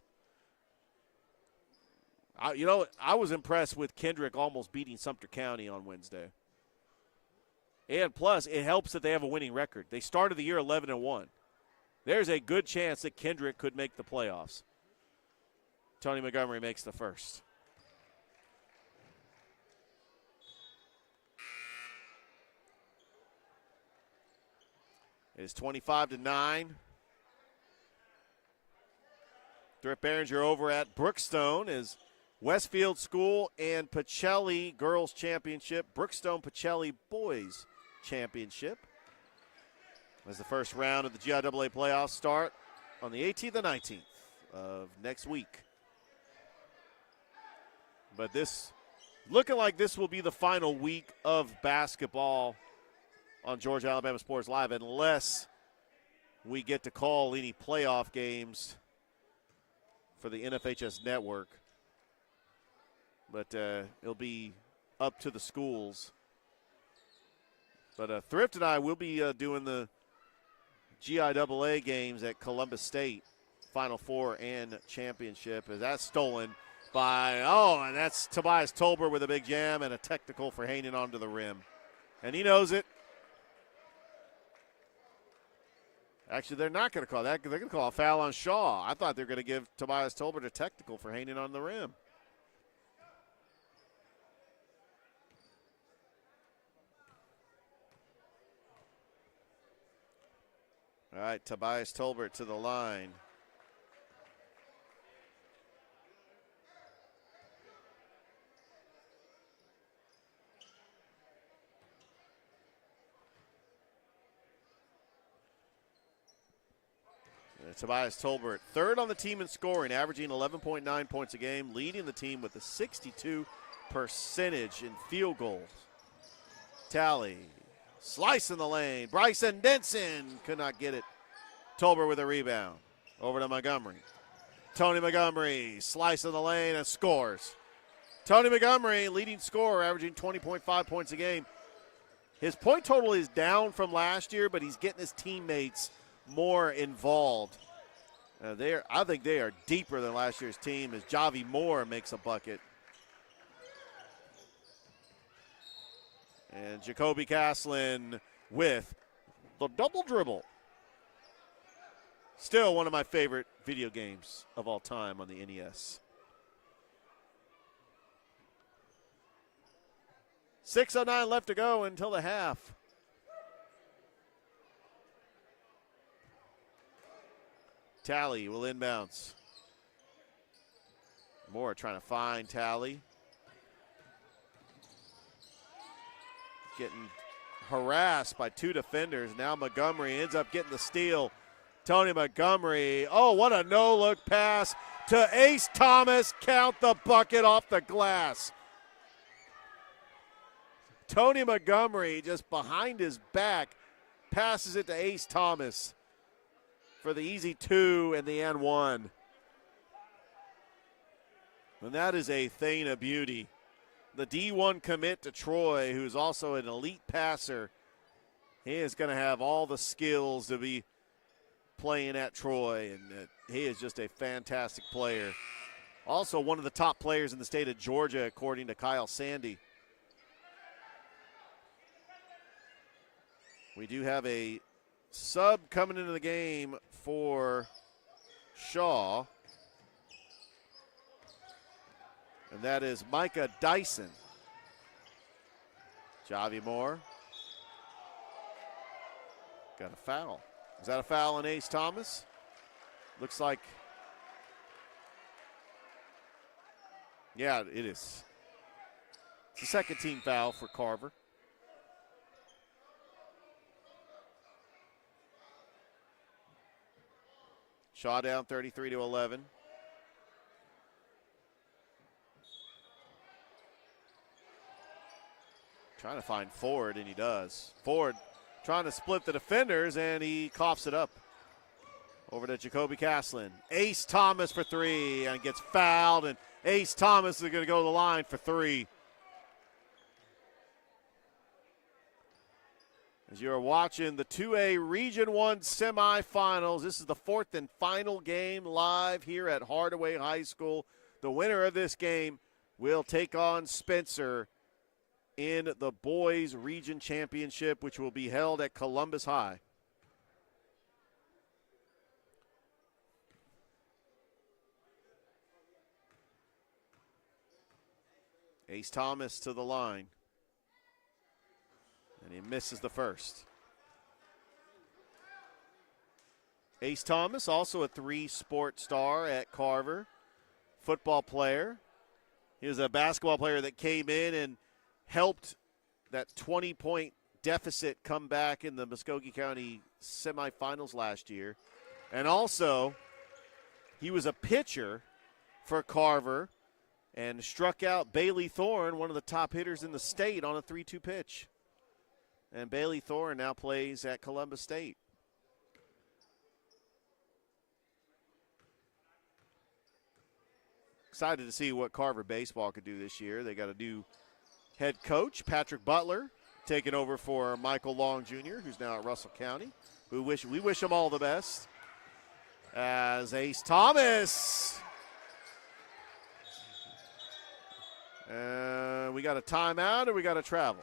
I was impressed with Kendrick almost beating Sumter County on Wednesday. And plus, it helps that they have a winning record. They started the year 11-1. There's a good chance that Kendrick could make the playoffs. Tony Montgomery makes the first. It is 25-9. Thrift Behringer over at Brookstone is Westfield School and Pacelli Girls Championship, Brookstone Pacelli Boys Championship. As the first round of the GIAA playoffs start on the 18th and 19th of next week. But this, looking like this will be the final week of basketball on Georgia Alabama Sports Live, unless we get to call any playoff games for the NFHS network. But it'll be up to the schools. But Thrift and I will be doing the GIAA games at Columbus State, Final Four and championship. As that's stolen by, and that's Tobias Tolbert with a big jam and a technical for hanging onto the rim. And he knows it. Actually, they're not going to call that. They're going to call a foul on Shaw. I thought they were going to give Tobias Tolbert a technical for hanging on the rim. All right, Tobias Tolbert to the line. Tobias Tolbert, third on the team in scoring, averaging 11.9 points a game, leading the team with a 62% in field goals. Tally, slice in the lane. Bryson Denson could not get it. Tolbert with a rebound. Over to Montgomery. Tony Montgomery, slice in the lane and scores. Tony Montgomery, leading scorer, averaging 20.5 points a game. His point total is down from last year, but he's getting his teammates more involved. I think they are deeper than last year's team as Javi Moore makes a bucket. And Jacoby Caslin with the double dribble. Still one of my favorite video games of all time on the NES. 6:09 left to go until the half. Tally will inbounds. Moore trying to find Tally. Getting harassed by two defenders. Now Montgomery ends up getting the steal. Tony Montgomery. Oh, what a no-look pass to Ace Thomas. Count the bucket off the glass. Tony Montgomery just behind his back passes it to Ace Thomas for the easy two and the and one. And that is a thing of beauty. The D1 commit to Troy, who's also an elite passer, he is going to have all the skills to be playing at Troy, and he is just a fantastic player. Also one of the top players in the state of Georgia, according to Kyle Sandy. We do have a sub coming into the game for Shaw, and that is Micah Dyson. Javi Moore. Got a foul. Is that a foul on Ace Thomas? Looks like. Yeah, it is. It's the second team foul for Carver. Shaw down 33-11. Trying to find Ford, and he does. Ford trying to split the defenders, and he coughs it up. Over to Jacoby Caslin. Ace Thomas for three, and gets fouled, and Ace Thomas is going to go to the line for three. As you're watching the 2A Region 1 semifinals, this is the fourth and final game live here at Hardaway High School. The winner of this game will take on Spencer in the boys region championship, which will be held at Columbus High. Ace Thomas to the line. And he misses the first. Ace Thomas, also a three-sport star at Carver. Football player. He was a basketball player that came in and helped that 20-point deficit come back in the Muskogee County semifinals last year. And also, he was a pitcher for Carver and struck out Bailey Thorne, one of the top hitters in the state, on a 3-2 pitch. And Bailey Thorne now plays at Columbus State. Excited to see what Carver baseball could do this year. They got a new head coach, Patrick Butler, taking over for Michael Long Jr., who's now at Russell County. We wish them all the best. As Ace Thomas. We got a timeout or we got to travel?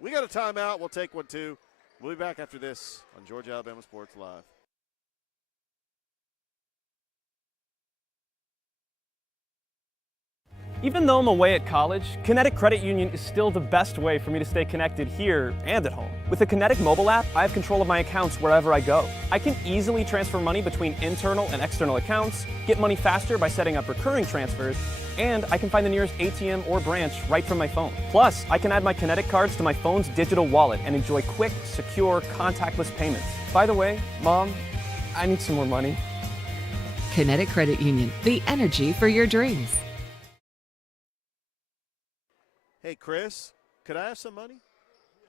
We got a timeout. We'll take one too. We'll be back after this on Georgia Alabama Sports Live. Even though I'm away at college, Kinetic Credit Union is still the best way for me to stay connected here and at home. With the Kinetic mobile app, I have control of my accounts wherever I go. I can easily transfer money between internal and external accounts, get money faster by setting up recurring transfers, and I can find the nearest ATM or branch right from my phone. Plus, I can add my Kinetic cards to my phone's digital wallet and enjoy quick, secure, contactless payments. By the way, Mom, I need some more money. Kinetic Credit Union, the energy for your dreams. Hey, Chris, could I have some money?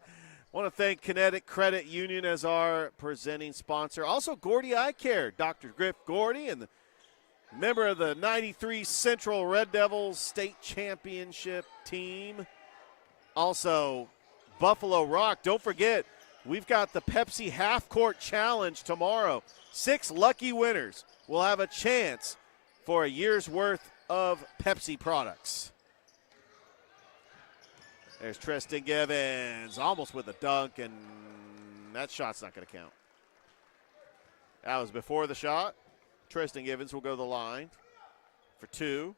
I want to thank Kinetic Credit Union as our presenting sponsor. Also, Gordy Eye Care, Dr. Griff Gordy, and the member of the 93 Central Red Devils state championship team. Also, Buffalo Rock. Don't forget, we've got the Pepsi Half Court Challenge tomorrow. 6 lucky winners will have a chance for a year's worth of Pepsi products. There's Tristan Givens, almost with a dunk, and that shot's not going to count. That was before the shot. Tristan Givens will go to the line for 2.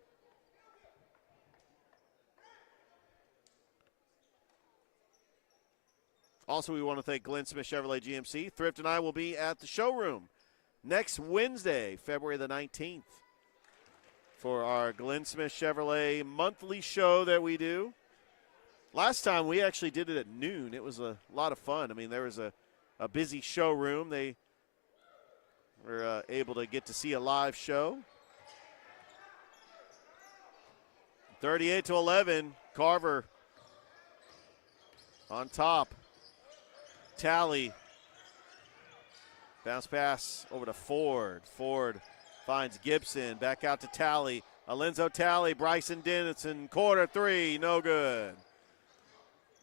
Also, we want to thank Glenn Smith Chevrolet GMC. Thrift and I will be at the showroom next Wednesday, February the 19th, for our Glenn Smith Chevrolet monthly show that we do. Last time we actually did it at noon. It was a lot of fun. I mean, there was a busy showroom. They were able to get to see a live show. 38-11, Carver on top. Talley. Bounce pass over to Ford. Ford finds Gibson. Back out to Talley. Alenzo Talley, Bryson Dennison, corner 3, no good.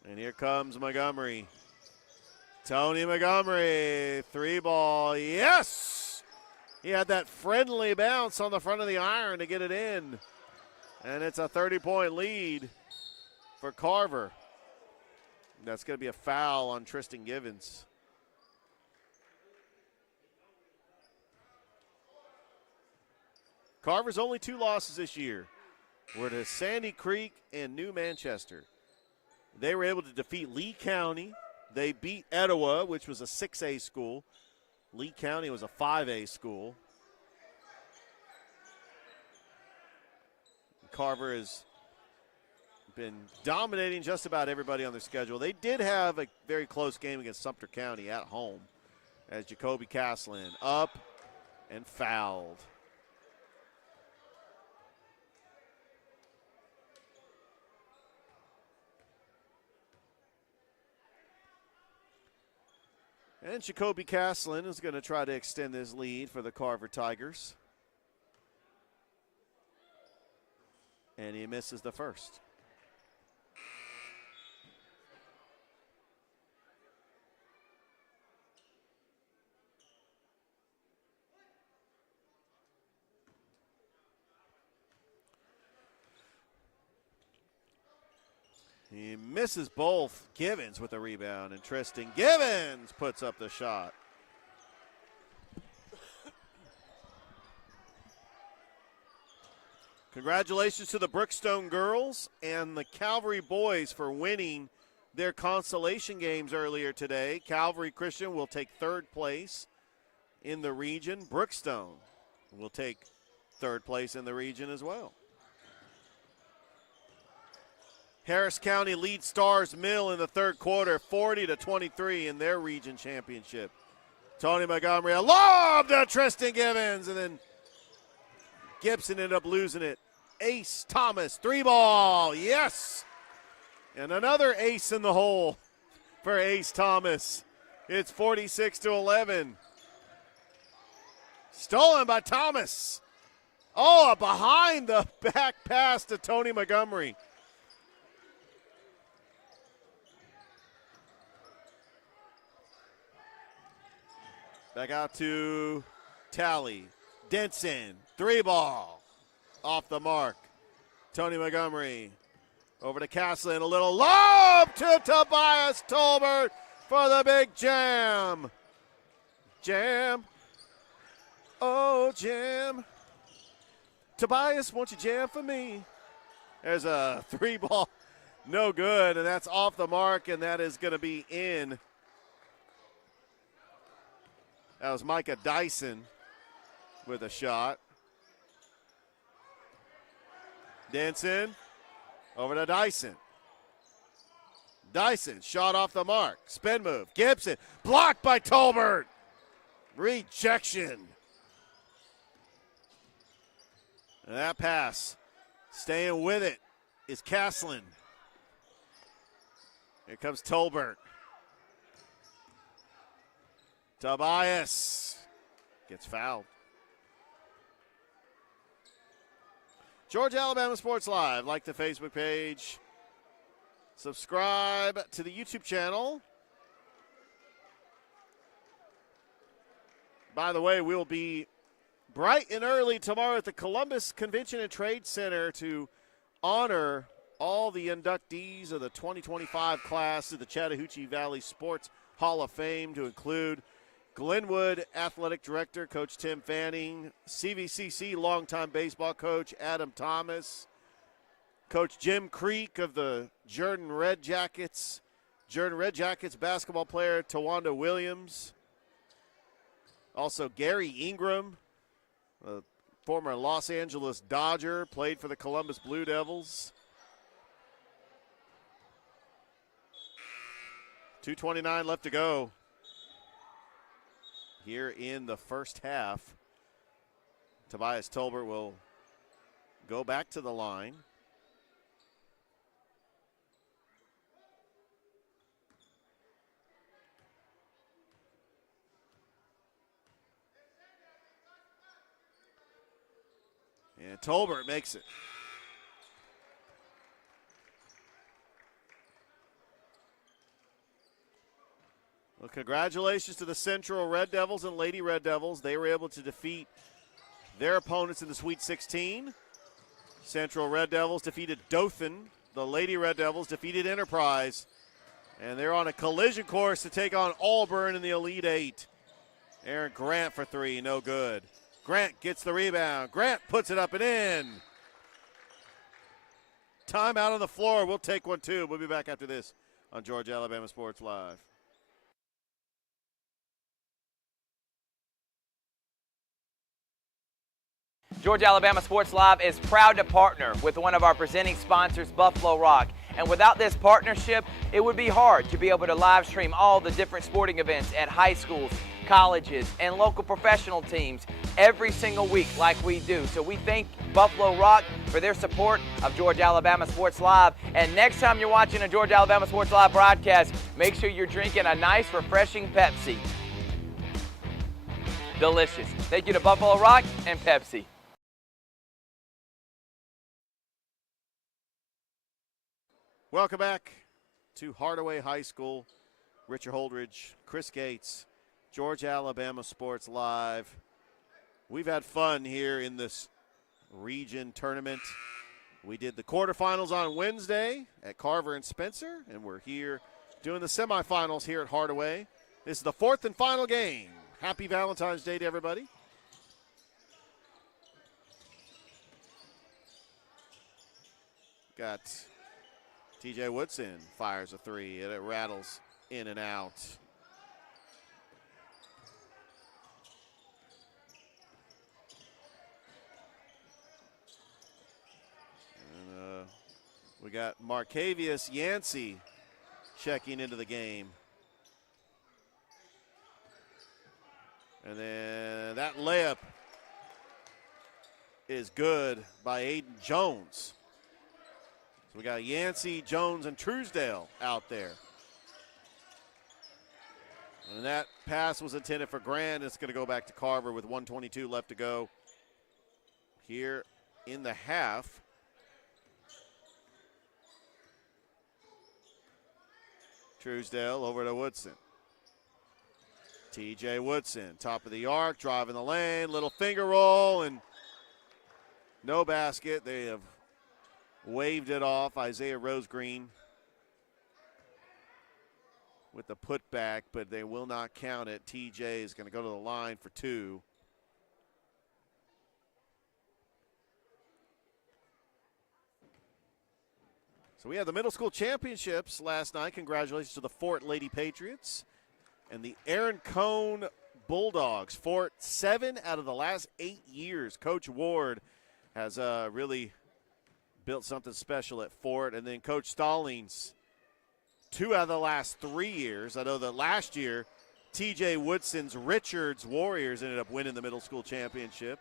And here comes Montgomery. Tony Montgomery, 3-ball, yes! He had that friendly bounce on the front of the iron to get it in. And it's a 30-point lead for Carver. That's going to be a foul on Tristan Givens. Carver's only 2 losses this year were to Sandy Creek and New Manchester. They were able to defeat Lee County. They beat Etowah, which was a 6A school. Lee County was a 5A school. Carver has been dominating just about everybody on their schedule. They did have a very close game against Sumter County at home as Jacoby Caslin up and fouled. And Jacoby Caslin is going to try to extend his lead for the Carver Tigers. And he misses the first. He misses both. Givens with a rebound, and Tristan Givens puts up the shot. Congratulations to the Brookstone girls and the Calvary boys for winning their consolation games earlier today. Calvary Christian will take 3rd place in the region. Brookstone will take 3rd place in the region as well. Harris County leads Stars Mill in the 3rd quarter, 40-23 in their region championship. Tony Montgomery, a lob to Tristan Givens, and then Gibson ended up losing it. Ace Thomas, 3-ball, yes! And another ace in the hole for Ace Thomas. It's 46-11. Stolen by Thomas. Oh, behind the back pass to Tony Montgomery. Back out to Tally. Denson, 3-ball. Off the mark. Tony Montgomery over to Castlin. A little lob to Tobias Tolbert for the big jam. Jam. Oh, jam. Tobias, won't you jam for me? There's a 3-ball. No good, and that's off the mark, and that is going to be in. That was Micah Dyson with a shot. Denson over to Dyson. Dyson, shot off the mark. Spin move. Gibson, blocked by Tolbert. Rejection. And that pass, staying with it, is Castlin. Here comes Tolbert. Tobias gets fouled. Georgia Alabama Sports Live. Like the Facebook page. Subscribe to the YouTube channel. By the way, we'll be bright and early tomorrow at the Columbus Convention and Trade Center to honor all the inductees of the 2025 class of the Chattahoochee Valley Sports Hall of Fame, to include Glenwood Athletic Director Coach Tim Fanning, CVCC longtime baseball coach Adam Thomas, Coach Jim Creek of the Jordan Red Jackets basketball player Tawanda Williams, also Gary Ingram, a former Los Angeles Dodger, played for the Columbus Blue Devils. 2:29 left to go here in the first half. Tobias Tolbert will go back to the line. And Tolbert makes it. Well, congratulations to the Central Red Devils and Lady Red Devils. They were able to defeat their opponents in the Sweet 16. Central Red Devils defeated Dothan. The Lady Red Devils defeated Enterprise. And they're on a collision course to take on Auburn in the Elite Eight. Aaron Grant for three, no good. Grant gets the rebound. Grant puts it up and in. Timeout on the floor. We'll take one too. We'll be back after this on Georgia Alabama Sports Live. Georgia Alabama Sports Live is proud to partner with one of our presenting sponsors, Buffalo Rock. And without this partnership, it would be hard to be able to live stream all the different sporting events at high schools, colleges, and local professional teams every single week like we do. So we thank Buffalo Rock for their support of Georgia Alabama Sports Live. And next time you're watching a Georgia Alabama Sports Live broadcast, make sure you're drinking a nice, refreshing Pepsi. Delicious. Thank you to Buffalo Rock and Pepsi. Welcome back to Hardaway High School. Richard Holdridge, Chris Gates, Georgia Alabama Sports Live. We've had fun here in this region tournament. We did the quarterfinals on Wednesday at Carver and Spencer, and we're here doing the semifinals here at Hardaway. This is the fourth and final game. Happy Valentine's Day to everybody. Got TJ Woodson fires a three, and it rattles in and out. And we got Marcavius Yancey checking into the game. And then that layup is good by Aiden Jones. So we got Yancey, Jones, and Truesdale out there. And that pass was intended for Grant. It's going to go back to Carver with 1:22 left to go here in the half. Truesdale over to Woodson. TJ Woodson, top of the arc, driving the lane, little finger roll, and no basket. They have waved it off. Isaiah Rosegreen with the putback, but they will not count it. TJ is going to go to the line for 2. So we had the middle school championships last night. Congratulations to the Fort Lady Patriots and the Aaron Cone Bulldogs. Fort, 7 out of the last 8 years. Coach Ward has really built something special at Fort. And then Coach Stallings, 2 out of the last 3 years. I know that last year, TJ Woodson's Richards Warriors ended up winning the middle school championship.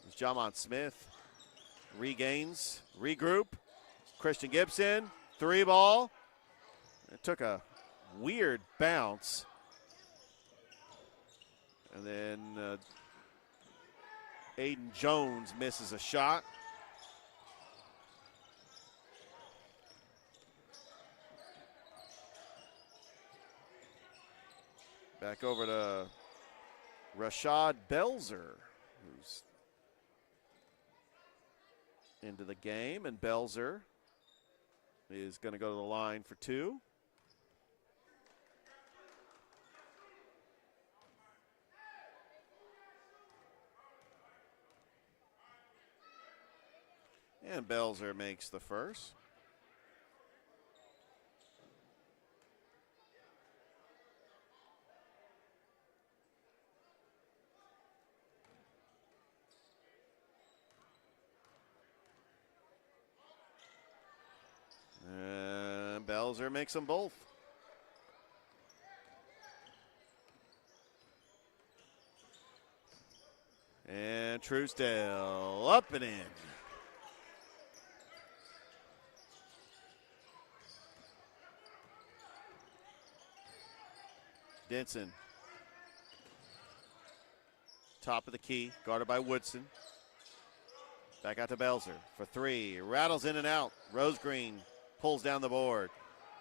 It was Jamon Smith. Regains, regroup. Christian Gibson, 3 ball. It took a weird bounce. And then Aiden Jones misses a shot. Back over to Rashad Belzer, who's into the game, and Belzer is going to go to the line for 2. And Belzer makes the first. And Belzer makes them both. And Truesdale up and in. Denson. Top of the key, guarded by Woodson. Back out to Belzer for 3. Rattles in and out. Rosegreen pulls down the board.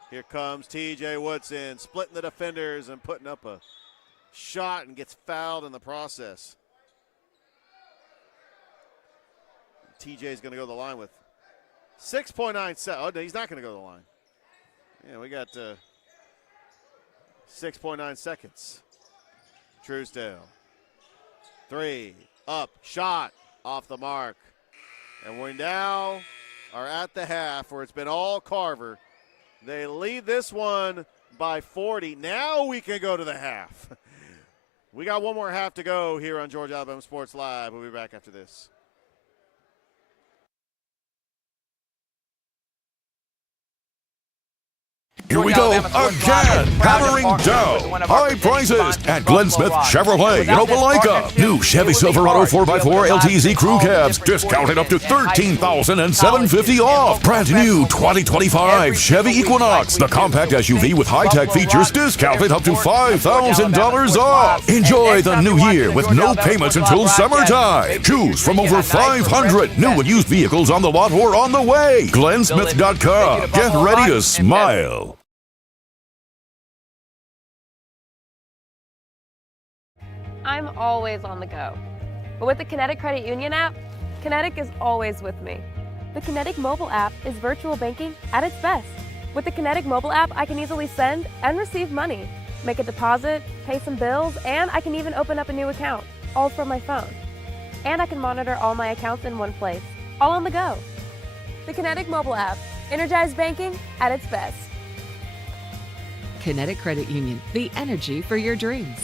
Here comes TJ Woodson, splitting the defenders and putting up a shot and gets fouled in the process. TJ's going to go to the line with 6.9 seconds. Oh, no, he's not going to go to the line. Yeah, we got 6.9 seconds. Truesdale. 3, up, shot, off the mark. And we now are at the half where it's been all Carver. They lead this one by 40. Now we can go to the half. We got one more half to go here on Georgia Alabama Sports Live. We'll be back after this. Here we go again, hammering down high prices at Glenn Smith Chevrolet in Opelika. New Chevy Silverado 4x4 LTZ crew cabs discounted up to $13,750 off. Brand new 2025 Chevy Equinox, the compact SUV with high-tech features discounted up to $5,000 off. Enjoy the new year with no payments until summertime. Choose from over 500 new and used vehicles on the lot or on the way. GlennSmith.com. Get ready to smile. I'm always on the go. But with the Kinetic Credit Union app, Kinetic is always with me. The Kinetic mobile app is virtual banking at its best. With the Kinetic mobile app, I can easily send and receive money, make a deposit, pay some bills, and I can even open up a new account, all from my phone. And I can monitor all my accounts in one place, all on the go. The Kinetic mobile app, energized banking at its best. Kinetic Credit Union, the energy for your dreams.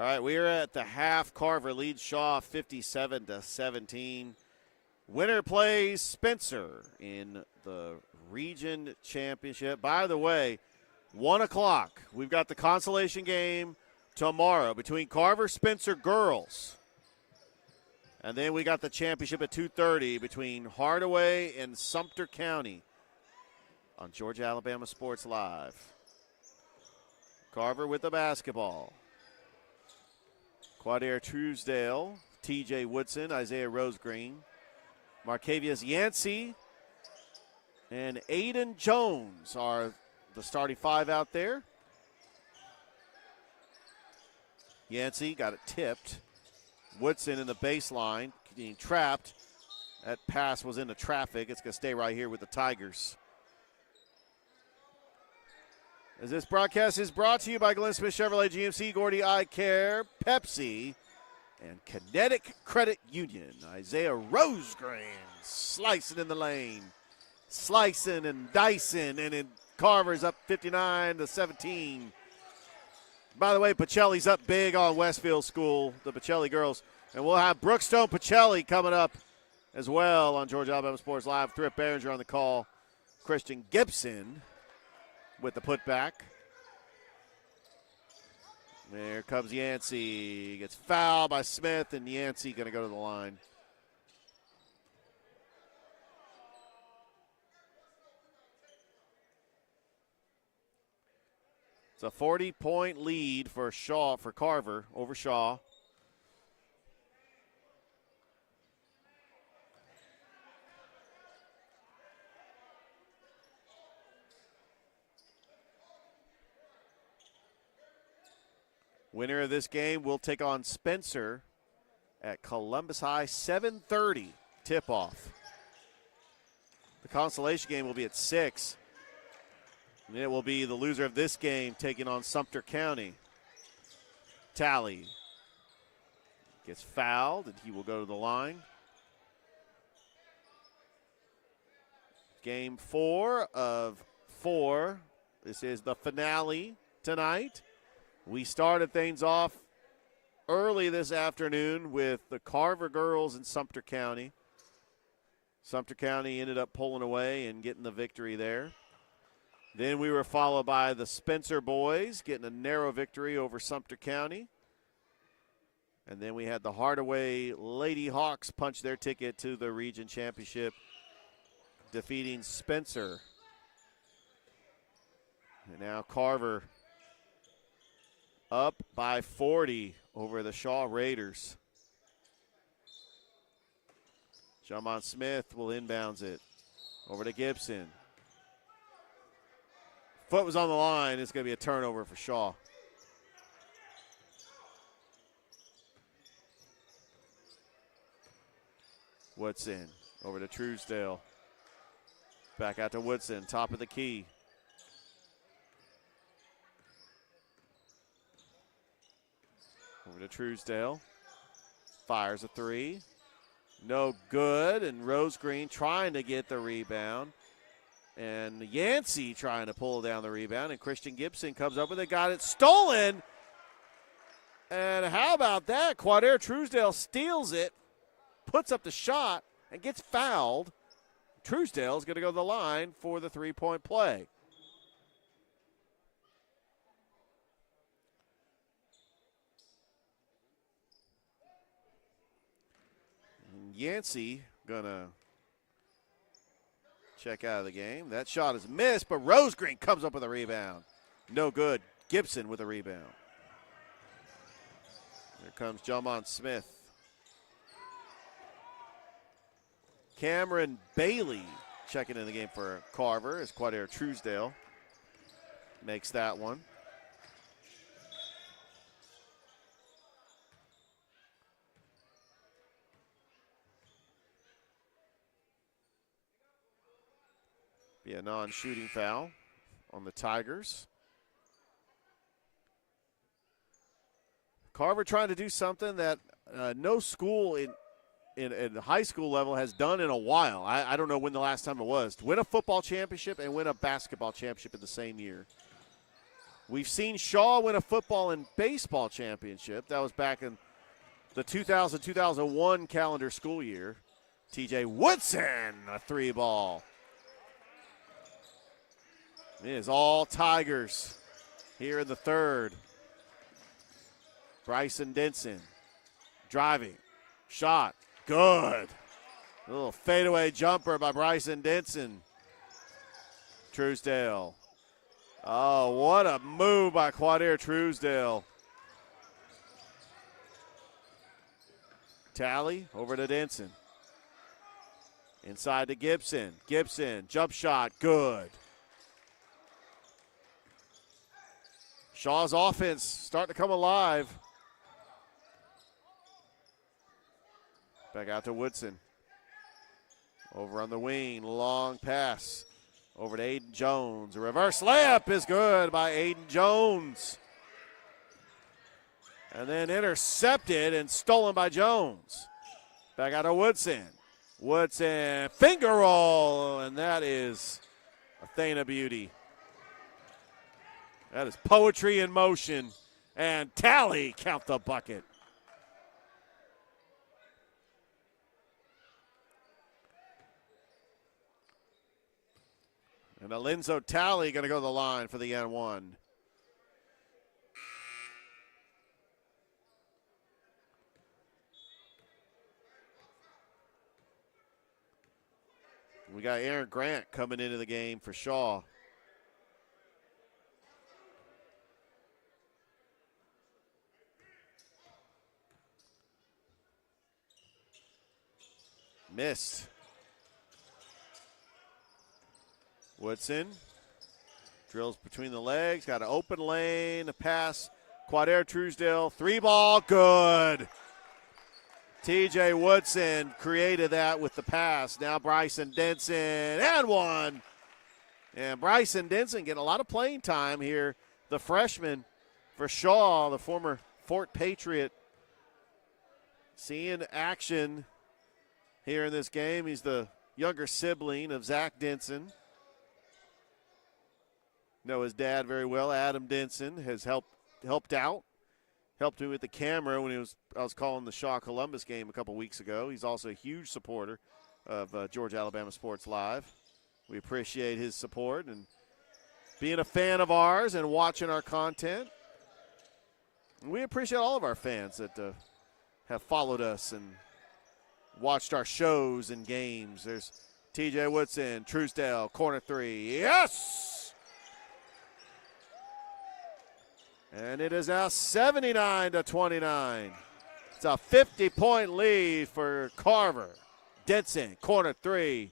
All right, we are at the half. Carver leads Shaw 57-17. Winner plays Spencer in the region championship. By the way, 1 o'clock, we've got the consolation game tomorrow between Carver Spencer girls. And then we got the championship at 2:30 between Hardaway and Sumter County on Georgia Alabama Sports Live. Carver with the basketball. Quadair Truesdale, TJ Woodson, Isaiah Rosegreen, Marcavius Yancey, and Aiden Jones are the starting five out there. Yancey got it tipped. Woodson in the baseline, getting trapped. That pass was into traffic. It's going to stay right here with the Tigers. As this broadcast is brought to you by Glenn Smith Chevrolet GMC, Gordy Eye Care, Pepsi, and Kinetic Credit Union. Isaiah Rosegreen slicing in the lane. Slicing and dicing, and then Carver's up 59-17. By the way, Pacelli's up big on Westfield School, the Pacelli girls. And we'll have Brookstone Pacelli coming up as well on Georgia Alabama Sports Live. Thrift Behringer on the call. Christian Gibson with the putback. There comes Yancey. Gets fouled by Smith, and Yancey going to go to the line. It's a 40-point lead for Carver over Shaw. Winner of this game will take on Spencer at Columbus High, 7:30 tip-off. The consolation game will be at 6. And it will be the loser of this game taking on Sumter County. Talley gets fouled, and he will go to the line. Game 4 of 4. This is the finale tonight. We started things off early this afternoon with the Carver girls in Sumter County. Sumter County ended up pulling away and getting the victory there. Then we were followed by the Spencer boys getting a narrow victory over Sumter County. And then we had the Hardaway Lady Hawks punch their ticket to the region championship, defeating Spencer. And now Carver up by 40 over the Shaw Raiders. Jamon Smith will inbounds it over to Gibson. Foot was on the line. It's going to be a turnover for Shaw. Woodson over to Truesdale. Back out to Woodson, top of the key. Over to Truesdale. Fires a three. No good. And Rosegreen trying to get the rebound. And Yancey trying to pull down the rebound. And Christian Gibson comes up with it. Got it stolen. And how about that? Quadair Truesdale steals it. Puts up the shot. And gets fouled. Truesdale's going to go to the line for the three-point play. Yancey gonna check out of the game. That shot is missed, but Rosegreen comes up with a rebound. No good. Gibson with a rebound. There comes Jamon Smith. Cameron Bailey checking in the game for Carver as Quadair Truesdale makes that one. Be a non-shooting foul on the Tigers. Carver trying to do something that no school in the high school level has done in a while. I don't know when the last time it was. To win a football championship and win a basketball championship in the same year. We've seen Shaw win a football and baseball championship. That was back in the 2000-2001 calendar school year. TJ Woodson, a 3-ball. It is all Tigers here in the third. Bryson Denson driving, shot, good. A little fadeaway jumper by Bryson Denson. Truesdale. Oh, what a move by Quadair Truesdale. Tally over to Denson. Inside to Gibson. Gibson, jump shot, good. Shaw's offense starting to come alive. Back out to Woodson. Over on the wing, long pass. Over to Aiden Jones. A reverse layup is good by Aiden Jones. And then intercepted and stolen by Jones. Back out to Woodson. Woodson, finger roll, and that is a thing of beauty. That is poetry in motion. And Tally count the bucket. And Alinzo Tally going to go to the line for the N1. We got Aaron Grant coming into the game for Shaw. Missed. Woodson drills between the legs, got an open lane, a pass. Quadair Truesdale, 3-ball, good. TJ Woodson created that with the pass. Now Bryson Denson, and one. And Bryson Denson getting a lot of playing time here. The freshman for Shaw, the former Fort Patriot, seeing action here in this game. He's the younger sibling of Zach Denson. Know his dad very well. Adam Denson has helped out. Helped me with the camera when I was calling the Shaw Columbus game a couple weeks ago. He's also a huge supporter of Georgia Alabama Sports Live. We appreciate his support and being a fan of ours and watching our content. And we appreciate all of our fans that have followed us and watched our shows and games. There's TJ Woodson, Truesdale, corner 3. Yes! And it is now 79-29. It's a 50-point lead for Carver. Denson, corner 3.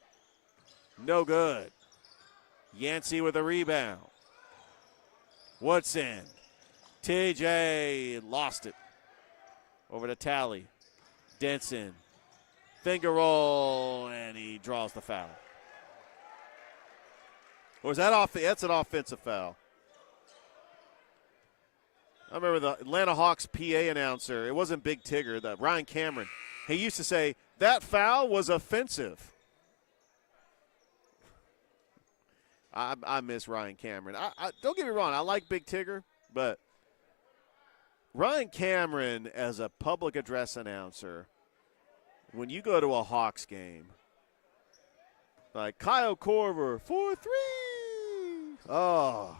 No good. Yancey with a rebound. Woodson. TJ lost it. Over to Tally. Denson. Finger roll, and he draws the foul. Or is that off? That's an offensive foul. I remember the Atlanta Hawks PA announcer, it wasn't Big Tigger, Ryan Cameron. He used to say, that foul was offensive. I miss Ryan Cameron. I don't get me wrong, I like Big Tigger, but Ryan Cameron as a public address announcer, when you go to a Hawks game, like Kyle Korver, 4-3. Oh.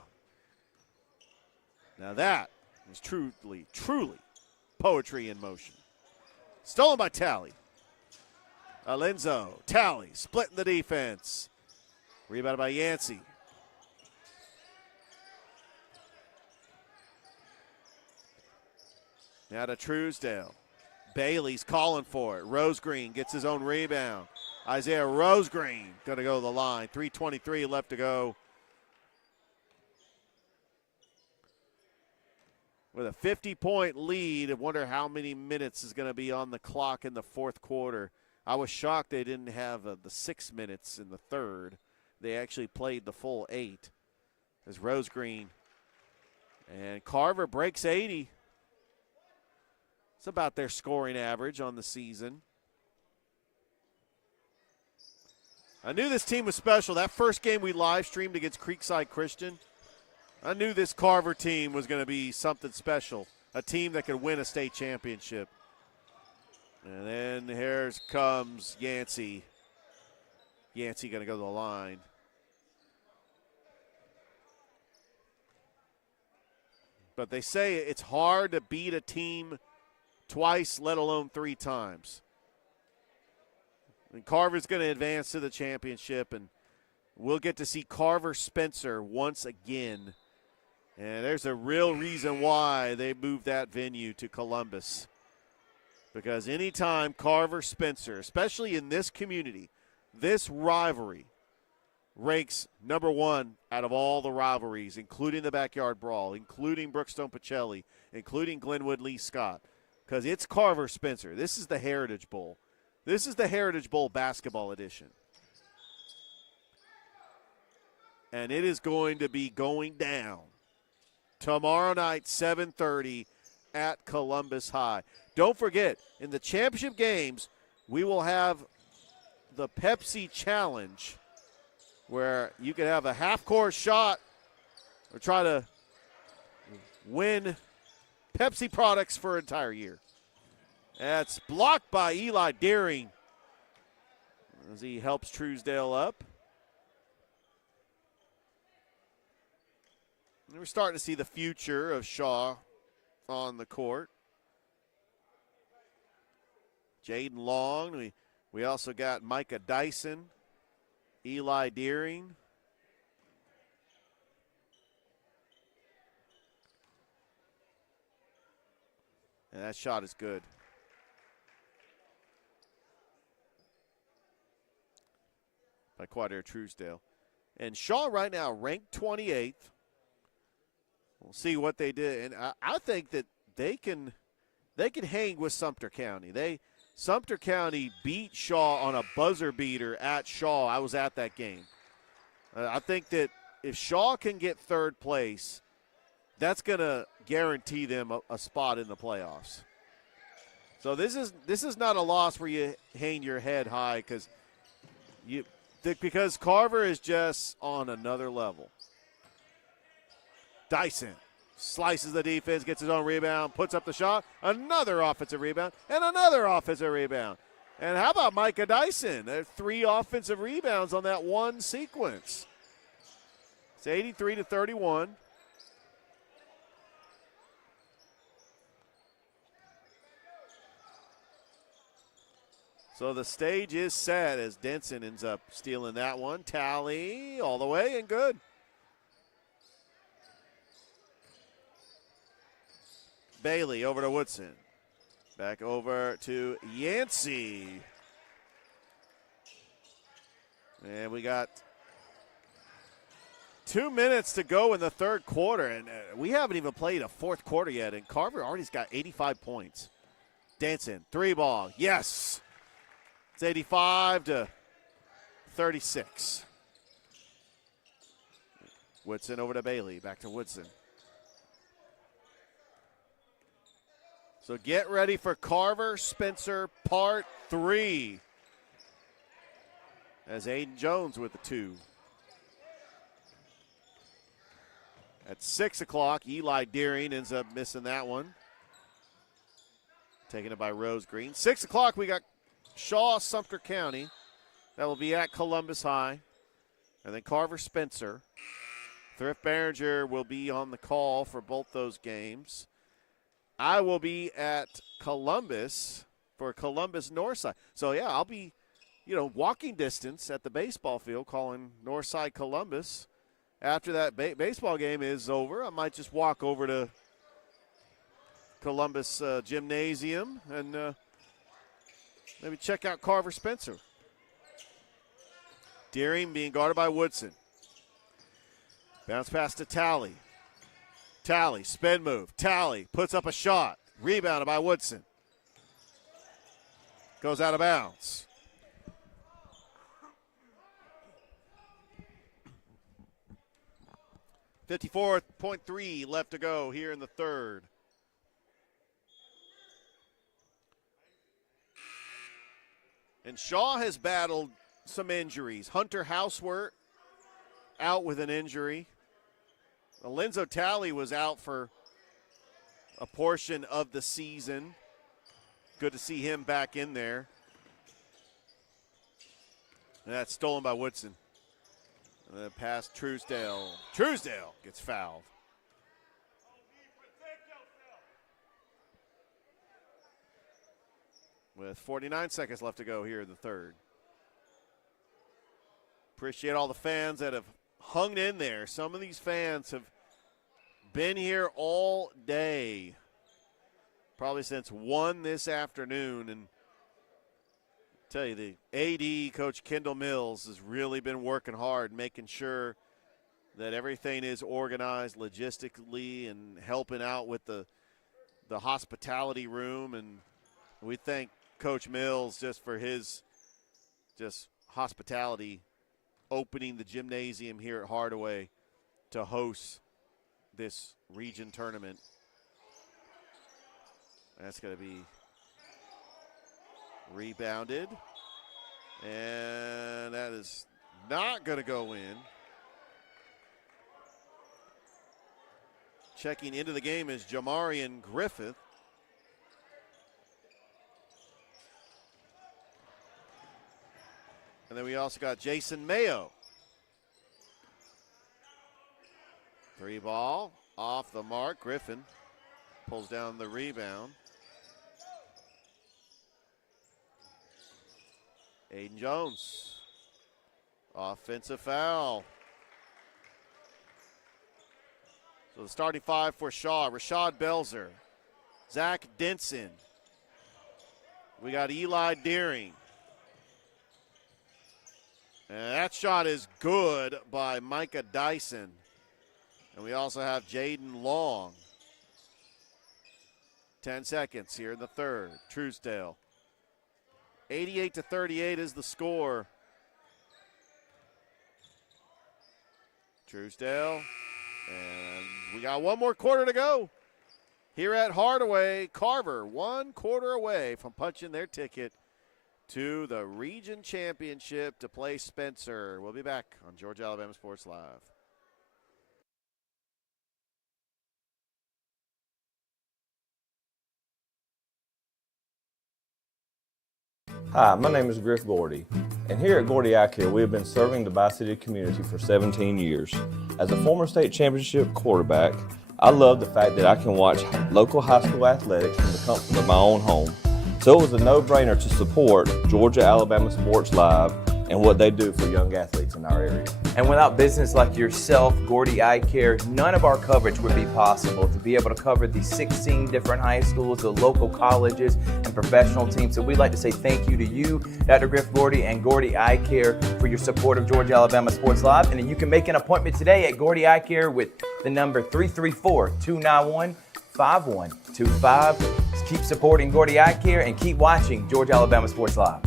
Now that was truly poetry in motion. Stolen by Tally. Alinzo, Tally, splitting the defense. Rebounded by Yancey. Now to Truesdale. Bailey's calling for it. Rosegreen gets his own rebound. Isaiah Rosegreen going to go to the line. 3:23 left to go. With a 50-point lead, I wonder how many minutes is going to be on the clock in the fourth quarter. I was shocked they didn't have the 6 minutes in the third. They actually played the full 8. As Rosegreen and Carver breaks 80. It's about their scoring average on the season. I knew this team was special. That first game we live streamed against Creekside Christian, I knew this Carver team was going to be something special, a team that could win a state championship. And then here comes Yancey. Yancey going to go to the line. But they say it's hard to beat a team twice, let alone 3 times. And Carver's going to advance to the championship, and we'll get to see Carver Spencer once again. And there's a real reason why they moved that venue to Columbus. Because anytime Carver Spencer, especially in this community, this rivalry ranks number 1 out of all the rivalries, including the Backyard Brawl, including Brookstone Pacelli, including Glenwood Lee Scott. Because it's Carver Spencer. This is the Heritage Bowl. This is the Heritage Bowl basketball edition. And it is going to be going down tomorrow night, 7:30 at Columbus High. Don't forget, in the championship games, we will have the Pepsi Challenge, where you can have a half-court shot or try to win Pepsi products for an entire year. That's blocked by Eli Deering as he helps Truesdale up. And we're starting to see the future of Shaw on the court. Jaden Long. We also got Micah Dyson, Eli Deering. And that shot is good. By Quadair Truesdale. And Shaw right now ranked 28th. We'll see what they did. And I think that they can hang with Sumter County. Sumter County beat Shaw on a buzzer beater at Shaw. I was at that game. I think that if Shaw can get 3rd place, that's going to guarantee them a spot in the playoffs. So this is not a loss where you hang your head high because Carver is just on another level. Dyson slices the defense, gets his own rebound, puts up the shot, another offensive rebound, and another offensive rebound. And how about Micah Dyson? There are 3 offensive rebounds on that one sequence. It's 83-31. So the stage is set as Denson ends up stealing that one. Tally all the way and good. Bailey over to Woodson. Back over to Yancey. And we got 2 minutes to go in the 3rd quarter, and we haven't even played a 4th quarter yet, and Carver already's got 85 points. Danson, 3-ball, yes. It's 85-36. Woodson over to Bailey, back to Woodson. So get ready for Carver Spencer Part 3. As Aiden Jones with the 2. At 6 o'clock, Eli Deering ends up missing that one. Taking it by Rose Green. 6 o'clock, we got Shaw, Sumter County. That will be at Columbus High. And then Carver Spencer. Thrift Behringer will be on the call for both those games. I will be at Columbus for Columbus Northside. So, yeah, I'll be, walking distance at the baseball field calling Northside Columbus. After that baseball game is over, I might just walk over to Columbus Gymnasium and maybe check out Carver Spencer. Deering being guarded by Woodson. Bounce pass to Tally. Tally, spin move. Tally puts up a shot. Rebounded by Woodson. Goes out of bounds. .3 left to go here in the 3rd. And Shaw has battled some injuries. Hunter Houseworth out with an injury. Lorenzo Talley was out for a portion of the season. Good to see him back in there. And that's stolen by Woodson. And then past Truesdale. Truesdale gets fouled. With 49 seconds left to go here in the third. Appreciate all the fans that have hung in there. Some of these fans have been here all day, probably since 1 this afternoon. And I tell you, the AD, Coach Kendall Mills, has really been working hard, making sure that everything is organized logistically and helping out with the hospitality room. And we thank Coach Mills just for his hospitality, opening the gymnasium here at Hardaway to host this region tournament. That's going to be rebounded, and that is not going to go in. Checking into the game is Jamarian Griffith. And then we also got Jason Mayo. 3 ball off the mark. Griffin pulls down the rebound. Aiden Jones. Offensive foul. So the starting 5 for Shaw: Rashad Belzer, Zach Denson. We got Eli Deering. And that shot is good by Micah Dyson. And we also have Jaden Long. 10 seconds here in the third. Truesdale. 88-38 is the score. Truesdale. And we got 1 more quarter to go here at Hardaway. Carver 1 quarter away from punching their ticket to the region championship to play Spencer. We'll be back on Georgia Alabama Sports Live. Hi, my name is Griff Gordy, and here at Gordy Eye Care, we have been serving the Bi-City community for 17 years. As a former state championship quarterback, I love the fact that I can watch local high school athletics from the comfort of my own home. So it was a no-brainer to support Georgia Alabama Sports Live and what they do for young athletes in our area. And without business like yourself, Gordy Eye Care, none of our coverage would be possible to be able to cover the 16 different high schools, the local colleges, and professional teams. So we'd like to say thank you to you, Dr. Griff Gordy, and Gordy Eye Care for your support of Georgia Alabama Sports Live. And then you can make an appointment today at Gordy Eye Care with the number 334-291-5125. Keep supporting Gordy Eye Care and keep watching Georgia Alabama Sports Live.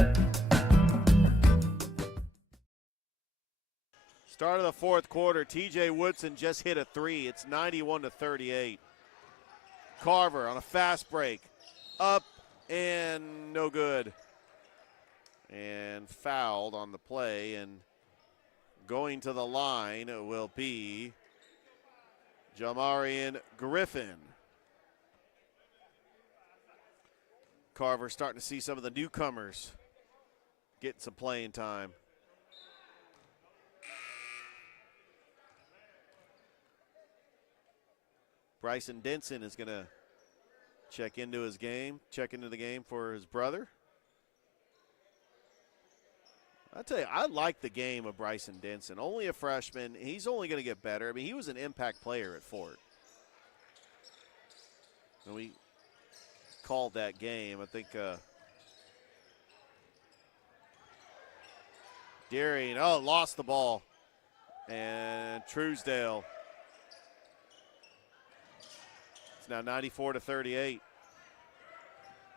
Start of the fourth quarter, TJ Woodson just hit a 3. It's 91-38. Carver on a fast break. Up and no good. And fouled on the play, and going to the line will be Jamarian Griffin. Carver starting to see some of the newcomers getting some playing time. Bryson Denson is going to check into the game for his brother. I tell you, I like the game of Bryson Denson. Only a freshman. He's only going to get better. I mean, he was an impact player at Fort. And we called that game. I think Deering, lost the ball. And Truesdale. It's now 94-38.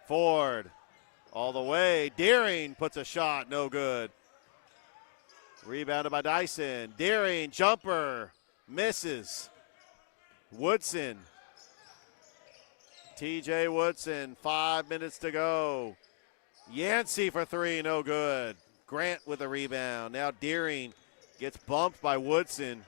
Ford all the way. Deering puts a shot, no good. Rebounded by Dyson. Deering, jumper, misses. Woodson. TJ Woodson, 5 minutes to go. Yancey for 3, no good. Grant with a rebound. Now Deering gets bumped by Woodson.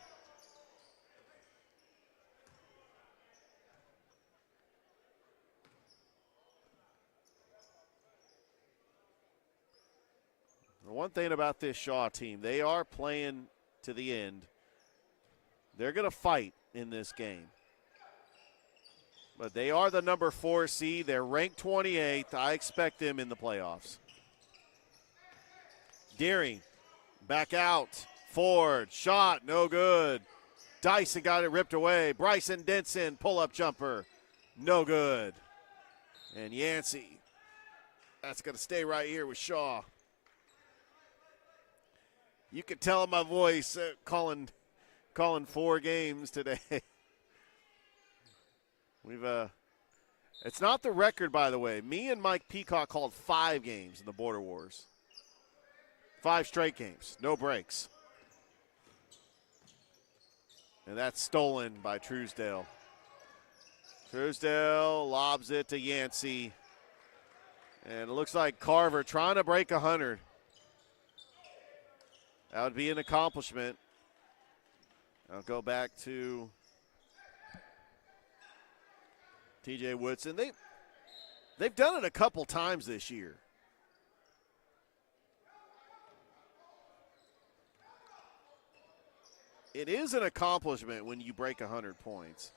One thing about this Shaw team, they are playing to the end. They're going to fight in this game. But they are the number 4 seed. They're ranked 28th. I expect them in the playoffs. Deering, back out. Ford, shot, no good. Dyson got it ripped away. Bryson Denson, pull-up jumper, no good. And Yancey, that's going to stay right here with Shaw. You can tell in my voice calling 4 games today. It's not the record, by the way. Me and Mike Peacock called 5 games in the Border Wars. 5 straight games, no breaks. And that's stolen by Truesdale. Truesdale lobs it to Yancey. And it looks like Carver trying to break 100. That would be an accomplishment. I'll go back to TJ Woodson. They've done it a couple times this year. It is an accomplishment when you break 100 points.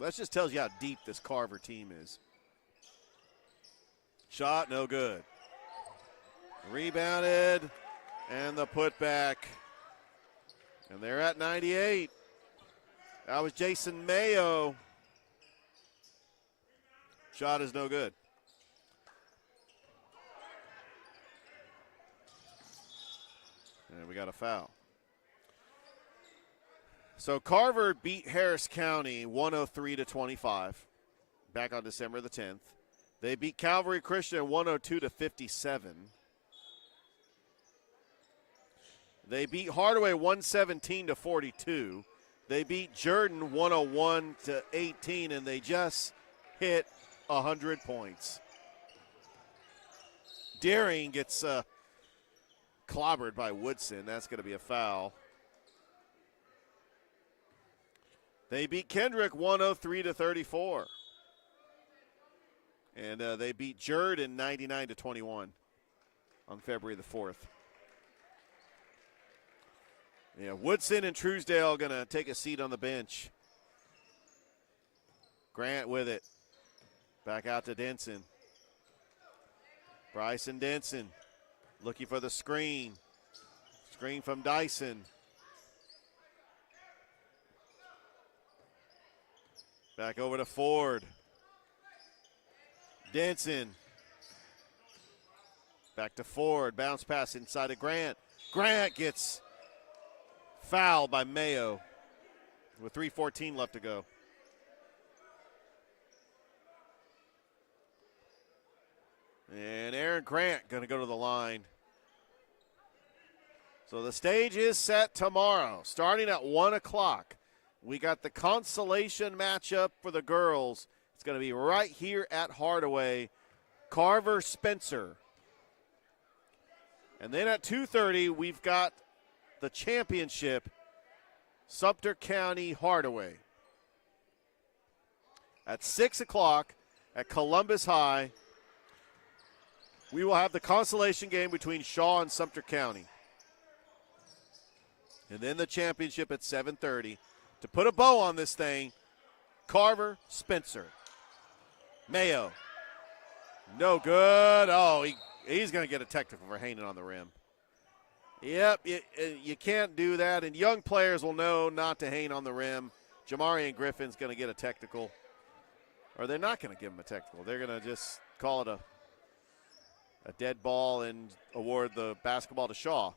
That just tells you how deep this Carver team is. Shot, no good. Rebounded, and the putback. And they're at 98. That was Jason Mayo. Shot is no good. And we got a foul. So Carver beat Harris County 103-25 back on December the 10th. They beat Calvary Christian 102-57. They beat Hardaway 117-42. They beat Jordan 101-18, and they just hit 100 points. Deering gets clobbered by Woodson. That's going to be a foul. They beat Kendrick 103-34. And they beat Jordan 99-21 on February the 4th. Yeah, Woodson and Truesdale going to take a seat on the bench. Grant with it. Back out to Denson. Bryson Denson looking for the screen. Screen from Dyson. Back over to Ford. Denson. Back to Ford. Bounce pass inside to Grant. Grant gets fouled by Mayo with 3:14 left to go. And Aaron Grant going to go to the line. So the stage is set tomorrow, starting at 1 o'clock. We got the consolation matchup for the girls. It's going to be right here at Hardaway, Carver Spencer. And then at 2:30, we've got the championship, Sumter County Hardaway. At 6 o'clock at Columbus High, we will have the consolation game between Shaw and Sumter County. And then the championship at 7:30. To put a bow on this thing, Carver Spencer. Mayo. No good. Oh, he's going to get a technical for hanging on the rim. Yep, you can't do that, and young players will know not to hang on the rim. Jamarian Griffin's going to get a technical. Or they're not going to give him a technical. They're going to just call it a dead ball and award the basketball to Shaw.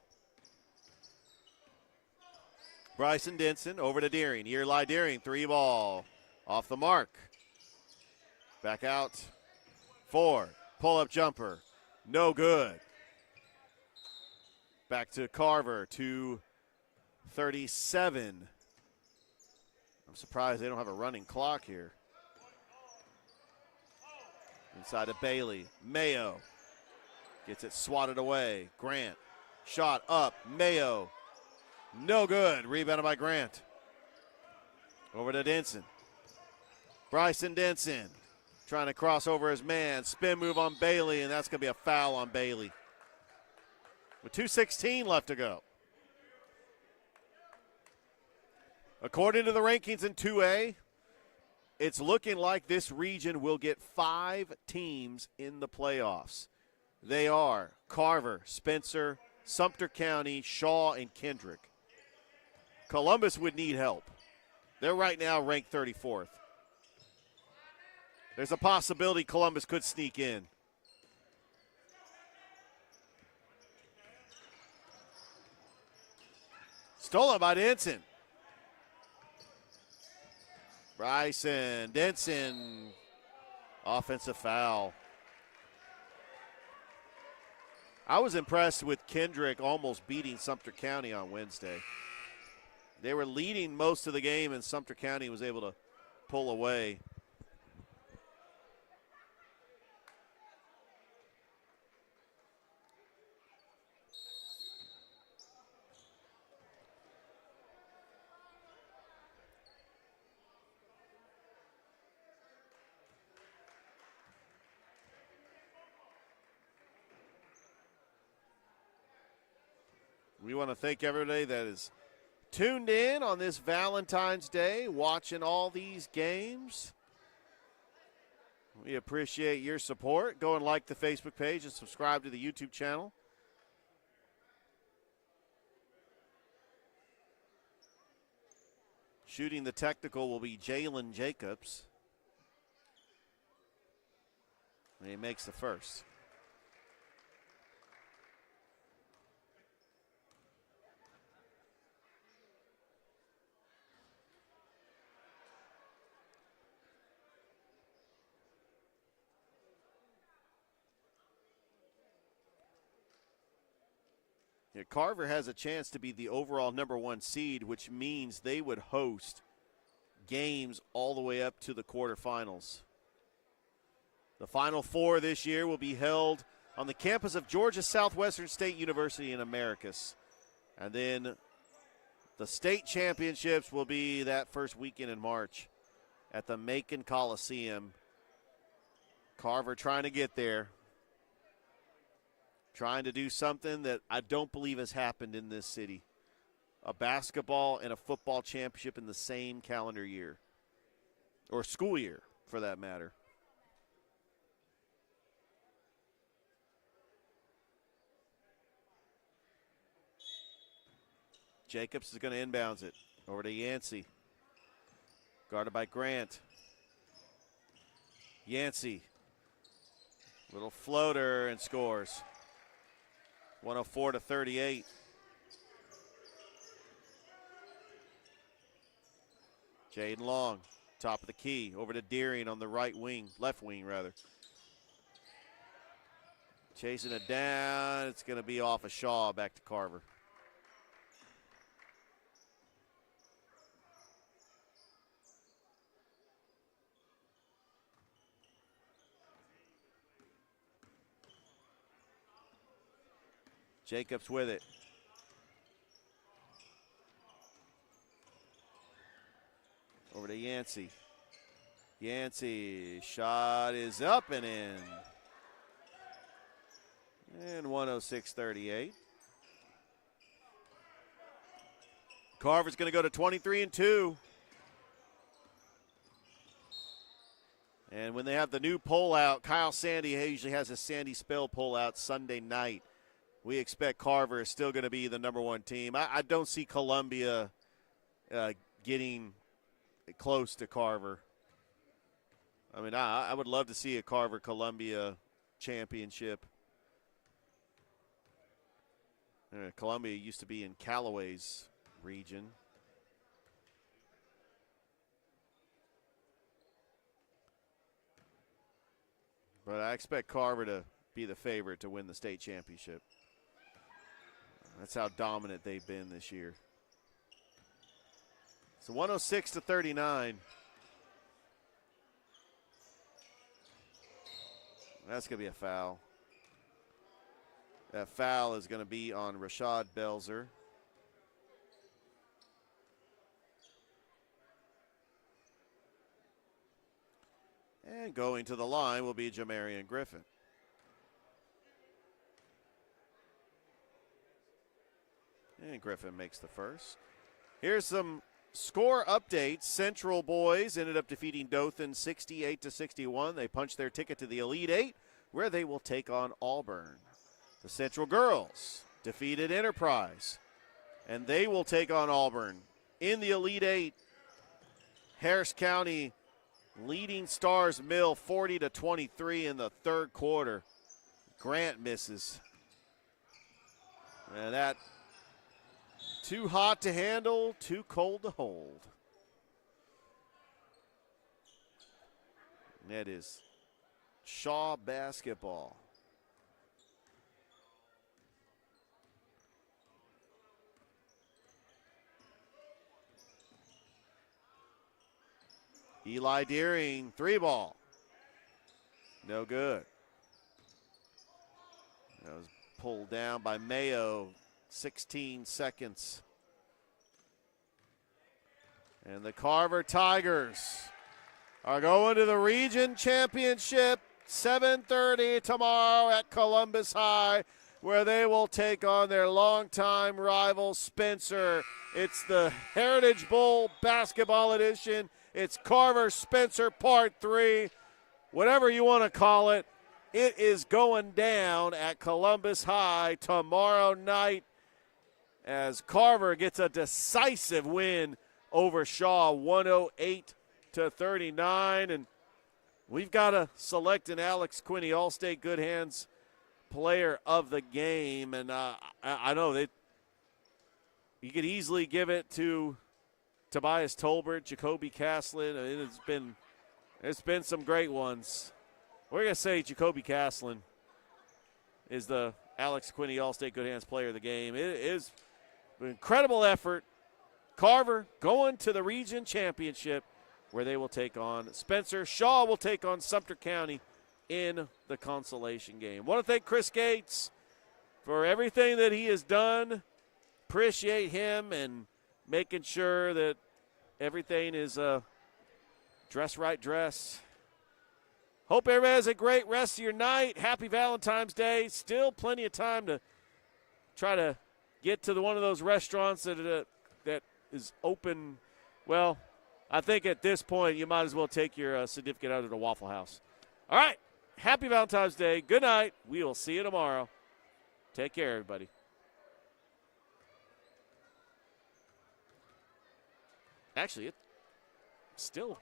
Bryson Denson over to Deering. Here lie Deering, 3-ball. Off the mark. Back out. Ford. Pull-up jumper. No good. Back to Carver, 2:37. I'm surprised they don't have a running clock here. Inside of Bailey. Mayo gets it swatted away. Grant. Shot up. Mayo. No good. Rebounded by Grant. Over to Denson. Bryson Denson Trying to cross over his man. Spin move on Bailey, and that's going to be a foul on Bailey. With 2:16 left to go. According to the rankings in 2A, it's looking like this region will get 5 teams in the playoffs. They are Carver, Spencer, Sumter County, Shaw, and Kendrick. Columbus would need help. They're right now ranked 34th. There's a possibility Columbus could sneak in. Stolen by Denson. Bryson, Denson, offensive foul. I was impressed with Kendrick almost beating Sumter County on Wednesday. They were leading most of the game, and Sumter County was able to pull away. We want to thank everybody that is tuned in on this Valentine's Day, watching all these games. We appreciate your support. Go and like the Facebook page and subscribe to the YouTube channel. Shooting the technical will be Jalen Jacobs. And he makes the first. Yeah, Carver has a chance to be the overall #1 seed, which means they would host games all the way up to the quarterfinals. The Final Four this year will be held on the campus of Georgia Southwestern State University in Americus. And then the state championships will be that first weekend in March at the Macon Coliseum. Carver trying to get there. Trying to do something that I don't believe has happened in this city. A basketball and a football championship in the same calendar year. Or school year, for that matter. Jacobs is going to inbounds it. Over to Yancey. Guarded by Grant. Yancey. Little floater and scores. 104-38. Jaden Long, top of the key, over to Deering on the right wing, left wing rather. Chasing it down, it's going to be off of Shaw, back to Carver. Jacobs with it. Over to Yancey. Yancey, shot is up and in. And 106-38. Carver's going to go to 23-2. And when they have the new pull-out, Kyle Sandy usually has a Sandy Spell pull-out Sunday night. We expect Carver is still going to be the #1 team. I don't see Columbia getting close to Carver. I mean, I would love to see a Carver-Columbia championship. Columbia used to be in Callaway's region. But I expect Carver to be the favorite to win the state championship. That's how dominant they've been this year. So 106-39. That's going to be a foul. That foul is going to be on Rashad Belzer. And going to the line will be Jamarian Griffin. And Griffin makes the first. Here's some score updates. Central boys ended up defeating Dothan 68-61. They punched their ticket to the Elite Eight, where they will take on Auburn. The Central girls defeated Enterprise, and they will take on Auburn. In the Elite Eight, Harris County leading Stars Mill 40-23 in the third quarter. Grant misses. And that too hot to handle, too cold to hold. And that is Shaw basketball. Eli Deering, 3-ball. No good. That was pulled down by Mayo. 16 seconds. And the Carver Tigers are going to the region championship. 7:30 tomorrow at Columbus High, where they will take on their longtime rival Spencer. It's the Heritage Bowl basketball edition. It's Carver Spencer Part 3. Whatever you want to call it, it is going down at Columbus High tomorrow night as Carver gets a decisive win over Shaw, 108-39. And we've got to select an Alex Quinney All-State Good Hands player of the game. And I know that you could easily give it to Tobias Tolbert, Jacoby Caslin. I mean, it's been some great ones. We're going to say Jacoby Caslin is the Alex Quinney All-State Good Hands player of the game. It is an incredible effort. Carver going to the region championship where they will take on Spencer. Shaw will take on Sumter County in the consolation game. Want to thank Chris Gates for everything that he has done. Appreciate him and making sure that everything is dress right dress. Hope everybody has a great rest of your night. Happy Valentine's Day. Still plenty of time to try to get to one of those restaurants that is open. Well, I think at this point you might as well take your significant other to Waffle House. All right. Happy Valentine's Day. Good night. We will see you tomorrow. Take care, everybody. Actually, it's still